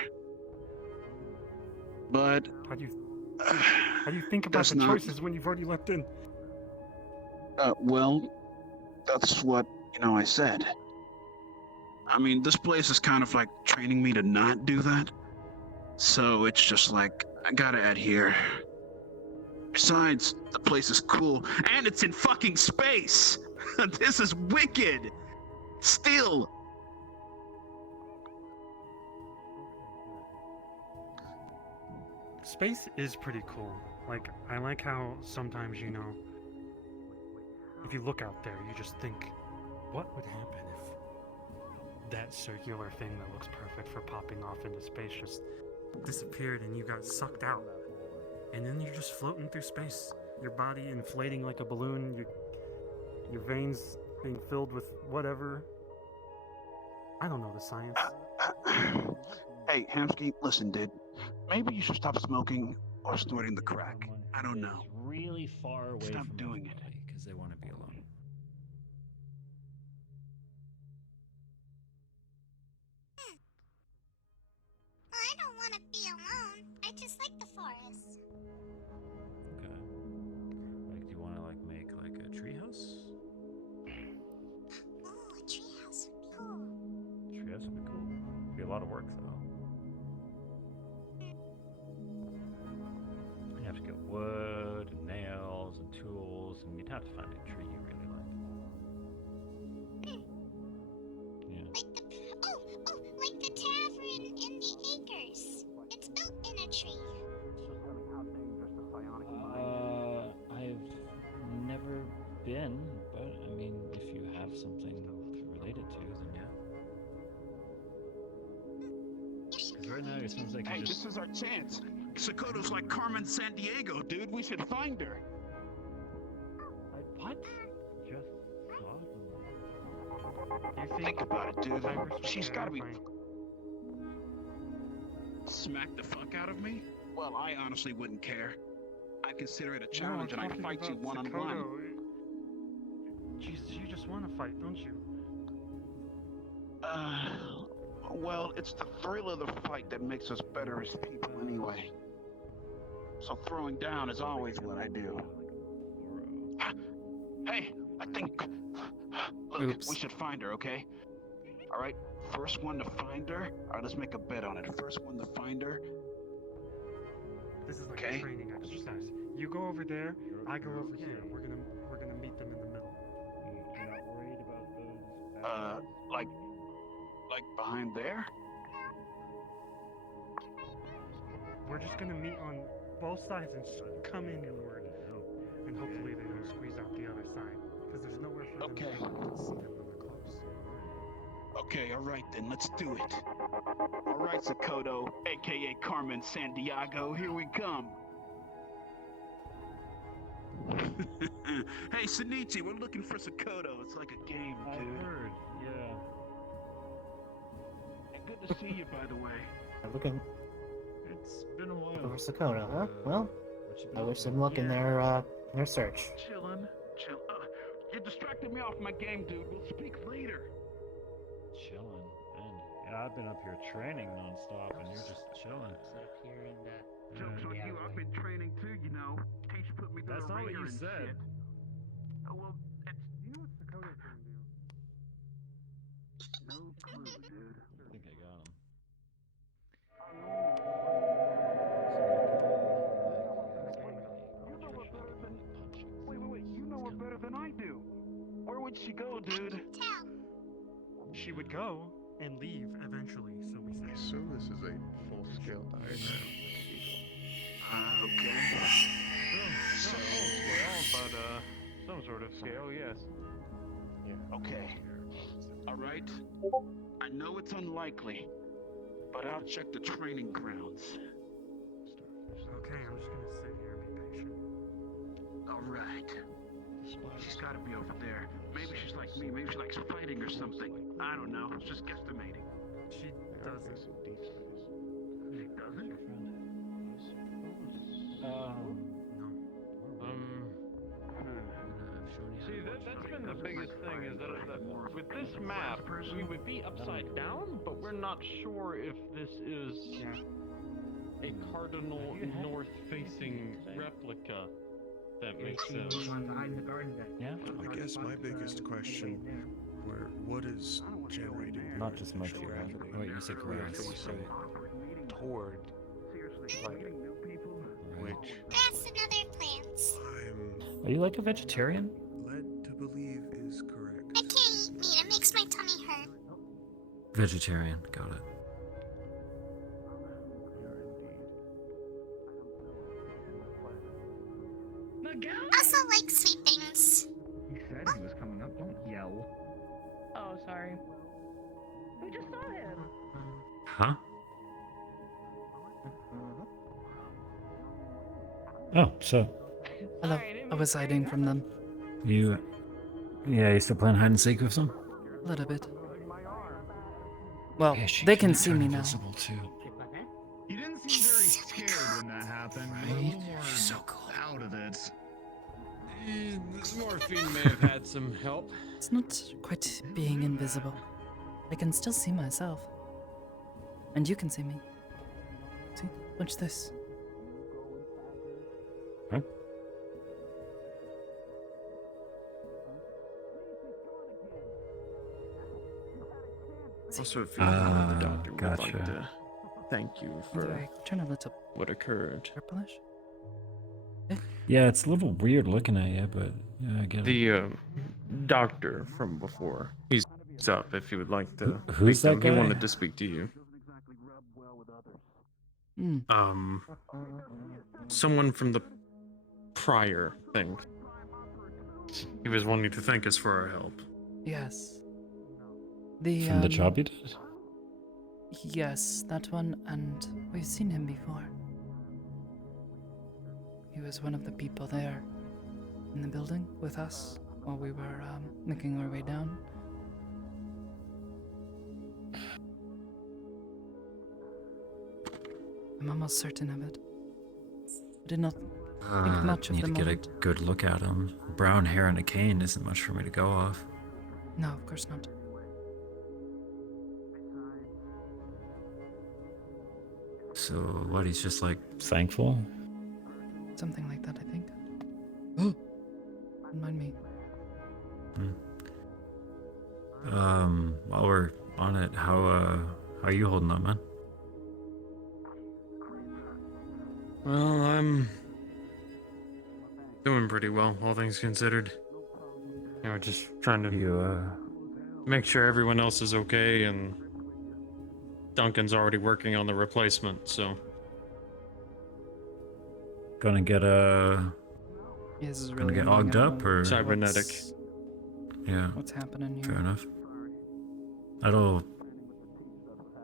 But How do you think about that's the not- choices when you've already leapt in? well, that's what, I said. I mean, this place is kind of like training me to not do that. So it's just like, I gotta adhere. Besides, the place is cool, and it's in fucking space! This is wicked! Still! Space is pretty cool. Like, I like how sometimes, if you look out there, you just think, what would happen if that circular thing that looks perfect for popping off into space just disappeared and you got sucked out? And then you're just floating through space. Your body inflating like a balloon, your your veins being filled with whatever. I don't know the science. Hey, Hamsky, listen, dude. Maybe you should stop smoking or snorting the crack. I don't know. Really far away Stop from doing it. because they want to be alone. I don't want to be alone. I just like the forest. Okay. Like, do you want to like make like a treehouse? Oh, a treehouse would be cool. Treehouse would be cool. Be a lot of work though. You have to get wood and nails and tools, and you'd have to find a tree you really like. Yeah. Like the tavern in the acres. It's built in a tree. I've never been, but I mean, if you have something related to, then yeah. Because right now it sounds like Hey, you're just. this is our chance. Sakoto's like Carmen San Diego, dude. We should find her. What? Just Think about it, dude. Tigers would She's care, gotta be. fine. Smack the fuck out of me? Well, I honestly wouldn't care. I'd consider it a No, challenge and I'd talking fight you about one-on-one. Sakoto. Jesus, you just want to fight, don't you? Well, it's the thrill of the fight that makes us better as people anyway. So throwing down is always what I do. Hey, I think... Look, we should find her, okay? Alright, first one to find her. Alright, let's make a bet on it. First one to find her. This is like a training exercise. You go over there, I go over here. We're gonna meet them in the middle. You're not worried about those. Like behind there? We're just gonna meet on both sides and come inward, and hopefully they don't squeeze out the other side, because there's nowhere for them to see them when they're close. Okay, alright then, let's do it. Alright, Sakoto, aka Carmen San Diego, here we come. Hey, Sunichi, we're looking for Sakoto. It's like a game, dude. I heard, yeah. Hey, good to see you, by the way. Looking It's been a while. for Sakoto, huh? Well, What you I been wish up them to? luck in their search. Chillin'. You distracted me off my game, dude. We'll speak later. Chilling, man. Yeah, I've been up here training nonstop, and you're just chilling. Joke's on you, I've been training too, you know. Teach put me through That's the not what ringer you and said. shit. Oh, well, You know what Sakoto's gonna do? no clue, dude. I think I got him. Wait. You know her better than I do. Where would she go, dude? She would go and leave eventually, so we say. So this is a full-scale diagram. Okay. But some sort of scale, yes. Okay. Alright. I know it's unlikely, but I'll check the training grounds. Okay, I'm just gonna sit here and be patient. Alright. She's gotta be over there. Maybe she's like me. Maybe she likes fighting or something. I don't know. It's just guesstimating. She doesn't. She doesn't? See, that's been the biggest thing, is that with this map, we would be upside down, but we're not sure if this is a cardinal north-facing replica. That makes sense. Yeah. I guess my biggest question, what is generating? Not just much geographic. Wait, you said grass. Toward, like, which That's another plant. Are you like a vegetarian? led to believe is correct. I can't eat meat. It makes my tummy hurt. Vegetarian, got it. Also like sweet things. He said he was coming up. Don't yell. Oh, sorry. We just saw him. Huh? Oh, so. Hello. I was hiding from them. You Yeah, you still playing hide and seek with them? A little bit. Well, they can see me now. Too. You didn't seem very scared when that happened. You were a little more out of it. This morphine may have had some help. It's not quite being invisible. I can still see myself. And you can see me. See? Watch this. Huh? Also, if you the doctor would like gotcha. to thank you for Turn a little what occurred. purplish. Yeah, it's a little weird looking at you, but yeah, I get it. The doctor from before. He's up if you would like to. Who's speak to that him. guy? He wanted to speak to you. Someone from the prior thing. He was wanting to thank us for our help. Yes. From the job you did? Yes, that one, and we've seen him before. He was one of the people there in the building with us while we were making our way down. I'm almost certain of it. I did not think much of need the to get moment. a good look at him. Brown hair and a cane isn't much for me to go off. No, of course not. So what? He's just like thankful. Something like that, I think. Don't mind me. While we're on it, how are you holding up, man? Well, I'm doing pretty well, all things considered. You know, just trying to make sure everyone else is okay, and Duncan's already working on the replacement, so. Gonna get Really get ogged up or cybernetic? Yeah. What's happening here? Fair enough.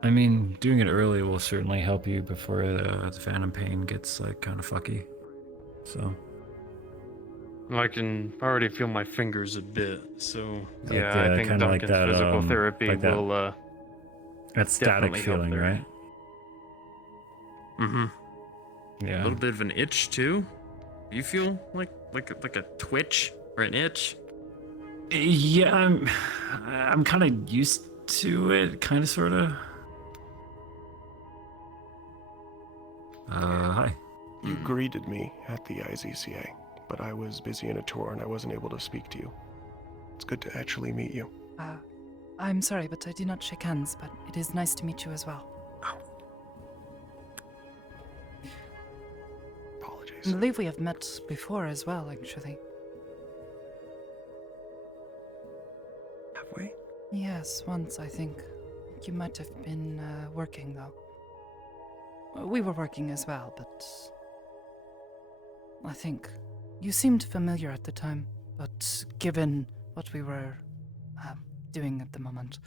I mean, doing it early will certainly help you before the phantom pain gets like kind of fucky. So. I can already feel my fingers a bit, so Like, yeah, I think kinda like Duncan's that, physical therapy like that- will that static definitely help feeling, there. right? A Yeah. little bit of an itch too. Do you feel like a twitch or an itch? Yeah, I'm kind of used to it, kind of, sort of. Hi. You greeted me at the IZCA, but I was busy in a tour and I wasn't able to speak to you. It's good to actually meet you. I'm sorry, but I do not shake hands, but it is nice to meet you as well. Apologies. I believe we have met before as well, actually. Have we? Yes, once, I think. You might have been working, though. We were working as well, but I think you seemed familiar at the time, but given what we were doing at the moment,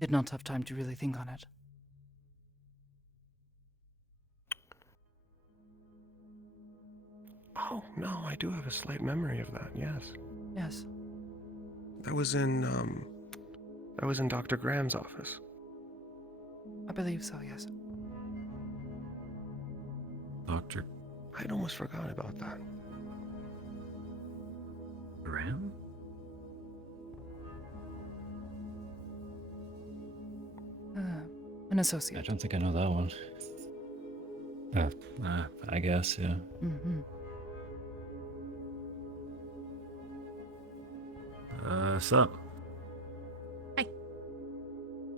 did not have time to really think on it. Oh, no, I do have a slight memory of that, yes. Yes. That was in Dr. Graham's office. I believe so, yes. Doctor I'd almost forgotten about that. Graham? An associate. I don't think I know that one. I guess, yeah. Mm-hmm. What's up? How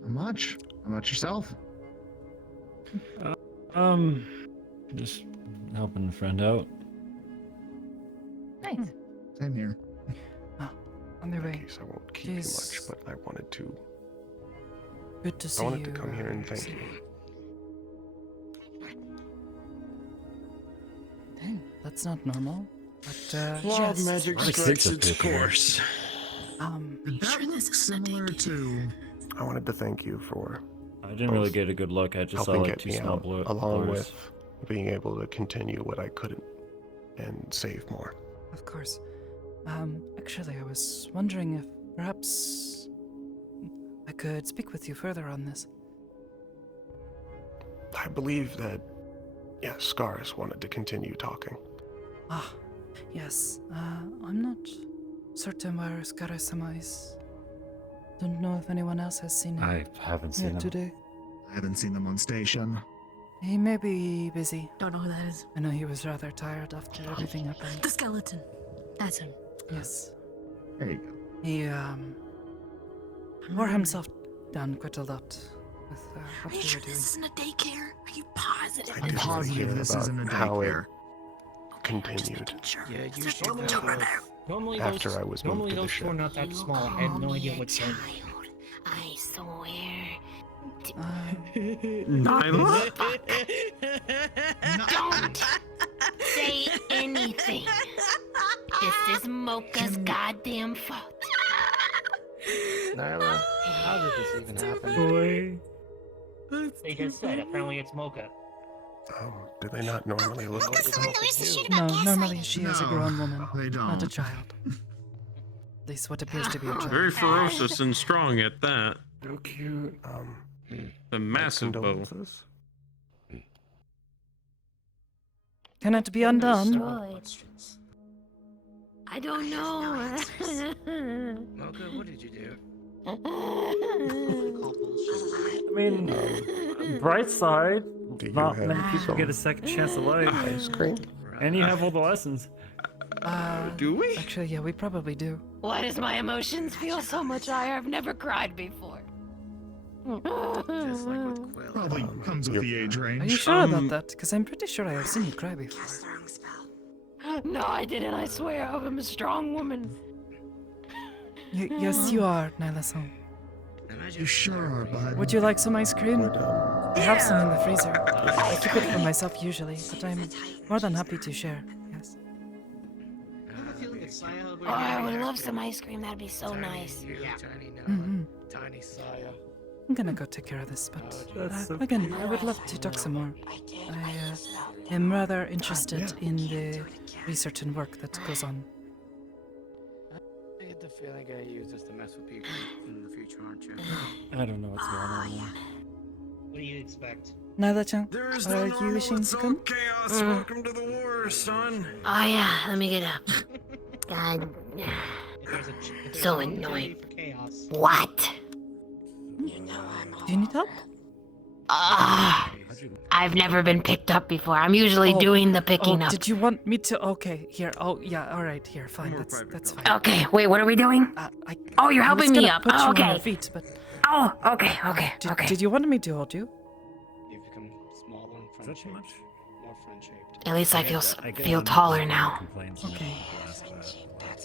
much? How about yourself? Just helping a friend out. Nice. Same here. On their In that way. case, I won't keep you much, but I wanted to. Good to see I you. wanted to come here and thank you. Dang, that's not normal. But Law of yes. magic strikes its course. That was similar to. I wanted to thank you for. I didn't really get a good look. I just saw helping like get two me small out, blurs. along with being able to continue what I couldn't and save more. Of course. Actually, I was wondering if perhaps I could speak with you further on this. I believe that, yes, Scaris wanted to continue talking. Ah, yes. I'm not certain where Scaris-sama is. Don't know if anyone else has seen him. I haven't seen yet him. today. I haven't seen them on station. He may be busy. Don't know who that is. I know he was rather tired after everything happened. The skeleton. That's him. Yes. There you go. He, wore himself down quite a lot with Are what you we sure were doing. this isn't a daycare? Are you positive? I'm positive this isn't a daycare. Continued. Yeah, Normally after those, I was normally moved to the those ship. two are not that small. I had no idea what child. I swear. Nyla? Don't say anything. This is Mocha's goddamn fault. Nyla, how did this even happen? Boy. They just said apparently it's Mocha. Do they not normally look like that? No, normally she is a No, grown woman, they not a don't. child. At least what appears to be a child. Very ferocious and strong at that. So cute. The massive bow. Condolences. Can it be undone? Destroyed. I don't know. Mocha, what did you do? I mean, bright side, Do you not have many people some get a second chance at life. ice cream? And you have all the lessons. Do we? Actually, yeah, we probably do. Why does my emotions feel so much higher? I've never cried before. Just like with Quill. Probably comes with the age Are you range. sure about that? Because I'm pretty sure I have seen you cry before. No, I didn't. I swear. I'm a strong woman. Yes, you are, Nyla-san. You sure are, bud. Would you like some ice cream? I have some in the freezer. I keep it for myself usually, but I'm more than happy to share. Yes. Oh, I would love some ice cream. That'd be so nice. Tiny Saya. I'm gonna go take care of this, but again, I would love to talk some more. I am rather interested in the research and work that goes on. I get the feeling I use this to mess with people in the future, aren't you? I don't know what's going on anymore. What do you expect? Nyla-chan, are you wishing to come? Chaos. Welcome to the war, son. Oh yeah, let me get up. God, so annoying. What? Do you need help? I've never been picked up before. I'm usually doing the picking up. Did you want me to? Okay, here. Oh, yeah. All right, here. Fine. That's fine. Okay, wait. What are we doing? Oh, you're helping me up. Put you Oh, on your okay. feet, but Oh, okay, okay, okay. did you want me to hold you? You've become smaller and friend-shaped. More friend-shaped. At least I feel taller now. Okay.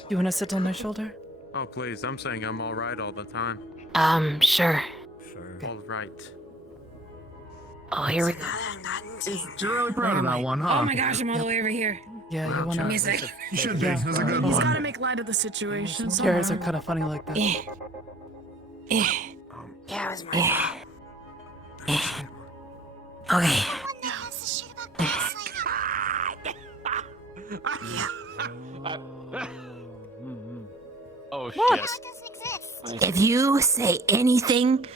You want to sit on my shoulder? Oh, please. I'm saying I'm all right all the time. Sure. All right. Oh, here we go. You're really proud of that one, huh? Oh my gosh, I'm all the way over here. Yeah, you want Give me to? a sec. You should be. That was a good He's one. gotta make light of the situation. Scares are kind of funny like that. Yeah, it was my Okay. Oh What? shit. If you say anything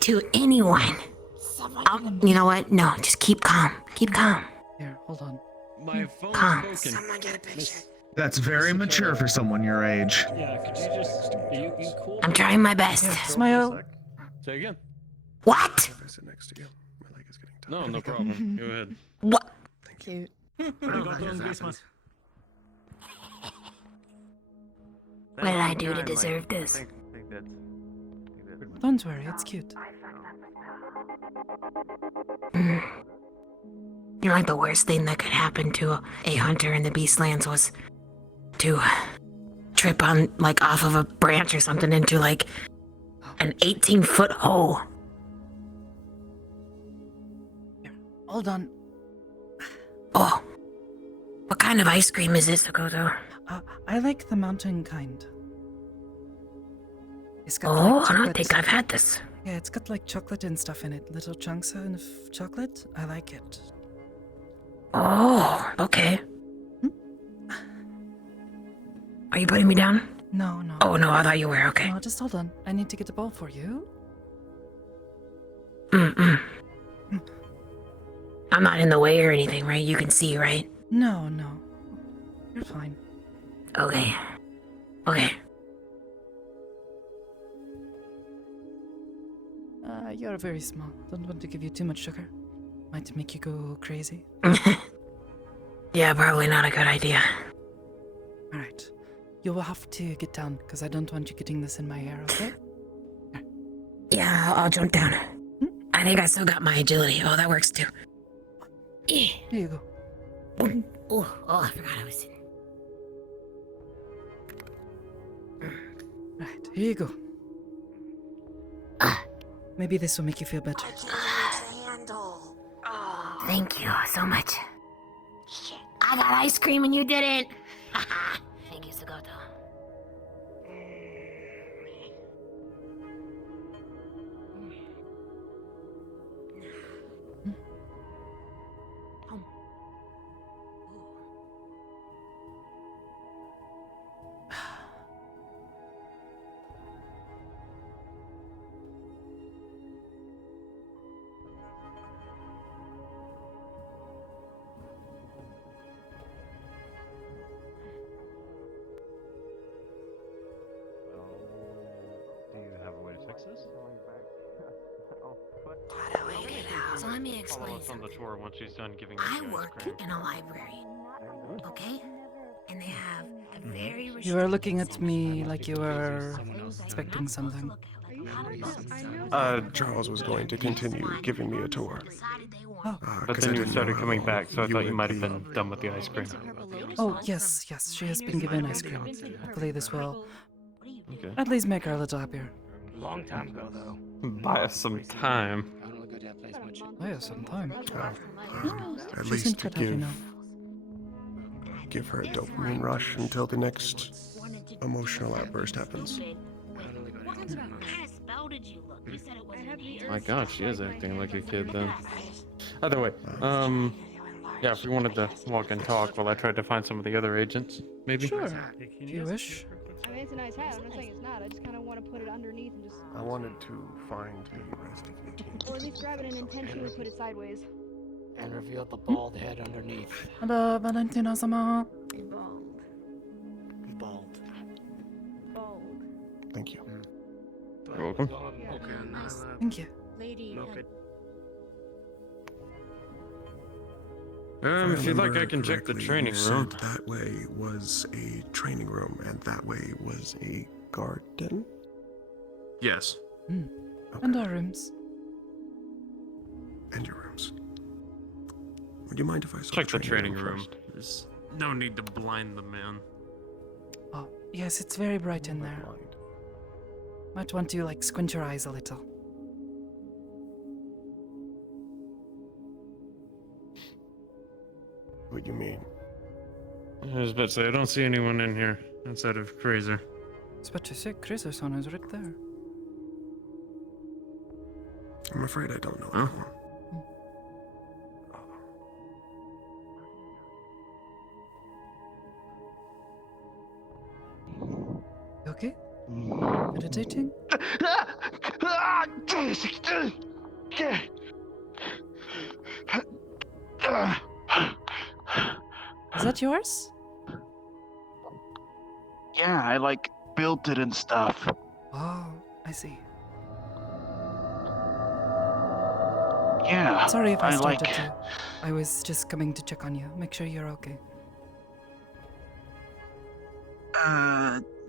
to anyone, you know what? No, just keep calm. Keep calm. Here, hold on. My phone's Calm. broken. That's very mature for someone your age. Yeah, could you just... Are you cool? I'm trying my best. Smile. Say again. What? If I sit next to you, my leg is getting tight. No, no problem. Go ahead. What? Cute. What did I do to deserve this? Don't worry, it's cute. You know, like the worst thing that could happen to a hunter in the Beastlands was to trip on, like, off of a branch or something into, like, an 18-foot hole. Hold on. Oh. What kind of ice cream is this, Sakoto? I like the mountain kind. It's got Oh, like I don't chocolate think stuff. I've had this. Yeah, it's got like chocolate and stuff in it. Little chunks of chocolate. I like it. Oh, okay. Are you putting me down? No, no. Oh, no, I thought you were. Okay. No, just hold on. I need to get a bowl for you. I'm not in the way or anything, right? You can see, right? No, no. You're fine. Okay. Okay. You're very small. Don't want to give you too much sugar. Might make you go crazy. Yeah, probably not a good idea. Alright. You will have to get down, because I don't want you getting this in my hair, okay? Yeah, I'll jump down. I think I still got my agility. Oh, that works too. Here you go. Oh, I forgot I was sitting. Right, here you go. Maybe this will make you feel better. Thank you so much. I got ice cream and you didn't. Thank you, Sakoto. Do you have a way to fix this? How do I get out? So let me explain Follow us on the something. tour once she's done giving us I your ice work cream. in a library, okay? And they have a very You are looking at me like you are expecting something. Charles was going to continue giving me a tour. But then you started coming back, so I thought you might have been done with the ice cream. Oh, yes, yes, she has been given ice cream. Hopefully this will Okay. at least make her a little happier. Long time ago, though. Buy us some time. I don't go to that place much. Oh, yeah, sometime. At She least seems to quite happy now. give her a dopamine rush until the next emotional outburst happens. My God, she is acting like a kid then. Either way, yeah, if we wanted to walk and talk while I tried to find some of the other agents, maybe? Sure, if you wish. I mean, it's a nice hat. I'm not saying it's not. I just kind of want to put it underneath and just. I wanted to find the rest of the team. Or at least grab it and intentionally put it sideways. And reveal the bald head underneath. Hello, Valentina-sama. Bald. Bald. Thank you. You're welcome. Thank you. Lady. If you'd like, I can check the correctly, training you room. said that way was a training room, and that way was a garden? Yes. And our rooms. And your rooms. Would you mind if I saw Check the training room. first? There's no need to blind the man. Oh, yes, it's very bright in there. Might want to, like, squint your eyes a little. What you mean? I was about to say, I don't see anyone in here outside of Crazer. I was about to say, Crazer-san is right there. I'm afraid I don't know Huh? anyone. You okay? Meditating? Is that yours? Yeah, I like built it and stuff. Oh, I see. Yeah. Sorry if I started like. to. I was just coming to check on you. Make sure you're okay.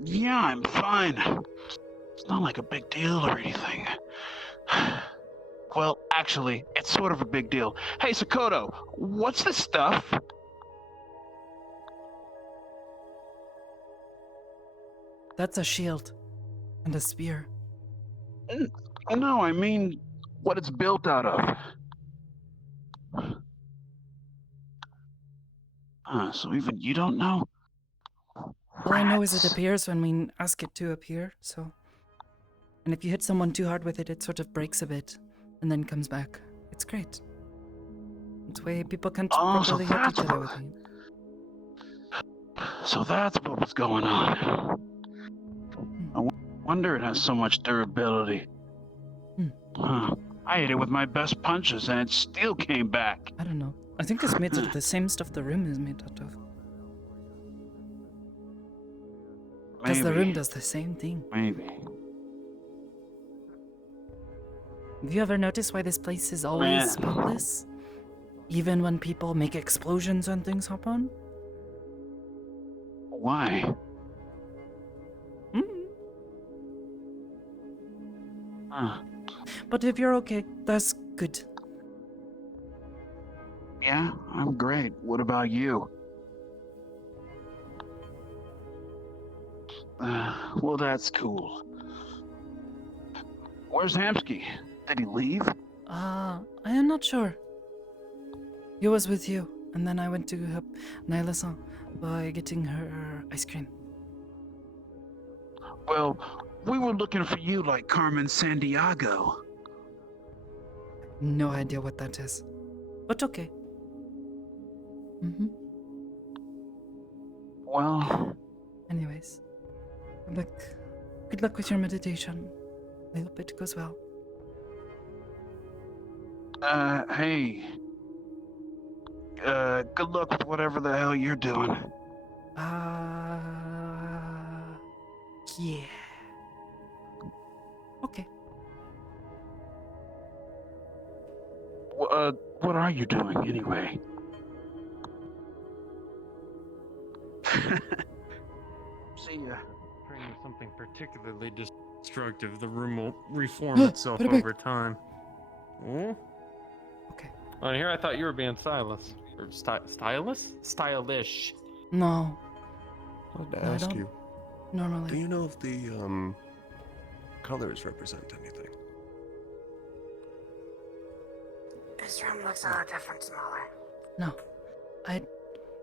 Yeah, I'm fine. It's not like a big deal or anything. Well, actually, it's sort of a big deal. Hey, Sakoto, what's this stuff? That's a shield. And a spear. No, I mean, what it's built out of. So even you don't know? All I know is it appears when we ask it to appear, so... And if you hit someone too hard with it, it sort of breaks a bit, and then comes back. It's great. It's why people can't Oh, so properly hit each that's other what- with it. So that's what was going on. I wonder it has so much durability. Huh. I hit it with my best punches and it still came back. I don't know. I think it's made of the same stuff the room is made out of. Because the room does the same thing. Maybe. Have you ever noticed why this place is always spotless? Even when people make explosions and things happen? Why? But if you're okay, that's good. Yeah, I'm great. What about you? Well, that's cool. Where's Hamsky? Did he leave? I am not sure. He was with you, and then I went to help Nyla by getting her ice cream. Well, we were looking for you like Carmen Sandiego. No idea what that is. But okay. Well... Anyways. Good luck with your meditation. I hope it goes well. Hey. Good luck with whatever the hell you're doing. Yeah. Okay. What are you doing anyway? See ya. Praying with something particularly destructive. The room will reform itself over time. Oh? Okay. On here, I thought you were being stylish. Or stylish? Stylish. No. I wanted to ask you. Normally. Do you know if the colors represent anything? This room looks a lot different, smaller. No.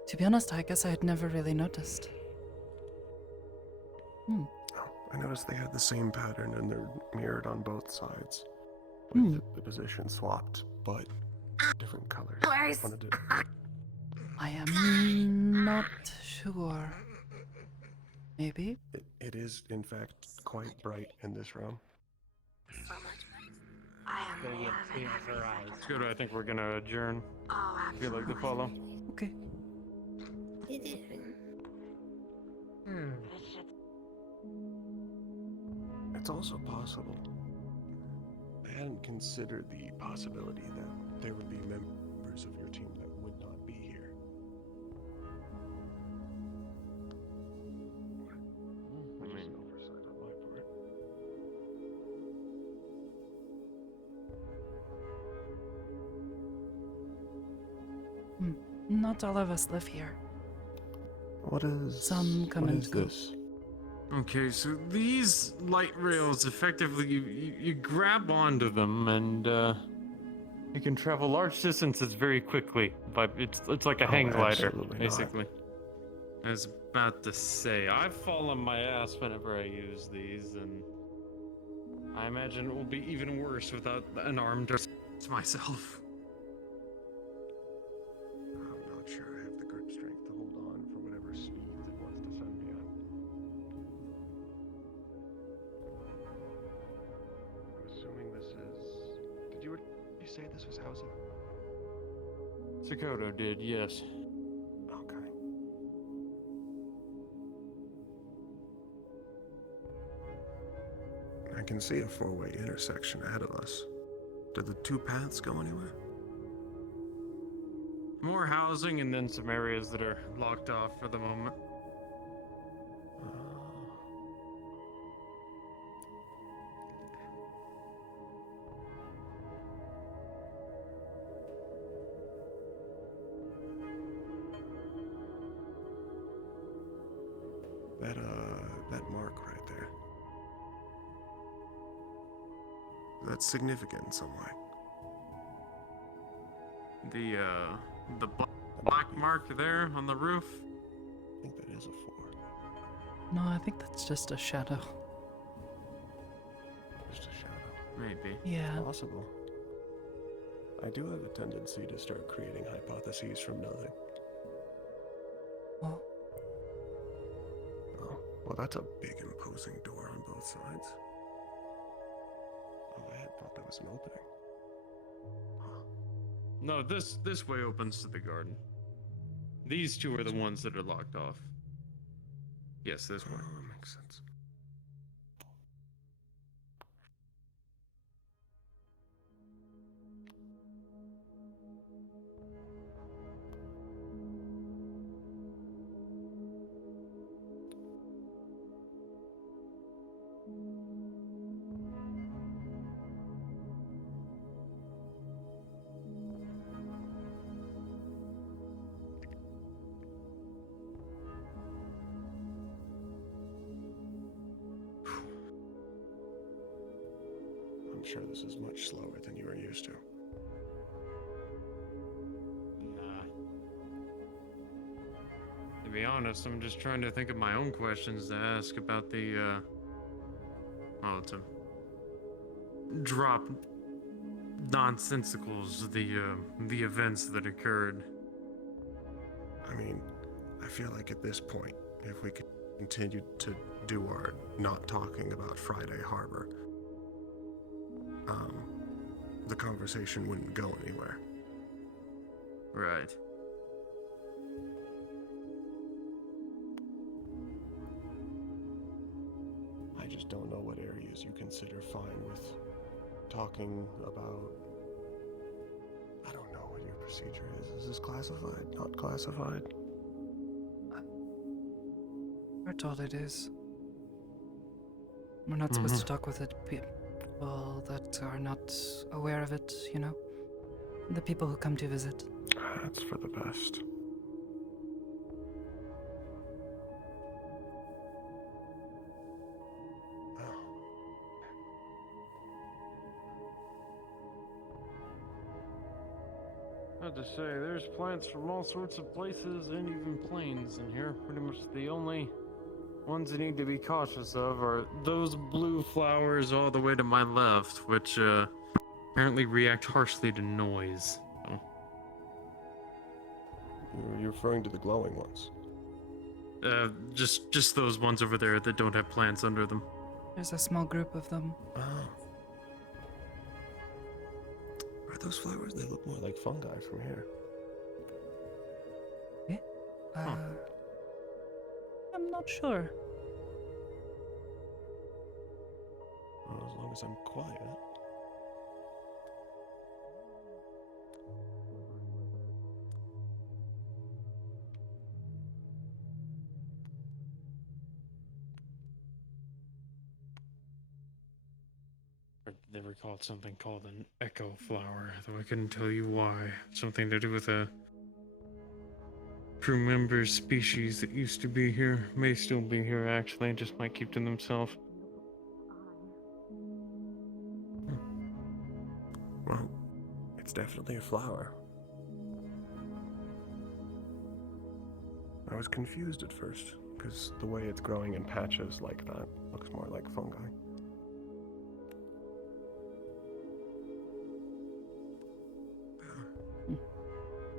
To be honest, I guess I had never really noticed. Oh, I noticed they had the same pattern and they're mirrored on both sides. With the position swapped, but different colors. I am not sure. Maybe? It is, in fact, quite bright in this room. It's good. I think we're gonna adjourn. If you'd like to follow. Okay. It's also possible. I hadn't considered the possibility that there would be members of your team that would not be here. Which is an oversight on my part. Not all of us live here. Some come what and is go. this? Okay, so these light rails, effectively, you grab onto them and you can travel large distances very quickly. But it's like a hang glider, basically. I was about to say, I've fallen my ass whenever I use these, and I imagine it will be even worse without an arm to myself. I'm not sure I have the grip strength to hold on for whatever speed it wants to send me at. I'm assuming this is... Did you say this was housing? Sakoto did, yes. Okay. I can see a four-way intersection ahead of us. Did the two paths go anywhere? More housing and then some areas that are locked off for the moment. That mark right there. That's significant in some way. The black mark there on the roof? I think that is a 4. No, I think that's just a shadow. Just a shadow. Maybe. Yeah. Possible. I do have a tendency to start creating hypotheses from nothing. Well, Well, that's a big, imposing door on both sides. Oh, I had thought there was an opening. No, this way opens to the garden. These two are the ones that are locked off. Yes, this way. Oh, that makes sense. I'm sure this is much slower than you are used to. Nah. To be honest, I'm just trying to think of my own questions to ask about the, well, to drop nonsensicals, the events that occurred. I mean, I feel like at this point, if we could continue to do our not talking about Friday Harbor, the conversation wouldn't go anywhere. Right. I just don't know what areas you consider fine with talking about. I don't know what your procedure is. Is this classified? Not classified? We're told it is. We're not supposed to talk with it. People that are not aware of it, you know? The people who come to visit. That's for the best. I have to say, there's plants from all sorts of places and even planes in here. Pretty much the only ones that need to be cautious of are those blue flowers all the way to my left, which apparently react harshly to noise. So. You're referring to the glowing ones? Just those ones over there that don't have plants under them. There's a small group of them. Oh. Are those flowers? They look more like fungi from here. Yeah? I'm not sure. Well, as long as I'm quiet. They were called something called an echo flower, though I couldn't tell you why. Something to do with a crew member species that used to be here, may still be here actually, just might keep to themselves. Well, it's definitely a flower. I was confused at first, because the way it's growing in patches like that looks more like fungi.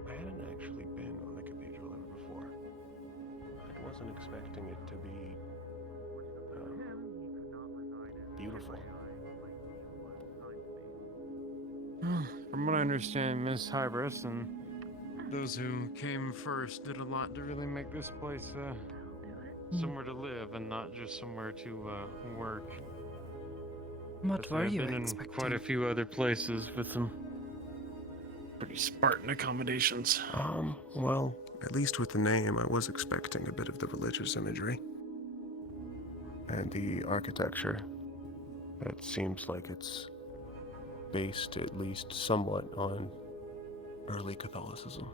I hadn't actually been on the cathedral ever before. I wasn't expecting it to be beautiful. From what I understand, Miss Hybris and those who came first did a lot to really make this place somewhere to live and not just somewhere to work. What were you been expecting? In quite a few other places with some pretty Spartan accommodations. Well, at least with the name, I was expecting a bit of the religious imagery. And the architecture. It seems like it's based at least somewhat on early Catholicism.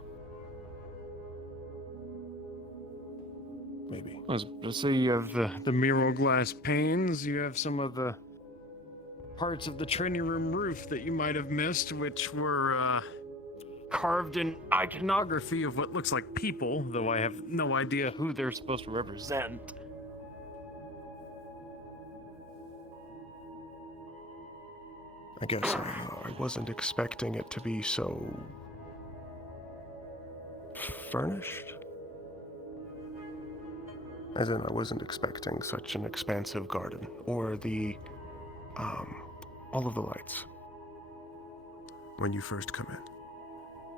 Maybe. I was to say you have the mural glass panes, you have some of the parts of the training room roof that you might have missed, which were carved in iconography of what looks like people, though I have no idea who they're supposed to represent. I guess I wasn't expecting it to be so furnished. As in, I wasn't expecting such an expansive garden, or all of the lights. When you first come in.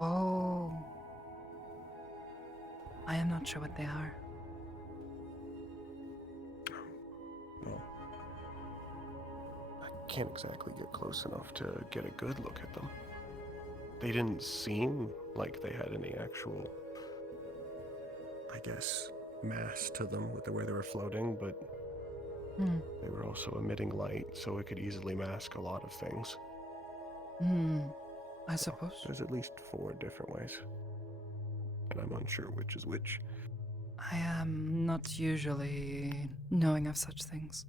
Oh. I am not sure what they are. Well, I can't exactly get close enough to get a good look at them. They didn't seem like they had any actual, I guess, mass to them with the way they were floating, but they were also emitting light, so it could easily mask a lot of things. I suppose. There's at least 4 different ways, and I'm unsure which is which. I am not usually knowing of such things.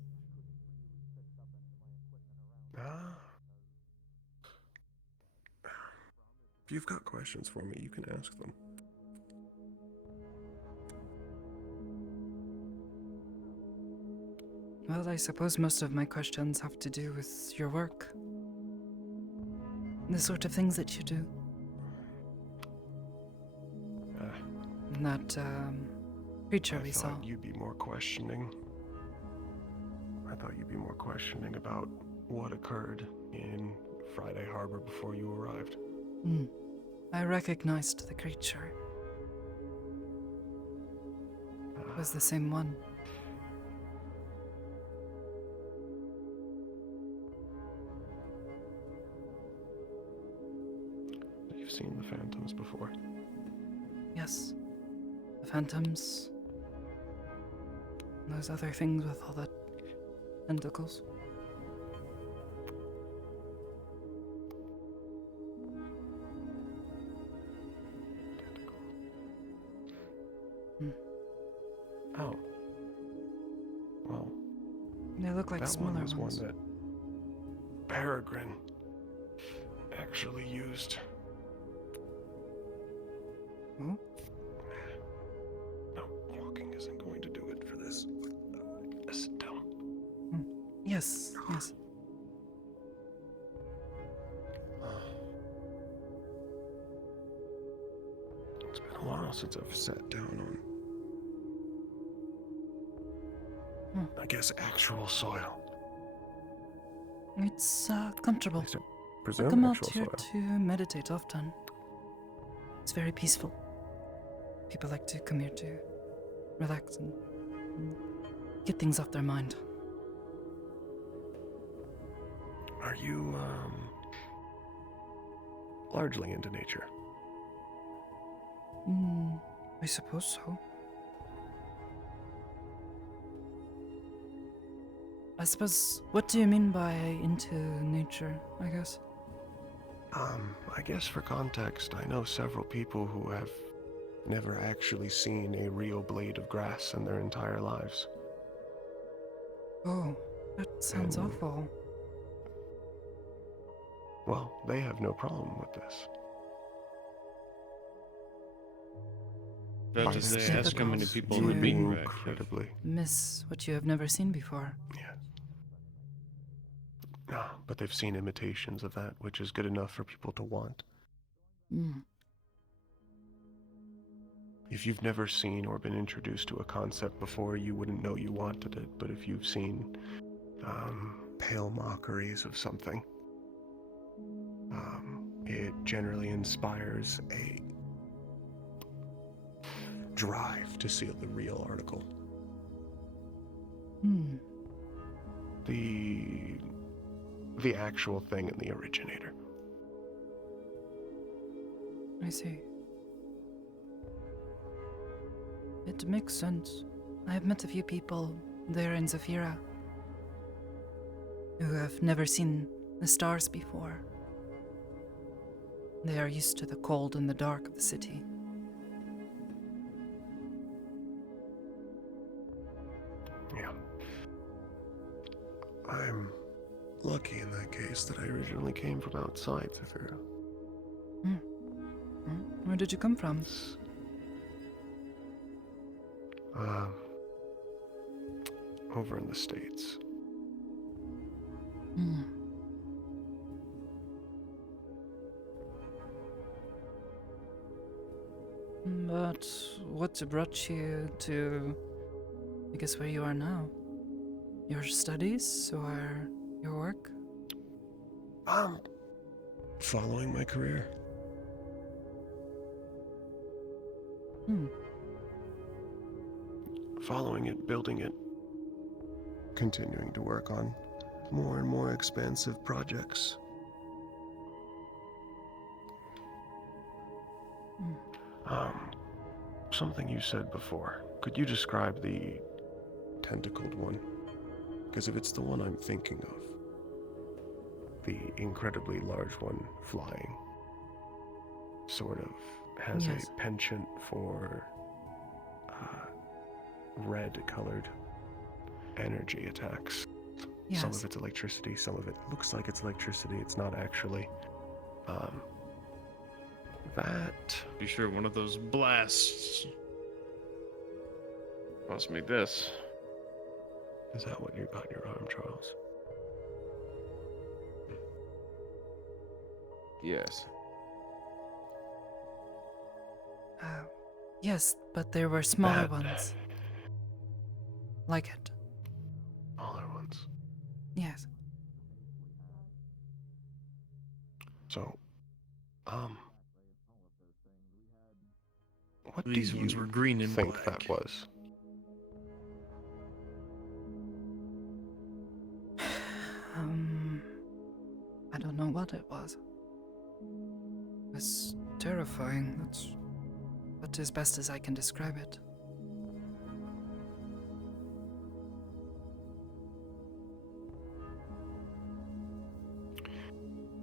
If you've got questions for me, you can ask them. Well, I suppose most of my questions have to do with your work. The sort of things that you do. That, creature we saw. I thought you'd be more questioning. I thought you'd be more questioning about what occurred in Friday Harbor before you arrived. I recognized the creature. It was the same one. You've seen the phantoms before. Yes. The phantoms. And those other things with all the tentacles. Oh. Well. They look like smaller that was ones. one that Peregrine actually used. Hmm? No, walking isn't going to do it for this. Sit down. Yes, yes. It's been a while since I've sat down on, I guess, actual soil. It's comfortable. I presume come out actual here soil. to meditate often. It's very peaceful. People like to come here to relax and get things off their mind. Are you, largely into nature? I suppose so. I suppose, what do you mean by into nature, I guess? I guess for context, I know several people who have never actually seen a real blade of grass in their entire lives. Oh, that sounds awful. Well, they have no problem with this. About to say, ask how many people in the to bean rack. Incredibly. Miss what you have never seen before. Yes. No, but they've seen imitations of that, which is good enough for people to want. If you've never seen or been introduced to a concept before, you wouldn't know you wanted it. But if you've seen pale mockeries of something, it generally inspires a drive to see the real article. The actual thing in the originator. I see. It makes sense. I have met a few people there in Zafira who have never seen the stars before. They are used to the cold and the dark of the city. Yeah. I'm lucky in that case that I originally came from outside Zafira. Where did you come from? Over in the States. But what brought you to I guess where you are now. Your studies or your work? Following my career. Following it, building it, continuing to work on more and more expansive projects. Something you said before. Could you describe the tentacled one? Because if it's the one I'm thinking of, the incredibly large one flying, sort of has Yes. a penchant for red-colored energy attacks. Yes. Some of it's electricity, some of it looks like it's electricity, it's not actually. That... Be sure one of those blasts must be this. Is that what you got in your arm, Charles? Yes. Yes, but there were smaller That- ones. Like it. Smaller ones. Yes. So, what These do ones you were green and think black. that was? I don't know what it was. It was terrifying. That's as best as I can describe it.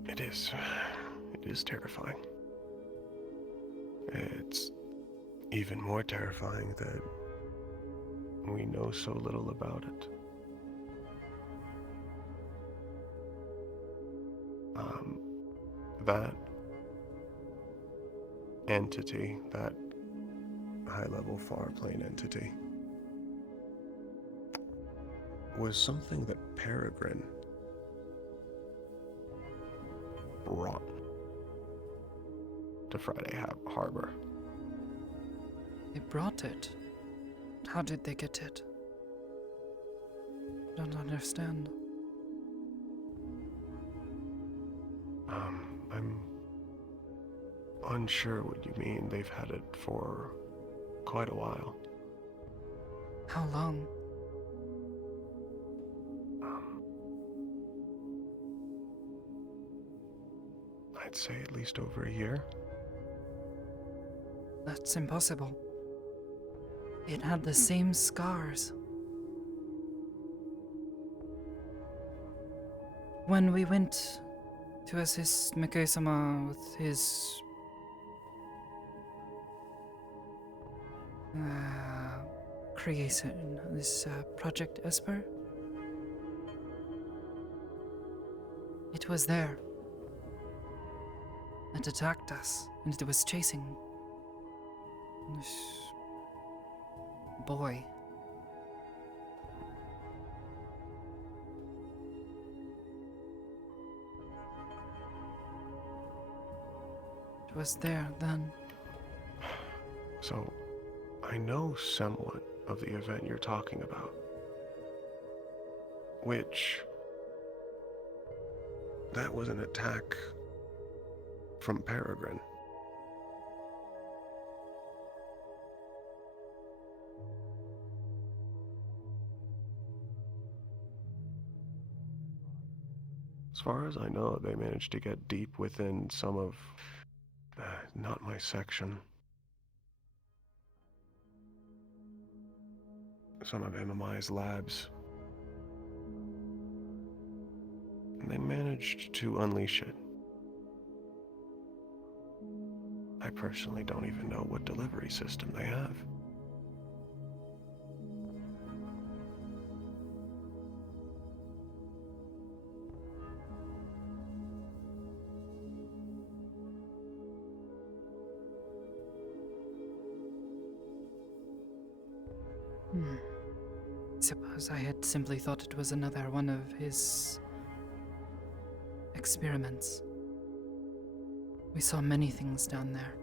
It is. It is terrifying. It's even more terrifying that we know so little about it. That entity, that high-level far-plane entity, was something that Peregrine brought to Friday Harbor. They brought it. How did they get it? Don't understand. I'm unsure what you mean. They've had it for quite a while. How long? I'd say at least over a year. That's impossible. It had the same scars. When we went to assist Mikao-sama with his creation, this Project Esper, it was there. It attacked us, and it was chasing this boy. It was there then. So, I know somewhat of the event you're talking about. Which... that was an attack from Peregrine. As far as I know, they managed to get deep within some of... not my section. Some of MMI's labs. And they managed to unleash it. I personally don't even know what delivery system they have. Suppose I had simply thought it was another one of his experiments. We saw many things down there.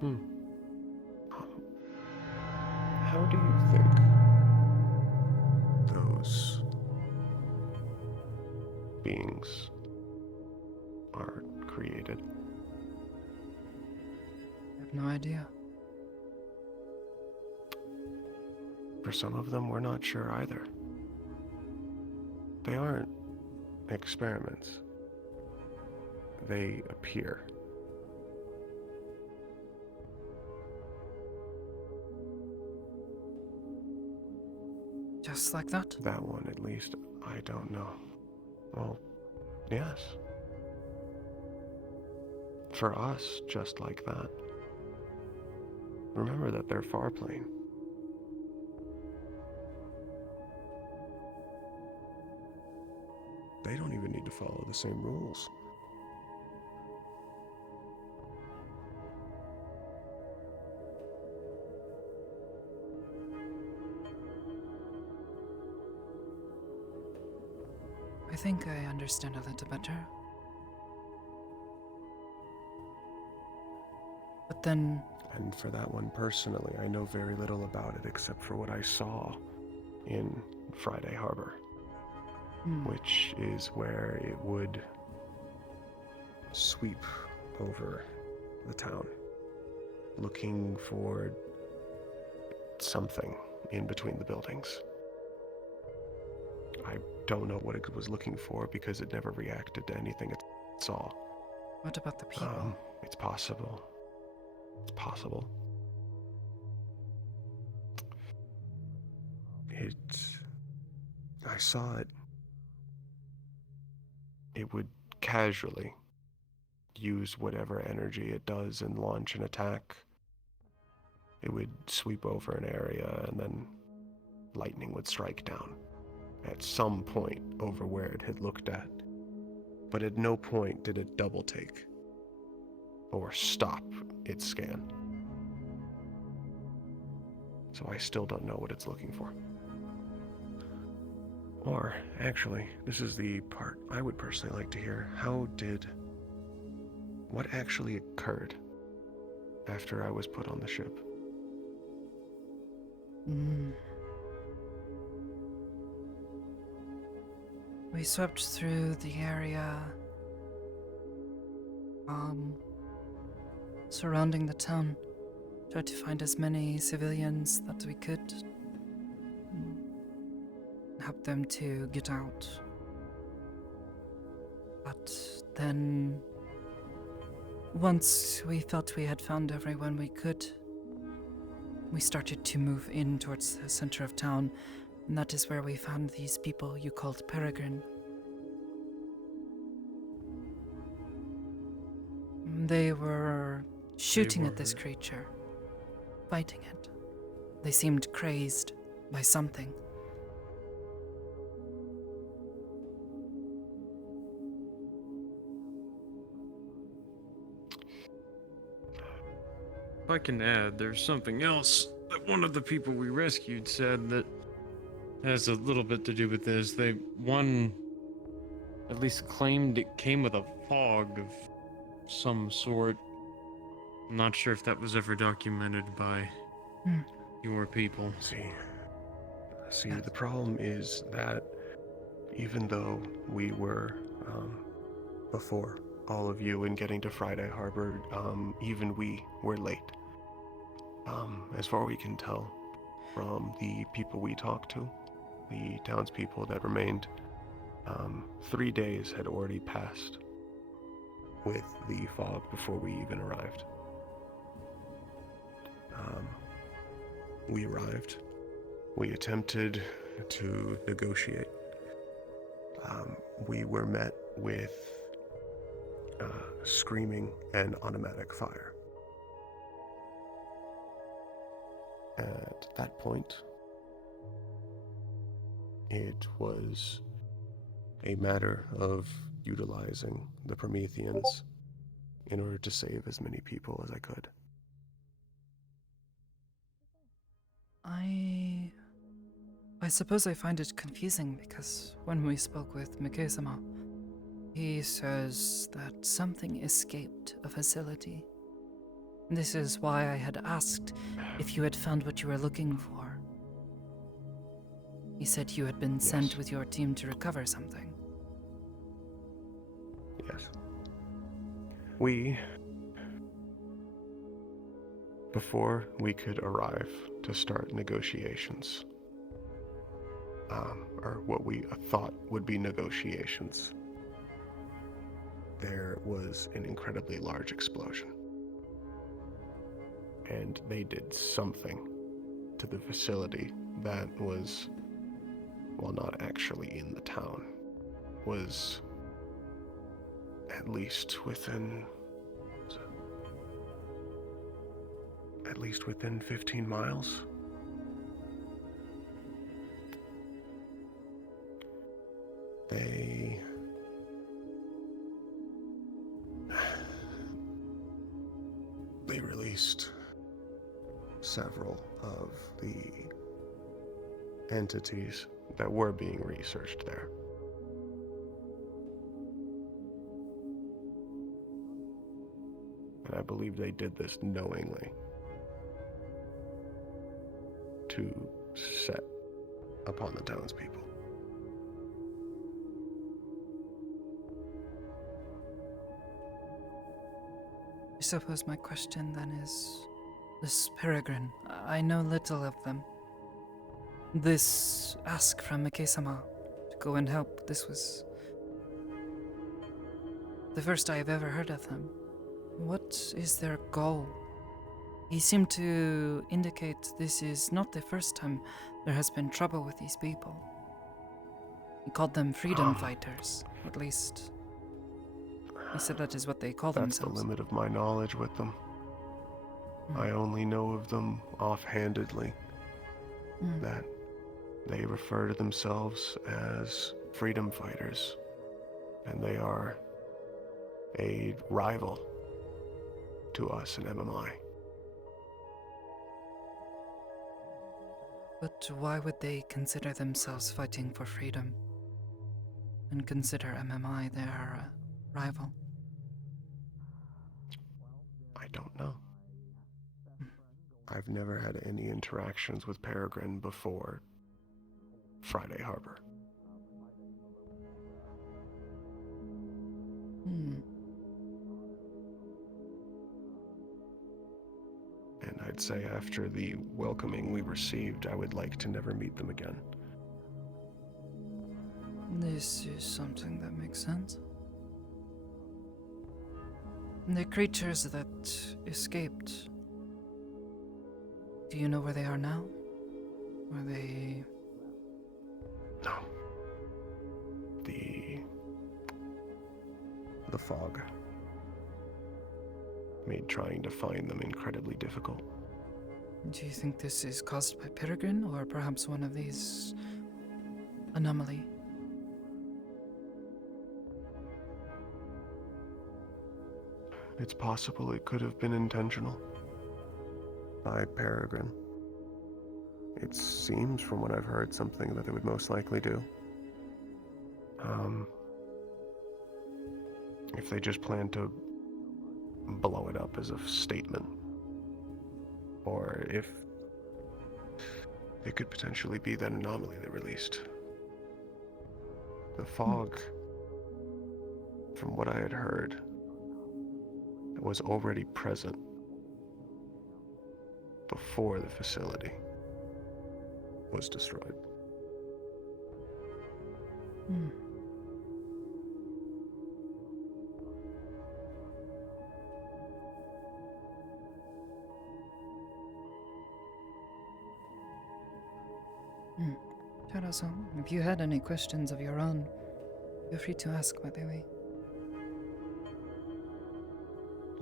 Hmm. do you think those beings are created? I have no idea. For some of them, we're not sure either. They aren't experiments. They appear. Just like that? That one, at least, I don't know. Well, yes. For us, just like that. Remember that they're far plane. They don't even need to follow the same rules. I think I understand a little better. But then... And for that one personally, I know very little about it except for what I saw in Friday Harbor. Which is where it would sweep over the town, looking for something in between the buildings. I don't know what it was looking for because it never reacted to anything it saw. What about the people? It's possible. It's possible. I saw it. It would casually use whatever energy it does and launch an attack. It would sweep over an area and then lightning would strike down at some point over where it had looked at. But at no point did it double take or stop its scan. So I still don't know what it's looking for. Or, actually, this is the part I would personally like to hear. What actually occurred after I was put on the ship? We swept through the area surrounding the town. Tried to find as many civilians that we could. Help them to get out. But then, once we thought we had found everyone we could, we started to move in towards the center of town, and that is where we found these people you called Peregrine. They were shooting at this creature, fighting it. They seemed crazed by something. If I can add, there's something else that one of the people we rescued said that has a little bit to do with this. One at least claimed it came with a fog of some sort. I'm not sure if that was ever documented by your people. See, the problem is that even though we were, before all of you in getting to Friday Harbor, even we were late. As far as we can tell from the people we talked to, the townspeople that remained, 3 days had already passed with the fog before we even arrived. We arrived. We attempted to negotiate. We were met with screaming and automatic fire. At that point, it was a matter of utilizing the Prometheans in order to save as many people as I could. I suppose I find it confusing because when we spoke with Mikesama, he says that something escaped a facility. This is why I had asked if you had found what you were looking for. He said you had been sent with your team to recover something. Yes. Before we could arrive to start negotiations, or what we thought would be negotiations, there was an incredibly large explosion. And they did something to the facility that was, well, not actually in the town, was at least within 15 miles. They released several of the entities that were being researched there. And I believe they did this knowingly to set upon the townspeople. I suppose my question then is, this Peregrine, I know little of them. This ask from Mike-sama to go and help, this was the first I have ever heard of them. What is their goal? He seemed to indicate this is not the first time there has been trouble with these people. He called them freedom fighters, at least. He said that is what they call That's themselves. the limit of my knowledge with them. I only know of them offhandedly, that they refer to themselves as freedom fighters, and they are a rival to us in MMI. But why would they consider themselves fighting for freedom and consider MMI their rival? I don't know. I've never had any interactions with Peregrine before Friday Harbor. And I'd say after the welcoming we received, I would like to never meet them again. This is something that makes sense. The creatures that escaped, do you know where they are now? Are they... No. The fog made trying to find them incredibly difficult. Do you think this is caused by Peregrine, or perhaps one of these anomaly? It's possible it could have been intentional by Peregrine. It seems, from what I've heard, something that they would most likely do. If they just plan to blow it up as a statement, or if it could potentially be that anomaly they released. The fog, from what I had heard, was already present before the facility was destroyed. Taro-san, if you had any questions of your own, feel free to ask, by the way.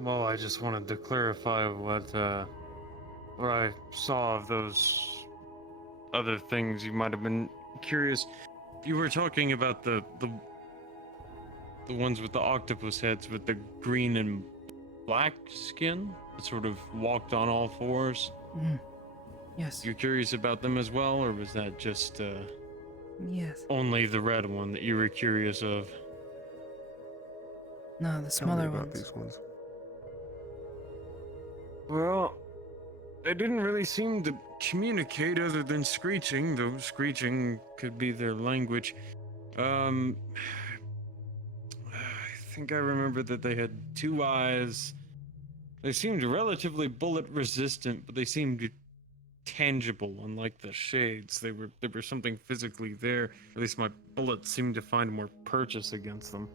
Well, I just wanted to clarify what I saw of those other things. You might have been curious. You were talking about the ones with the octopus heads with the green and black skin that sort of walked on all fours. Yes. You're curious about them as well, or was that just Yes. only the red one that you were curious of? No, the smaller Tell me about ones. these ones. Well, they didn't really seem to communicate other than screeching, though screeching could be their language. I think I remember that they had 2 eyes. They seemed relatively bullet resistant, but they seemed tangible, unlike the shades. They were something physically there. At least my bullets seemed to find more purchase against them.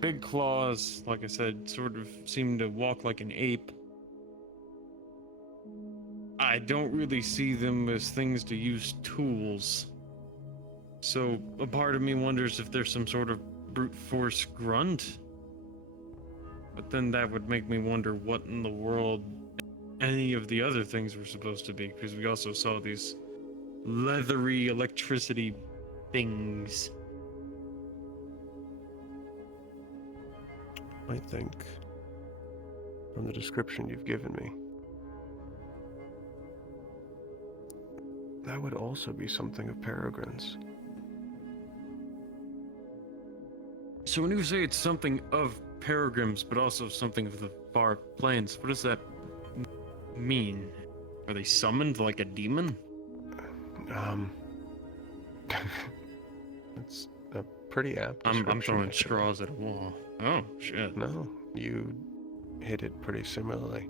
Big claws, like I said, sort of seemed to walk like an ape. I don't really see them as things to use tools. So a part of me wonders if there's some sort of brute force grunt. But then that would make me wonder what in the world any of the other things were supposed to be, because we also saw these leathery electricity things. I think, from the description you've given me, that would also be something of Peregrine's. So when you say it's something of Peregrine's, but also something of the far plains, what does that mean? Are they summoned like a demon? It's a pretty apt I'm description, throwing actually. straws at a wall. Oh, shit. No, you hit it pretty similarly.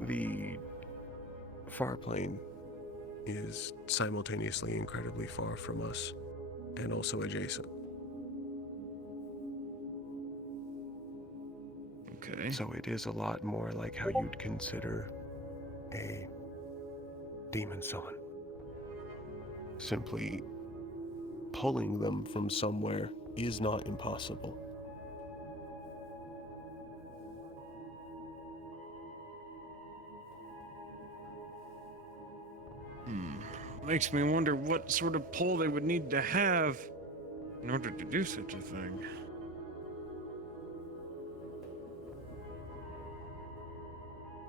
The far plane is simultaneously incredibly far from us and also adjacent. Okay. So it is a lot more like how you'd consider a demon summon. Simply pulling them from somewhere is not impossible. Makes me wonder what sort of pull they would need to have in order to do such a thing.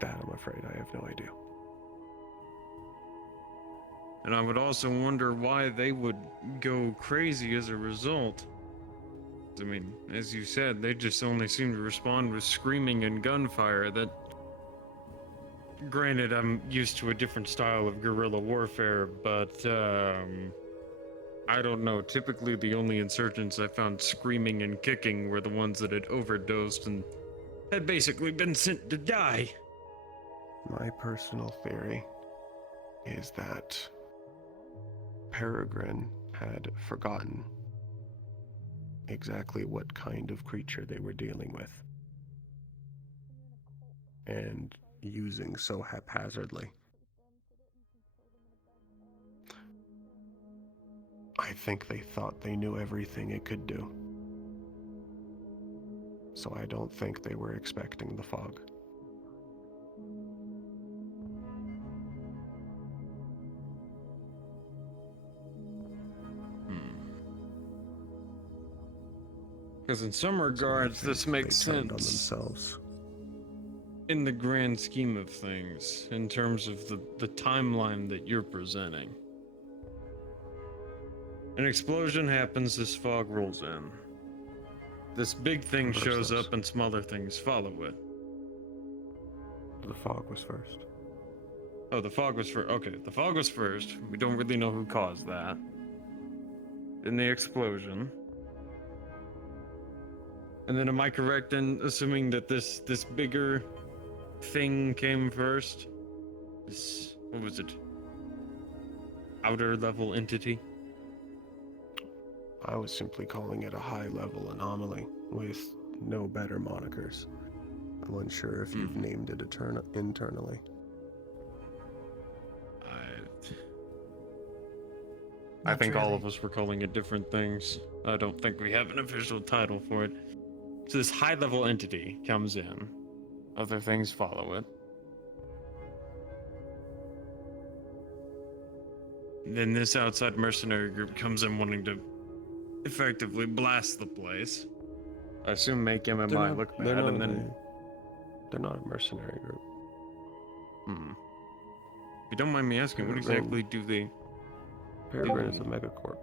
That, I'm afraid, I have no idea. And I would also wonder why they would go crazy as a result. I mean, as you said, they just only seem to respond with screaming and gunfire. That, granted, I'm used to a different style of guerrilla warfare, but I don't know. Typically, the only insurgents I found screaming and kicking were the ones that had overdosed and had basically been sent to die. My personal theory is that Peregrine had forgotten exactly what kind of creature they were dealing with, and using so haphazardly. I think they thought they knew everything it could do. So I don't think they were expecting the fog. Because in some regards, this makes They turned on sense themselves. in the grand scheme of things, in terms of the timeline that you're presenting. An explosion happens, this fog rolls in. This big thing shows up and smaller things follow it. The fog was first. Oh, the fog was first. Okay, the fog was first. We don't really know who caused that. Then the explosion. And then am I correct in assuming that this bigger thing came first? This, what was it? Outer level entity? I was simply calling it a high-level anomaly with no better monikers. I'm unsure if you've named it internally. I think all of us were calling it different things. I don't think we have an official title for it. So this high-level entity comes in. Other things follow it. Then this outside mercenary group comes in wanting to effectively blast the place. I assume make MMI look bad, and then... They're not a mercenary group. If you don't mind me asking, what exactly do they... Peregrine is a megacorp.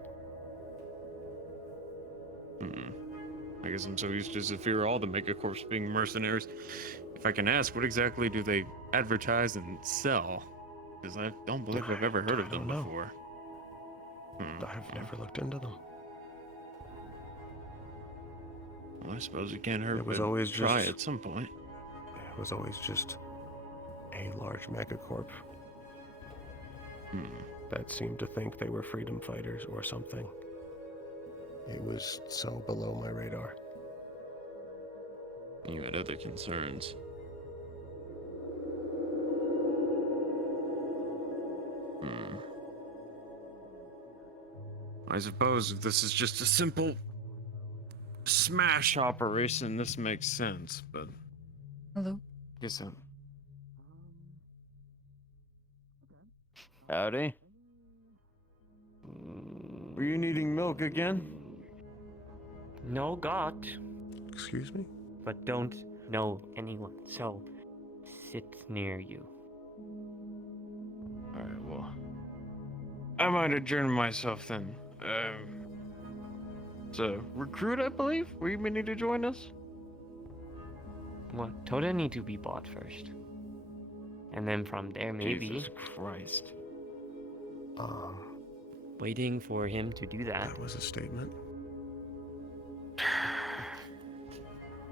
I guess I'm so used to Zephyr, all the megacorps being mercenaries. If I can ask, what exactly do they advertise and sell? Because I don't believe I've ever heard of them before. I've never looked into them. Well, I suppose it can't hurt It was but always try just- at some point. It was always just a large megacorp that seemed to think they were freedom fighters or something. It was so below my radar. You had other concerns. I suppose if this is just a simple smash operation, this makes sense, but... Hello? Guess so. Howdy. Were you needing milk again? No, got. Excuse me? But don't know anyone, so sit near you. Alright, well... I might adjourn myself then. It's a recruit, I believe? Were you meaning to join us? Well, Toda need to be bought first. And then from there, maybe... Jesus Christ. Waiting for him to do that. That was a statement.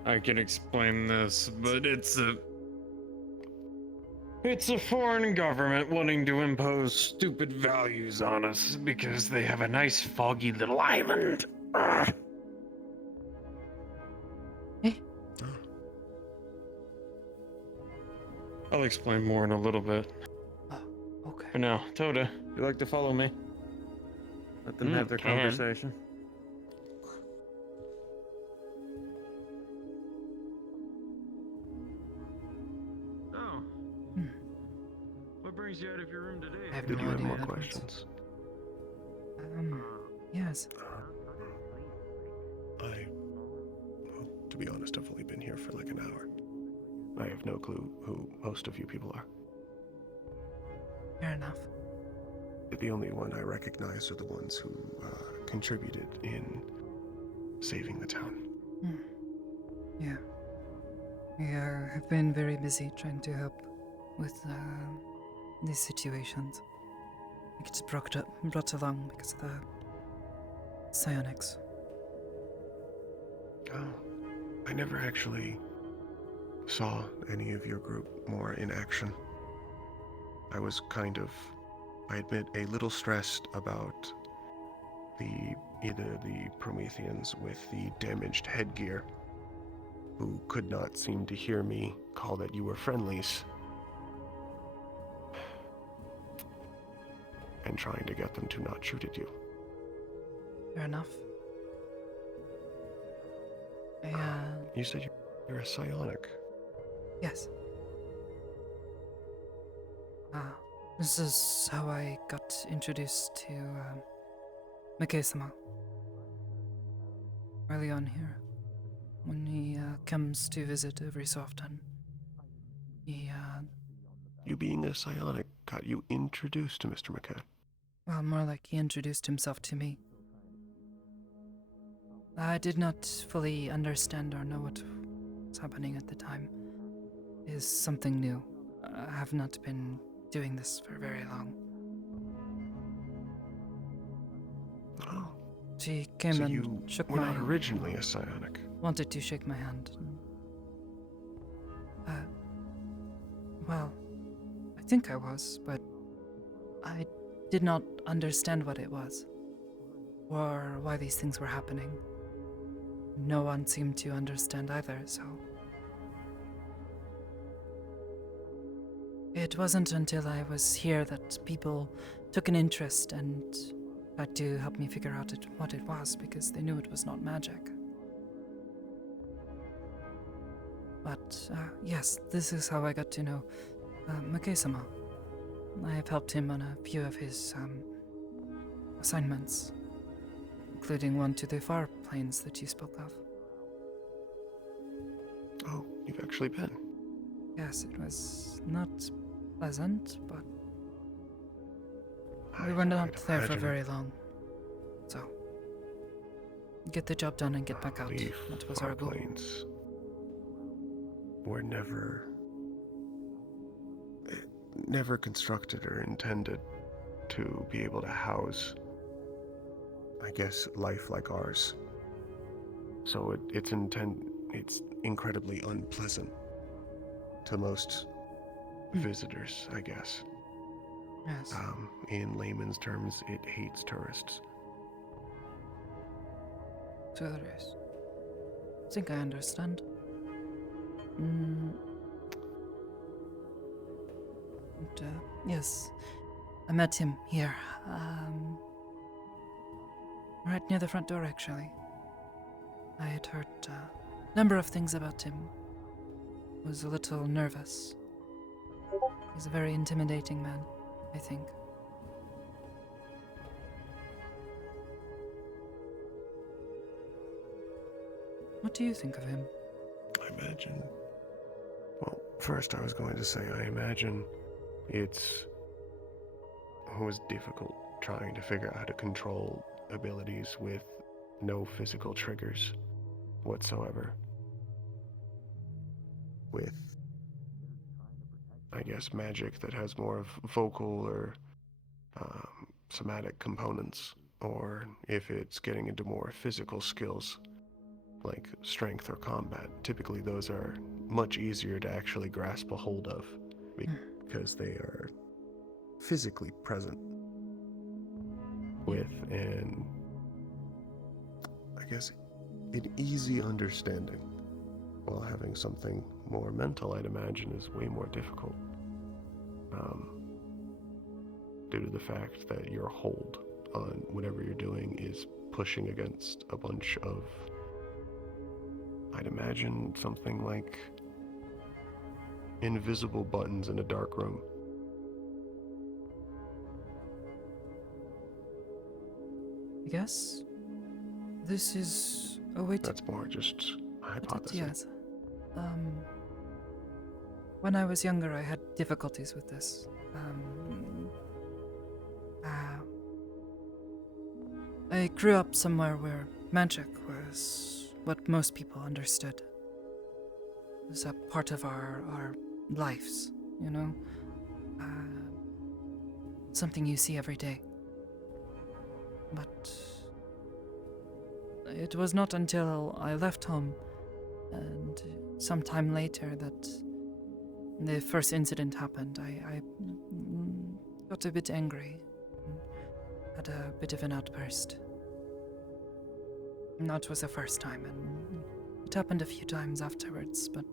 I can explain this, but it's a foreign government wanting to impose stupid values on us because they have a nice foggy little island. I'll explain more in a little bit. Okay. For now, Toda, you like to follow me? Let them have their can. conversation. Oh. What brings you out of your room today? I have Did no you have idea more what that questions? Yes. Well, to be honest, I've only been here for like an hour. I have no clue who most of you people are. Fair enough. The only one I recognize are the ones who contributed in saving the town. Yeah. We have been very busy trying to help with these situations. It gets brought along because of the psionics. Oh, I never actually saw any of your group more in action. I was kind of, I admit, a little stressed about either the Prometheans with the damaged headgear, who could not seem to hear me call that you were friendlies, and trying to get them to not shoot at you. Fair enough. You said you're a psionic. Yes. This is how I got introduced to Mikesama. Early on here, when he comes to visit every so often, You being a psionic got you introduced to Mr. McKay. well, more like he introduced himself to me. I did not fully understand or know what was happening at the time. It is something new. I have not been doing this for very long. Oh. She came So and you shook were my not originally a psionic. wanted to shake my hand. Well, I think I was, but I did not understand what it was, or why these things were happening. No one seemed to understand either, so... It wasn't until I was here that people took an interest and tried to help me figure out what it was, because they knew it was not magic. But, yes, this is how I got to know Mikesama. I have helped him on a few of his assignments, including one to the far plains that you spoke of. Oh, you've actually been. Yes, it was not pleasant, but we were not there for very long, so... get the job done and get back out. That was our goal. Planes were never constructed or intended to be able to house, I guess, life like ours. So it's incredibly unpleasant to most visitors, I guess. Yes. In layman's terms, it hates tourists. So there is. I think I understand. Yes, I met him here. Right near the front door, actually. I had heard a number of things about him. Was a little nervous. He's a very intimidating man, I think. What do you think of him? I imagine... Well, first I was going to say, I imagine it was difficult trying to figure out how to control abilities with no physical triggers whatsoever. With, I guess, magic that has more of vocal or somatic components, or if it's getting into more physical skills like strength or combat. Typically those are much easier to actually grasp a hold of because they are physically present with an, I guess, an easy understanding, while having something more mental, I'd imagine, is way more difficult due to the fact that your hold on whatever you're doing is pushing against a bunch of, I'd imagine, something like invisible buttons in a dark room. Yes, this is a way to... That's more just a hypothesis. Yes. When I was younger, I had difficulties with this. I grew up somewhere where magic was what most people understood. It was a part of our lives, you know? Something you see every day. But it was not until I left home and sometime later that the first incident happened. I got a bit angry, had a bit of an outburst. And that was the first time, and it happened a few times afterwards, but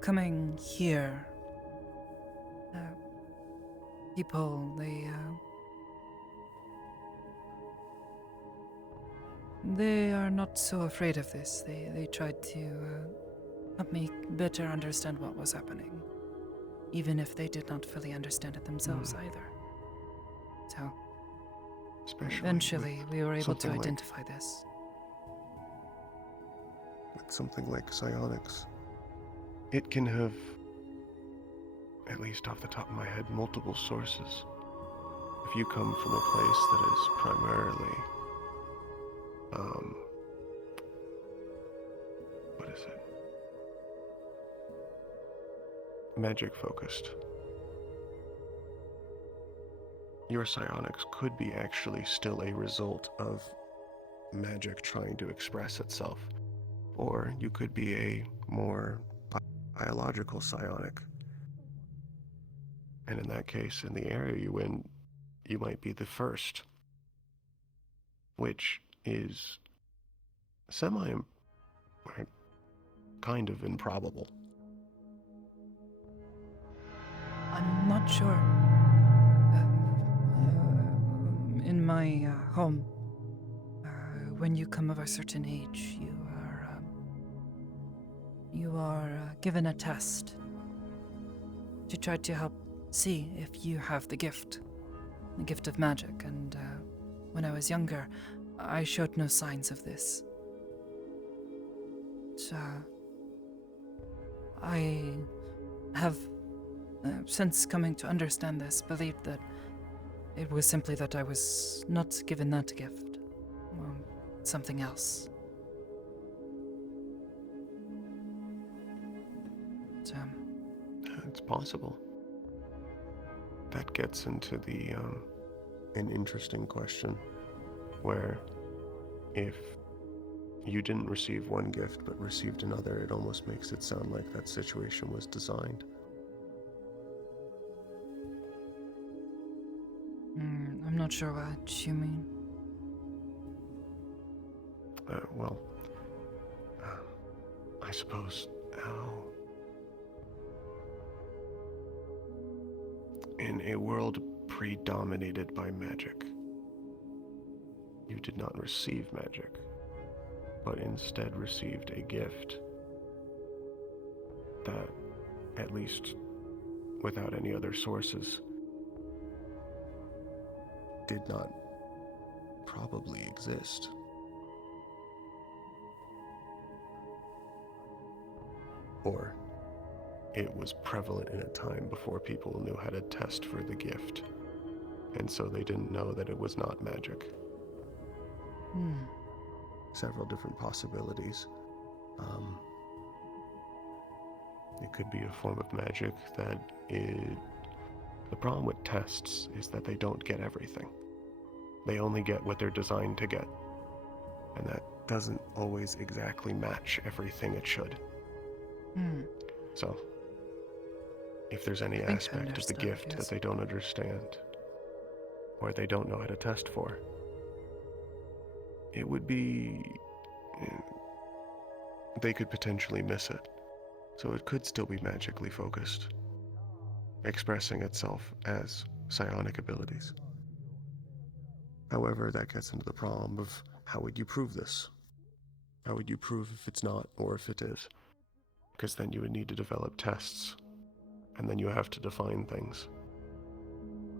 coming here, people, they are not so afraid of this. They tried to help me better understand what was happening, even if they did not fully understand it themselves either. So, eventually, we were able to identify this. With something like psionics, it can have, at least off the top of my head, multiple sources. If you come from a place that is primarily, what is it? Magic focused. Your psionics could be actually still a result of magic trying to express itself. Or you could be a more biological psionic. And in that case, in the area you in, you might be the first. Which is kind of improbable. I'm not sure. In my home, when you come of a certain age, you are given a test to try to help see if you have the gift of magic. And when I was younger, I showed no signs of this. So I have, since coming to understand this, believed that it was simply that I was not given that gift. something else. But, It's possible. That gets into the an interesting question, where if you didn't receive one gift but received another, it almost makes it sound like that situation was designed. I'm not sure what you mean. Well, I suppose how... In a world predominated by magic, you did not receive magic, but instead received a gift that, at least without any other sources, did not probably exist. Or it was prevalent in a time before people knew how to test for the gift, and so they didn't know that it was not magic. Several different possibilities. It could be a form of magic that is... The problem with tests is that they don't get everything. They only get what they're designed to get. And that doesn't always exactly match everything it should. So, if there's any aspect of the gift that they don't understand, or they don't know how to test for, it would be... they could potentially miss it. So it could still be magically focused, expressing itself as psionic abilities. However, that gets into the problem of how would you prove this? How would you prove if it's not or if it is? Because then you would need to develop tests, and then you have to define things.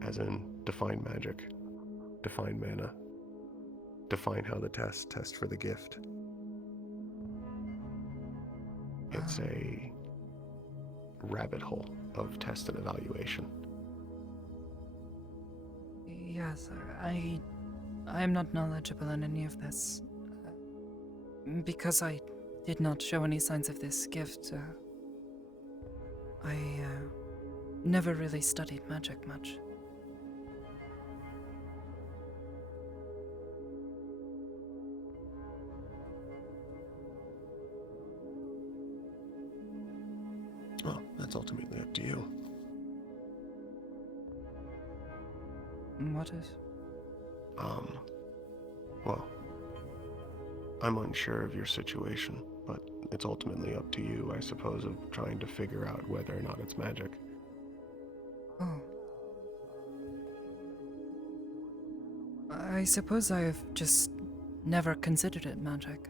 As in, define magic, define mana, define how the test for the gift. It's a rabbit hole of test and evaluation. Yes, I am not knowledgeable in any of this. Because I did not show any signs of this gift, I never really studied magic much. Well, that's ultimately up to you. What is? Well, I'm unsure of your situation, but it's ultimately up to you, I suppose, of trying to figure out whether or not it's magic. Oh. I suppose I have just never considered it magic.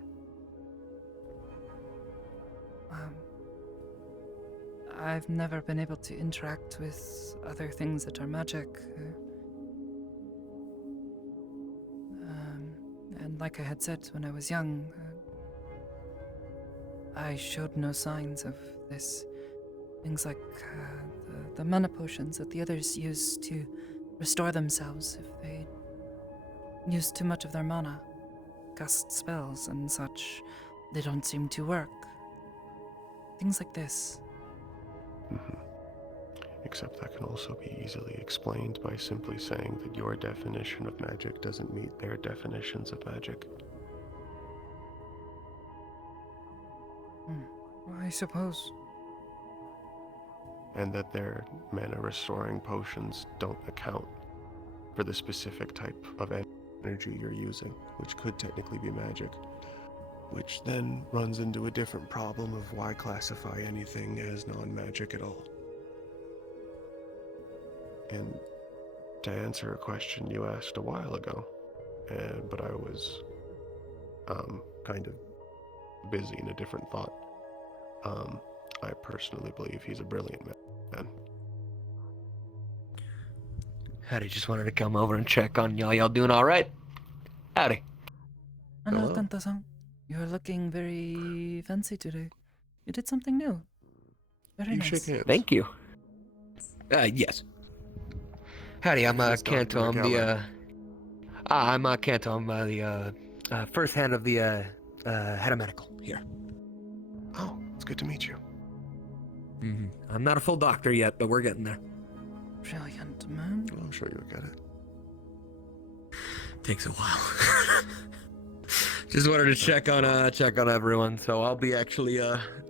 I've never been able to interact with other things that are magic. And like I had said when I was young, I showed no signs of this. Things like the mana potions that the others use to restore themselves if they use too much of their mana, cast spells and such, they don't seem to work. Things like this. Except that can also be easily explained by simply saying that your definition of magic doesn't meet their definitions of magic. I suppose. And that their mana restoring potions don't account for the specific type of energy you're using, which could technically be magic. Which then runs into a different problem of why classify anything as non-magic at all. And to answer a question you asked a while ago, but I was kind of busy in a different thought, I personally believe he's a brilliant man. Howdy, just wanted to come over and check on y'all. Y'all doing all right? Howdy. Hello, Tanta-san. You're looking very fancy today. You did something new. Very nice. Shake hands. Thank you. Yes. Howdy, I'm Kanto. I'm the Kanto. I'm the first hand of the head of medical here. Oh, it's good to meet you. I'm not a full doctor yet, but we're getting there. Brilliant, man. Well, I'm sure you'll get it. Takes a while. Just wanted to check on everyone. So I'll be actually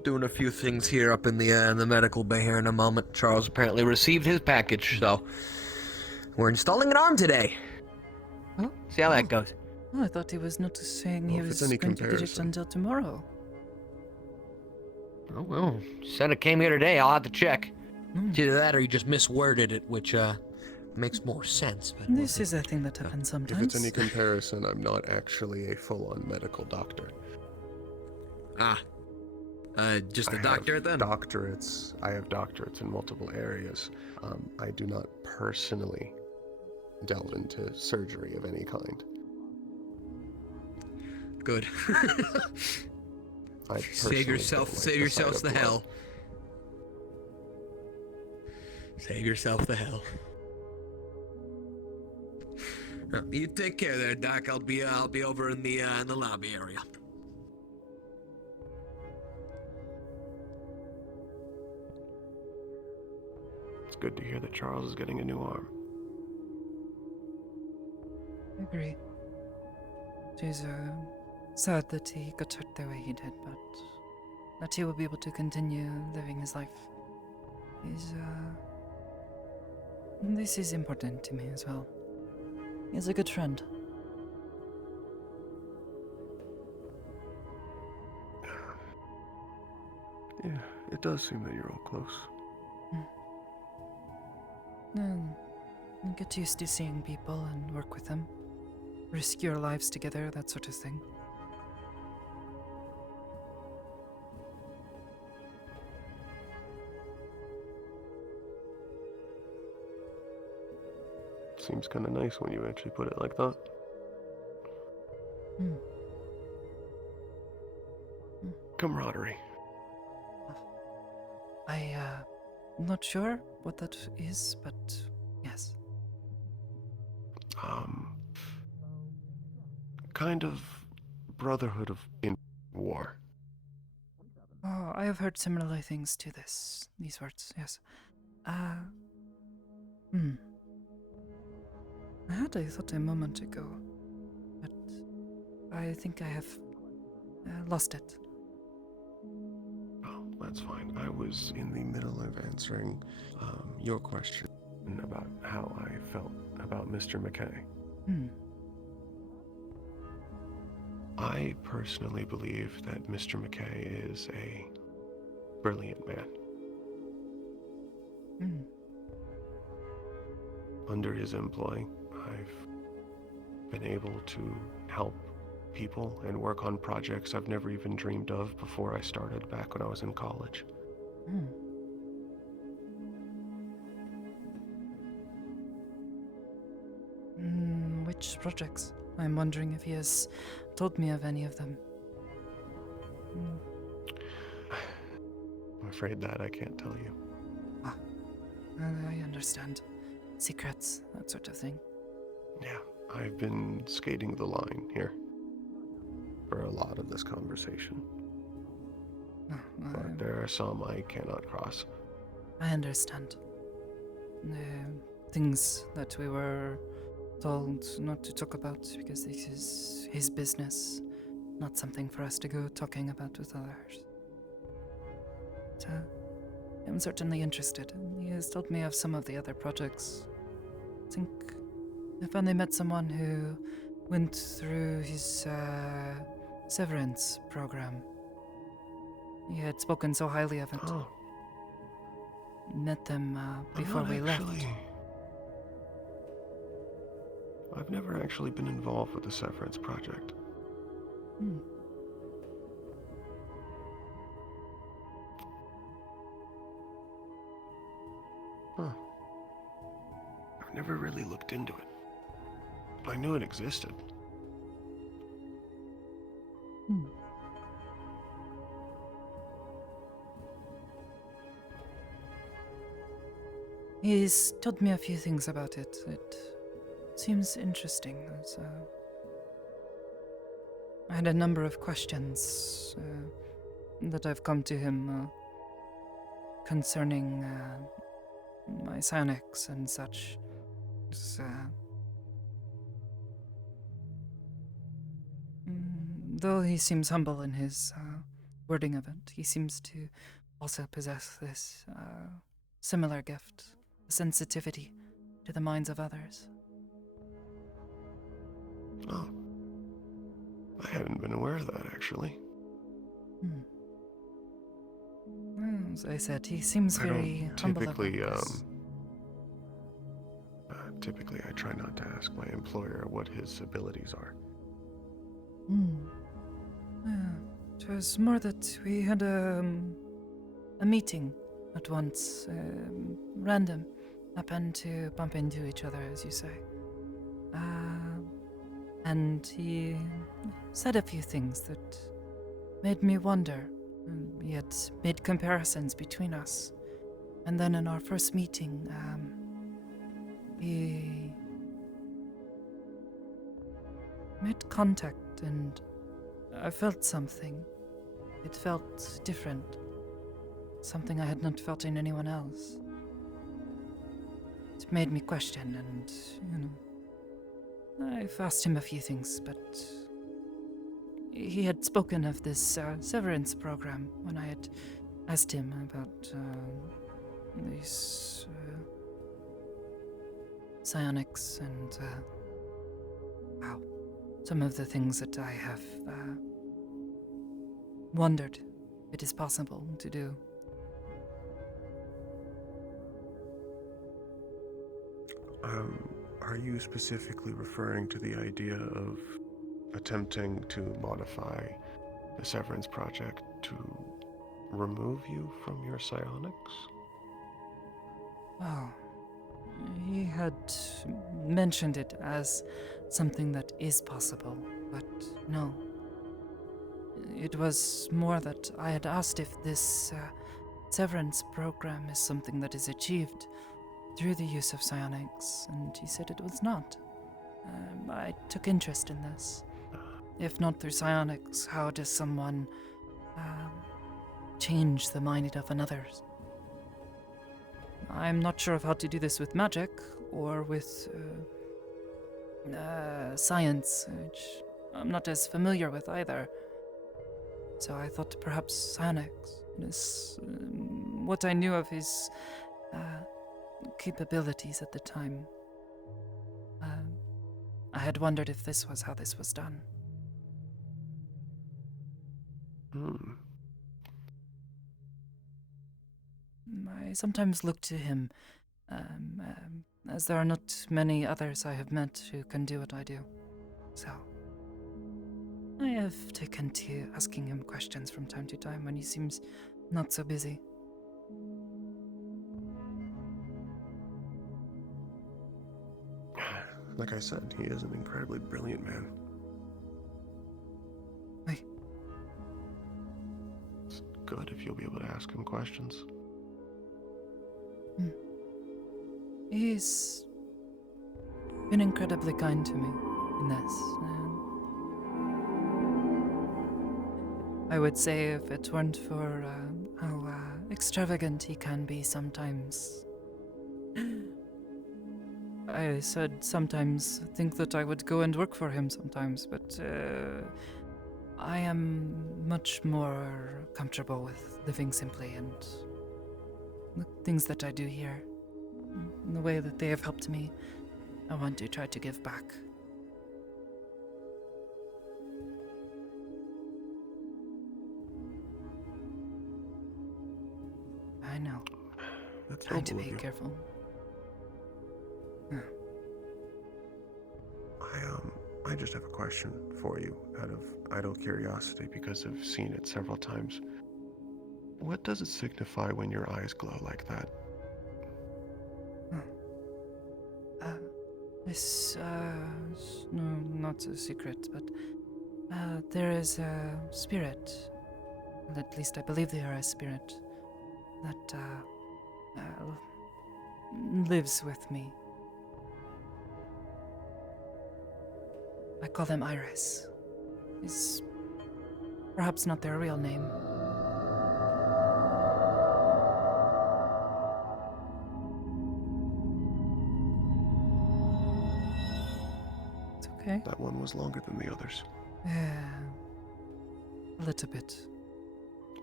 doing a few things here up in the medical bay here in a moment. Charles apparently received his package, so we're installing an arm today. Well, see how that goes. Oh, I thought he was not saying he Well, if was it's any going to get it comparison. until tomorrow. Oh well, said it came here today. I'll have to check. It's either that or you just misworded it, which makes more sense. But This is a thing that happens sometimes. If it's any comparison, I'm not actually a full-on medical doctor. Just a I doctor have then? Doctorates. I have doctorates in multiple areas. I do not personally delve into surgery of any kind. Good. I Save yourselves the hell. Save yourself the hell. You take care there, Doc. I'll be over in the lobby area. It's good to hear that Charles is getting a new arm. I agree. It is sad that he got hurt the way he did, but that he will be able to continue living his life is, this is important to me as well. He's a good friend. Yeah, it does seem that you're all close. Get used to seeing people and work with them. Risk your lives together, that sort of thing. Seems kind of nice when you actually put it like that. Camaraderie. I'm not sure what that is, but yes. Kind of brotherhood of in war. Oh, I have heard similar things to these words, yes. I had a thought a moment ago, but I think I have lost it. Oh, that's fine. I was in the middle of answering your question about how I felt about Mr. McKay. I personally believe that Mr. McKay is a brilliant man. Under his employ, I've been able to help people and work on projects I've never even dreamed of before I started back when I was in college. Which projects? I'm wondering if he has told me of any of them. I'm afraid that I can't tell you. I understand. Secrets, that sort of thing. Yeah, I've been skating the line here for a lot of this conversation. But there are some I cannot cross. I understand. Things that we were told not to talk about because this is his business, not something for us to go talking about with others. But, I'm certainly interested. He has told me of some of the other projects. I think I finally met someone who went through his severance program. He had spoken so highly of it. Met them before we left. I've never actually been involved with the Severance project. I've never really looked into it. I knew it existed. He's told me a few things about it. It seems interesting. I had a number of questions that I've come to him concerning my psionics and such. Though he seems humble in his wording of it, he seems to also possess this similar gift, sensitivity to the minds of others. Oh. I hadn't been aware of that, actually. As I said, he seems very humble about this. Typically, I try not to ask my employer what his abilities are. It was more that we had a meeting at once, random, happened to bump into each other, as you say. And he said a few things that made me wonder. He had made comparisons between us. And then in our first meeting, he made contact and I felt something. It felt different. Something I had not felt in anyone else. It made me question and, I've asked him a few things, but he had spoken of this severance program when I had asked him about these psionics and some of the things that I have wondered if it is possible to do. Are you specifically referring to the idea of attempting to modify the Severance Project to remove you from your psionics? Oh, he had mentioned it as something that is possible, but no. It was more that I had asked if this severance program is something that is achieved through the use of psionics, and he said it was not. I took interest in this. If not through psionics, how does someone change the mind of another? I'm not sure of how to do this with magic or with science, which I'm not as familiar with either. So I thought perhaps psionics is what I knew of his capabilities at the time. I had wondered if this was how this was done. I sometimes look to him, as there are not many others I have met who can do what I do. So, I have taken to asking him questions from time to time when he seems not so busy. Like I said, he is an incredibly brilliant man. It's good if you'll be able to ask him questions. He's been incredibly kind to me in this. I would say if it weren't for how extravagant he can be sometimes. I said sometimes think that I would go and work for him sometimes, but I am much more comfortable with living simply and the things that I do here. In the way that they have helped me, I want to try to give back. I know. That's Trying to noble be of you. careful. I just have a question for you out of idle curiosity because I've seen it several times. What does it signify when your eyes glow like that? This is not a secret, but there is a spirit, at least I believe they are a spirit, that lives with me. I call them Iris. is perhaps not their real name. It's okay. That one was longer than the others. Yeah. A little bit.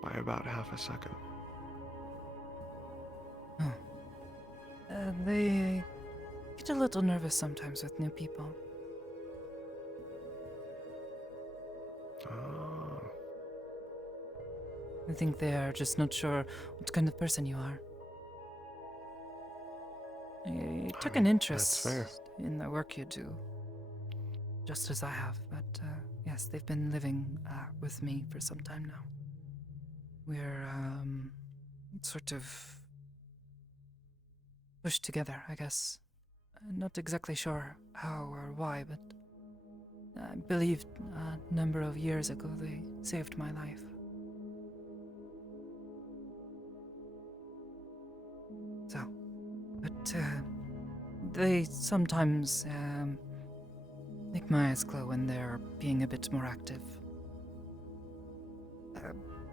By about half a second. Oh. They get a little nervous sometimes with new people. Oh. I think they are just not sure what kind of person you are. I took an interest in the work you do, just as I have, but yes, they've been living with me for some time now. We're sort of pushed together, I guess. Not exactly sure how or why, but I believe a number of years ago they saved my life. So, but they sometimes make my eyes glow when they're being a bit more active.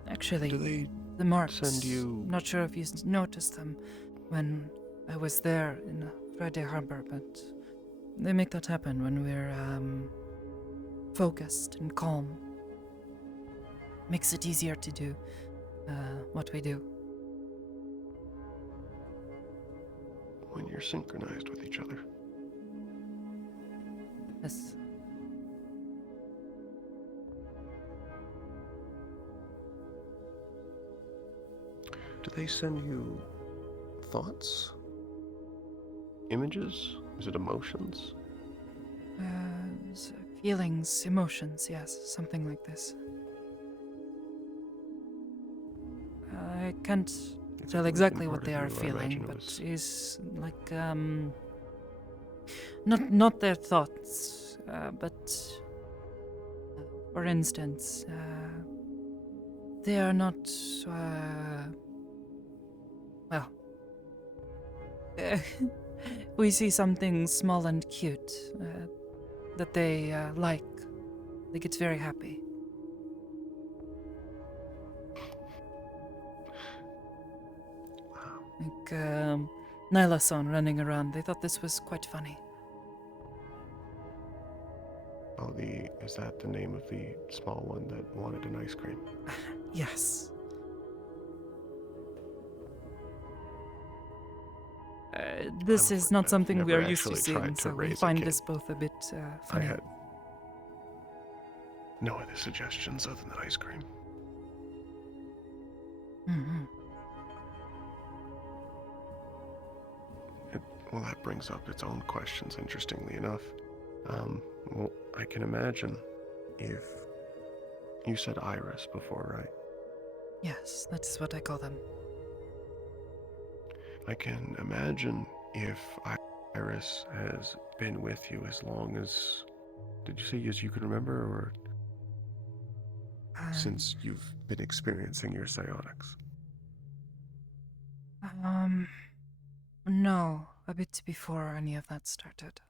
Actually, Do they the marks, send you... not sure if you noticed them when I was there in Friday Harbor, but they make that happen when we're focused and calm. Makes it easier to do what we do. When you're synchronized with each other. Yes. Do they send you thoughts? Images? Is it emotions? Feelings, emotions, yes, something like this. I can't tell exactly what they are feeling, but it's like not their thoughts, but for instance, they are not well. We see something small and cute that they like. They get very happy. Like Nyla-san running around. They thought this was quite funny. Oh, is that the name of the small one that wanted an ice cream? Yes. This is not something we are used to seeing, so we find this both a bit funny. I had no other suggestions other than ice cream. Mm-hmm. Well, that brings up its own questions, interestingly enough. Well, I can imagine if you said Iris before, right? Yes, that is what I call them. I can imagine if Iris has been with you as long as, did you say as you can remember, or since you've been experiencing your psionics? No, a bit before any of that started.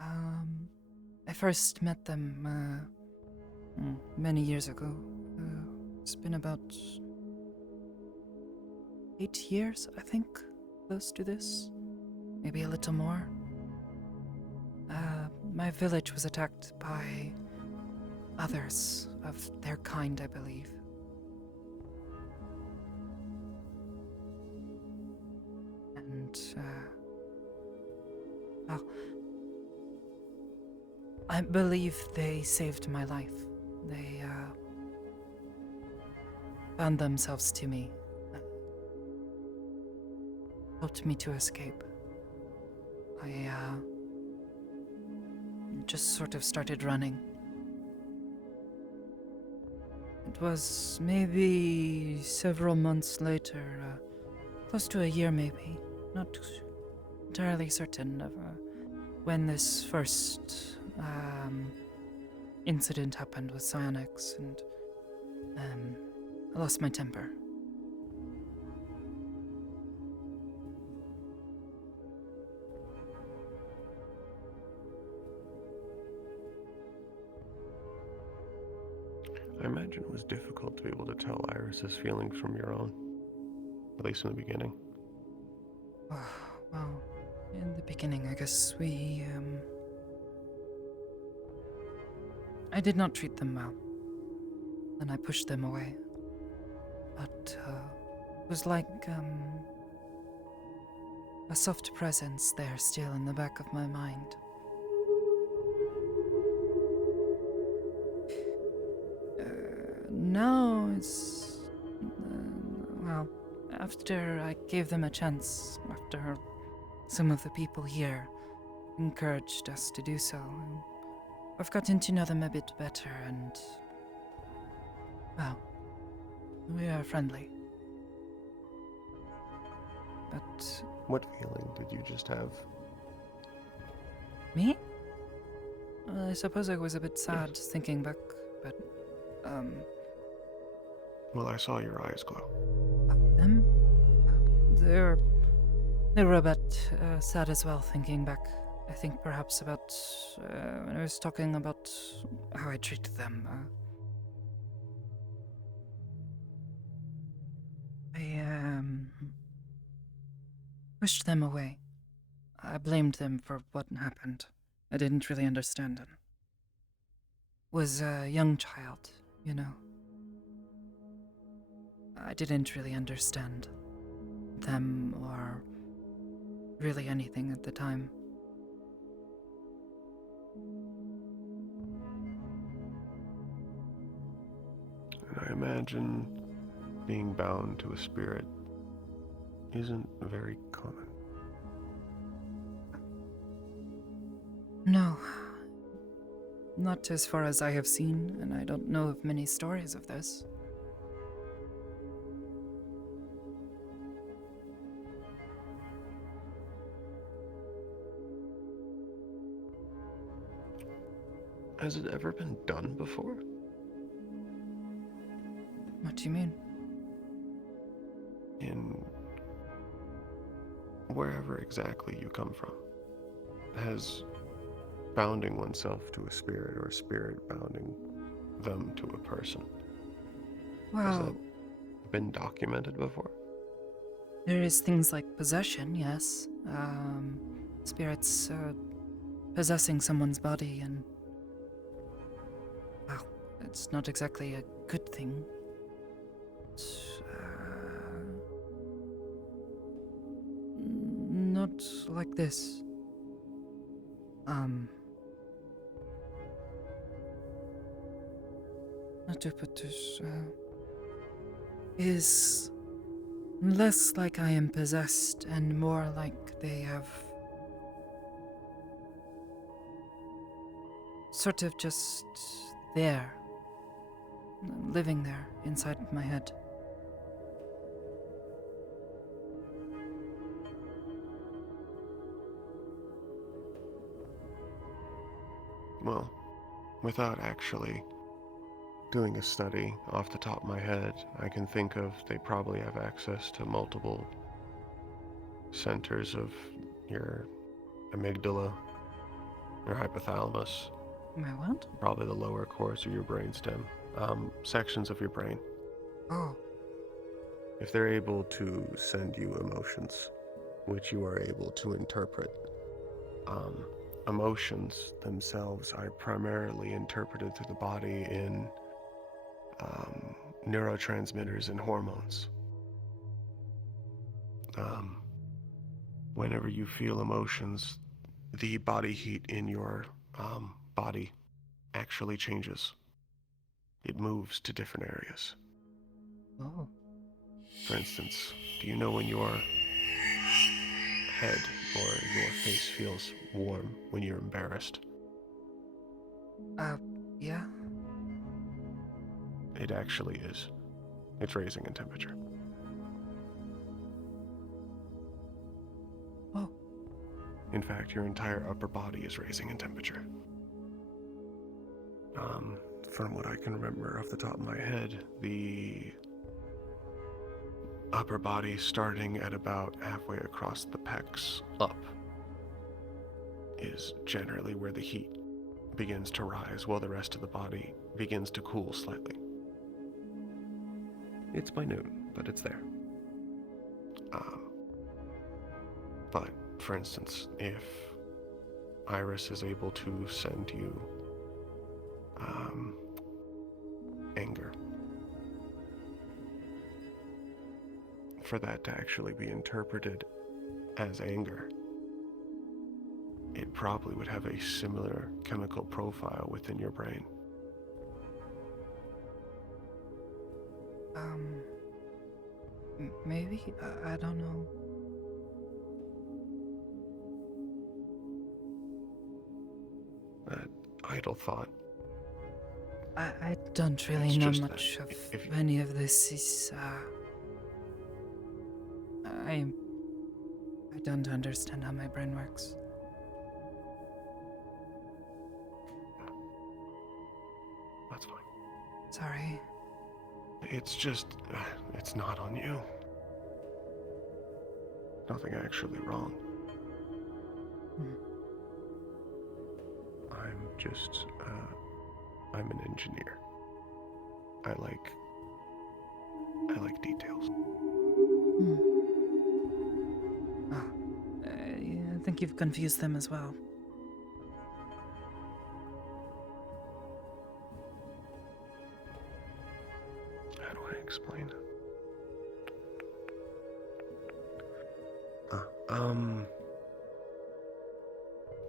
I first met them many years ago. It's been about 8 years, I think, close to this. Maybe a little more. My village was attacked by others of their kind, I believe. And, well, I believe they saved my life. They, found themselves to me. Helped me to escape. I, just sort of started running. It was maybe several months later, close to a year maybe, not entirely certain of when this first incident happened with psionics, and I lost my temper. imagine it was difficult to be able to tell Iris's feelings from your own, at least in the beginning. Well, in the beginning, I guess I did not treat them well, and I pushed them away. But, it was like, a soft presence there still in the back of my mind. Now it's... well, after I gave them a chance, after some of the people here encouraged us to do so, I've gotten to know them a bit better and... well, we are friendly. But... What feeling did you just have? Me? I suppose I was a bit sad thinking back, but, Well, I saw your eyes glow. them? They were a bit sad as well, thinking back. I think perhaps about when I was talking about how I treated them. I pushed them away. I blamed them for what happened. I didn't really understand them. Was a young child, you know. I didn't really understand them or really anything at the time. And I imagine being bound to a spirit isn't very common. No. Not as far as I have seen, and I don't know of many stories of this. Has it ever been done before? What do you mean? In wherever exactly you come from, has bounding oneself to a spirit or a spirit bounding them to a person, has Well, that been documented before? there is things like possession, yes. Spirits possessing someone's body, and well, it's not exactly a good thing. Not like this. Not to put this, is less like I am possessed and more like they have sort of just there, living there inside my head. Well, without actually doing a study off the top of my head, I can think of they probably have access to multiple centers of your amygdala, your hypothalamus. My what? Probably the lower cores of your brainstem, sections of your brain. Oh. If they're able to send you emotions, which you are able to interpret, emotions themselves are primarily interpreted through the body in neurotransmitters and hormones. Whenever you feel emotions, the body heat in your body actually changes. It moves to different areas. Oh. For instance, do you know when your head or your face feels warm when you're embarrassed? Yeah. It actually is. It's raising in temperature. Oh. In fact, your entire upper body is raising in temperature. From what I can remember off the top of my head, the upper body starting at about halfway across the pecs up is generally where the heat begins to rise while the rest of the body begins to cool slightly. It's minute, but it's there. But, for instance, if Iris is able to send you anger, for that to actually be interpreted as anger, it probably would have a similar chemical profile within your brain. Maybe? I don't know. That idle thought. I don't really It's know just that much of if- any of this. I don't understand how my brain works. That's fine. Sorry. It's just, it's not on you. Nothing actually wrong. I'm just, I'm an engineer. I like details. I think you've confused them as well. How do I explain?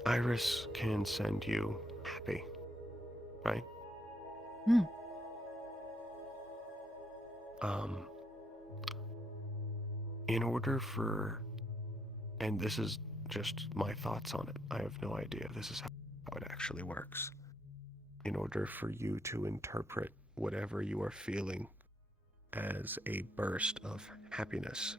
Iris can send you happy, right? In order for, and this is just my thoughts on it, I have no idea this is how it actually works. In order for you to interpret whatever you are feeling as a burst of happiness,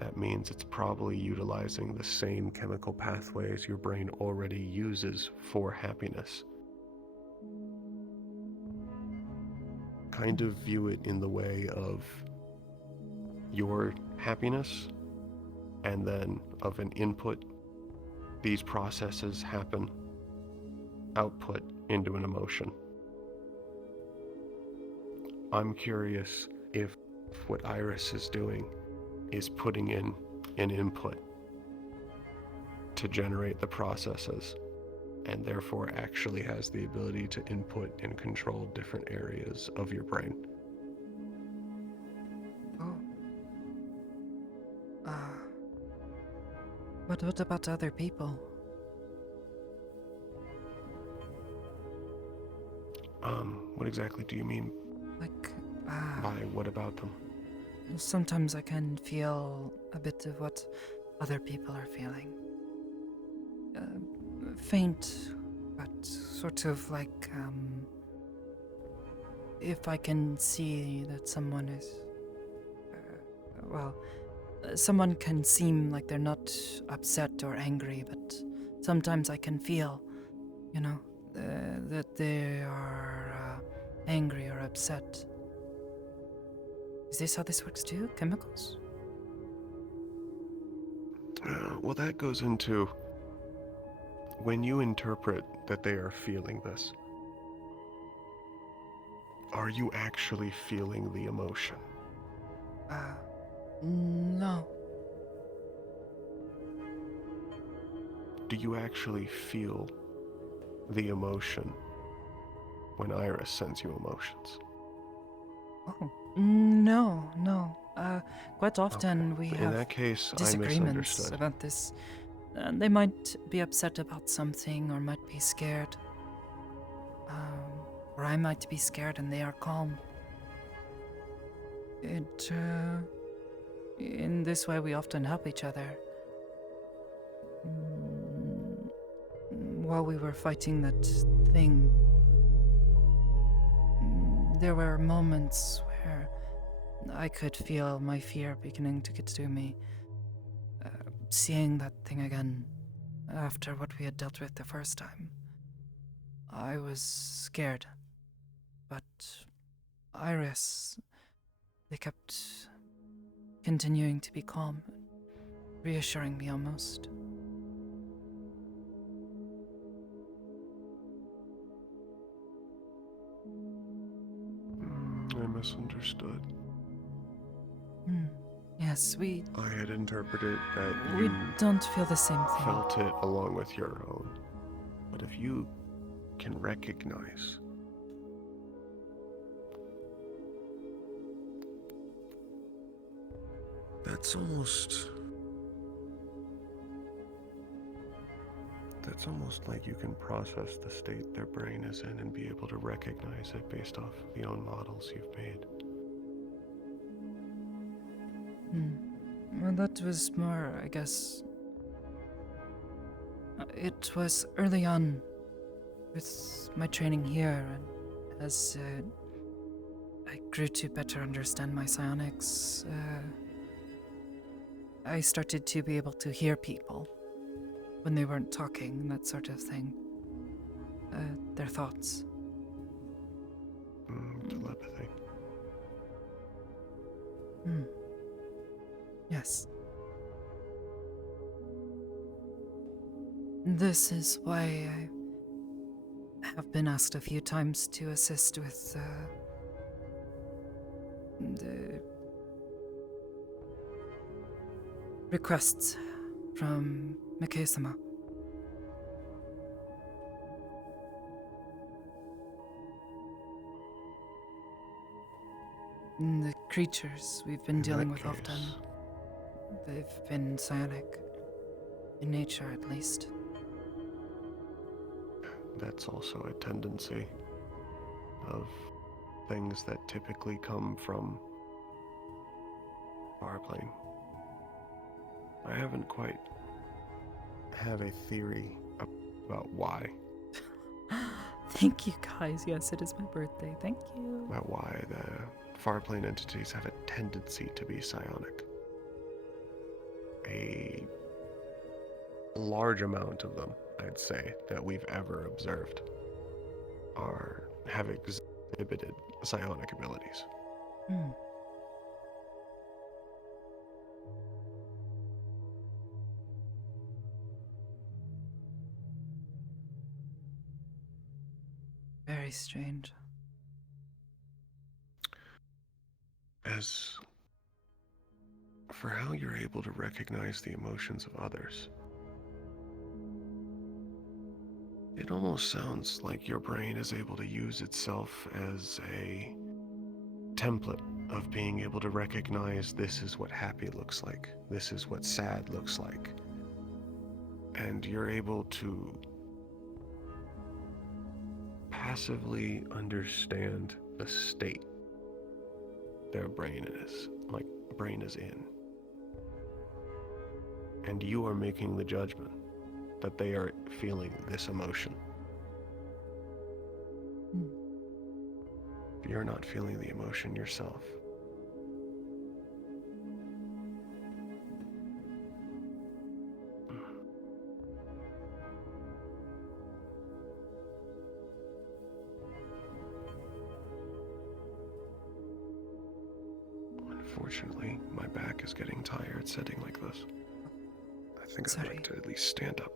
that means it's probably utilizing the same chemical pathways your brain already uses for happiness. Kind of view it in the way of your happiness and then of an input. These processes happen, output into an emotion. I'm curious if what Iris is doing is putting in an input to generate the processes, and therefore actually has the ability to input and control different areas of your brain. But what about other people? What exactly do you mean? By what about them? Sometimes I can feel a bit of what other people are feeling. Faint, but sort of like, if I can see that someone is, someone can seem like they're not upset or angry, but sometimes I can feel, that they are angry or upset. Is this how this works too? Chemicals? Well, that goes into when you interpret that they are feeling this. Are you actually feeling the emotion? No. Do you actually feel the emotion when Iris sends you emotions? Oh, no. Quite often we In have that case, I disagreements misunderstood. about this. They might be upset about something or might be scared. Or I might be scared and they are calm. In this way, we often help each other. While we were fighting that thing, there were moments where I could feel my fear beginning to get to me. Seeing that thing again, after what we had dealt with the first time, I was scared. But Iris, they kept continuing to be calm, reassuring me almost. I misunderstood. Yes, I had interpreted that we you don't feel the same thing. felt it along with your own. But if you can recognize that's almost like you can process the state their brain is in and be able to recognize it based off the own models you've made. Well, that was more, I guess. It was early on with my training here, and as I grew to better understand my psionics, I started to be able to hear people when they weren't talking and that sort of thing. Their thoughts. Telepathy. Yes. This is why I have been asked a few times to assist with the requests from Mikei-sama. The creatures we've been dealing with often, they've been psionic, in nature at least. That's also a tendency of things that typically come from our plane. I haven't quite have a theory about why. Thank you guys. Yes, it is my birthday. Thank you. About why the far plane entities have a tendency to be psionic. A large amount of them, I'd say, that we've ever observed have exhibited psionic abilities. Very strange. As for how you're able to recognize the emotions of others, it almost sounds like your brain is able to use itself as a template of being able to recognize this is what happy looks like, this is what sad looks like. And you're able to passively understand the state their brain is in. And you are making the judgment that they are feeling this emotion. If you're not feeling the emotion yourself, unfortunately, my back is getting tired sitting like this. I think I'd like to at least stand up.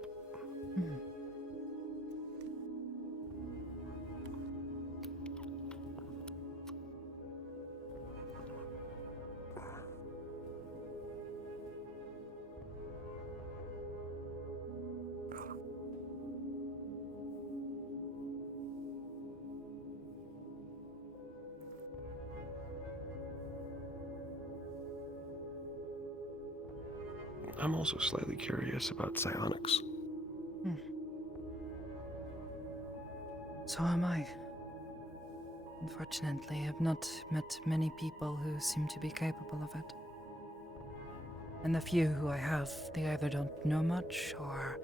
I'm also slightly curious about psionics. So am I. Unfortunately, I've not met many people who seem to be capable of it. And the few who I have, they either don't know much or,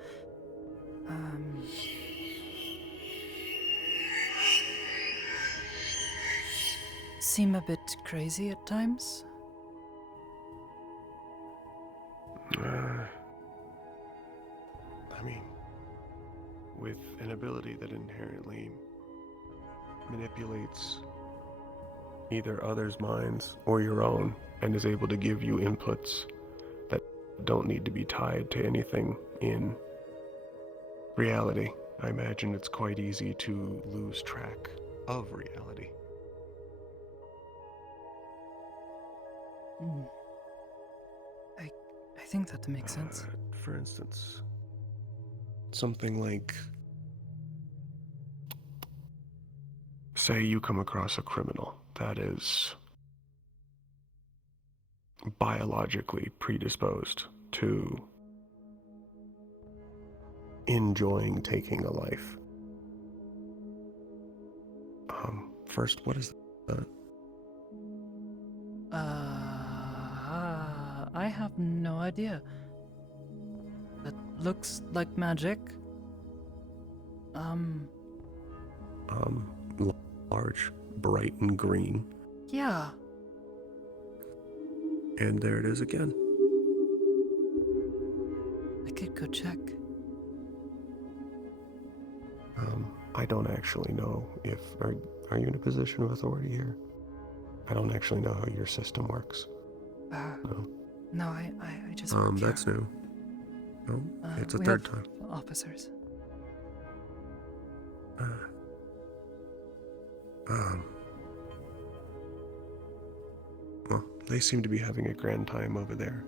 seem a bit crazy at times. I mean, with an ability that inherently manipulates either others' minds or your own, and is able to give you inputs that don't need to be tied to anything in reality, I imagine it's quite easy to lose track of reality. Hmm. I think that makes sense. For instance, something like, say you come across a criminal that is biologically predisposed to enjoying taking a life. First, what is that? I have no idea. That looks like magic. Large, bright and green. Yeah. And there it is again. I could go check. I don't actually know if... Are you in a position of authority here? I don't actually know how your system works. No, I just work here. That's new. Oh, it's a we third have time. Officers. Well, they seem to be having a grand time over there.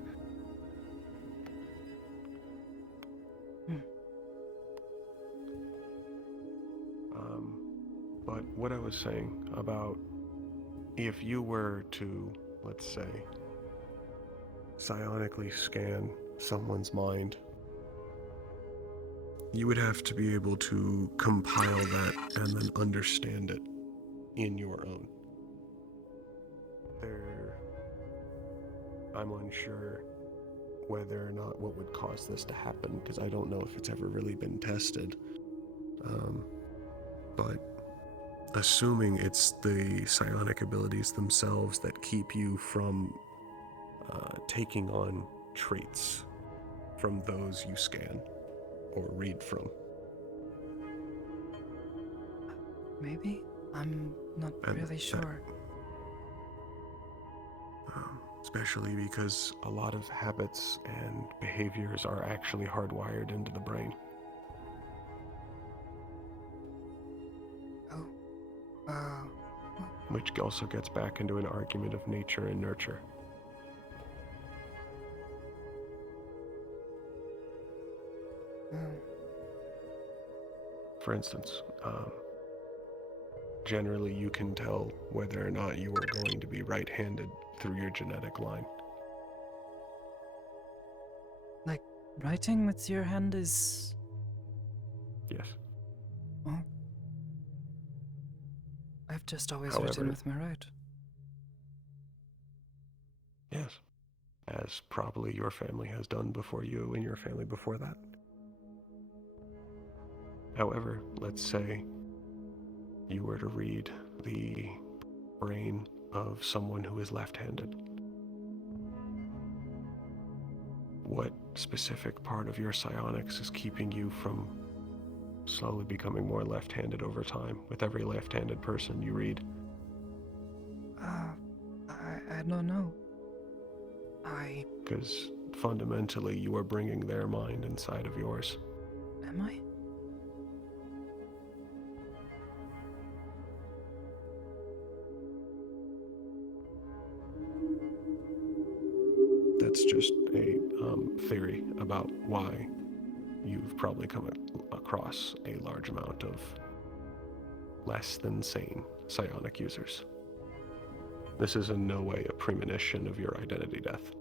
But what I was saying about if you were to, let's say, psionically scan someone's mind, you would have to be able to compile that and then understand it in your own. I'm unsure whether or not what would cause this to happen, because I don't know if it's ever really been tested. But assuming it's the psionic abilities themselves that keep you from taking on traits from those you scan or read from. Maybe? I'm not really sure. Especially because a lot of habits and behaviors are actually hardwired into the brain. Which also gets back into an argument of nature and nurture. For instance, generally you can tell whether or not you are going to be right-handed through your genetic line. Like, writing with your hand is... Yes. Oh. I've just always However, written with my right. Yes. As probably your family has done before you and your family before that. However, let's say you were to read the brain of someone who is left-handed. What specific part of your psionics is keeping you from slowly becoming more left-handed over time with every left-handed person you read? I don't know. Because fundamentally you are bringing their mind inside of yours. Am I? That's just a theory about why you've probably come across a large amount of less than sane psionic users. This is in no way a premonition of your identity death.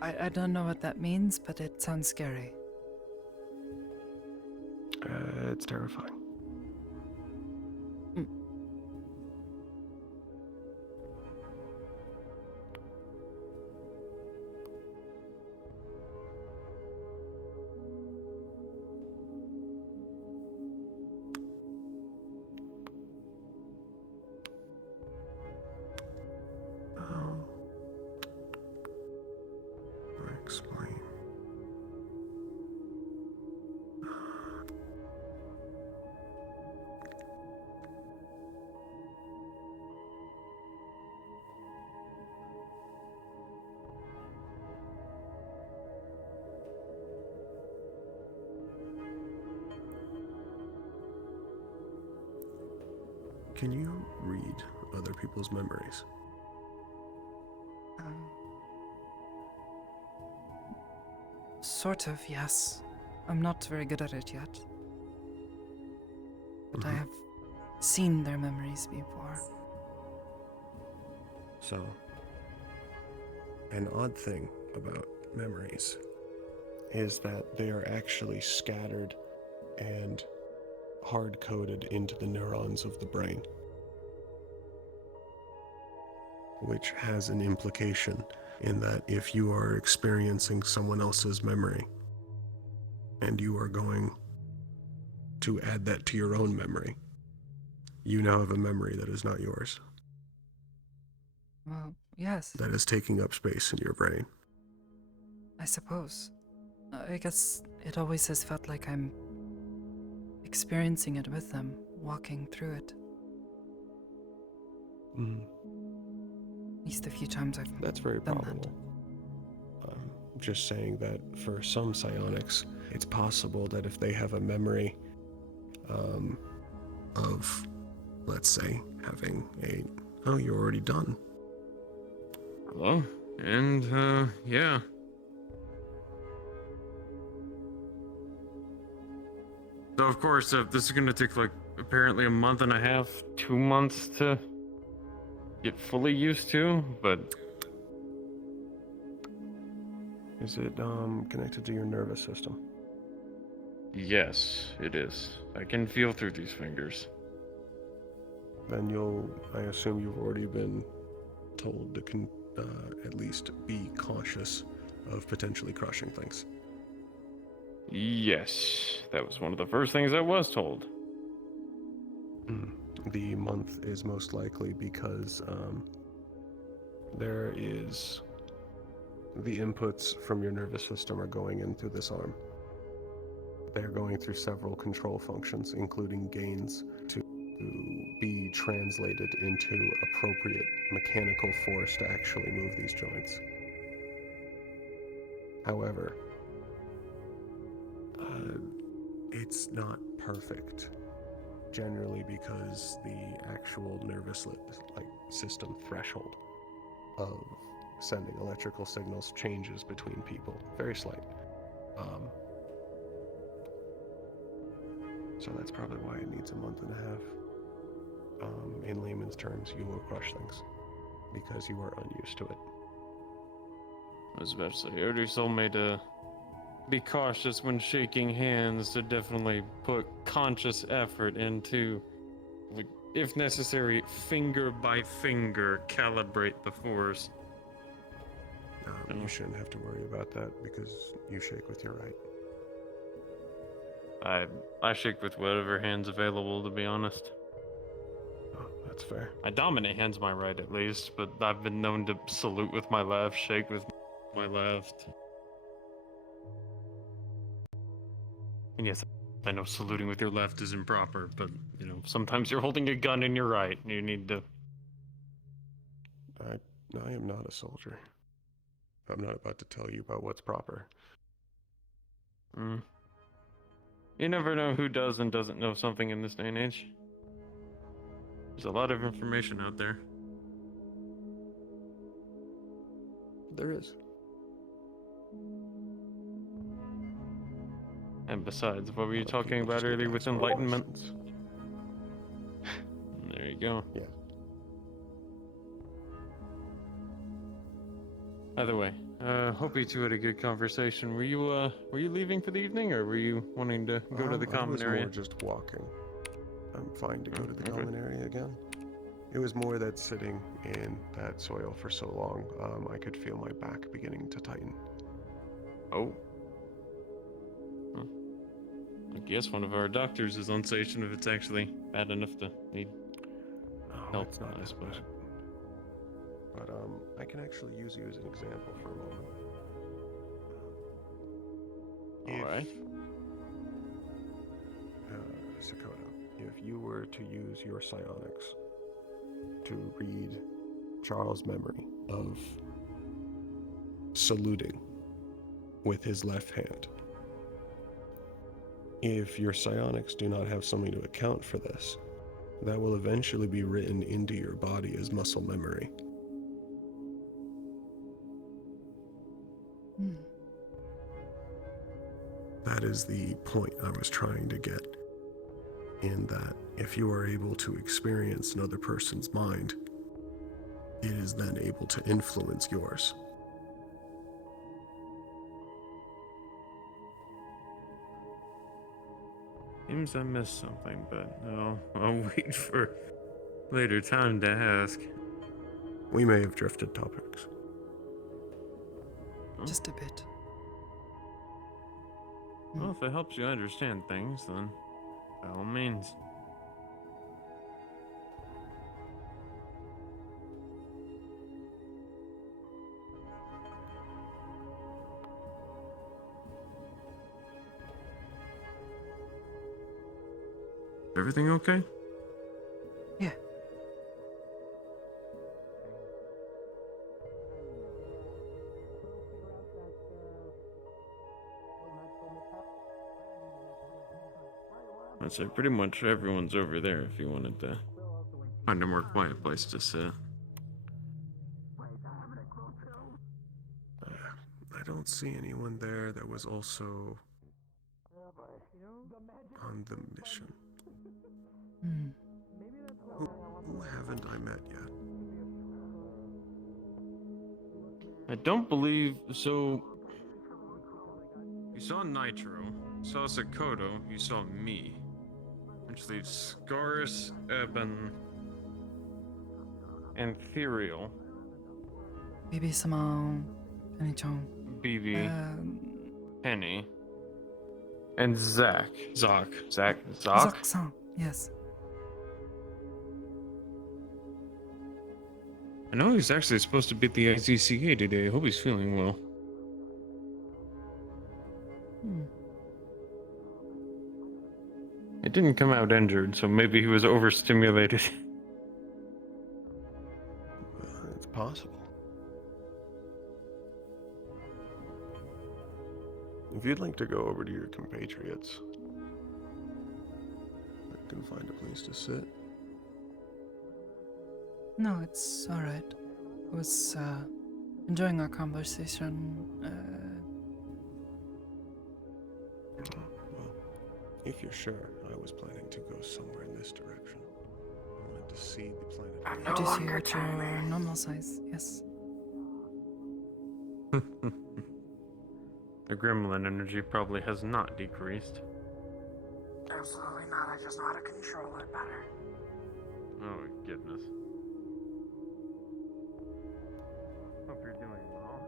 I don't know what that means, but it sounds scary. It's terrifying. Explain. Can you read other people's memories? Sort of, yes. I'm not very good at it yet. But I have seen their memories before. So, an odd thing about memories is that they are actually scattered and hard-coded into the neurons of the brain, which has an implication in that if you are experiencing someone else's memory and you are going to add that to your own memory, you now have a memory that is not yours. Well, yes. That is taking up space in your brain. I suppose. I guess it always has felt like I'm experiencing it with them, walking through it. At least the few times I've That's very done probable. Just saying that for some psionics, it's possible that if they have a memory of, let's say, having a, oh, you're already done. Hello? And, yeah. So, of course, this is gonna take, like, apparently a month and a half, 2 months to get fully used to, but... Is it connected to your nervous system? Yes, it is. I can feel through these fingers. Then I assume you've already been told to at least be cautious of potentially crushing things. Yes, that was one of the first things I was told. The month is most likely because there is the inputs from your nervous system are going in through this arm. They're going through several control functions, including gains, to be translated into appropriate mechanical force to actually move these joints. However, it's not perfect, generally because the actual nervous system threshold of sending electrical signals changes between people, very slight. So that's probably why it needs a month and a half. In layman's terms, you will crush things because you are unused to it. I was about to say, you already told me to be cautious when shaking hands, to definitely put conscious effort into, like, if necessary, finger by finger, calibrate the force. You shouldn't have to worry about that because you shake with your right. I shake with whatever hand's available, to be honest. Oh, that's fair. I dominate hands my right at least, but I've been known to salute with my left, shake with my left. And yes, I know saluting with your left is improper, but, you know, sometimes you're holding a gun in your right, and you need to... I am not a soldier. I'm not about to tell you about what's proper. You never know who does and doesn't know something in this day and age. There's a lot of information out there. There is. And besides, what were you talking about earlier with enlightenment? There you go. Yeah. Either way, hope you two had a good conversation. Were you leaving for the evening, or were you wanting to go to the common area? I was more just walking. I'm fine to go to the common area again. It was more that sitting in that soil for so long, I could feel my back beginning to tighten. Oh. I guess one of our doctors is on station if it's actually bad enough to need help. It's not as bad. But I can actually use you as an example for a moment. Alright. Sakoto, if you were to use your psionics to read Charles' memory of saluting with his left hand, if your psionics do not have something to account for this, that will eventually be written into your body as muscle memory. That is the point I was trying to get, in that if you are able to experience another person's mind, it is then able to influence yours. Seems I missed something, but I'll wait for later time to ask. We may have drifted topics. Just a bit. Well, if it helps you understand things, then by all means. Everything okay? Yeah. I'd say pretty much everyone's over there if you wanted to find a more quiet place to sit. I don't see anyone there that was also on the mission. Who haven't I met yet? I don't believe so. You saw Nitro, you saw Sakoto, you saw me. Which leaves Scaris, Eben, and Ethereal. Bibi sama Penny-chan. BB, Penny, and Zach. Zach-san, yes. I know he's actually supposed to be at the IZCA today. I hope he's feeling well. It didn't come out injured, so maybe he was overstimulated. It's possible. If you'd like to go over to your compatriots, I can find a place to sit. No, it's alright. I was enjoying our conversation. Well, if you're sure, I was planning to go somewhere in this direction. I wanted to see the planet. I do see you at your normal size, yes. The gremlin energy probably has not decreased. Absolutely not. I just know how to control it better. Oh, goodness. Hope you're doing well.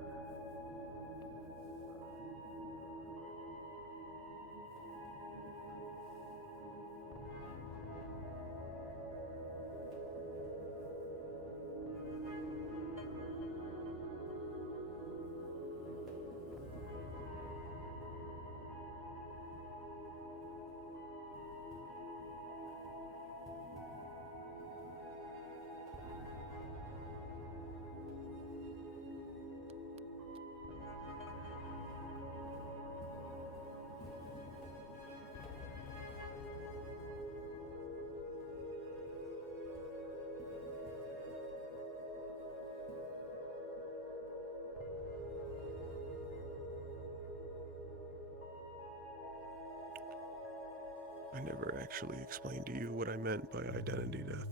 I never actually explained to you what I meant by identity death.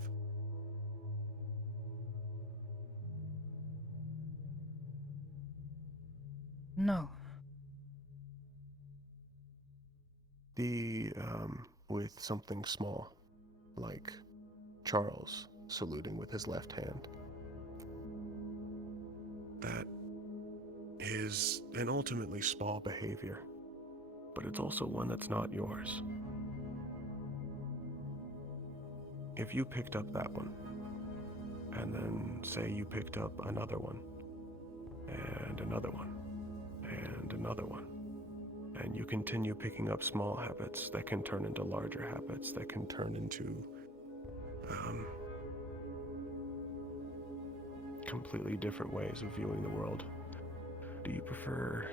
No. With something small, like Charles saluting with his left hand. That is an ultimately small behavior, but it's also one that's not yours. If you picked up that one, and then say you picked up another one, and another one, and another one, and you continue picking up small habits that can turn into larger habits, that can turn into completely different ways of viewing the world. Do you prefer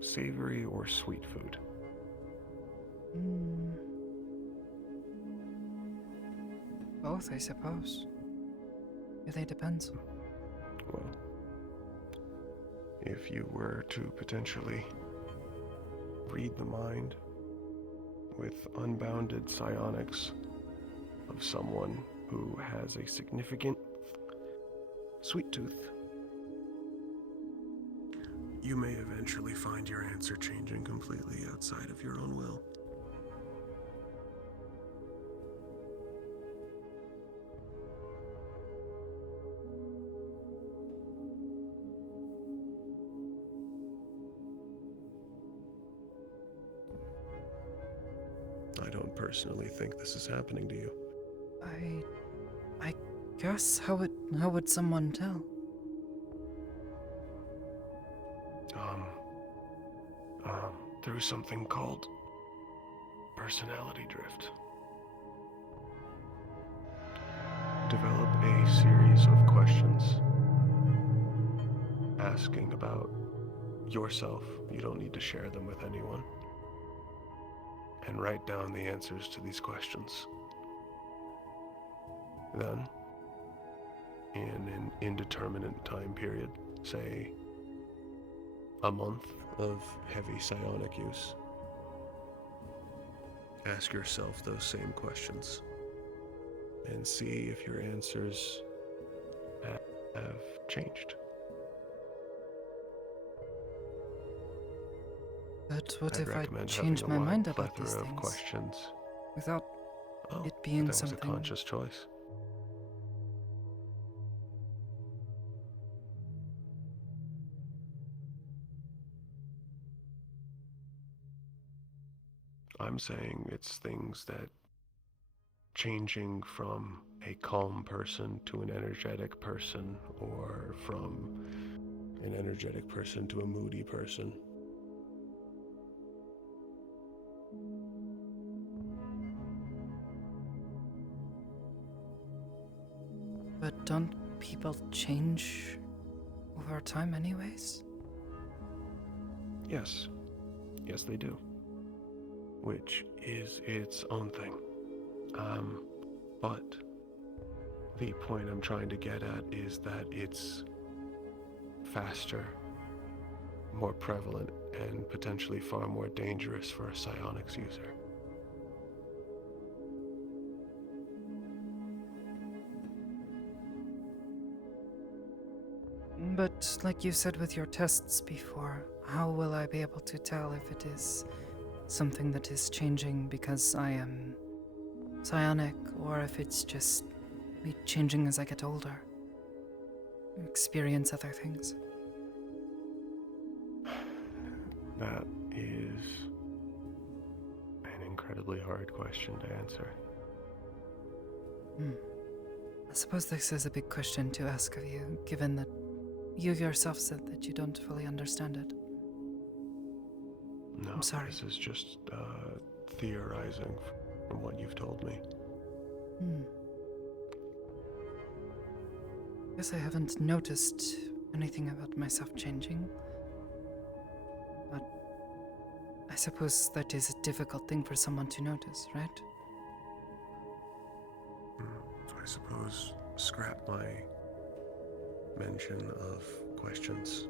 savory or sweet food? Both, I suppose. Really depends. Well, if you were to potentially read the mind with unbounded psionics of someone who has a significant sweet tooth, you may eventually find your answer changing completely outside of your own will. I don't personally think this is happening to you. I guess how would someone tell? Through something called personality drift. Develop a series of questions asking about yourself. You don't need to share them with anyone. And write down the answers to these questions. Then, in an indeterminate time period, say a month of heavy psionic use, ask yourself those same questions and see if your answers have changed. But what I'd if I recommend change having my a wide mind about these plethora of things questions. without Oh, it being that was something? a conscious choice. I'm saying it's things that changing from a calm person to an energetic person, or from an energetic person to a moody person. But don't people change over time anyways? Yes. Yes, they do. Which is its own thing. But the point I'm trying to get at is that it's faster, more prevalent, and potentially far more dangerous for a psionics user. But like you said with your tests before, how will I be able to tell if it is something that is changing because I am psionic, or if it's just me changing as I get older, experience other things? That is an incredibly hard question to answer. I suppose this is a big question to ask of you, given that you yourself said that you don't fully understand it. No, I'm sorry. This is just theorizing from what you've told me. Guess I haven't noticed anything about myself changing. But I suppose that is a difficult thing for someone to notice, right? I suppose scrap my mention of questions.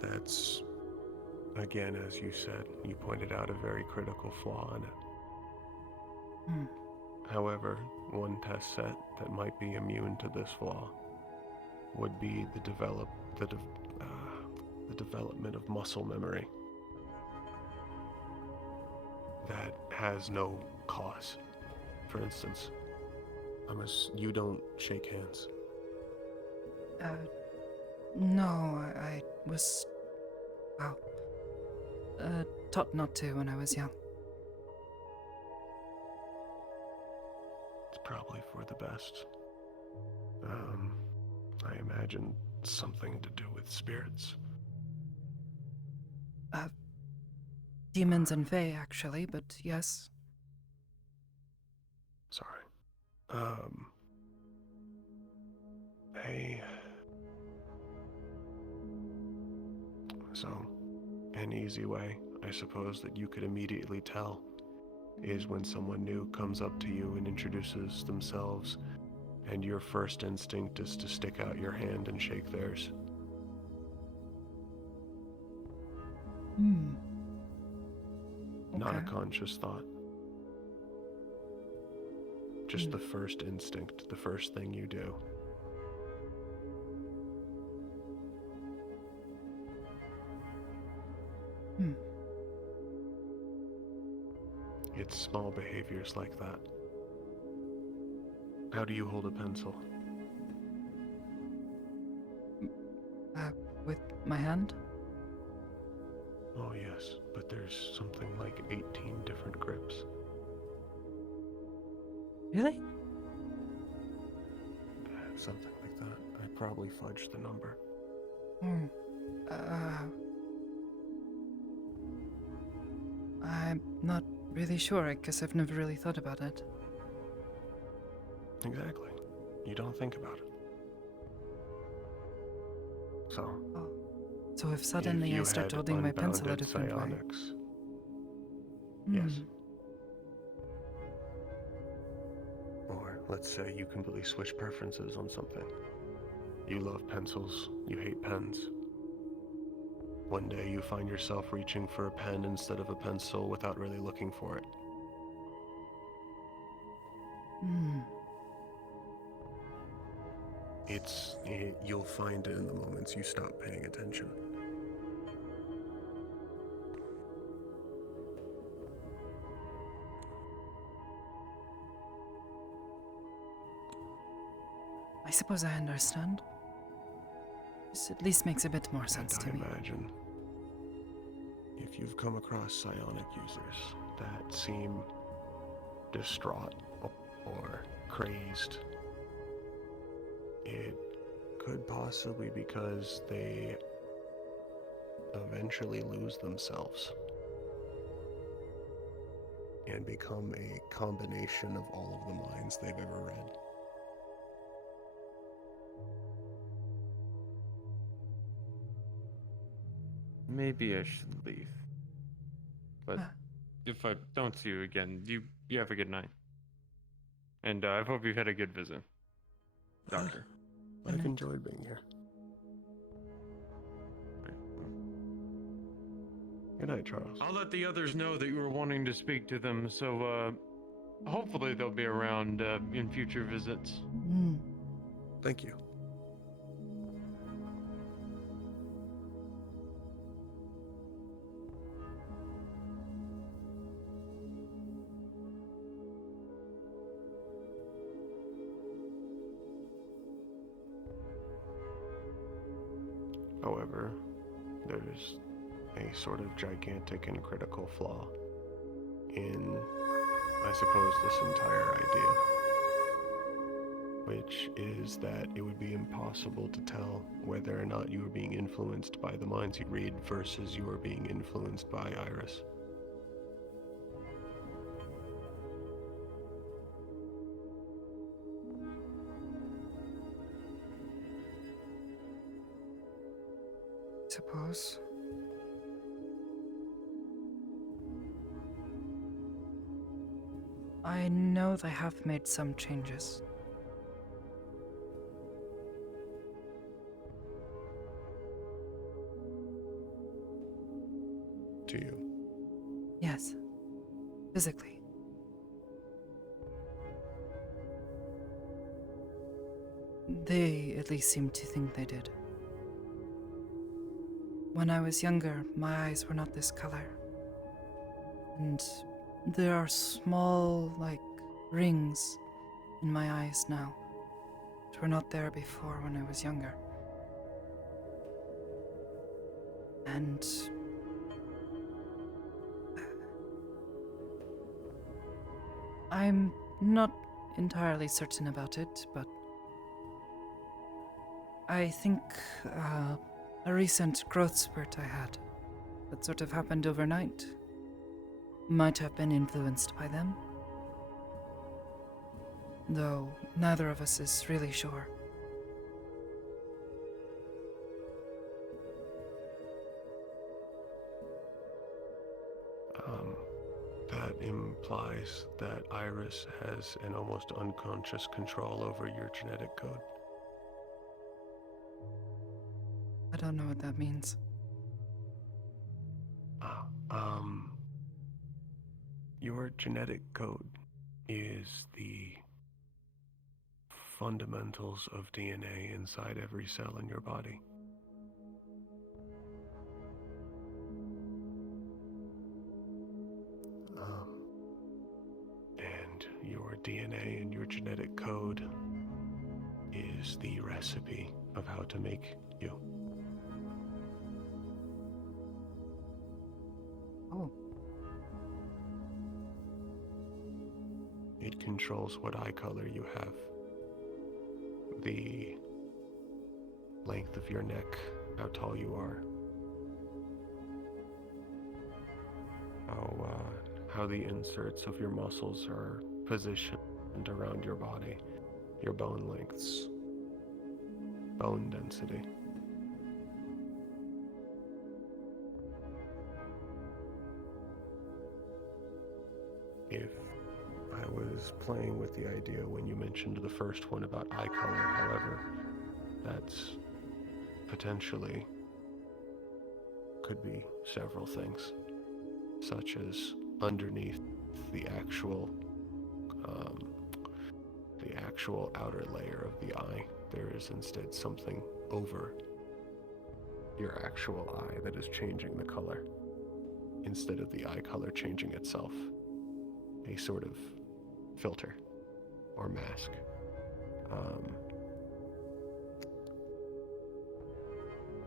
That's, again, as you said, you pointed out a very critical flaw in it. However, one test set that might be immune to this flaw would be the development of muscle memory that has no cause. For instance, you don't shake hands. No, I was, taught not to when I was young. It's probably for the best. I imagine something to do with spirits. Demons and fae, actually, but yes. Sorry. So, an easy way, I suppose, that you could immediately tell is when someone new comes up to you and introduces themselves, and your first instinct is to stick out your hand and shake theirs. Not a Okay. conscious thought. Just the first instinct, the first thing you do. It's small behaviors like that. How do you hold a pencil? With my hand? Oh yes, but there's something like 18 different grips. Really? Something like that. I probably fudged the number. I'm not really sure. I guess I've never really thought about it. Exactly. You don't think about it. So. So if suddenly I start holding my pencil a different way. Psionics. Yes. Or let's say you completely switch preferences on something. You love pencils, you hate pens. One day you find yourself reaching for a pen instead of a pencil without really looking for it. You'll find it in the moments you stop paying attention. I suppose I understand. This at least makes a bit more sense to me. Imagine if you've come across psionic users that seem distraught or crazed, it could possibly be because they eventually lose themselves and become a combination of all of the minds they've ever read. Maybe I should leave. But if I don't see you again, you have a good night. And I hope you've had a good visit, Doctor. I've enjoyed being here. Good night, Charles. I'll let the others know that you were wanting to speak to them, so hopefully they'll be around in future visits. Thank you. However, there's a sort of gigantic and critical flaw in, I suppose, this entire idea, which is that it would be impossible to tell whether or not you are being influenced by the minds you read versus you are being influenced by Iris. Suppose. I know they have made some changes. To you? Yes. Physically. They at least seem to think they did. When I was younger, my eyes were not this color. And there are small, like, rings in my eyes now, which were not there before when I was younger. And I'm not entirely certain about it, but I think a recent growth spurt I had that sort of happened overnight might have been influenced by them. Though neither of us is really sure. that implies that Iris has an almost unconscious control over your genetic code. I don't know what that means. Your genetic code is the fundamentals of DNA inside every cell in your body. And your DNA and your genetic code is the recipe of how to make you. Oh. It controls what eye color you have, the length of your neck, how tall you are, how the inserts of your muscles are positioned around your body, your bone lengths, bone density. If I was playing with the idea when you mentioned the first one about eye color, however, that's potentially could be several things, such as underneath the actual outer layer of the eye, there is instead something over your actual eye that is changing the color, instead of the eye color changing itself. A sort of filter or mask.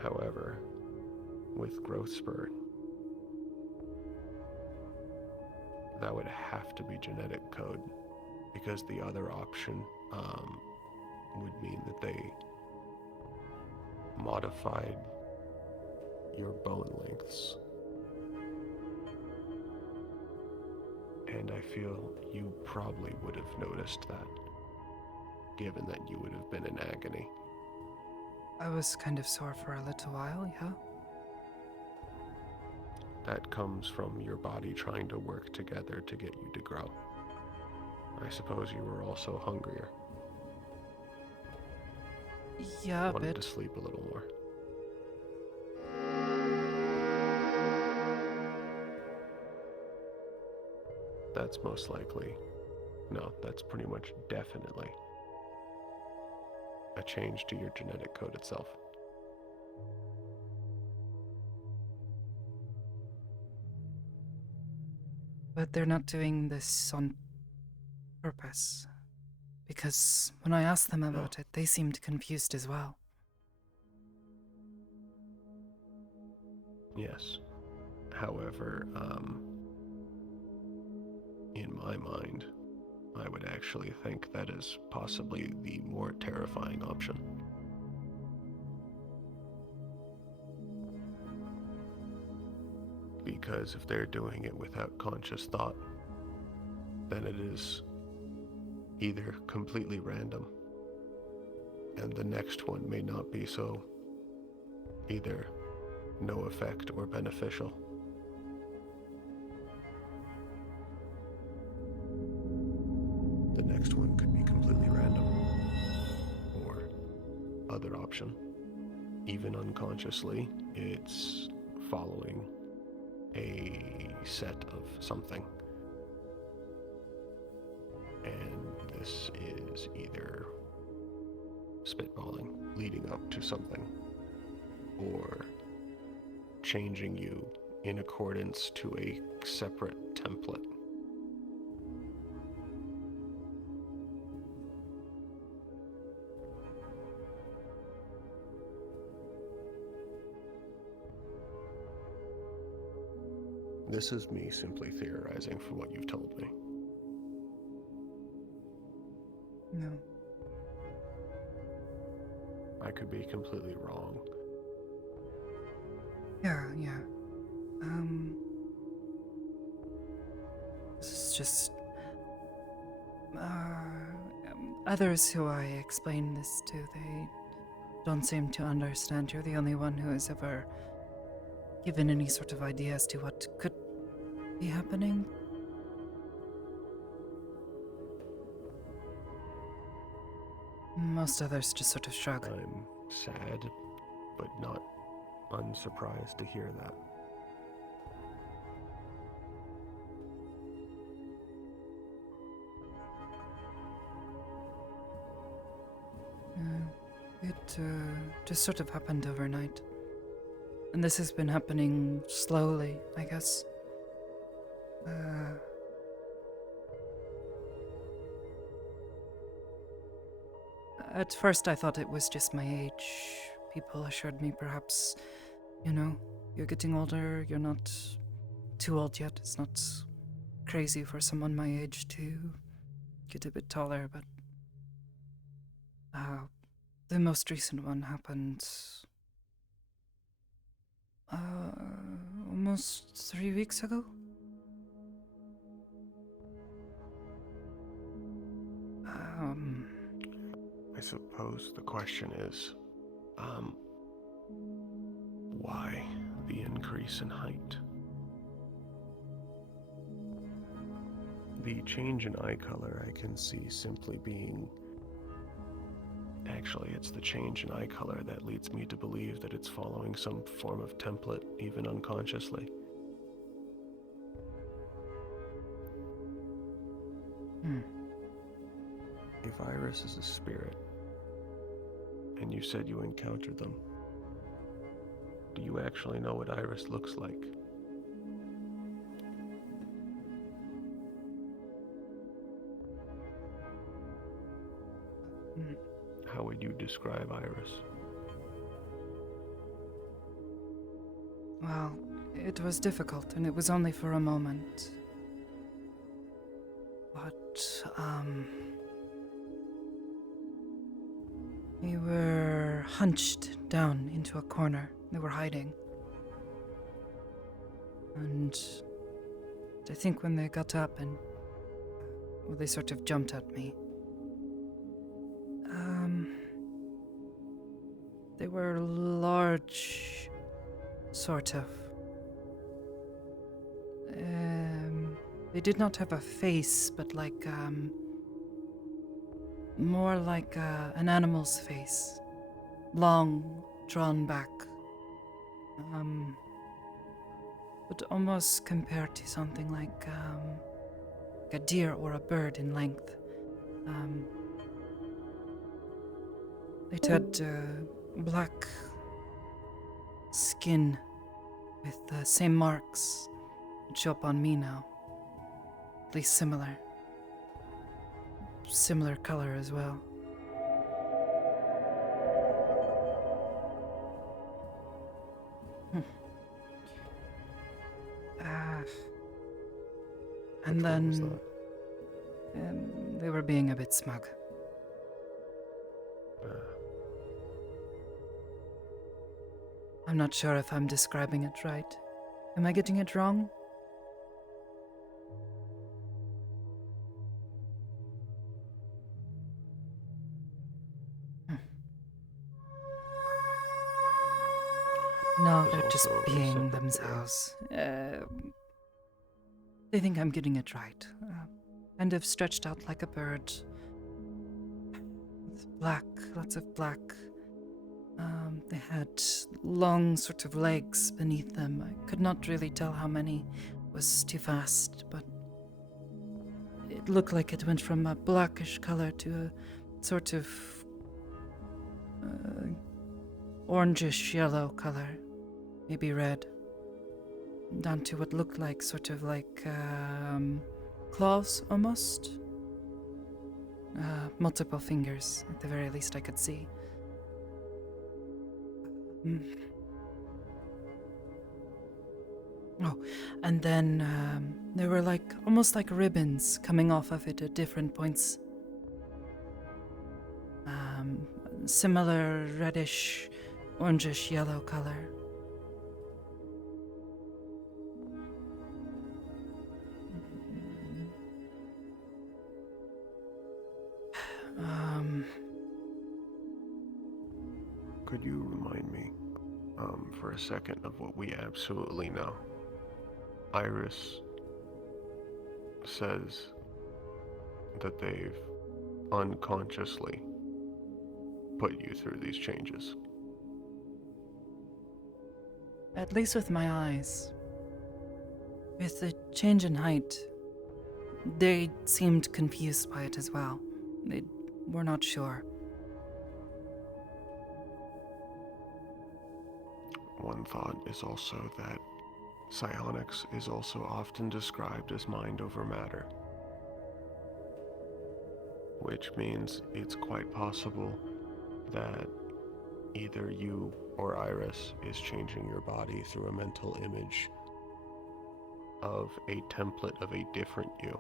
However, with growth spurt, that would have to be genetic code, because the other option would mean that they modified your bone lengths. And I feel you probably would have noticed that, given that you would have been in agony. I was kind of sore for a little while, yeah. That comes from your body trying to work together to get you to grow. I suppose you were also hungrier. Yeah, a Wanted bit. to sleep a little more. That's most likely, no, that's pretty much definitely a change to your genetic code itself. But they're not doing this on purpose. Because when I asked them about it, they seemed confused as well. Yes. However, in my mind, I would actually think that is possibly the more terrifying option. Because if they're doing it without conscious thought, then it is either completely random, and the next one may not be so either no effect or beneficial. The next one could be completely random, or other option, even unconsciously, it's following a set of something. And this is either spitballing, leading up to something, or changing you in accordance to a separate template. This is me simply theorizing from what you've told me. No. I could be completely wrong. Yeah. This is just... others who I explain this to, they don't seem to understand. You're the only one who has ever given any sort of idea as to what could be happening. Most others just sort of shrug. I'm sad, but not unsurprised to hear that. It just sort of happened overnight. And this has been happening slowly, I guess. At first I thought it was just my age. People assured me perhaps, you're getting older, you're not too old yet. It's not crazy for someone my age to get a bit taller, but the most recent one happened almost 3 weeks ago. I suppose the question is, why the increase in height? The change in eye color I can see simply being... Actually, it's the change in eye color that leads me to believe that it's following some form of template, even unconsciously. If Iris is a spirit, and you said you encountered them, do you actually know what Iris looks like? How would you describe Iris? Well, it was difficult, and it was only for a moment. But, we were hunched down into a corner. They were hiding. And I think when they got up and, well, they sort of jumped at me. They were large, sort of. They did not have a face, but like, more like an animal's face. Long, drawn back. But almost compared to something like a deer or a bird in length. It had black skin with the same marks that show up on me now. At least similar. Similar color as well. And then they were being a bit smug. I'm not sure if I'm describing it right. Am I getting it wrong? No, they're just being themselves. They think I'm getting it right. Kind of stretched out like a bird. With black, lots of black. They had long sort of legs beneath them. I could not really tell how many. It was too fast, but it looked like it went from a blackish color to a sort of orangish yellow color, maybe red, down to what looked like sort of like claws almost. Multiple fingers, at the very least I could see. Oh, and then there were like almost like ribbons coming off of it at different points. Similar reddish, orangish yellow color. Could you remind me, for a second, of what we absolutely know? Iris says that they've unconsciously put you through these changes? At least with my eyes. With the change in height, they seemed confused by it as well. They were not sure. One thought is also that psionics is also often described as mind over matter, which means it's quite possible that either you or Iris is changing your body through a mental image of a template of a different you.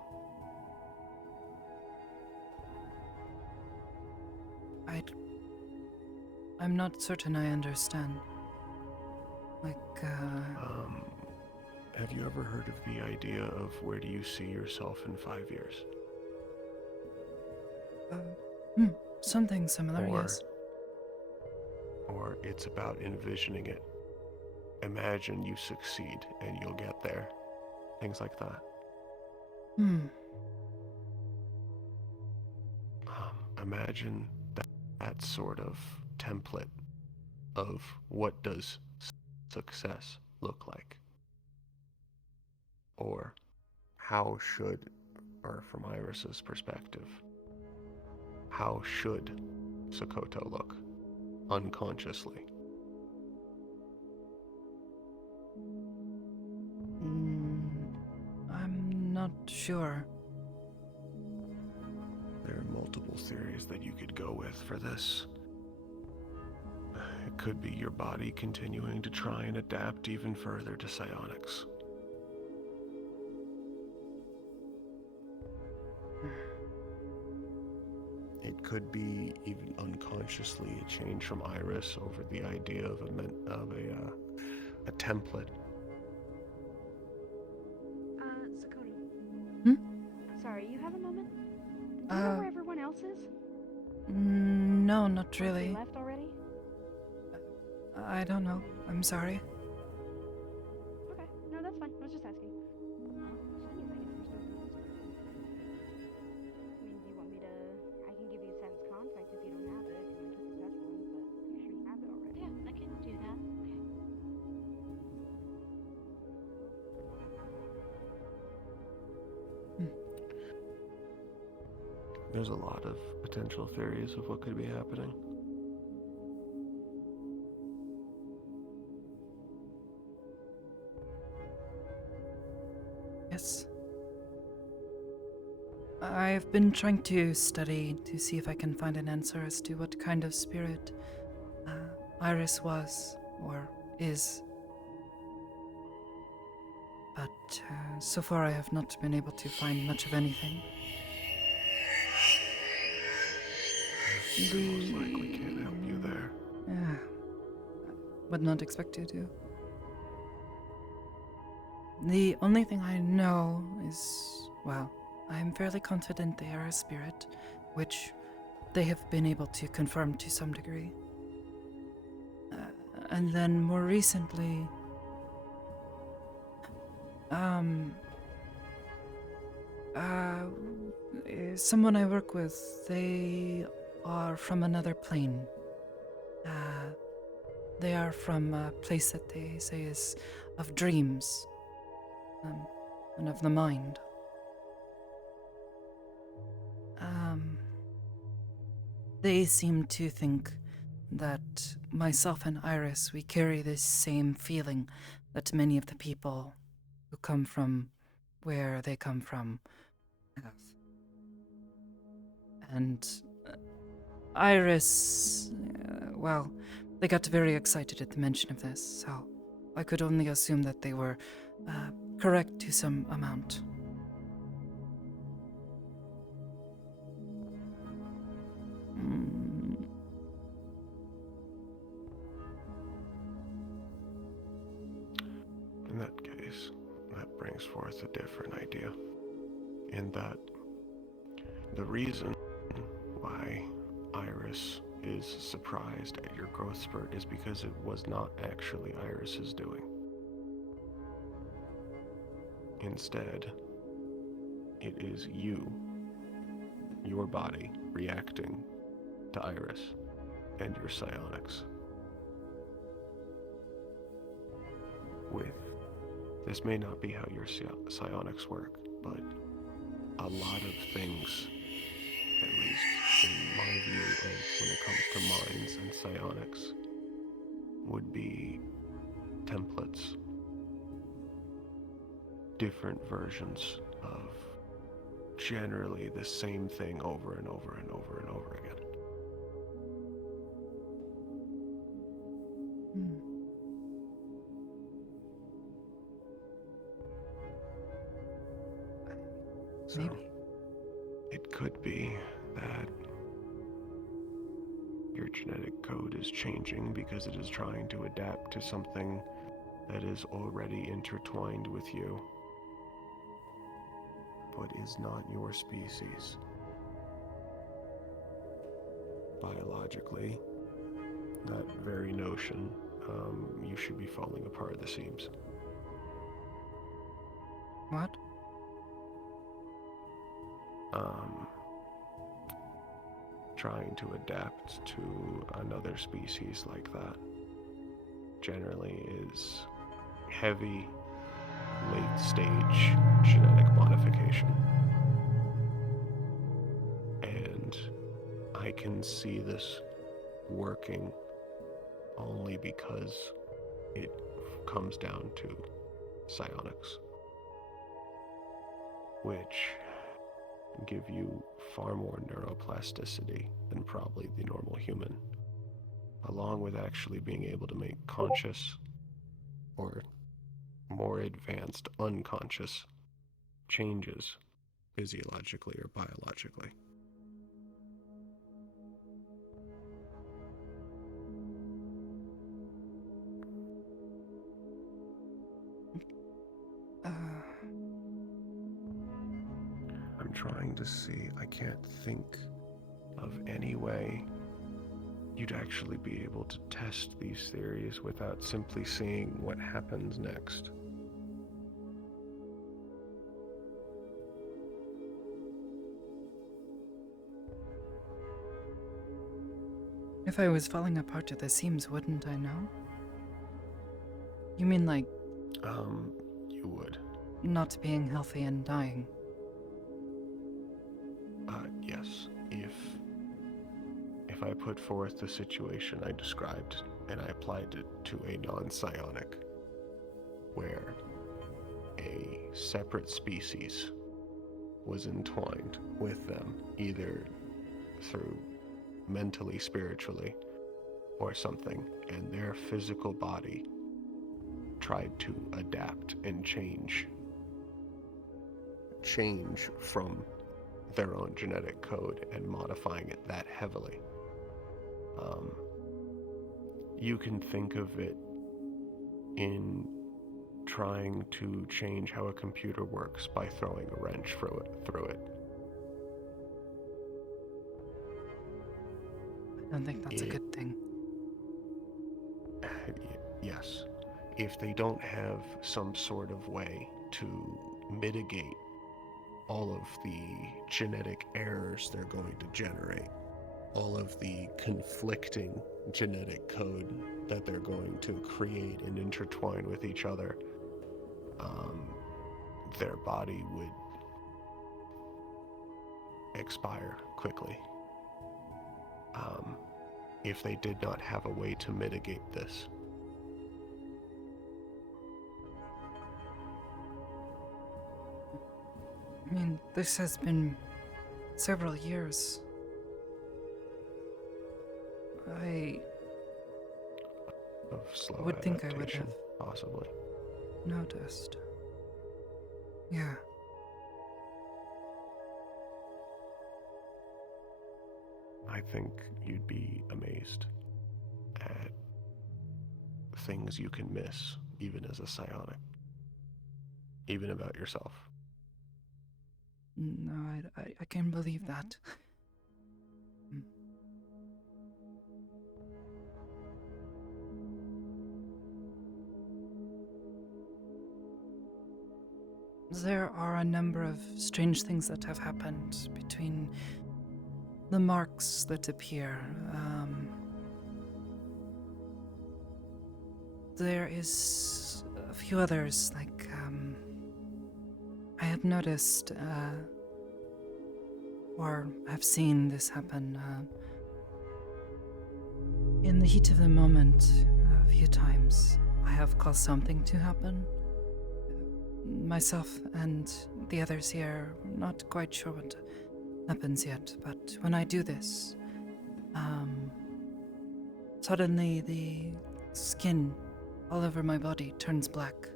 I'm not certain I understand. Have you ever heard of the idea of where do you see yourself in 5 years? Something similar, yes. Or it's about envisioning it. Imagine you succeed and you'll get there. Things like that. Imagine that sort of template of what does success look like. Or how should, or from Iris's perspective, how should Sakoto look unconsciously? I'm not sure. There are multiple theories that you could go with for this. It could be your body continuing to try and adapt even further to psionics. It could be even unconsciously a change from Iris over the idea of a template. Sakoto. Sorry, you have a moment? Do you know where everyone else is? No, not really. They left already? I don't know. I'm sorry. Okay, no, that's fine. I was just asking. I mean, do you want me to? I can give you Sen's contact if you don't have it. If you want to keep in touch with him, but I'm sure you have it already. Yeah, I can do that. There's a lot of potential theories of what could be happening. Yes. I've been trying to study to see if I can find an answer as to what kind of spirit Iris was or is. But so far I have not been able to find much of anything. Sounds like we can't help you there. Yeah. Would not expect you to. The only thing I know is, well, I'm fairly confident they are a spirit, which they have been able to confirm to some degree. And then more recently, someone I work with, they are from another plane. They are from a place that they say is of dreams, and of the mind. They seem to think that myself and Iris, we carry this same feeling that many of the people who come from where they come from have. And Iris, well, they got very excited at the mention of this, so I could only assume that they were correct to some amount. In that case, that brings forth a different idea. In that, the reason why Iris is surprised at your growth spurt is because it was not actually Iris's doing. Instead, it is you, your body, reacting to Iris. and your psionics. This may not be how your psionics work, but a lot of things, at least in my view of when it comes to minds and psionics, would be templates, different versions of generally the same thing over and over and over and over again. So, it could be that your genetic code is changing because it is trying to adapt to something that is already intertwined with you, but is not your species. Biologically, that very notion, you should be falling apart at the seams. What? Trying to adapt to another species like that generally is heavy, late-stage genetic modification. And I can see this working only because it comes down to psionics, which give you far more neuroplasticity than probably the normal human, along with actually being able to make conscious or more advanced unconscious changes physiologically or biologically. I'm trying to see, I can't think of any way you'd actually be able to test these theories without simply seeing what happens next. If I was falling apart at the seams, wouldn't I know? You mean like... You would. Not being healthy and dying? Yes. If I put forth the situation I described and I applied it to a non-psionic, where a separate species was entwined with them, either through mentally, spiritually, or something, and their physical body tried to adapt and change from their own genetic code and modifying it that heavily. You can think of it in trying to change how a computer works by throwing a wrench through it. I don't think that's a good thing. Yes. If they don't have some sort of way to mitigate all of the genetic errors they're going to generate, all of the conflicting genetic code that they're going to create and intertwine with each other, their body would expire quickly. If they did not have a way to mitigate this. I mean, this has been several years. I of slow would think I would adaptation, have possibly noticed. Yeah. I think you'd be amazed at things you can miss, even as a psionic, even about yourself. No, I can believe that. There are a number of strange things that have happened between the marks that appear, there is a few others, like, I have noticed, or have seen this happen, in the heat of the moment a few times. I have caused something to happen. Myself and the others here are not quite sure what happens yet, but when I do this, suddenly the skin all over my body turns black,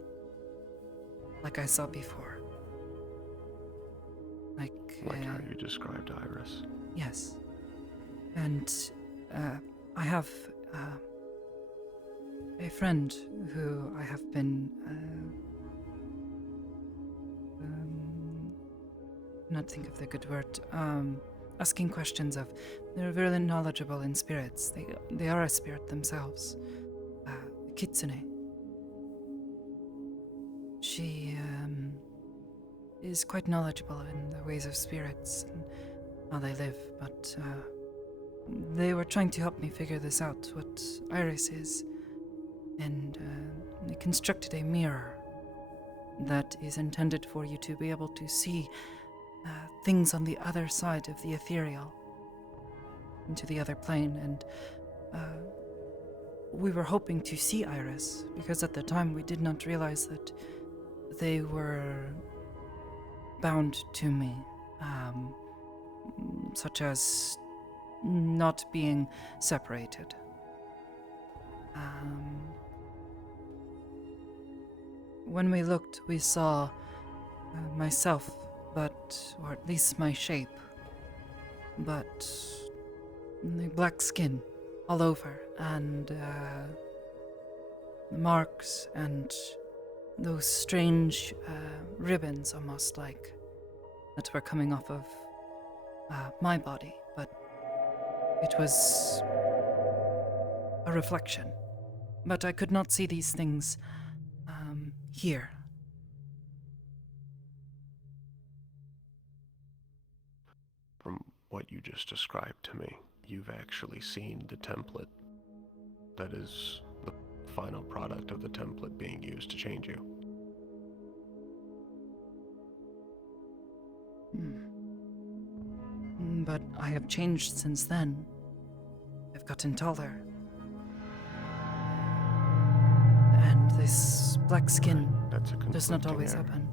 like I saw before. Like how you described Iris. Yes. And I have a friend who I have been not think of the good word, asking questions of. They're very knowledgeable in spirits. They are a spirit themselves. Kitsune. She is quite knowledgeable in the ways of spirits and how they live, but they were trying to help me figure this out, what Iris is, and they constructed a mirror that is intended for you to be able to see things on the other side of the ethereal, into the other plane, and we were hoping to see Iris, because at the time we did not realize that they were bound to me, such as not being separated. When we looked, we saw myself, or at least my shape, but the black skin all over, and the marks, and those strange ribbons, almost like, that were coming off of my body, but it was a reflection. But I could not see these things here. From what you just described to me, you've actually seen the template that is the final product of the template being used to change you. But I have changed since then. I've gotten taller. And this black skin does not always happen.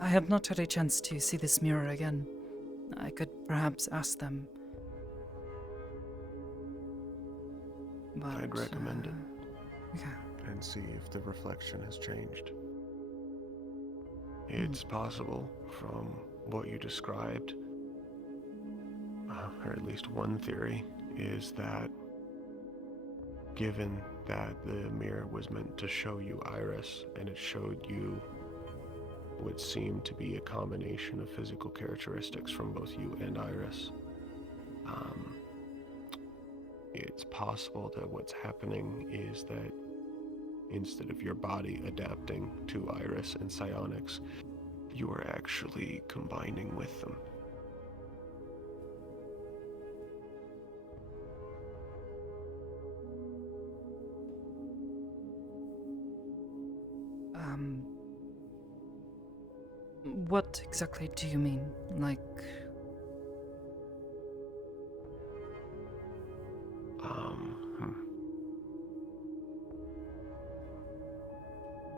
I have not had a chance to see this mirror again. I could perhaps ask them. But, I'd recommend it. Okay. And see if the reflection has changed. It's possible from what you described, or at least one theory, is that given that the mirror was meant to show you Iris, and it showed you what seemed to be a combination of physical characteristics from both you and Iris, it's possible that what's happening is that instead of your body adapting to Iris and psionics, you are actually combining with them. What exactly do you mean? Like...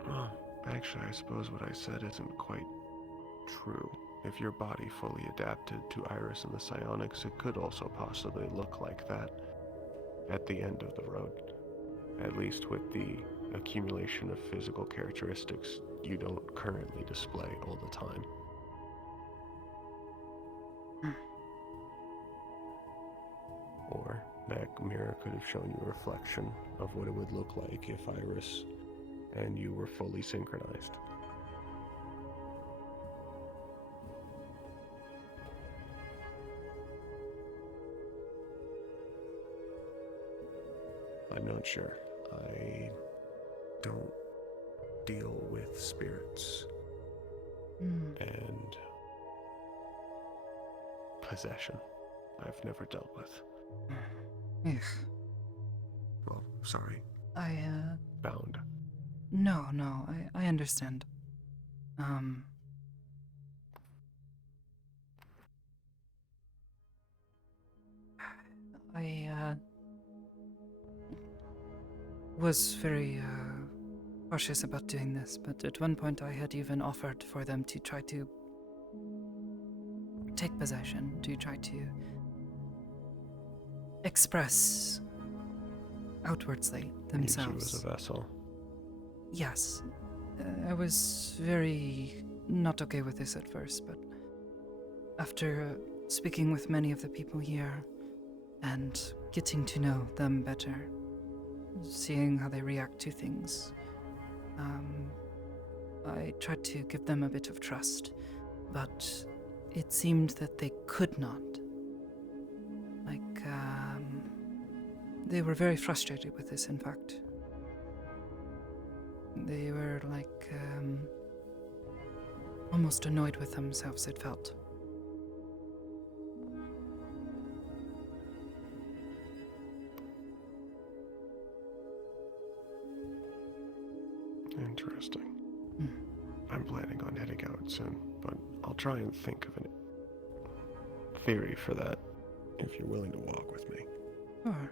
Well, actually, I suppose what I said isn't quite true. If your body fully adapted to Iris and the psionics, it could also possibly look like that at the end of the road. At least with the accumulation of physical characteristics you don't currently display all the time. Or that mirror could have shown you a reflection of what it would look like if Iris and you were fully synchronized. I'm not sure. I don't deal with spirits and possession. I've never dealt with. Yes. Well, sorry. I, Bound. No, I understand. I was very, cautious about doing this, but at one point I had even offered for them to try to take possession, to try to express outwardly themselves. Use you as a vessel. Yes. I was very not okay with this at first, but after speaking with many of the people here and getting to know them better, seeing how they react to things, I tried to give them a bit of trust, but it seemed that they could not. They were very frustrated with this, in fact. They were almost annoyed with themselves, it felt. Interesting. I'm planning on heading out soon, but I'll try and think of a theory for that, if you're willing to walk with me. Sure.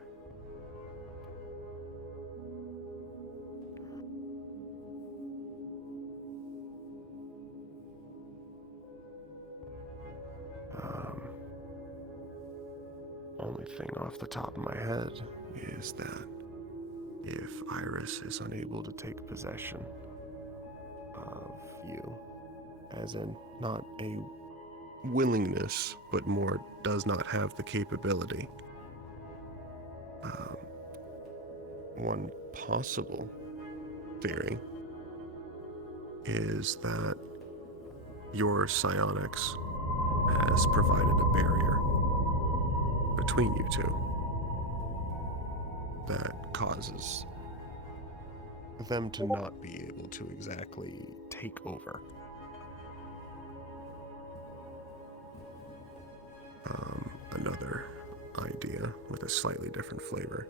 Only thing off the top of my head is that if Iris is unable to take possession of you, as in not a willingness, but more does not have the capability, one possible theory is that your psionics has provided a barrier between you two that causes them to not be able to exactly take over. Another idea with a slightly different flavor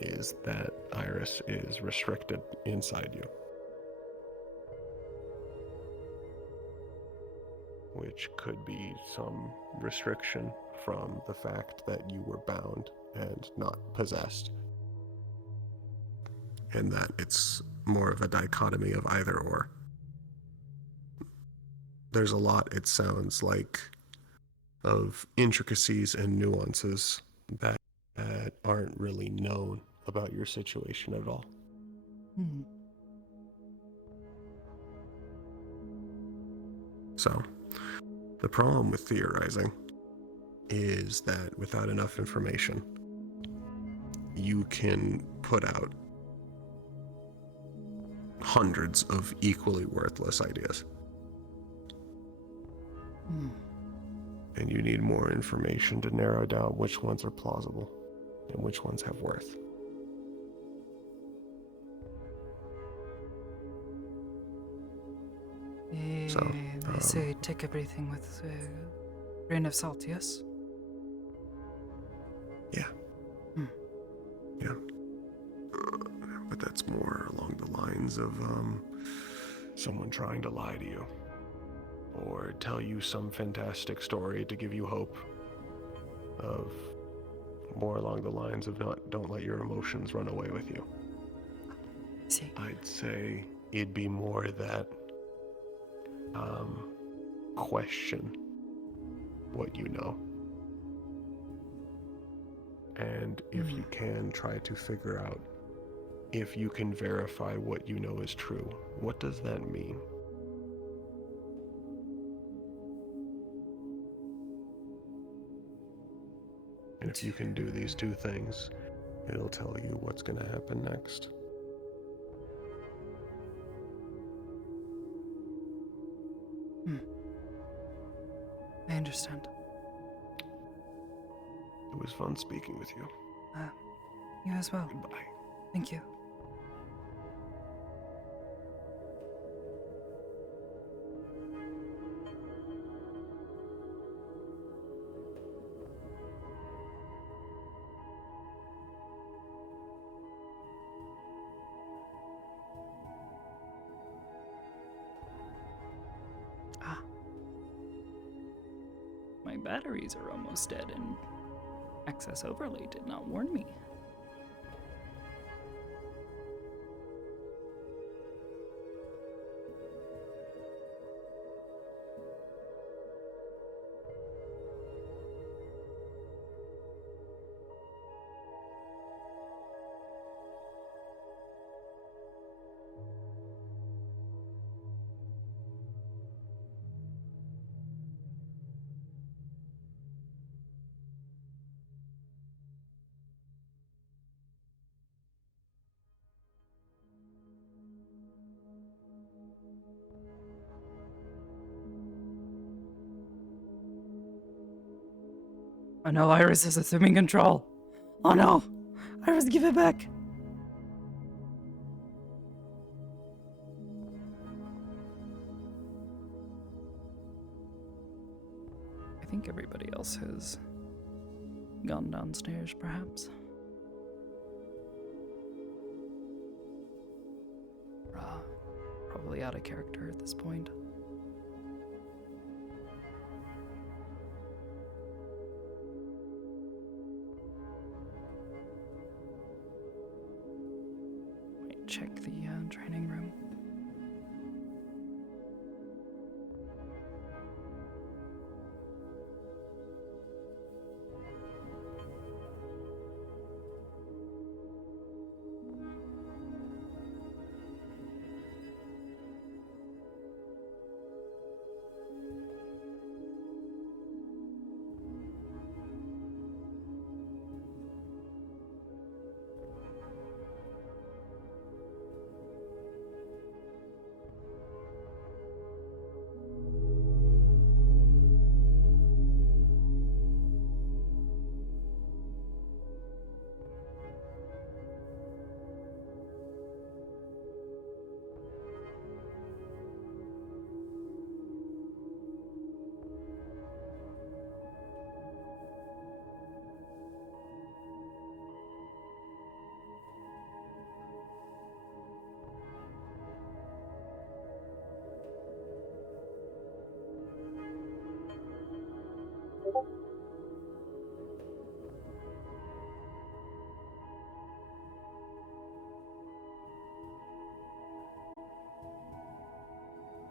is that Iris is restricted inside you, which could be some restriction from the fact that you were bound and not possessed, and that it's more of a dichotomy of either or. There's a lot, it sounds like, of intricacies and nuances that aren't really known about your situation at all. So, the problem with theorizing is that without enough information, you can put out hundreds of equally worthless ideas. And you need more information to narrow down which ones are plausible and which ones have worth. They say take everything with a grain of salt, yes? Yeah. Yeah. But that's more along the lines of someone trying to lie to you, or tell you some fantastic story to give you hope, of more along the lines of don't let your emotions run away with you. See. I'd say it'd be more that question what you know. And if you can, try to figure out if you can verify what you know is true. What does that mean? And if you can do these two things, it'll tell you what's going to happen next. I understand. It was fun speaking with you. You as well. Goodbye. Thank you. batteries are almost dead, and access overlay did not warn me. Oh no, Iris is assuming control. Oh no! Iris, give it back! I think everybody else has gone downstairs, perhaps. Probably out of character at this point. Check the training room.